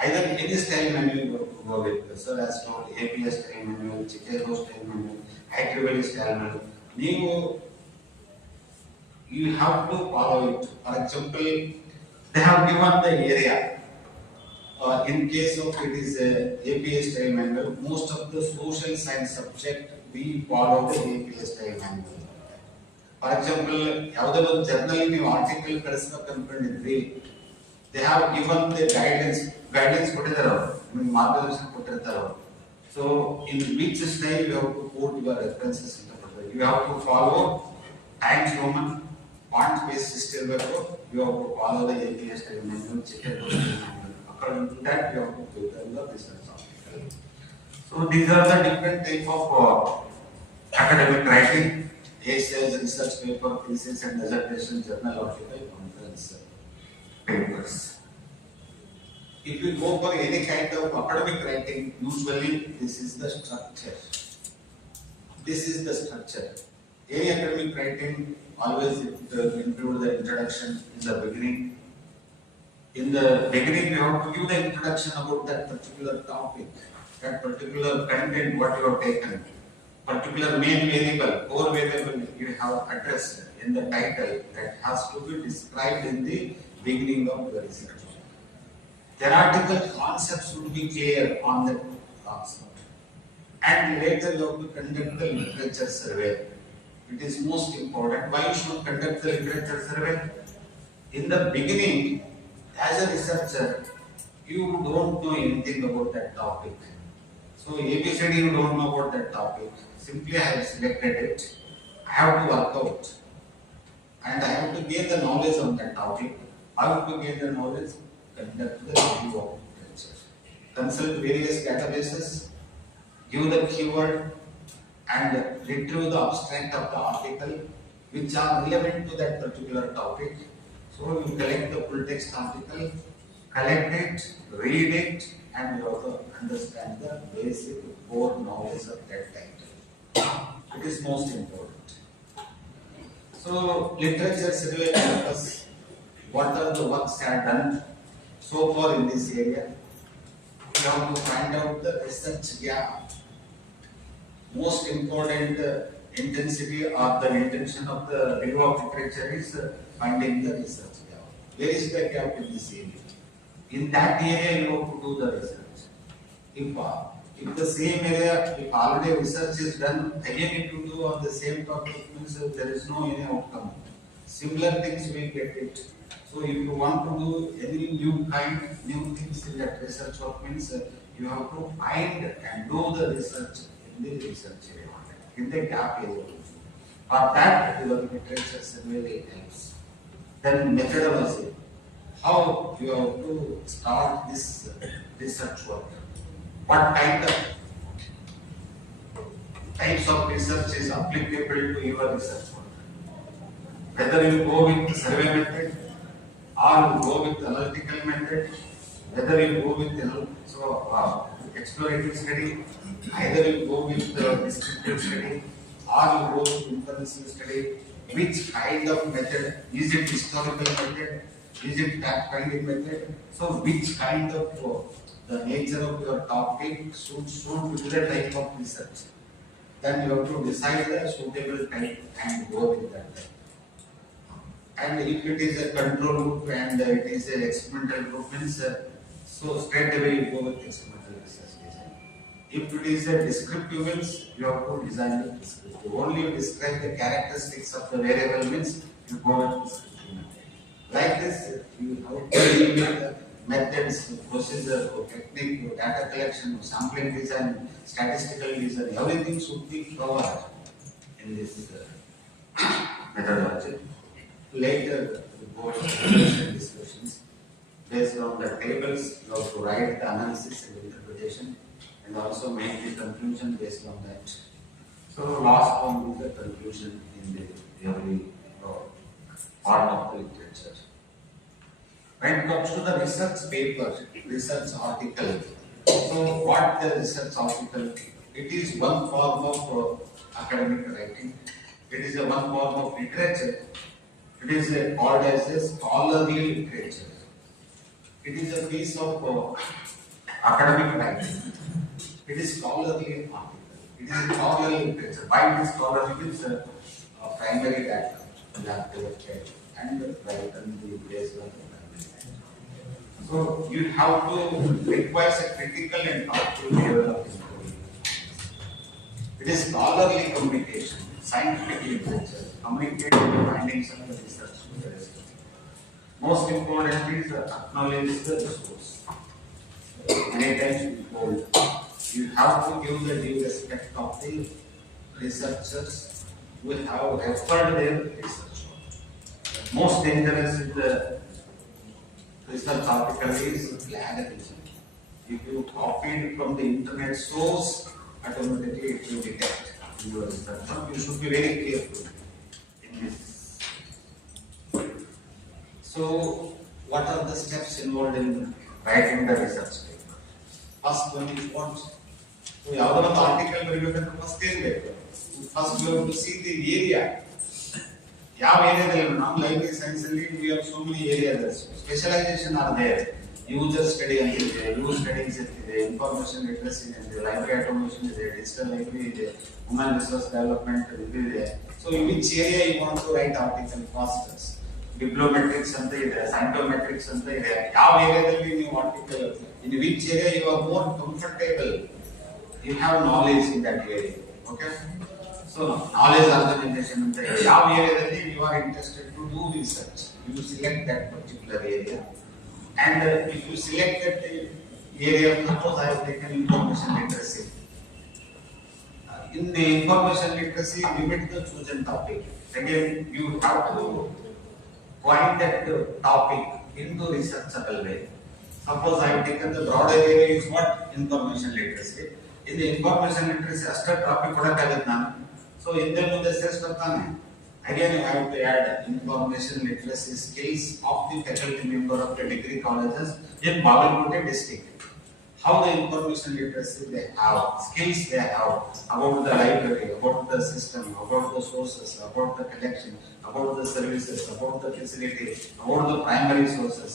Either any style manual you have to go with. Sir has told APS style manual, Chicago style manual, IEEE style manual. You have to follow it. For example, they have given the area. In case of it is a APA style manual, most of the social science subject we follow the APA style manual. For example, ಯಾವುದಾದ್ರು journal ನೀವು article ಕಳಿಸಬೇಕಂತಂದ್ರೆ they have given the guidance ಕೊಟ್ಟಿದ್ದಾರೆ ಅವರು, ನಿಮಗೆ ಮಾರ್ಗದರ್ಶನ ಕೊಟ್ಟಿರ್ತಾರೆ ಅವರು. So in which style you have to quote your references ಅಂತ ಕೊಡ್ತಾರೆ. You have to follow Times Roman, font based system ಇರಬೇಕು. You have to follow the APA style manual, Chicago style manual. According to that, you have to prepare the research article. So these are the different type of academic writing: essays, research paper, thesis, and dissertation, journal article, conference papers. If you go for any kind of academic writing, usually this is the structure. This is the structure. Any academic writing always include the introduction in the beginning. In the beginning, you have to give the introduction about that particular topic, that particular content, what you have taken, particular main variable, core variable you have addressed in the title, that has to be described in the beginning of the research. Theoretical concepts should be clear on the concept. And later you have to conduct the literature survey. It is most important. Why you should conduct the literature survey? In the beginning, as a researcher, you don't know anything about that topic. So ABCD you don't know about that topic. Simply I have selected it. I have to work out. And I have to gain the knowledge on that topic. I have to gain the knowledge, conduct the review of literature. Consult various databases, give the keyword, and retrieve the abstract of the article which are relevant to that particular topic. So you collect the full text article, collect it, read it, and you also understand the basic core knowledge of that title. It is most important. So literature survey tells us what are the works are done so far in this area. We have to find out the research gap. Most important intensity or the intention of the review of literature is finding the research gap. Where is the gap in this area? In that area you have to do the research. If the same area, if already research is done, again if you do on the same topic, means there is no any outcome. Similar things we get it. So if you want to do any new things in that research work, means you have to find and do the research in the research area, in the gap area. For that, your literature survey helps. Then methodology. How you have to start this research work? What kind of types of research is applicable to your research work? Whether you go with the survey method or you go with analytical method, whether you go with exploratory study, either you go with descriptive study or you go with inferential study, which kind of method? Is it historical method? Is it fact-finding method? So which kind of the nature of your topic should be the type of research. Then you have to decide the suitable type and go with that type. And if it is a control group and it is an experimental group, means so straight away you go with experimental research design. If it is a descriptive means, you have to design it descriptive. Only you describe the characteristics of the variable means, you go with descriptive method. Like this, you have to deal with the methods, procedure, technique, data collection, sampling design, statistical design, everything should be covered in this methodology. Later, the board discussions. Based on the tables, you have to write the analysis and interpretation and also make the conclusion based on that. So last one is the conclusion in the every part of the literature. When it comes to the research paper, research article, so what the research article? It is one form of academic writing. It is a one form of literature. It is called as a scholarly literature. It is a piece of academic writing. It is scholarly article. It is a scholarly literature. Why it is scholarly? It is a primary data you have collected and write on the basis of the primary data. So you have to require a critical and thoughtful level of information. It is scholarly communication, scientific literature, communicating the findings of the research to the research. Most important is acknowledge the resource. Many times we told you have to give the due respect of the researchers who have referred their research. Most dangerous in the research article is plagiarism. If you copy it from the internet source, automatically it will detect your research. You should be very careful in this. So, what are the steps involved in writing the research paper? First one is what? So, ಯಾವುದೋ ಒಂದು article ಬರೀಬೇಕಂದ್ರೆ first ಏನ್ ಬೇಕು? First you have to see the area. ಯಾವ ಏರಿಯಾದಲ್ಲಿ ನಾವು library science ಅಲ್ಲಿ we have so many areas. Specialization are there. User study ಅಂತಿದೆ, use studies ಅಂತಿದೆ, information literacy ಅಂತಿದೆ, library automation ಇದೆ, digital library ಇದೆ, human resource development ಇದೆ. So, in which area you want to write article first? Bibliometrics ಅಂತ ಇದೆ, scientometrics ಅಂತ ಇದೆ. ಯಾವ ಏರಿಯಾದಲ್ಲಿ ನೀವು article in which area you are more comfortable, you have knowledge in that area. Okay? So knowledge organization ಅಂತ ಇದೆ. ಯಾವ ಏರಿಯಾದಲ್ಲಿ you are interested to do research, you select that particular area. And if you select that area, suppose I have taken information literacy. In the information literacy, limit the chosen topic. Again, you have to point that topic into researchable way. Suppose I have taken the broader area is what? Information literacy. In the information literacy, ಅಷ್ಟೇ topic ಕೊಡಕ್ಕಾಗತ್ತೆ ನಾನು. So ಹಿಂದೆ ಮುಂದೆ ಸೇರಿಸ್ಕೊತಾನೆ. Again, you have to add information literacy skills of the faculty member of the degree colleges in Bagalkot district. How the information literacy they have, skills they have about the library, about the system, about the sources, about the collection, about the services, about the facility, about the primary sources,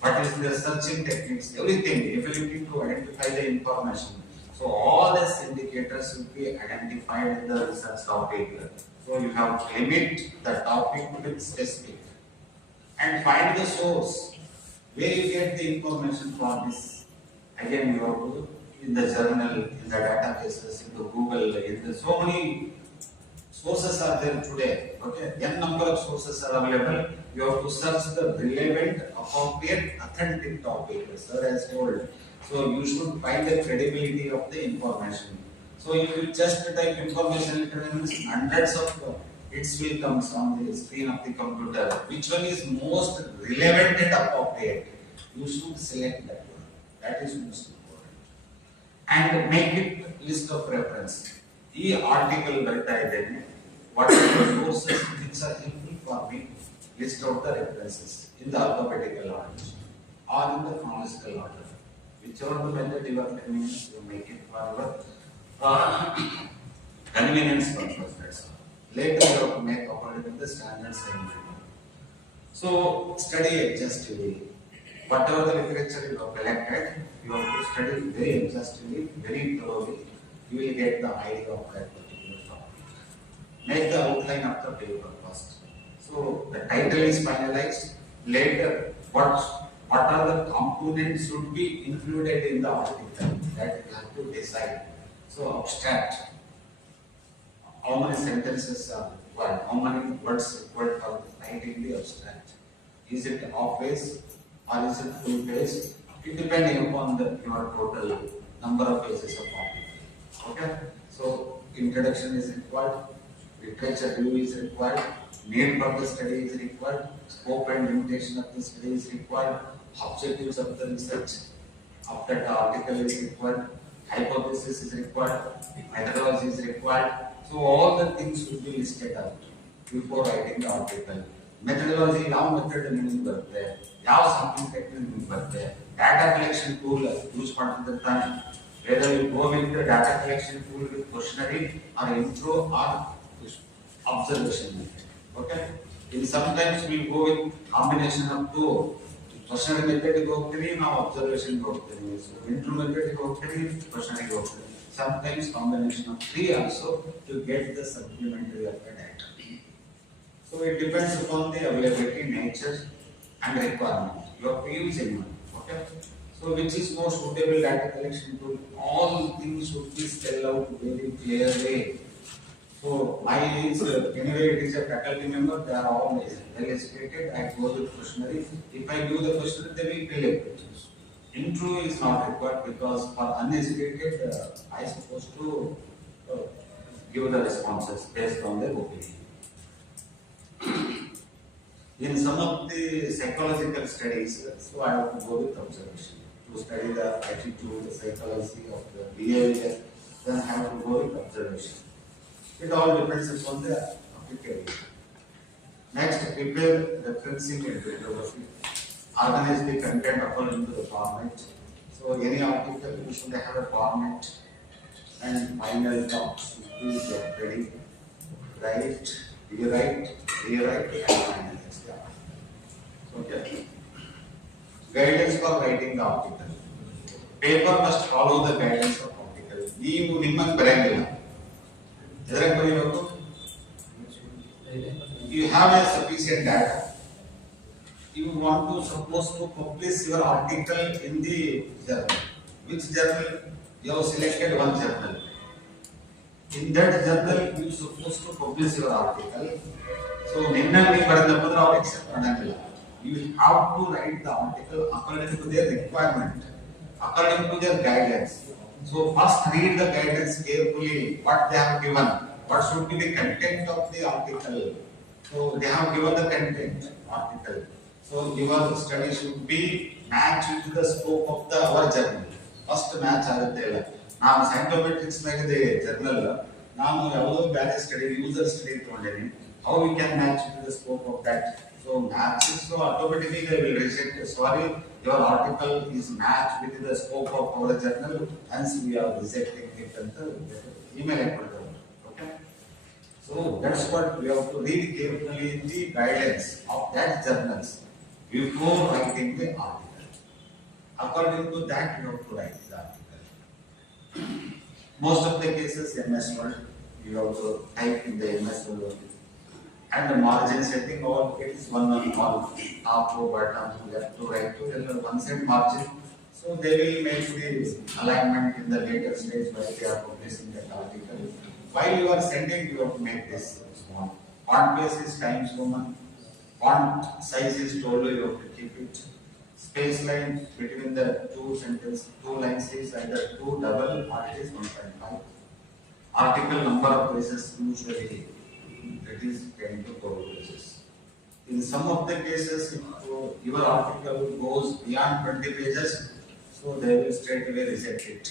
what is the searching techniques, everything, ability to identify the information. So all these indicators will be identified in the research topic. So you have to limit the topic with specific and find the source where you get the information for this. Again, you have to in the journal, in the databases, in the Google, in the so many sources are there today. Okay, n number of sources are available. You have to search the relevant, appropriate, authentic topic. Sir has told. So you should find the credibility of the information. So if you just type information literacy, hundreds of hits will come on the screen of the computer. Which one is most relevant and appropriate? You should select that one. That is most important. And make it list of reference. This article ಬರ್ತಾ ಇದ್ದೇನೆ. What are the sources which are helpful for me? List out the references in the alphabetical order or in the chronological order. Whichever the method you are convenient, you make it for your convenience purpose. That's all. Later you have to make according to the standards and so study exhaustively. Whatever the literature you have collected, you have to study very exhaustively, very thoroughly. You will get the idea of that particular topic. Make the outline of the paper first. So the title is finalized. Later, what what are the components should be included in the article, that you have to decide. So abstract, how many sentences are required, how many words required for writing the abstract. Is it half page or is it full page? It depending upon your total number of pages of article. Okay, so introduction is required, literature review is required, need for the study is required, scope and limitation of the study is required, objectives of the research of that article is required, hypothesis is required, methodology is required. So all the things should be listed out before writing the article. Methodology, ಯಾವ method ನಿಮಗೆ ಬರುತ್ತೆ, ಯಾವ sampling technique ನಿಮಗೆ ಬರುತ್ತೆ, data collection tool use ಮಾಡ್ತಿರ್ತಾನೆ. Whether you go with the data collection tool with questionnaire or intro or observation method. Okay? In sometimes we go with combination of two. Questionnaire method ಗೆ ಹೋಗ್ತೀವಿ, ನಾವು observation ಗೆ ಹೋಗ್ತೀವಿ. So intro method ಗೆ ಹೋಗ್ತೀವಿ, questionnaire ಗೆ ಹೋಗ್ತೀವಿ. Sometimes combination of three also to get the supplementary of the data. So it depends upon the availability, nature and requirement. You have to use anyone. Okay? So which is more suitable data collection tool? All things should be spelled out very clearly. So I is anyway it is a faculty member, they are all well educated. I go with questionnaire. If I do the questionnaire, they will fill it. Intro is not required because for uneducated, I supposed to give the responses based on their opinion. In some of the psychological studies, so I have to go with observation to study the attitude, the psychology of the behavior. Then I have to go with observation. It all depends upon the application. Next, prepare referencing and bibliography. Organize the content according to the format. So any article you should have a format and final thoughts. Please get ready. Write, rewrite, and finalize. Okay. Guidance for writing the article. Paper must follow the guidance of article. ನೀವು ನಿಮ್ಮನ್ನು ಬರೆಯಂಗಿಲ್ಲ. ಎದರಾಗ ಬರೆಯಬೇಕು? You have a sufficient data. You want to suppose to publish your article in the journal. Which journal? You have selected one journal. In that journal, you are supposed to publish your article. So, you have to write the article according to their requirement, according to their guidance. So, first read the guidance carefully, what they have given, what should be the content of the article. So, they have given the content article. So, your study should be matched with the scope of our journal. First match ಆಗುತ್ತಲ್ಲ. ನಾನು ಸೈಂಟೋಮೆಟ್ರಿಕ್ಸ್ ನಾಗಿದೆ journal, ನಾನು ಯಾವುದೋ ಬೇರೆ study user study ತಗೊಂಡಿದ್ದೀನಿ. How we can match with the scope of that? So matches, so automatically they will reject. Sorry, your article is matched with the scope of our journal, hence we are rejecting it and the email account. Okay? So that's what we have to read carefully the guidance of that journals before writing the article. According to that, you have to write the article. Most of the cases, MS Word, you have to type in the MS Word. And the margin setting, all it is one on all, top to bottom, left to right to one side margin. So they will make the alignment in the later stage while they are publishing that article. While you are sending, you have to make this small. Font base is times woman. Font size is told you have to keep it. Space line between the two lines is either 2 double or it is 1.5. Article number of pages usually it is 10 to 12 pages. In some of the cases, if your article goes beyond 20 pages, so they will straight away reject it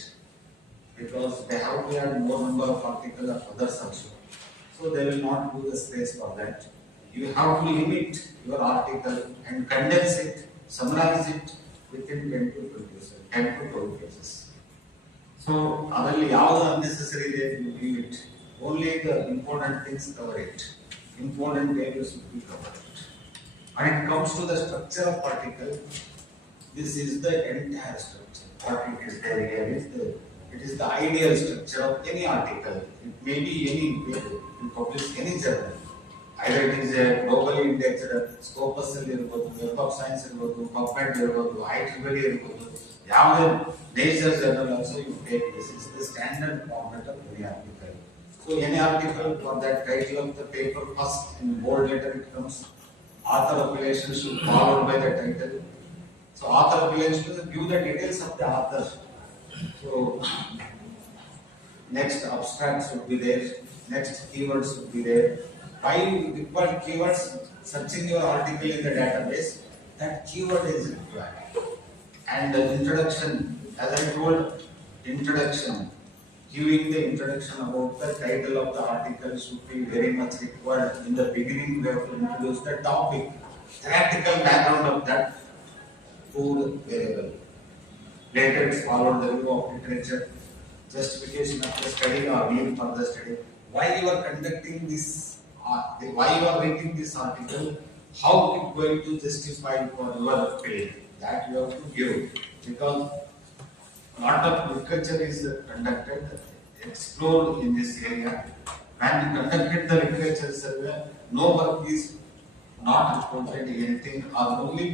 because they have to add more number of articles of others also. So they will not do the space for that. You have to limit your article and condense it, summarize it within 10 to 12 pages. So, adalli yavu unnecessary ಇದೆ, you leave it. Only the important things cover it. Important areas should be covered. When it comes to the structure of article, this is the entire structure. What it is there here is it is the ideal structure of any article. It may be any paper, you publish any journal. either it is a globally indexed Scopus irbodu, Web of Science irbodu, PubMed irbodu, IEEE irbodu, ಯಾವುದೇ nature journal also you take this is the standard format of any article. So any article for that title of the paper first in bold letter it comes. Author affiliation should be followed by the title. So author affiliation should give the details of the author. So next abstract should be there. Next keywords should be there. 5 required keywords. Searching your article in the database, that keyword is required. And the introduction, as I told, introduction. Giving the introduction about the title of the article should be very much required. In the beginning, we have to introduce the topic, theoretical background of that food variable. Later, it's followed the review of literature, justification of the study or need for the study. Why you are conducting this, why you are reading this article, how it is going to justify for your field. That you have to give, because a lot of literature is conducted, explored in this area. When you conducted the literature survey, no work is not reported anything, or only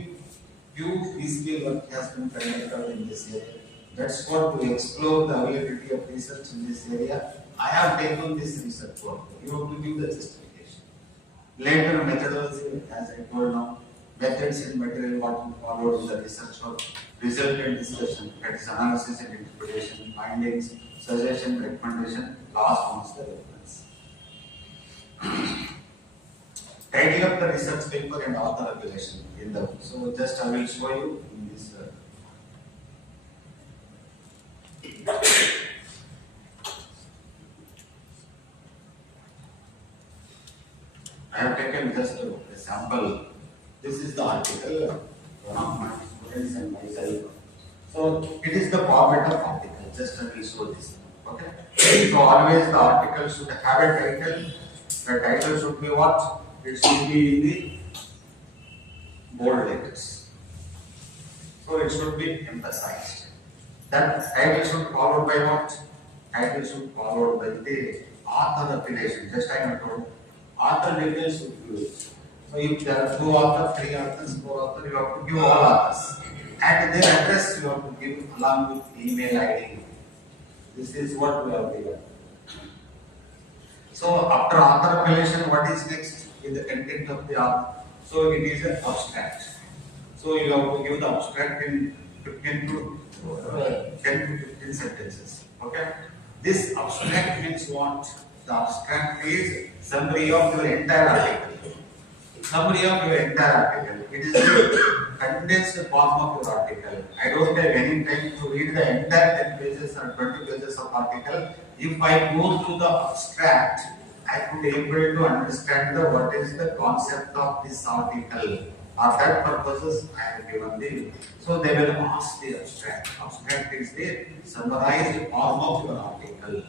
few feasible work has been conducted in this area. That's what we explore the availability of research in this area. I have taken this research work. You have to give the justification. Later methodology, as I told now, methods and material what we followed in the research work, result and discussion, that is analysis and interpretation, findings, suggestion, recommendation, last one is the reference. Title of the research paper and author affiliation in the book. So just I will show you in this. I have taken just a sample. This is the article, one of my students and myself. So it is the format of article. Just I will show this. Okay. So always the article should have a title. The title should be what? It should be in the bold letters. So it should be emphasized. That title should be followed by what? Title should be followed by the author affiliation. Just I have told. Author details should be used. So if there are 2 authors, 3 authors, 4 authors, you have to give all authors. And their address you have to give along with email ID. This is what we have given. So after author affiliation, what is next in the content of the author? So it is an abstract. So you have to give the abstract in 10 to 15 sentences. Okay. This abstract means what? The abstract is summary of your entire article. Summary of your entire article. It is the condensed form of your article. I don't have any time to read the entire 10 pages or 20 pages of article. If I go through the abstract, I could be able to understand what is the concept of this article. For that purposes, I have given the. So they will ask the abstract. Abstract is the summarized form of your article,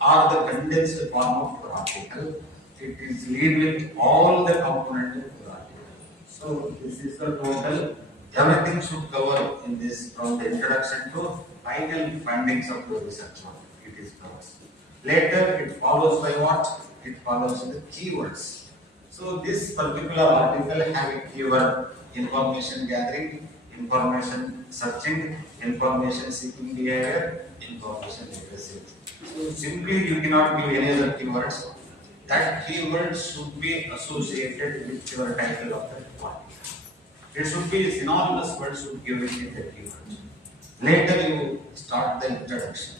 or the condensed form of your article. It is lead with all the components of the article. So this is the total. Everything should cover in this, from the introduction to final findings of the research work. It is covered. Later it follows by what? It follows the keywords. So this particular article have a keyword: information gathering, information searching, information seeking behavior, information literacy. So simply you cannot give any other keywords. That keyword should be associated with your title of the article. It should be synonymous words should give it in the keyword. Later you start the introduction.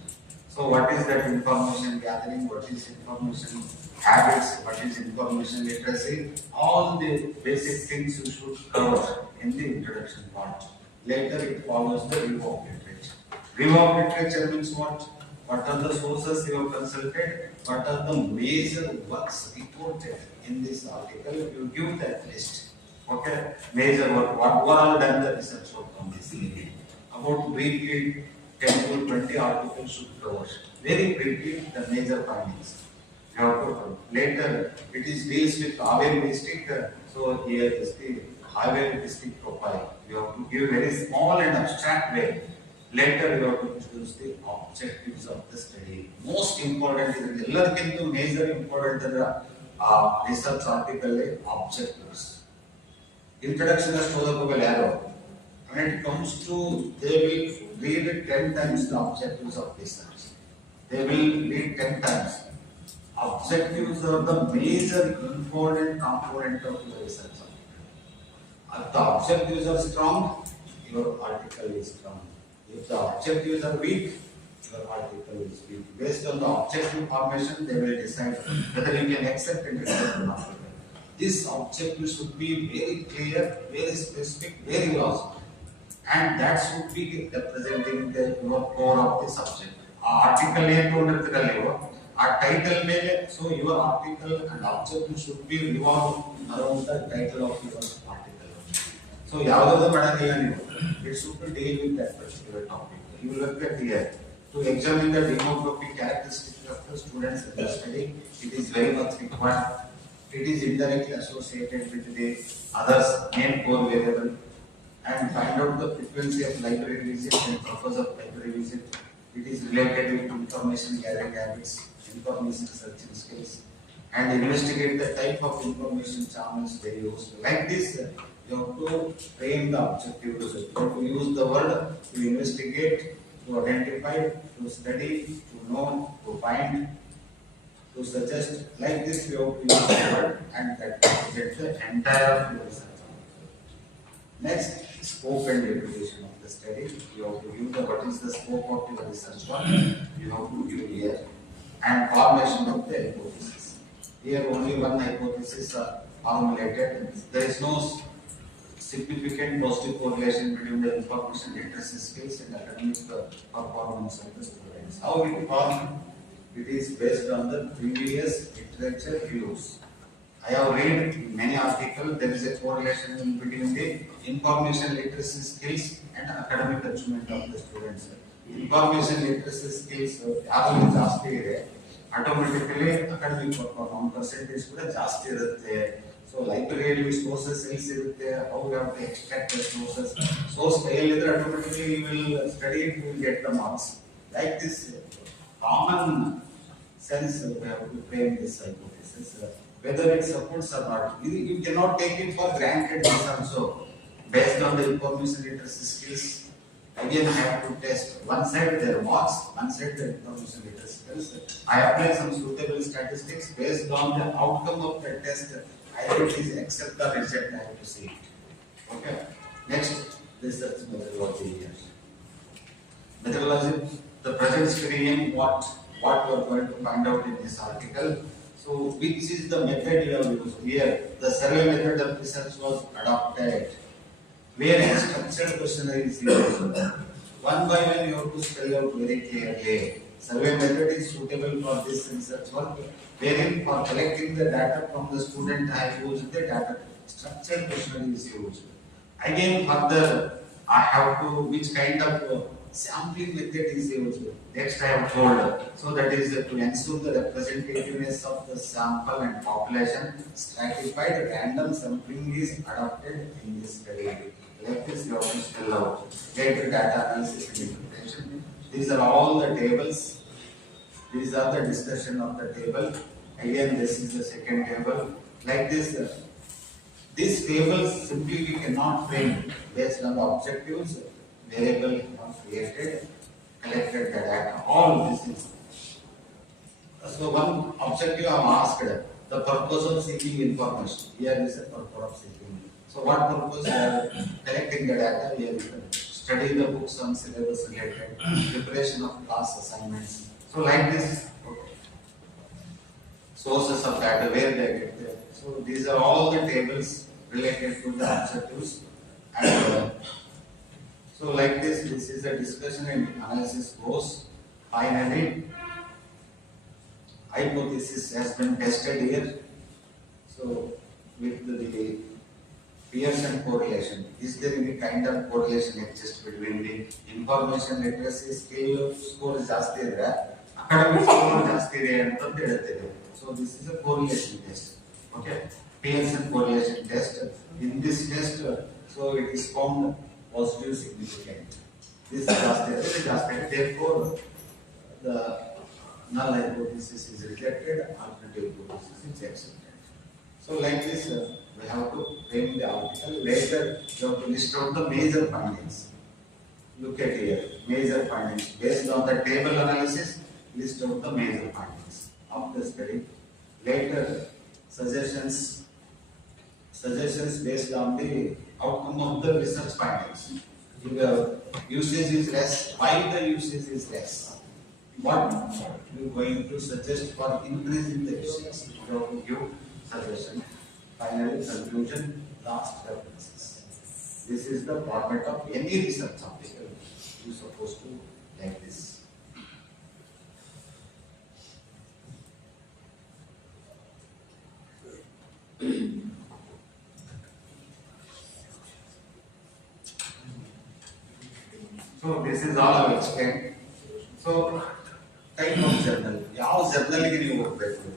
So what is that information gathering? What is information habits? What is information literacy? All the basic things you should cover in the introduction part. Later it follows the review of literature. Review of literature means what? What are the sources you have consulted? What are the major works reported in this article? You give that list. Okay, major work. What overall done the research work on this area? About briefly 10 to 20 articles should cover. Very briefly the major findings. You have to cover. Later it is deals with Haveri district. So here is the Haveri district profile. You have to give very small and abstract way. Later you have to choose the objectives of the study. Most important is major important research article objectives. Introduction as to the arrow. When it comes to, they will read 10 times the objectives of research. They will read 10 times. Objectives are the major important component of the research. If the objectives are strong, your article is strong. If the objectives are weak, your article is weak. Based on the objective formation, they will decide whether you can accept and reject an article. This objective should be very clear, very specific, very logical, and that should be representing your core of the subject. Article title so your article and objective should be revolved around the title of your article. So it should deal with that particular topic. You will look at here to examine the demographic characteristics of the students in the study. It is very much required. It is indirectly associated with the others main core variable, and find out the frequency of library visit and purpose of library visit. It is related with information gathering habits, information searching skills, and investigate the type of information channels they use. Like this, you have to frame the objective. You have to use the word to investigate, to identify, to study, to know, to find, to suggest. Like this, you have to use the word, and that get the entire research. Next, scope and limitation of the study. You have to give the what is the scope of your research work. You have to give here, and formation of the hypothesis. Here only one hypothesis formulated. There is no significant positive correlation between the information literacy skills and academic performance of the students. How it formed? It is based on the previous literature views. I have read in many articles there is a correlation between the information literacy skills and academic achievement of the students. Information literacy skills ಯಾವಾಗಲೂ ಜಾಸ್ತಿ ಇದೆ, automatically academic percentage ಕೂಡ ಜಾಸ್ತಿ ಇರುತ್ತೆ. So ಲೈಬ್ರರಿಯಲ್ಲಿ sources ಎಲ್ಲಿ ಸಿಗುತ್ತೆ, how you have to extract the sources. Source ಕೈಯಲ್ಲಿದ್ರೆ automatically you will study it, you will get the marks. Like this common sense we have to frame this hypothesis. Whether it supports or not, you cannot take it for granted. This also based on the information literacy skills. Again, I have to test one side their marks, one side the information literacy skills. I apply some suitable statistics based on the outcome of the test. Either it is accept or reject. I have to see it. Okay. Next, research methodology here. Methodology, the present screening, what we are going to find out in this article. So, which is the method you have used here? The survey method of research was adopted, where a structured questionnaire is used. One by one, you have to spell out very clearly. Survey method is suitable for this research work, wherein for collecting the data from the student, I have used the data. Structured questionnaire is used. Again, further, I have to which kind of sampling method is used. Next, I have told. So that is to ensure the representativeness of the sample and population. Stratified random sampling is adopted in this study. Like this, you have to spell out. Later data analysis and interpretation. These are all the tables. These are the discussion of the table. Again, this is the second table. Like this. These tables simply we cannot frame based on the objectives. Variable created, collected the data, all this is. So one objective I am asked, the purpose of seeking information. Here is the purpose of seeking. So what purpose? Collecting the data. Here is study the books on syllabus related, preparation of class assignments. So like this, okay. Sources of data, where they get there. So these are all the tables related to the objectives. And so like this is a discussion and analysis goes. Finally, hypothesis has been tested here. So with the Pearson correlation, is there any kind of correlation exists between the information literacy skill score ಜಾಸ್ತಿ ಇದ್ರೆ academic score ಜಾಸ್ತಿ ಇದೆ ಅಂತ ಹೇಳ್ತೇವೆ. So this is a correlation test. Okay, Pearson correlation test. In this test, so it is found positive significant. This is just therefore null hypothesis is rejected, alternative hypothesis is accepted. So like this, we have to frame the article. Later, you have to list out the major findings. Look at here, major findings. Based on the table analysis, list out the major findings of the study. Later, suggestions based on the outcome of the research findings. If the usage is less, why the usage is less? What you are going to suggest for increasing the usage? You have to give suggestion. Finally, conclusion, last references. This is the format of any research article. You are supposed to like this. So this is all I have explained. So type of journal. ಯಾವ journal ಗೆ ನೀವು ಹೋಗಬೇಕು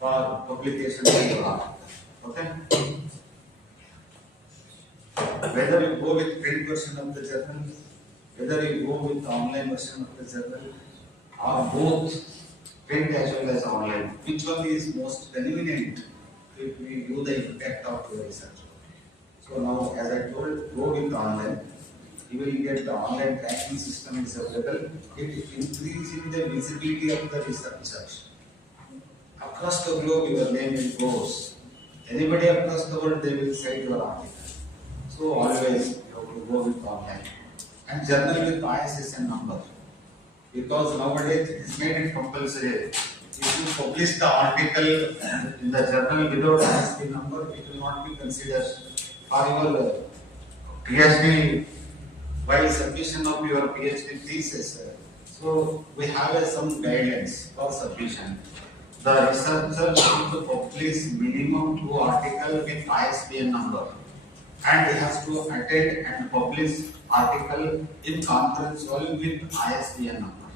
for publication okay? Whether you go with print version of the journal, whether you go with the online version of the journal, or both print as well as online, which one is most convenient if we view the impact of your research? So now, as I told, go with online. You will get the online tracking system is available. It is increasing the visibility of the researcher. Across the globe, your name will go. Anybody across the world, they will cite your article. So always you have to go with online. And journal with ISSN number. Because nowadays it is made it compulsory. If you publish the article in the journal without ISSN number, it will not be considered for your PhD. While submission of your PhD thesis, so we have some guidelines for submission. The researcher should publish minimum 2 articles with ISBN number, and he has to attend and publish article in conference hall with ISBN number,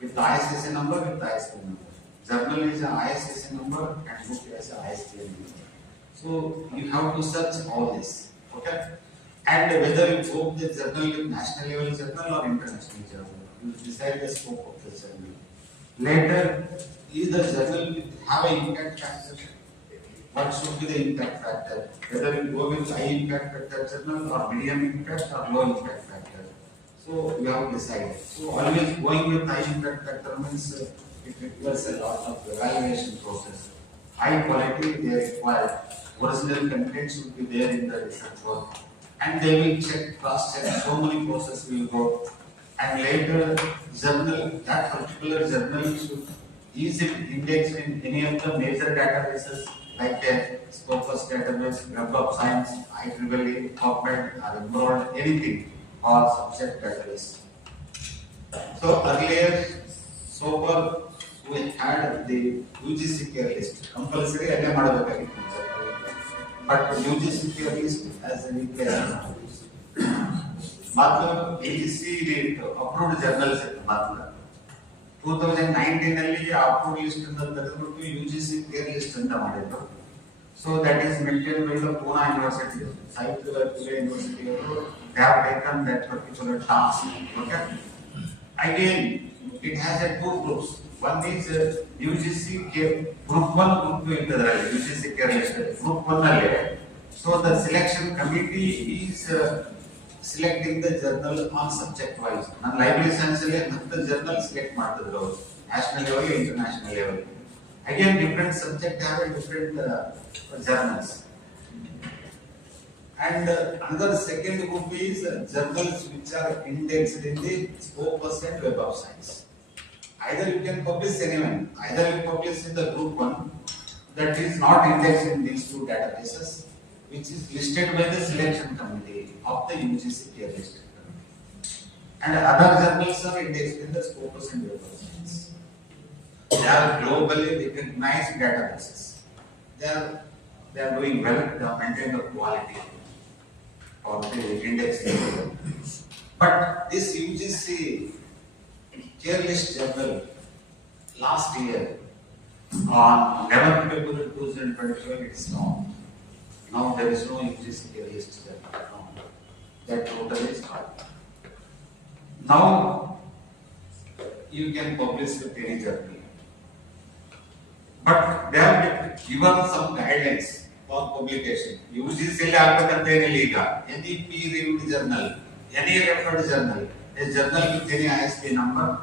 with ISSN number, with ISBN number. Journal is a ISSN number and book is a ISBN number. So you have to search all this, okay? And whether you go with the journal with national level journal or international journal, you decide the scope of the journal. Later, is the journal have an impact factor? What should be the impact factor? Whether you go with high impact factor journal or medium impact or low impact factor. So you have to decide. So always going with high impact factor means it requires a lot of evaluation process. High quality they require. Original content should be there in the research work. And they will check, cross-check, so many processes will go. And later, journal, that particular journal should is it indexed in any of the major databases like Scopus database, Web of Science, IEEE, PubMed, or Enrolled, anything, or subject database. So earlier, so far, we had the UGC care list, compulsory alle madabekagiತ್ತು. But UGC care list as a replacement. Matla UGC approved journals ಇತ್ತು matla. 2019 ಅಲ್ಲಿ approved list ಅಂತ ತೆಗೆದುಬಿಟ್ಟು UGC care list ಅಂತ ಮಾಡಿದ್ರು. So that is maintained by the Pune University. Pune University they have taken that particular task. Okay. Again, it has a 2 groups. One is UGC care group 1, group 2 intadರಲ್ಲಿ UGC care list group 1 ಅಲ್ಲಿ. So the selection committee is selecting the journal on subject wise. ನಾನು library science ಅಲ್ಲಿ 10 journal select ಮಾಡ್ತಿದ್ರು ಅವರು national level, international level. Again, different subject have different journals. And another second group is journals which are indexed in the Scopus and Web of Science. Either you can publish anyone, either you publish in the group 1 that is not indexed in these 2 databases, which is listed by the selection committee of the UGC care list. And other journals are indexed in the Scopus and Web of Science. They are globally recognized databases. They are doing well, they are maintaining the quality of the indexing. But this UGC care list journal last year on 11th February 2025 it is known. Now there is no UGC care list journal. That totally is gone. Now you can publish with any journal. But they have given some guidelines for publication. UGC any peer-reviewed journal, any referred journal, a journal with any ISP number,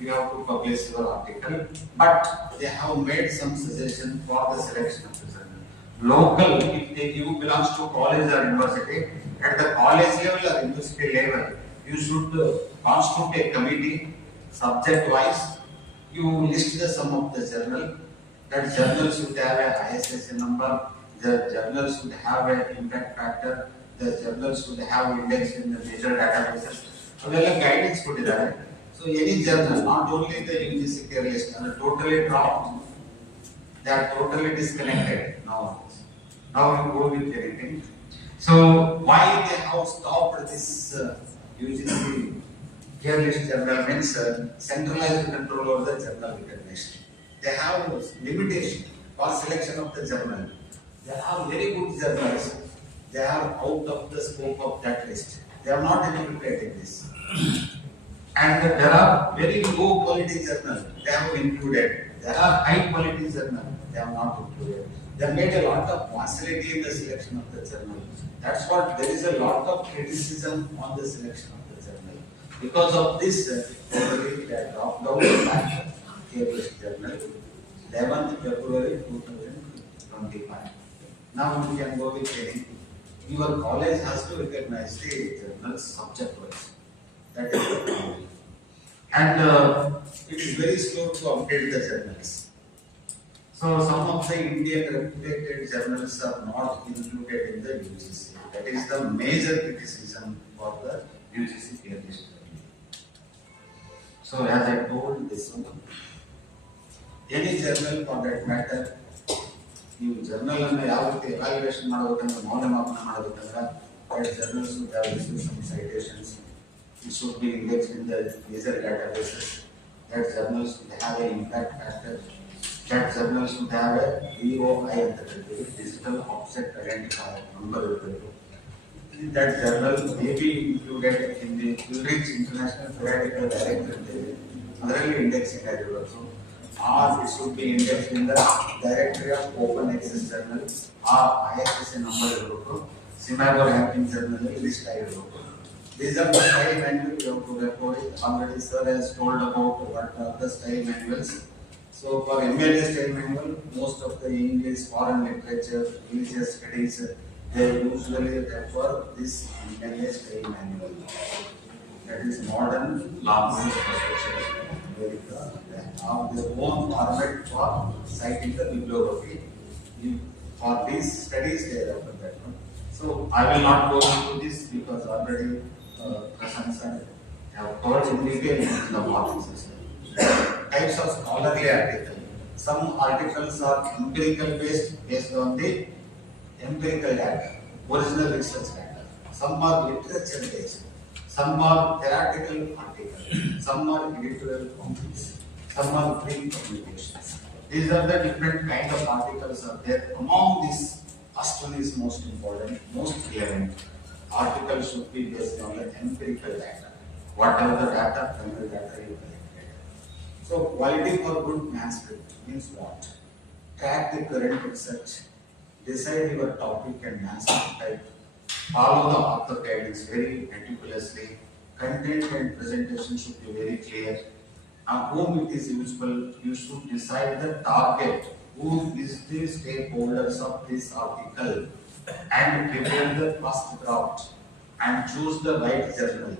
you have to publish your article. But they have made some suggestion for the selection of the journal. Local, if you belongs to college or university, at the college level or university level, you should constitute a committee, subject-wise. You list the sum of the journal. That journal should have a ISSN number. The journal should have an impact factor. The journal should have index in the major databases. So, guidance put it. So, any journal, not only the UGC care list, are totally dropped. They are totally disconnected now. Now you go with anything. So, why they have stopped this UGC care list journal means centralized control over the journal recognition. They have limitation for selection of the journal. They have very good journals. They are out of the scope of that list. They are not interpreting this. And there are very low quality journals. They have included. There are high quality journals. They have not included. They made a lot of facility in the selection of the journal. That's what there is a lot of criticism on the selection of the journal. Because of this, they dropped out the Care-list journal, 11th February 2025. Now you can go with any. Your college has to recognize the journals subject-wise. That is the problem. And it is very slow to update the journals. So some of the Indian reputed journals are not included in the UGC. That is the major criticism for the UGC Care-list journal. So as I told this one, any journal for that matter, you journal and evaluation that journal should have received some citations. It should be indexed in the major databases. That journal should have an impact factor. That journal should have a DOI, digital offset identifier number. That journal may be included in the Ulrich International Periodical Directory, otherly indexing also. Or it should be indexed in the directory of open access journals or ISSN number. Simago ranking journal list. These are the style manuals you have to record it. Already sir has told about what are the style manuals. So for MLA style manual, most of the English, foreign literature, religious studies, they usually refer this MLA style manual. That is modern language perspective. They have their own format for citing the bibliography. For these studies, they refer that one. So I will not go into this because already Prasansa have told in detail in the articles. Types of scholarly articles. Some articles are empirical based on the empirical data, original research data. Some are literature based. Some are theoretical articles. Some are editorial comments. Some are free publications. These are the different kind of articles are there. Among these, first one is most important, most relevant. Article should be based on the empirical data. Whatever the data, primary data you collected. So, quality for good manuscript means what? Track the current research, decide your topic and manuscript type, follow the author guidance very meticulously, content and presentation should be very clear. On whom it is useful, you should decide the target, who is the stakeholders of this article, and prepare the first draft and choose the right journal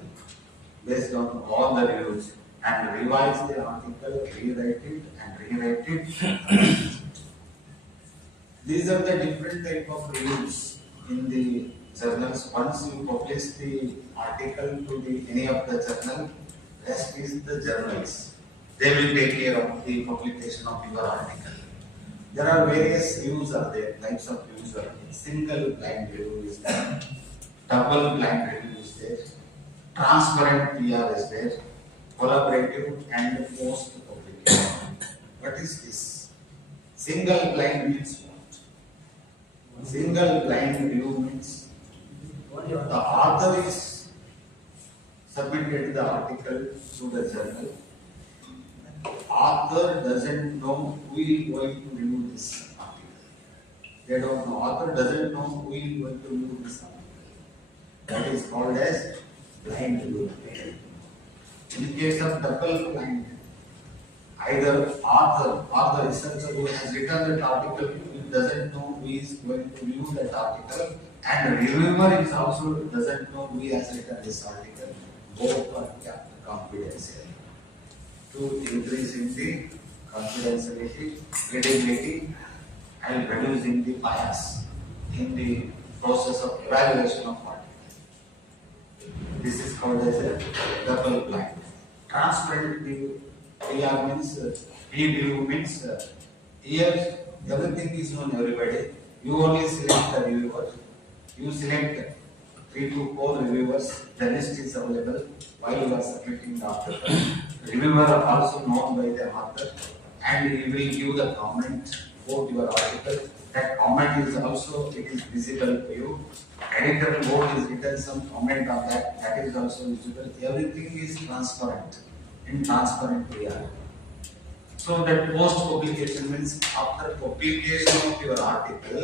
based on all the reviews and revise the article, rewrite it and rewrite it. These are the different type of reviews in the journals. Once you publish the article to any of the journal, rest is the journals. They will take care of the publication of your article. There are various reviews are there, types of reviews are there. Single blind review is there, double blind review is there, transparent PR is there, collaborative and post publication. What is this? Single blind means what? Single blind review means the author is submitted the article to the journal author doesn't know who is going to review this article. They don't know. Author doesn't know who is going to review this article. That is called as blind review. In case of double blind, either author or the researcher who has written that article, he doesn't know who is going to review that article, and the reviewer is also doesn't know who has written this article. Both are kept confidential to increase in the confidentiality, credibility, and reducing the bias in the process of evaluation of article. This is called as a double blind. Transparent view. PR means view means here everything is known everybody. You only select the reviewer. You select 3 to 4 reviewers. The list is available while you are submitting the article. Reviewer are also known by the author, and he will give the comment about your article. That comment is also it is visible to you. Editor board is written some comment on that. That is also visible. Everything is transparent. In transparent PR. So that post publication means after publication of your article,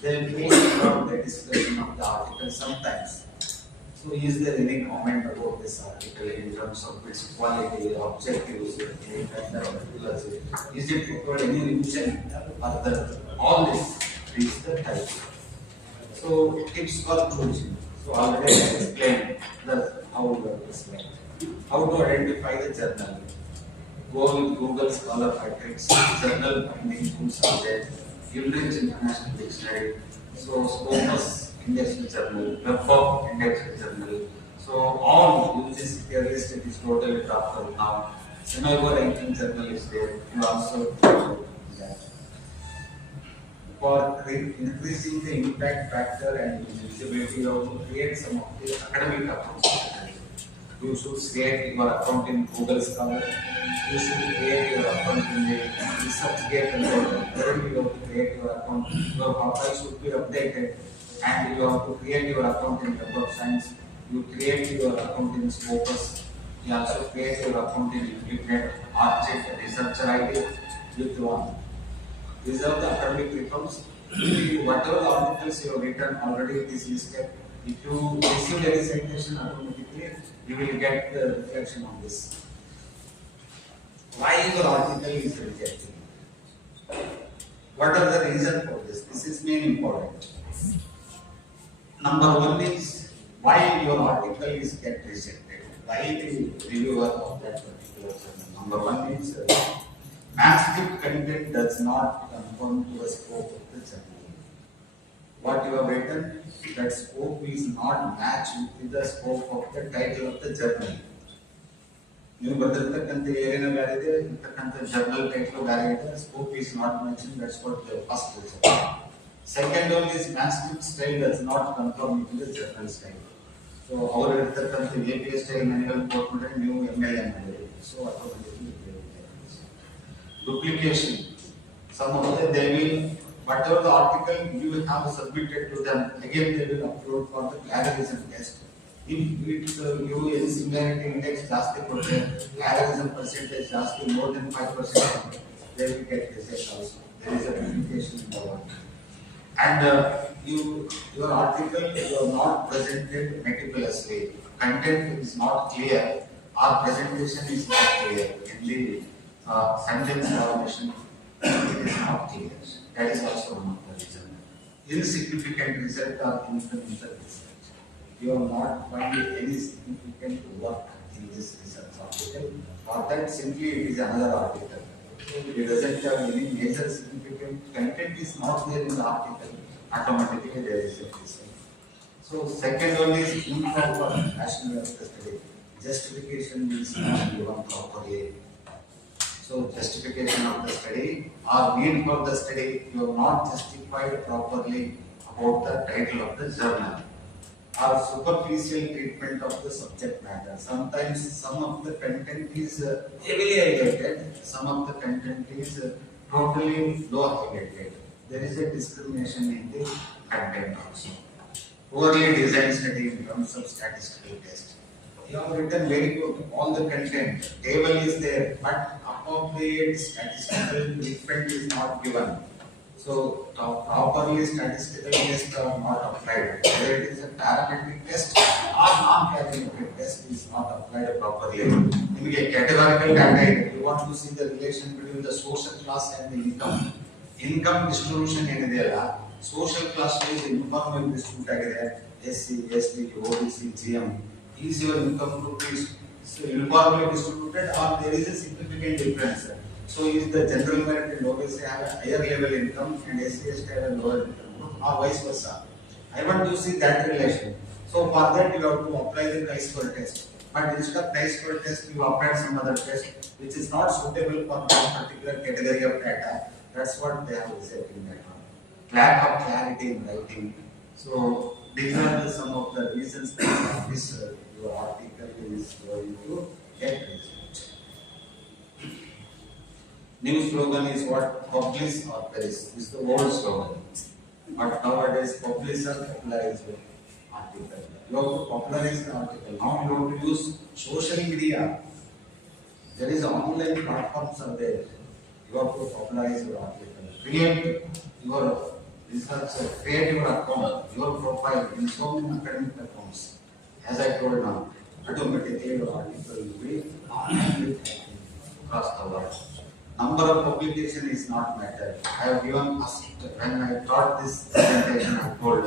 they post about the discussion of the article sometimes. So is there any comment about this article in terms of its quality, objectives, any kind of particulars? Is it required any revision or the all this is the type. So tips for choosing. So already I explained how to explain. How to identify the journal? Go with Google Scholar Matrix, journal finding tools are there, Cambridge International Dictionary, so Scopus Indexed Journal, WebOp Indexed Journal. So all uses here list it is totally dropped out now. Semigo ranking journal is there. You also that. For increasing the impact factor and visibility, you have to create some of the academic accounts. You should create your account in Google Scholar. You should create your account in the ResearchGate and wherever you have to create your account. Your profile should be updated, and you have to create your account in Web of Science. You create your account in Scopus. You also create your account in Implement, Archive, Researcher ID with one. These are the academic reforms. Whatever the articles you have written already, it is listed. If you receive any citation automatically, you will get the reflection on this. Why your article is rejected? What are the reasons for this? This is main important. Number one is why your article is get rejected. Why the reviewer of that particular journal? Number one is manuscript content does not conform to the scope of the journal. What you have written, that scope is not matched with the scope of the title of the journal. You ಬರೆದಿರ್ತಕ್ಕಂಥ area ಬೇರೆ ಇದೆ, ಇರ್ತಕ್ಕಂಥ journal title ಬೇರೆ ಇದೆ, scope is not mentioned. That's what the first reason. Second one is manuscript style does not conform to the journal style. So our ಇರ್ತಕ್ಕಂಥ APA style manual ಕೊಟ್ಬಿಟ್ರೆ ನೀವು MLM ಮಾಡಿರಿ. So automatically duplication. Some of them they will, whatever the article you have submitted to them, again they will upload for the plagiarism test. If it you is similarity index ಜಾಸ್ತಿ ಕೊಟ್ಟರೆ plagiarism percentage ಜಾಸ್ತಿ more than 5%, they will get reject also. There is a duplication in the work. And your article you are not presented meticulously. Content is not clear. Our presentation is not clear. In the sentence formation, it is not clear. That is also one of the reasons. Insignificant result or incremental research. You are not finding any significant work in this research article. For that, simply it is another article. It doesn't have any major significant content is not there in the article. Automatically there is a result. So second one is improper rationale of the study. Justification is not given properly. So justification of the study or need for the study, you have not justified properly about the title of the journal. Or superficial treatment of the subject matter. Sometimes some of the content is heavily highlighted, some of the content is totally low highlighted. There is a discrimination in the content also. Poorly designed study in terms of statistical test. You have written very good, all the content, table is there, but appropriate statistical treatment is not given. So properly statistical tests are not applied. Whether it is a parametric test or non-parametric test is not applied properly. In a categorical data, you want to see the relation between the social class and the income. Income distribution in social class is uniformly distributed. SC, ST, OBC, GM. Is your income group is uniformly distributed or there is a significant difference? So is the general merit and OBC have a higher level income and SC, ST have a lower income or vice versa? I want to see that relation. So for that you have to apply the chi-square test. But instead of chi-square test, you apply some other test which is not suitable for one particular category of data. That's what they have said in that one. Lack of clarity in writing. So these are some of the reasons that this your article is going to get rejected. New slogan is what? Publish or perish. This is the old slogan. But nowadays, publish or popularize the article. You have to popularize the article. Now you have to use social media. There is online platforms are there. You have to popularize your article. Create your research, create your account, your profile in so many academic accounts. As I told now, automatically your article will be online across the world. Number of publication is not matter. I have given when I taught this presentation, I told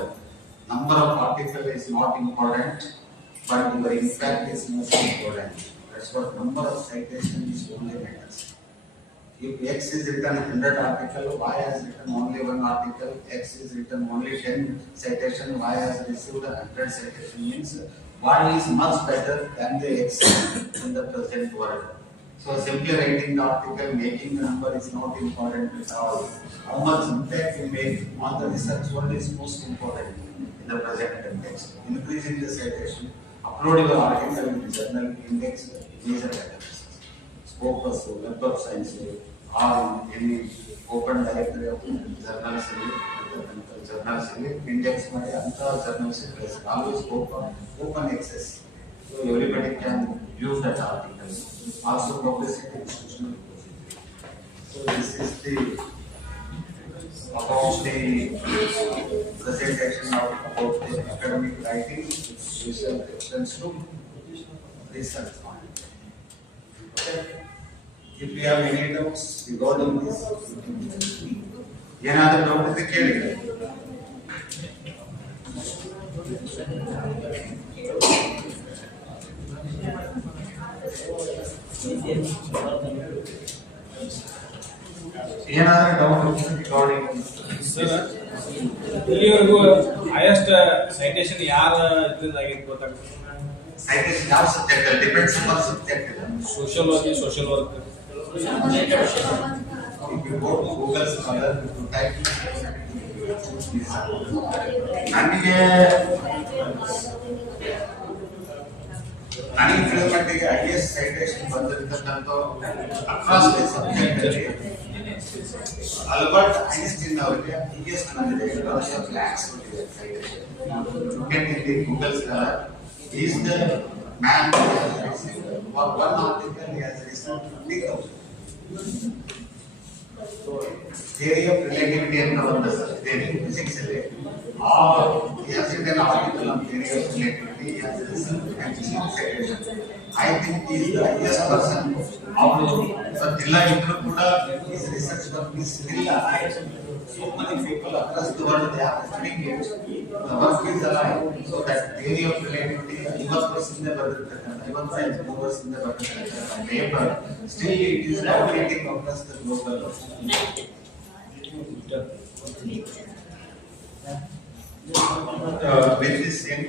number of article is not important, but your impact is most important. That's what number of citation is only matters. If X is written 100 article, Y has written only 1 article, X is written only 10 citation, Y has received 100 citation, means Y is much better than the X in the present world. So simply writing the article, making the number is not important at all. How much impact you make on the research world is most important in the present context. Increasing the citation, upload your article in journal, index, major databases. Scopus, Web of Science, or any open directory of journals, index ಮಾಡಿ ಅಂತ journals always open access. So everybody can use that article. Also publicity institutional repository. So this is the about the presentation about the academic writing with special reference to research on it. Okay. If you have any doubts regarding this, another doubt is the ಕೇಳಿ. ಏನಾದರೂ doubt regarding sir ಇಲ್ಲಿವರೆಗೂ highest citation ಯಾರ ಇದರಿಂದ ಆಗಿತ್ತು ಗೊತ್ತಾಗ್ತದೆ? Citation ಯಾವ subject ಅಲ್ಲಿ depends on subject social work if you go to Google Scholar to type ನನಗೆ ಫಿಲ್ಮಟ್ಟಿಗೆ ಹೈಯೆಸ್ಟ್ ಸೈಟೇಷನ್ ಬಂದಿರತಕ್ಕಂಥ ಅಕ್ರಾಸ್ ದಿ ಸಬ್ಜೆಕ್ಟ್ ಅಲ್ಲಿ ಆಲ್ಬರ್ಟ್ ಐನ್ಸ್ಟೀನ್ ಅವರಿಗೆ ಹೈಯೆಸ್ಟ್ ಬಂದಿದೆ 2 lakhs ಬಂದಿದೆ citation. Look at in the Google Scholar, he is the man who has received for one article he has received 20,000. Theory of relativity ಅಂತ ಒಂದು ಇದೆ physics ಅಲ್ಲಿ, he has written an article on theory of relativity, he has received citation. I think he is the highest person but illa idru kuda his research work is still alive. So many people across the world they are studying it. The work is alive. So that theory of relativity 50 ವರ್ಷದಿಂದ ಬರೆದಿರ್ತಕ್ಕಂಥ 53 ವರ್ಷದಿಂದ ಬರೆದಿರ್ತಕ್ಕಂಥ paper still it is dominating across the global. With this same,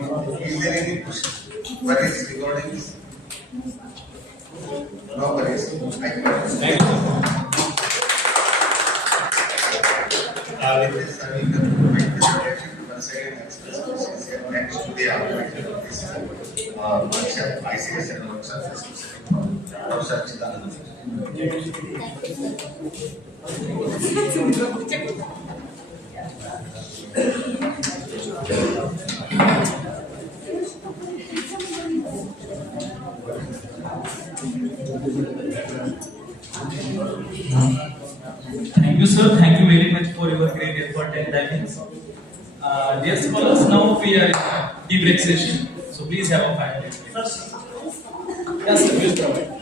is there any question? Worries regarding this? No worries. Thank you. With this, I will make this presentation once again. Next to the organization of this workshop, ICS and workshop, Professor Chidanand. Thank you, sir. Thank you very much for your great effort and guidance. Dear scholars, now we are in deep break session. So please have a 5 minutes. Yes, sir. Please provide.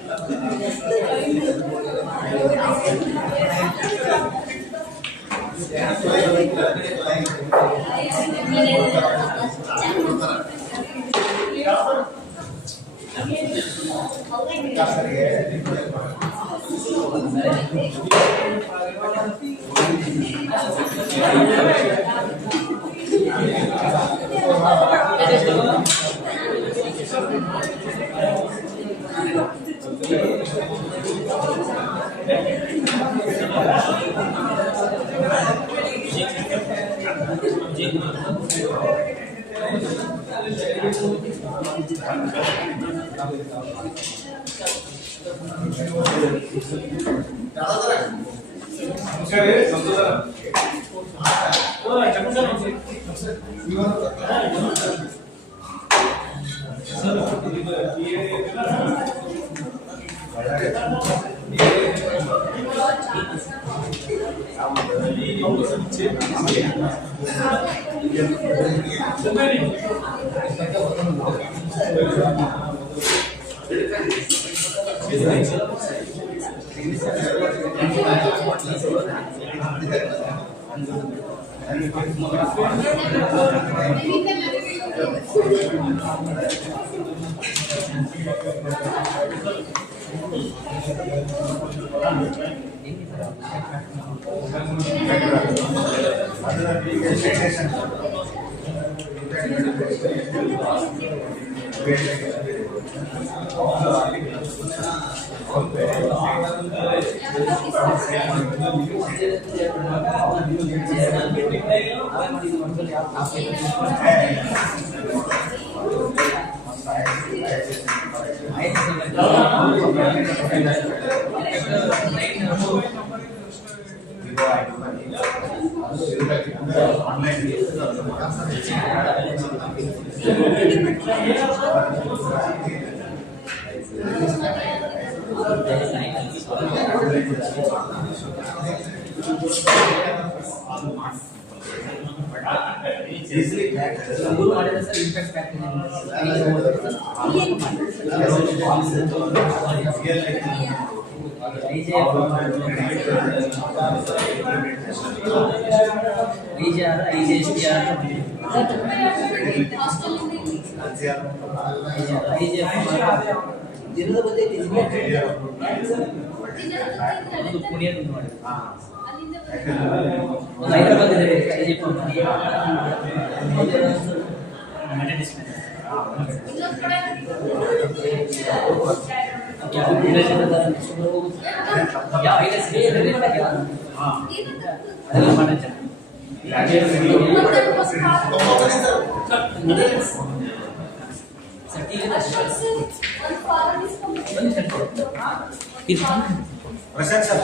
Present, sir.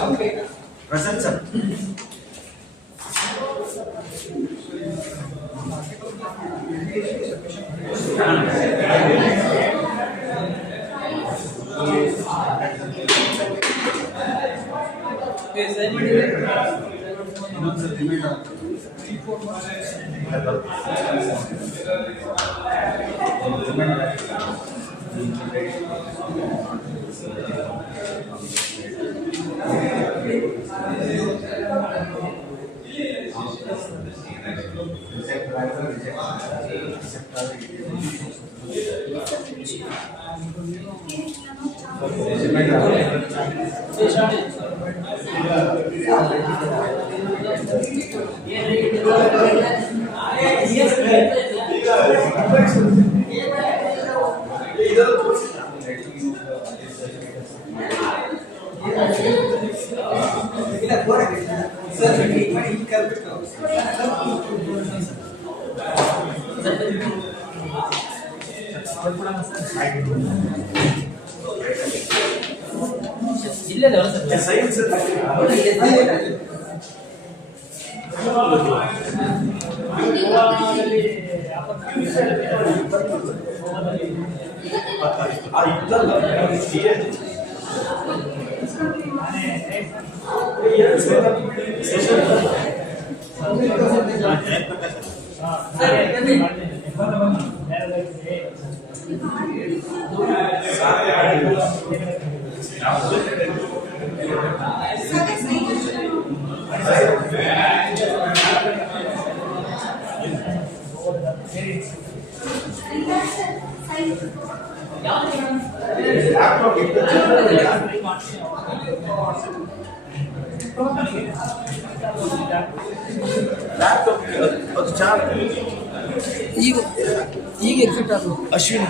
Present, sir. ಈಗ exit ಆದ್ರು Ashwini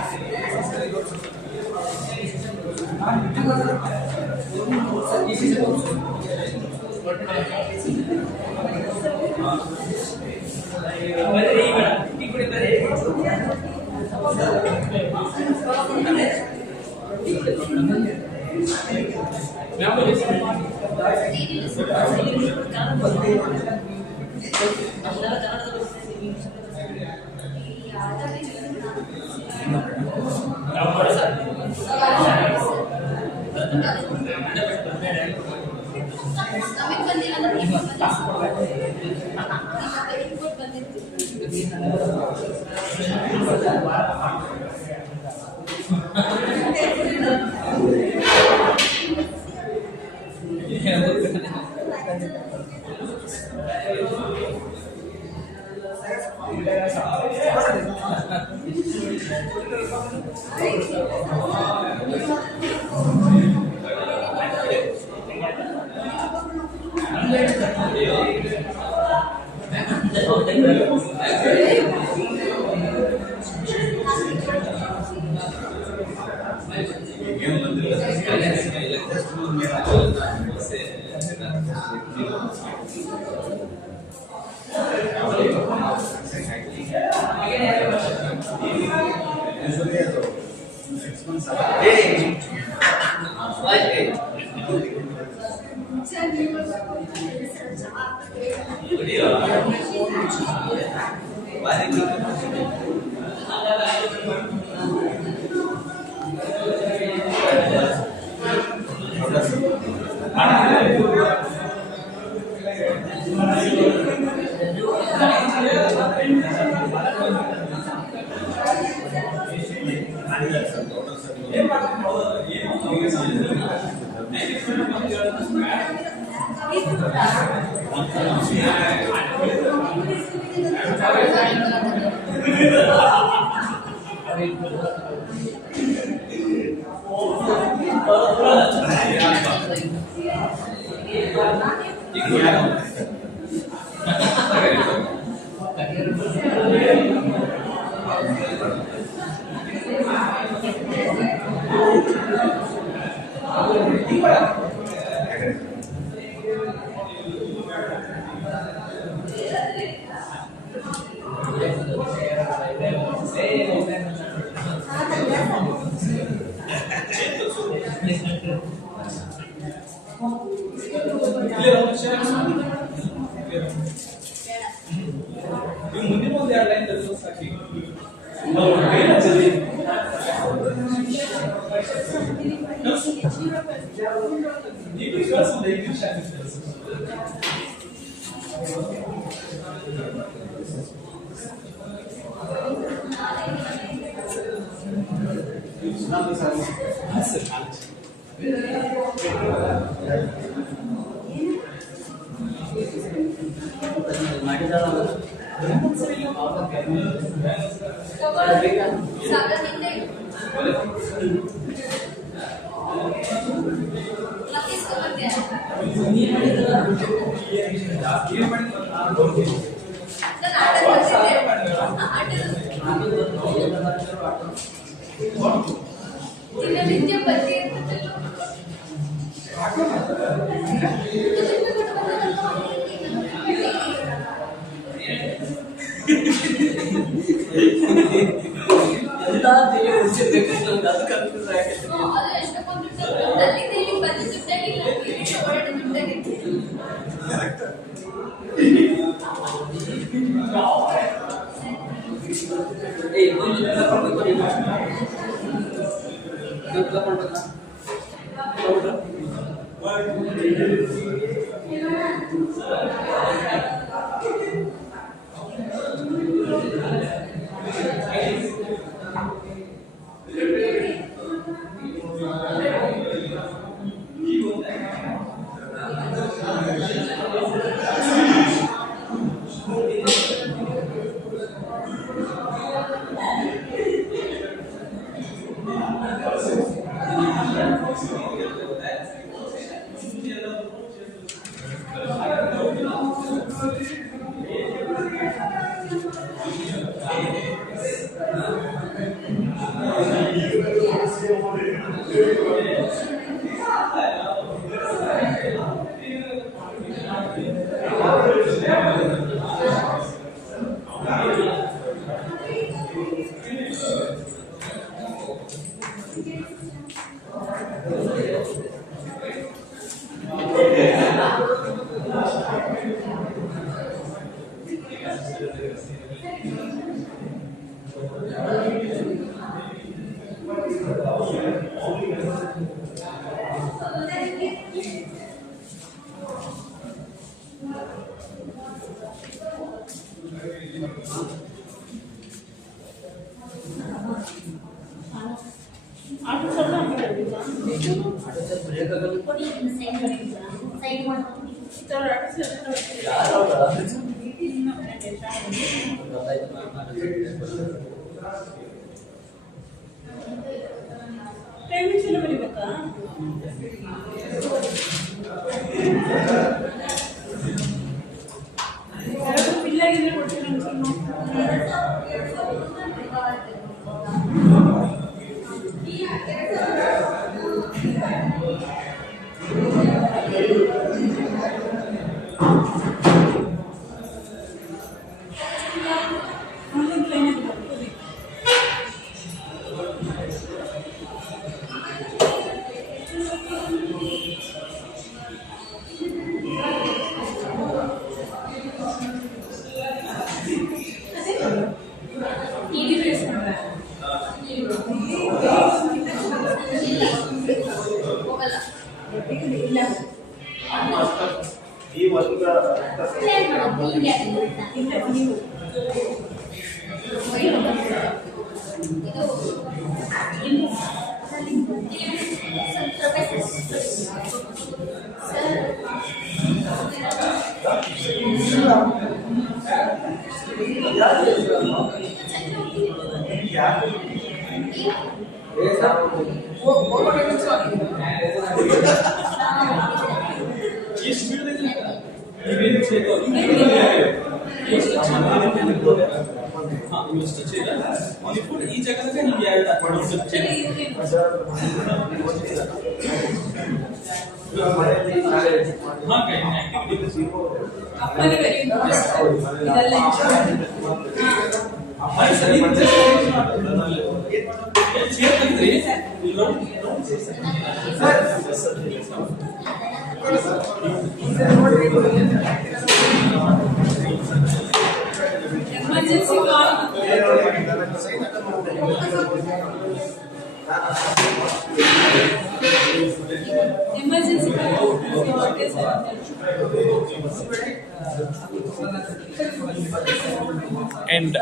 And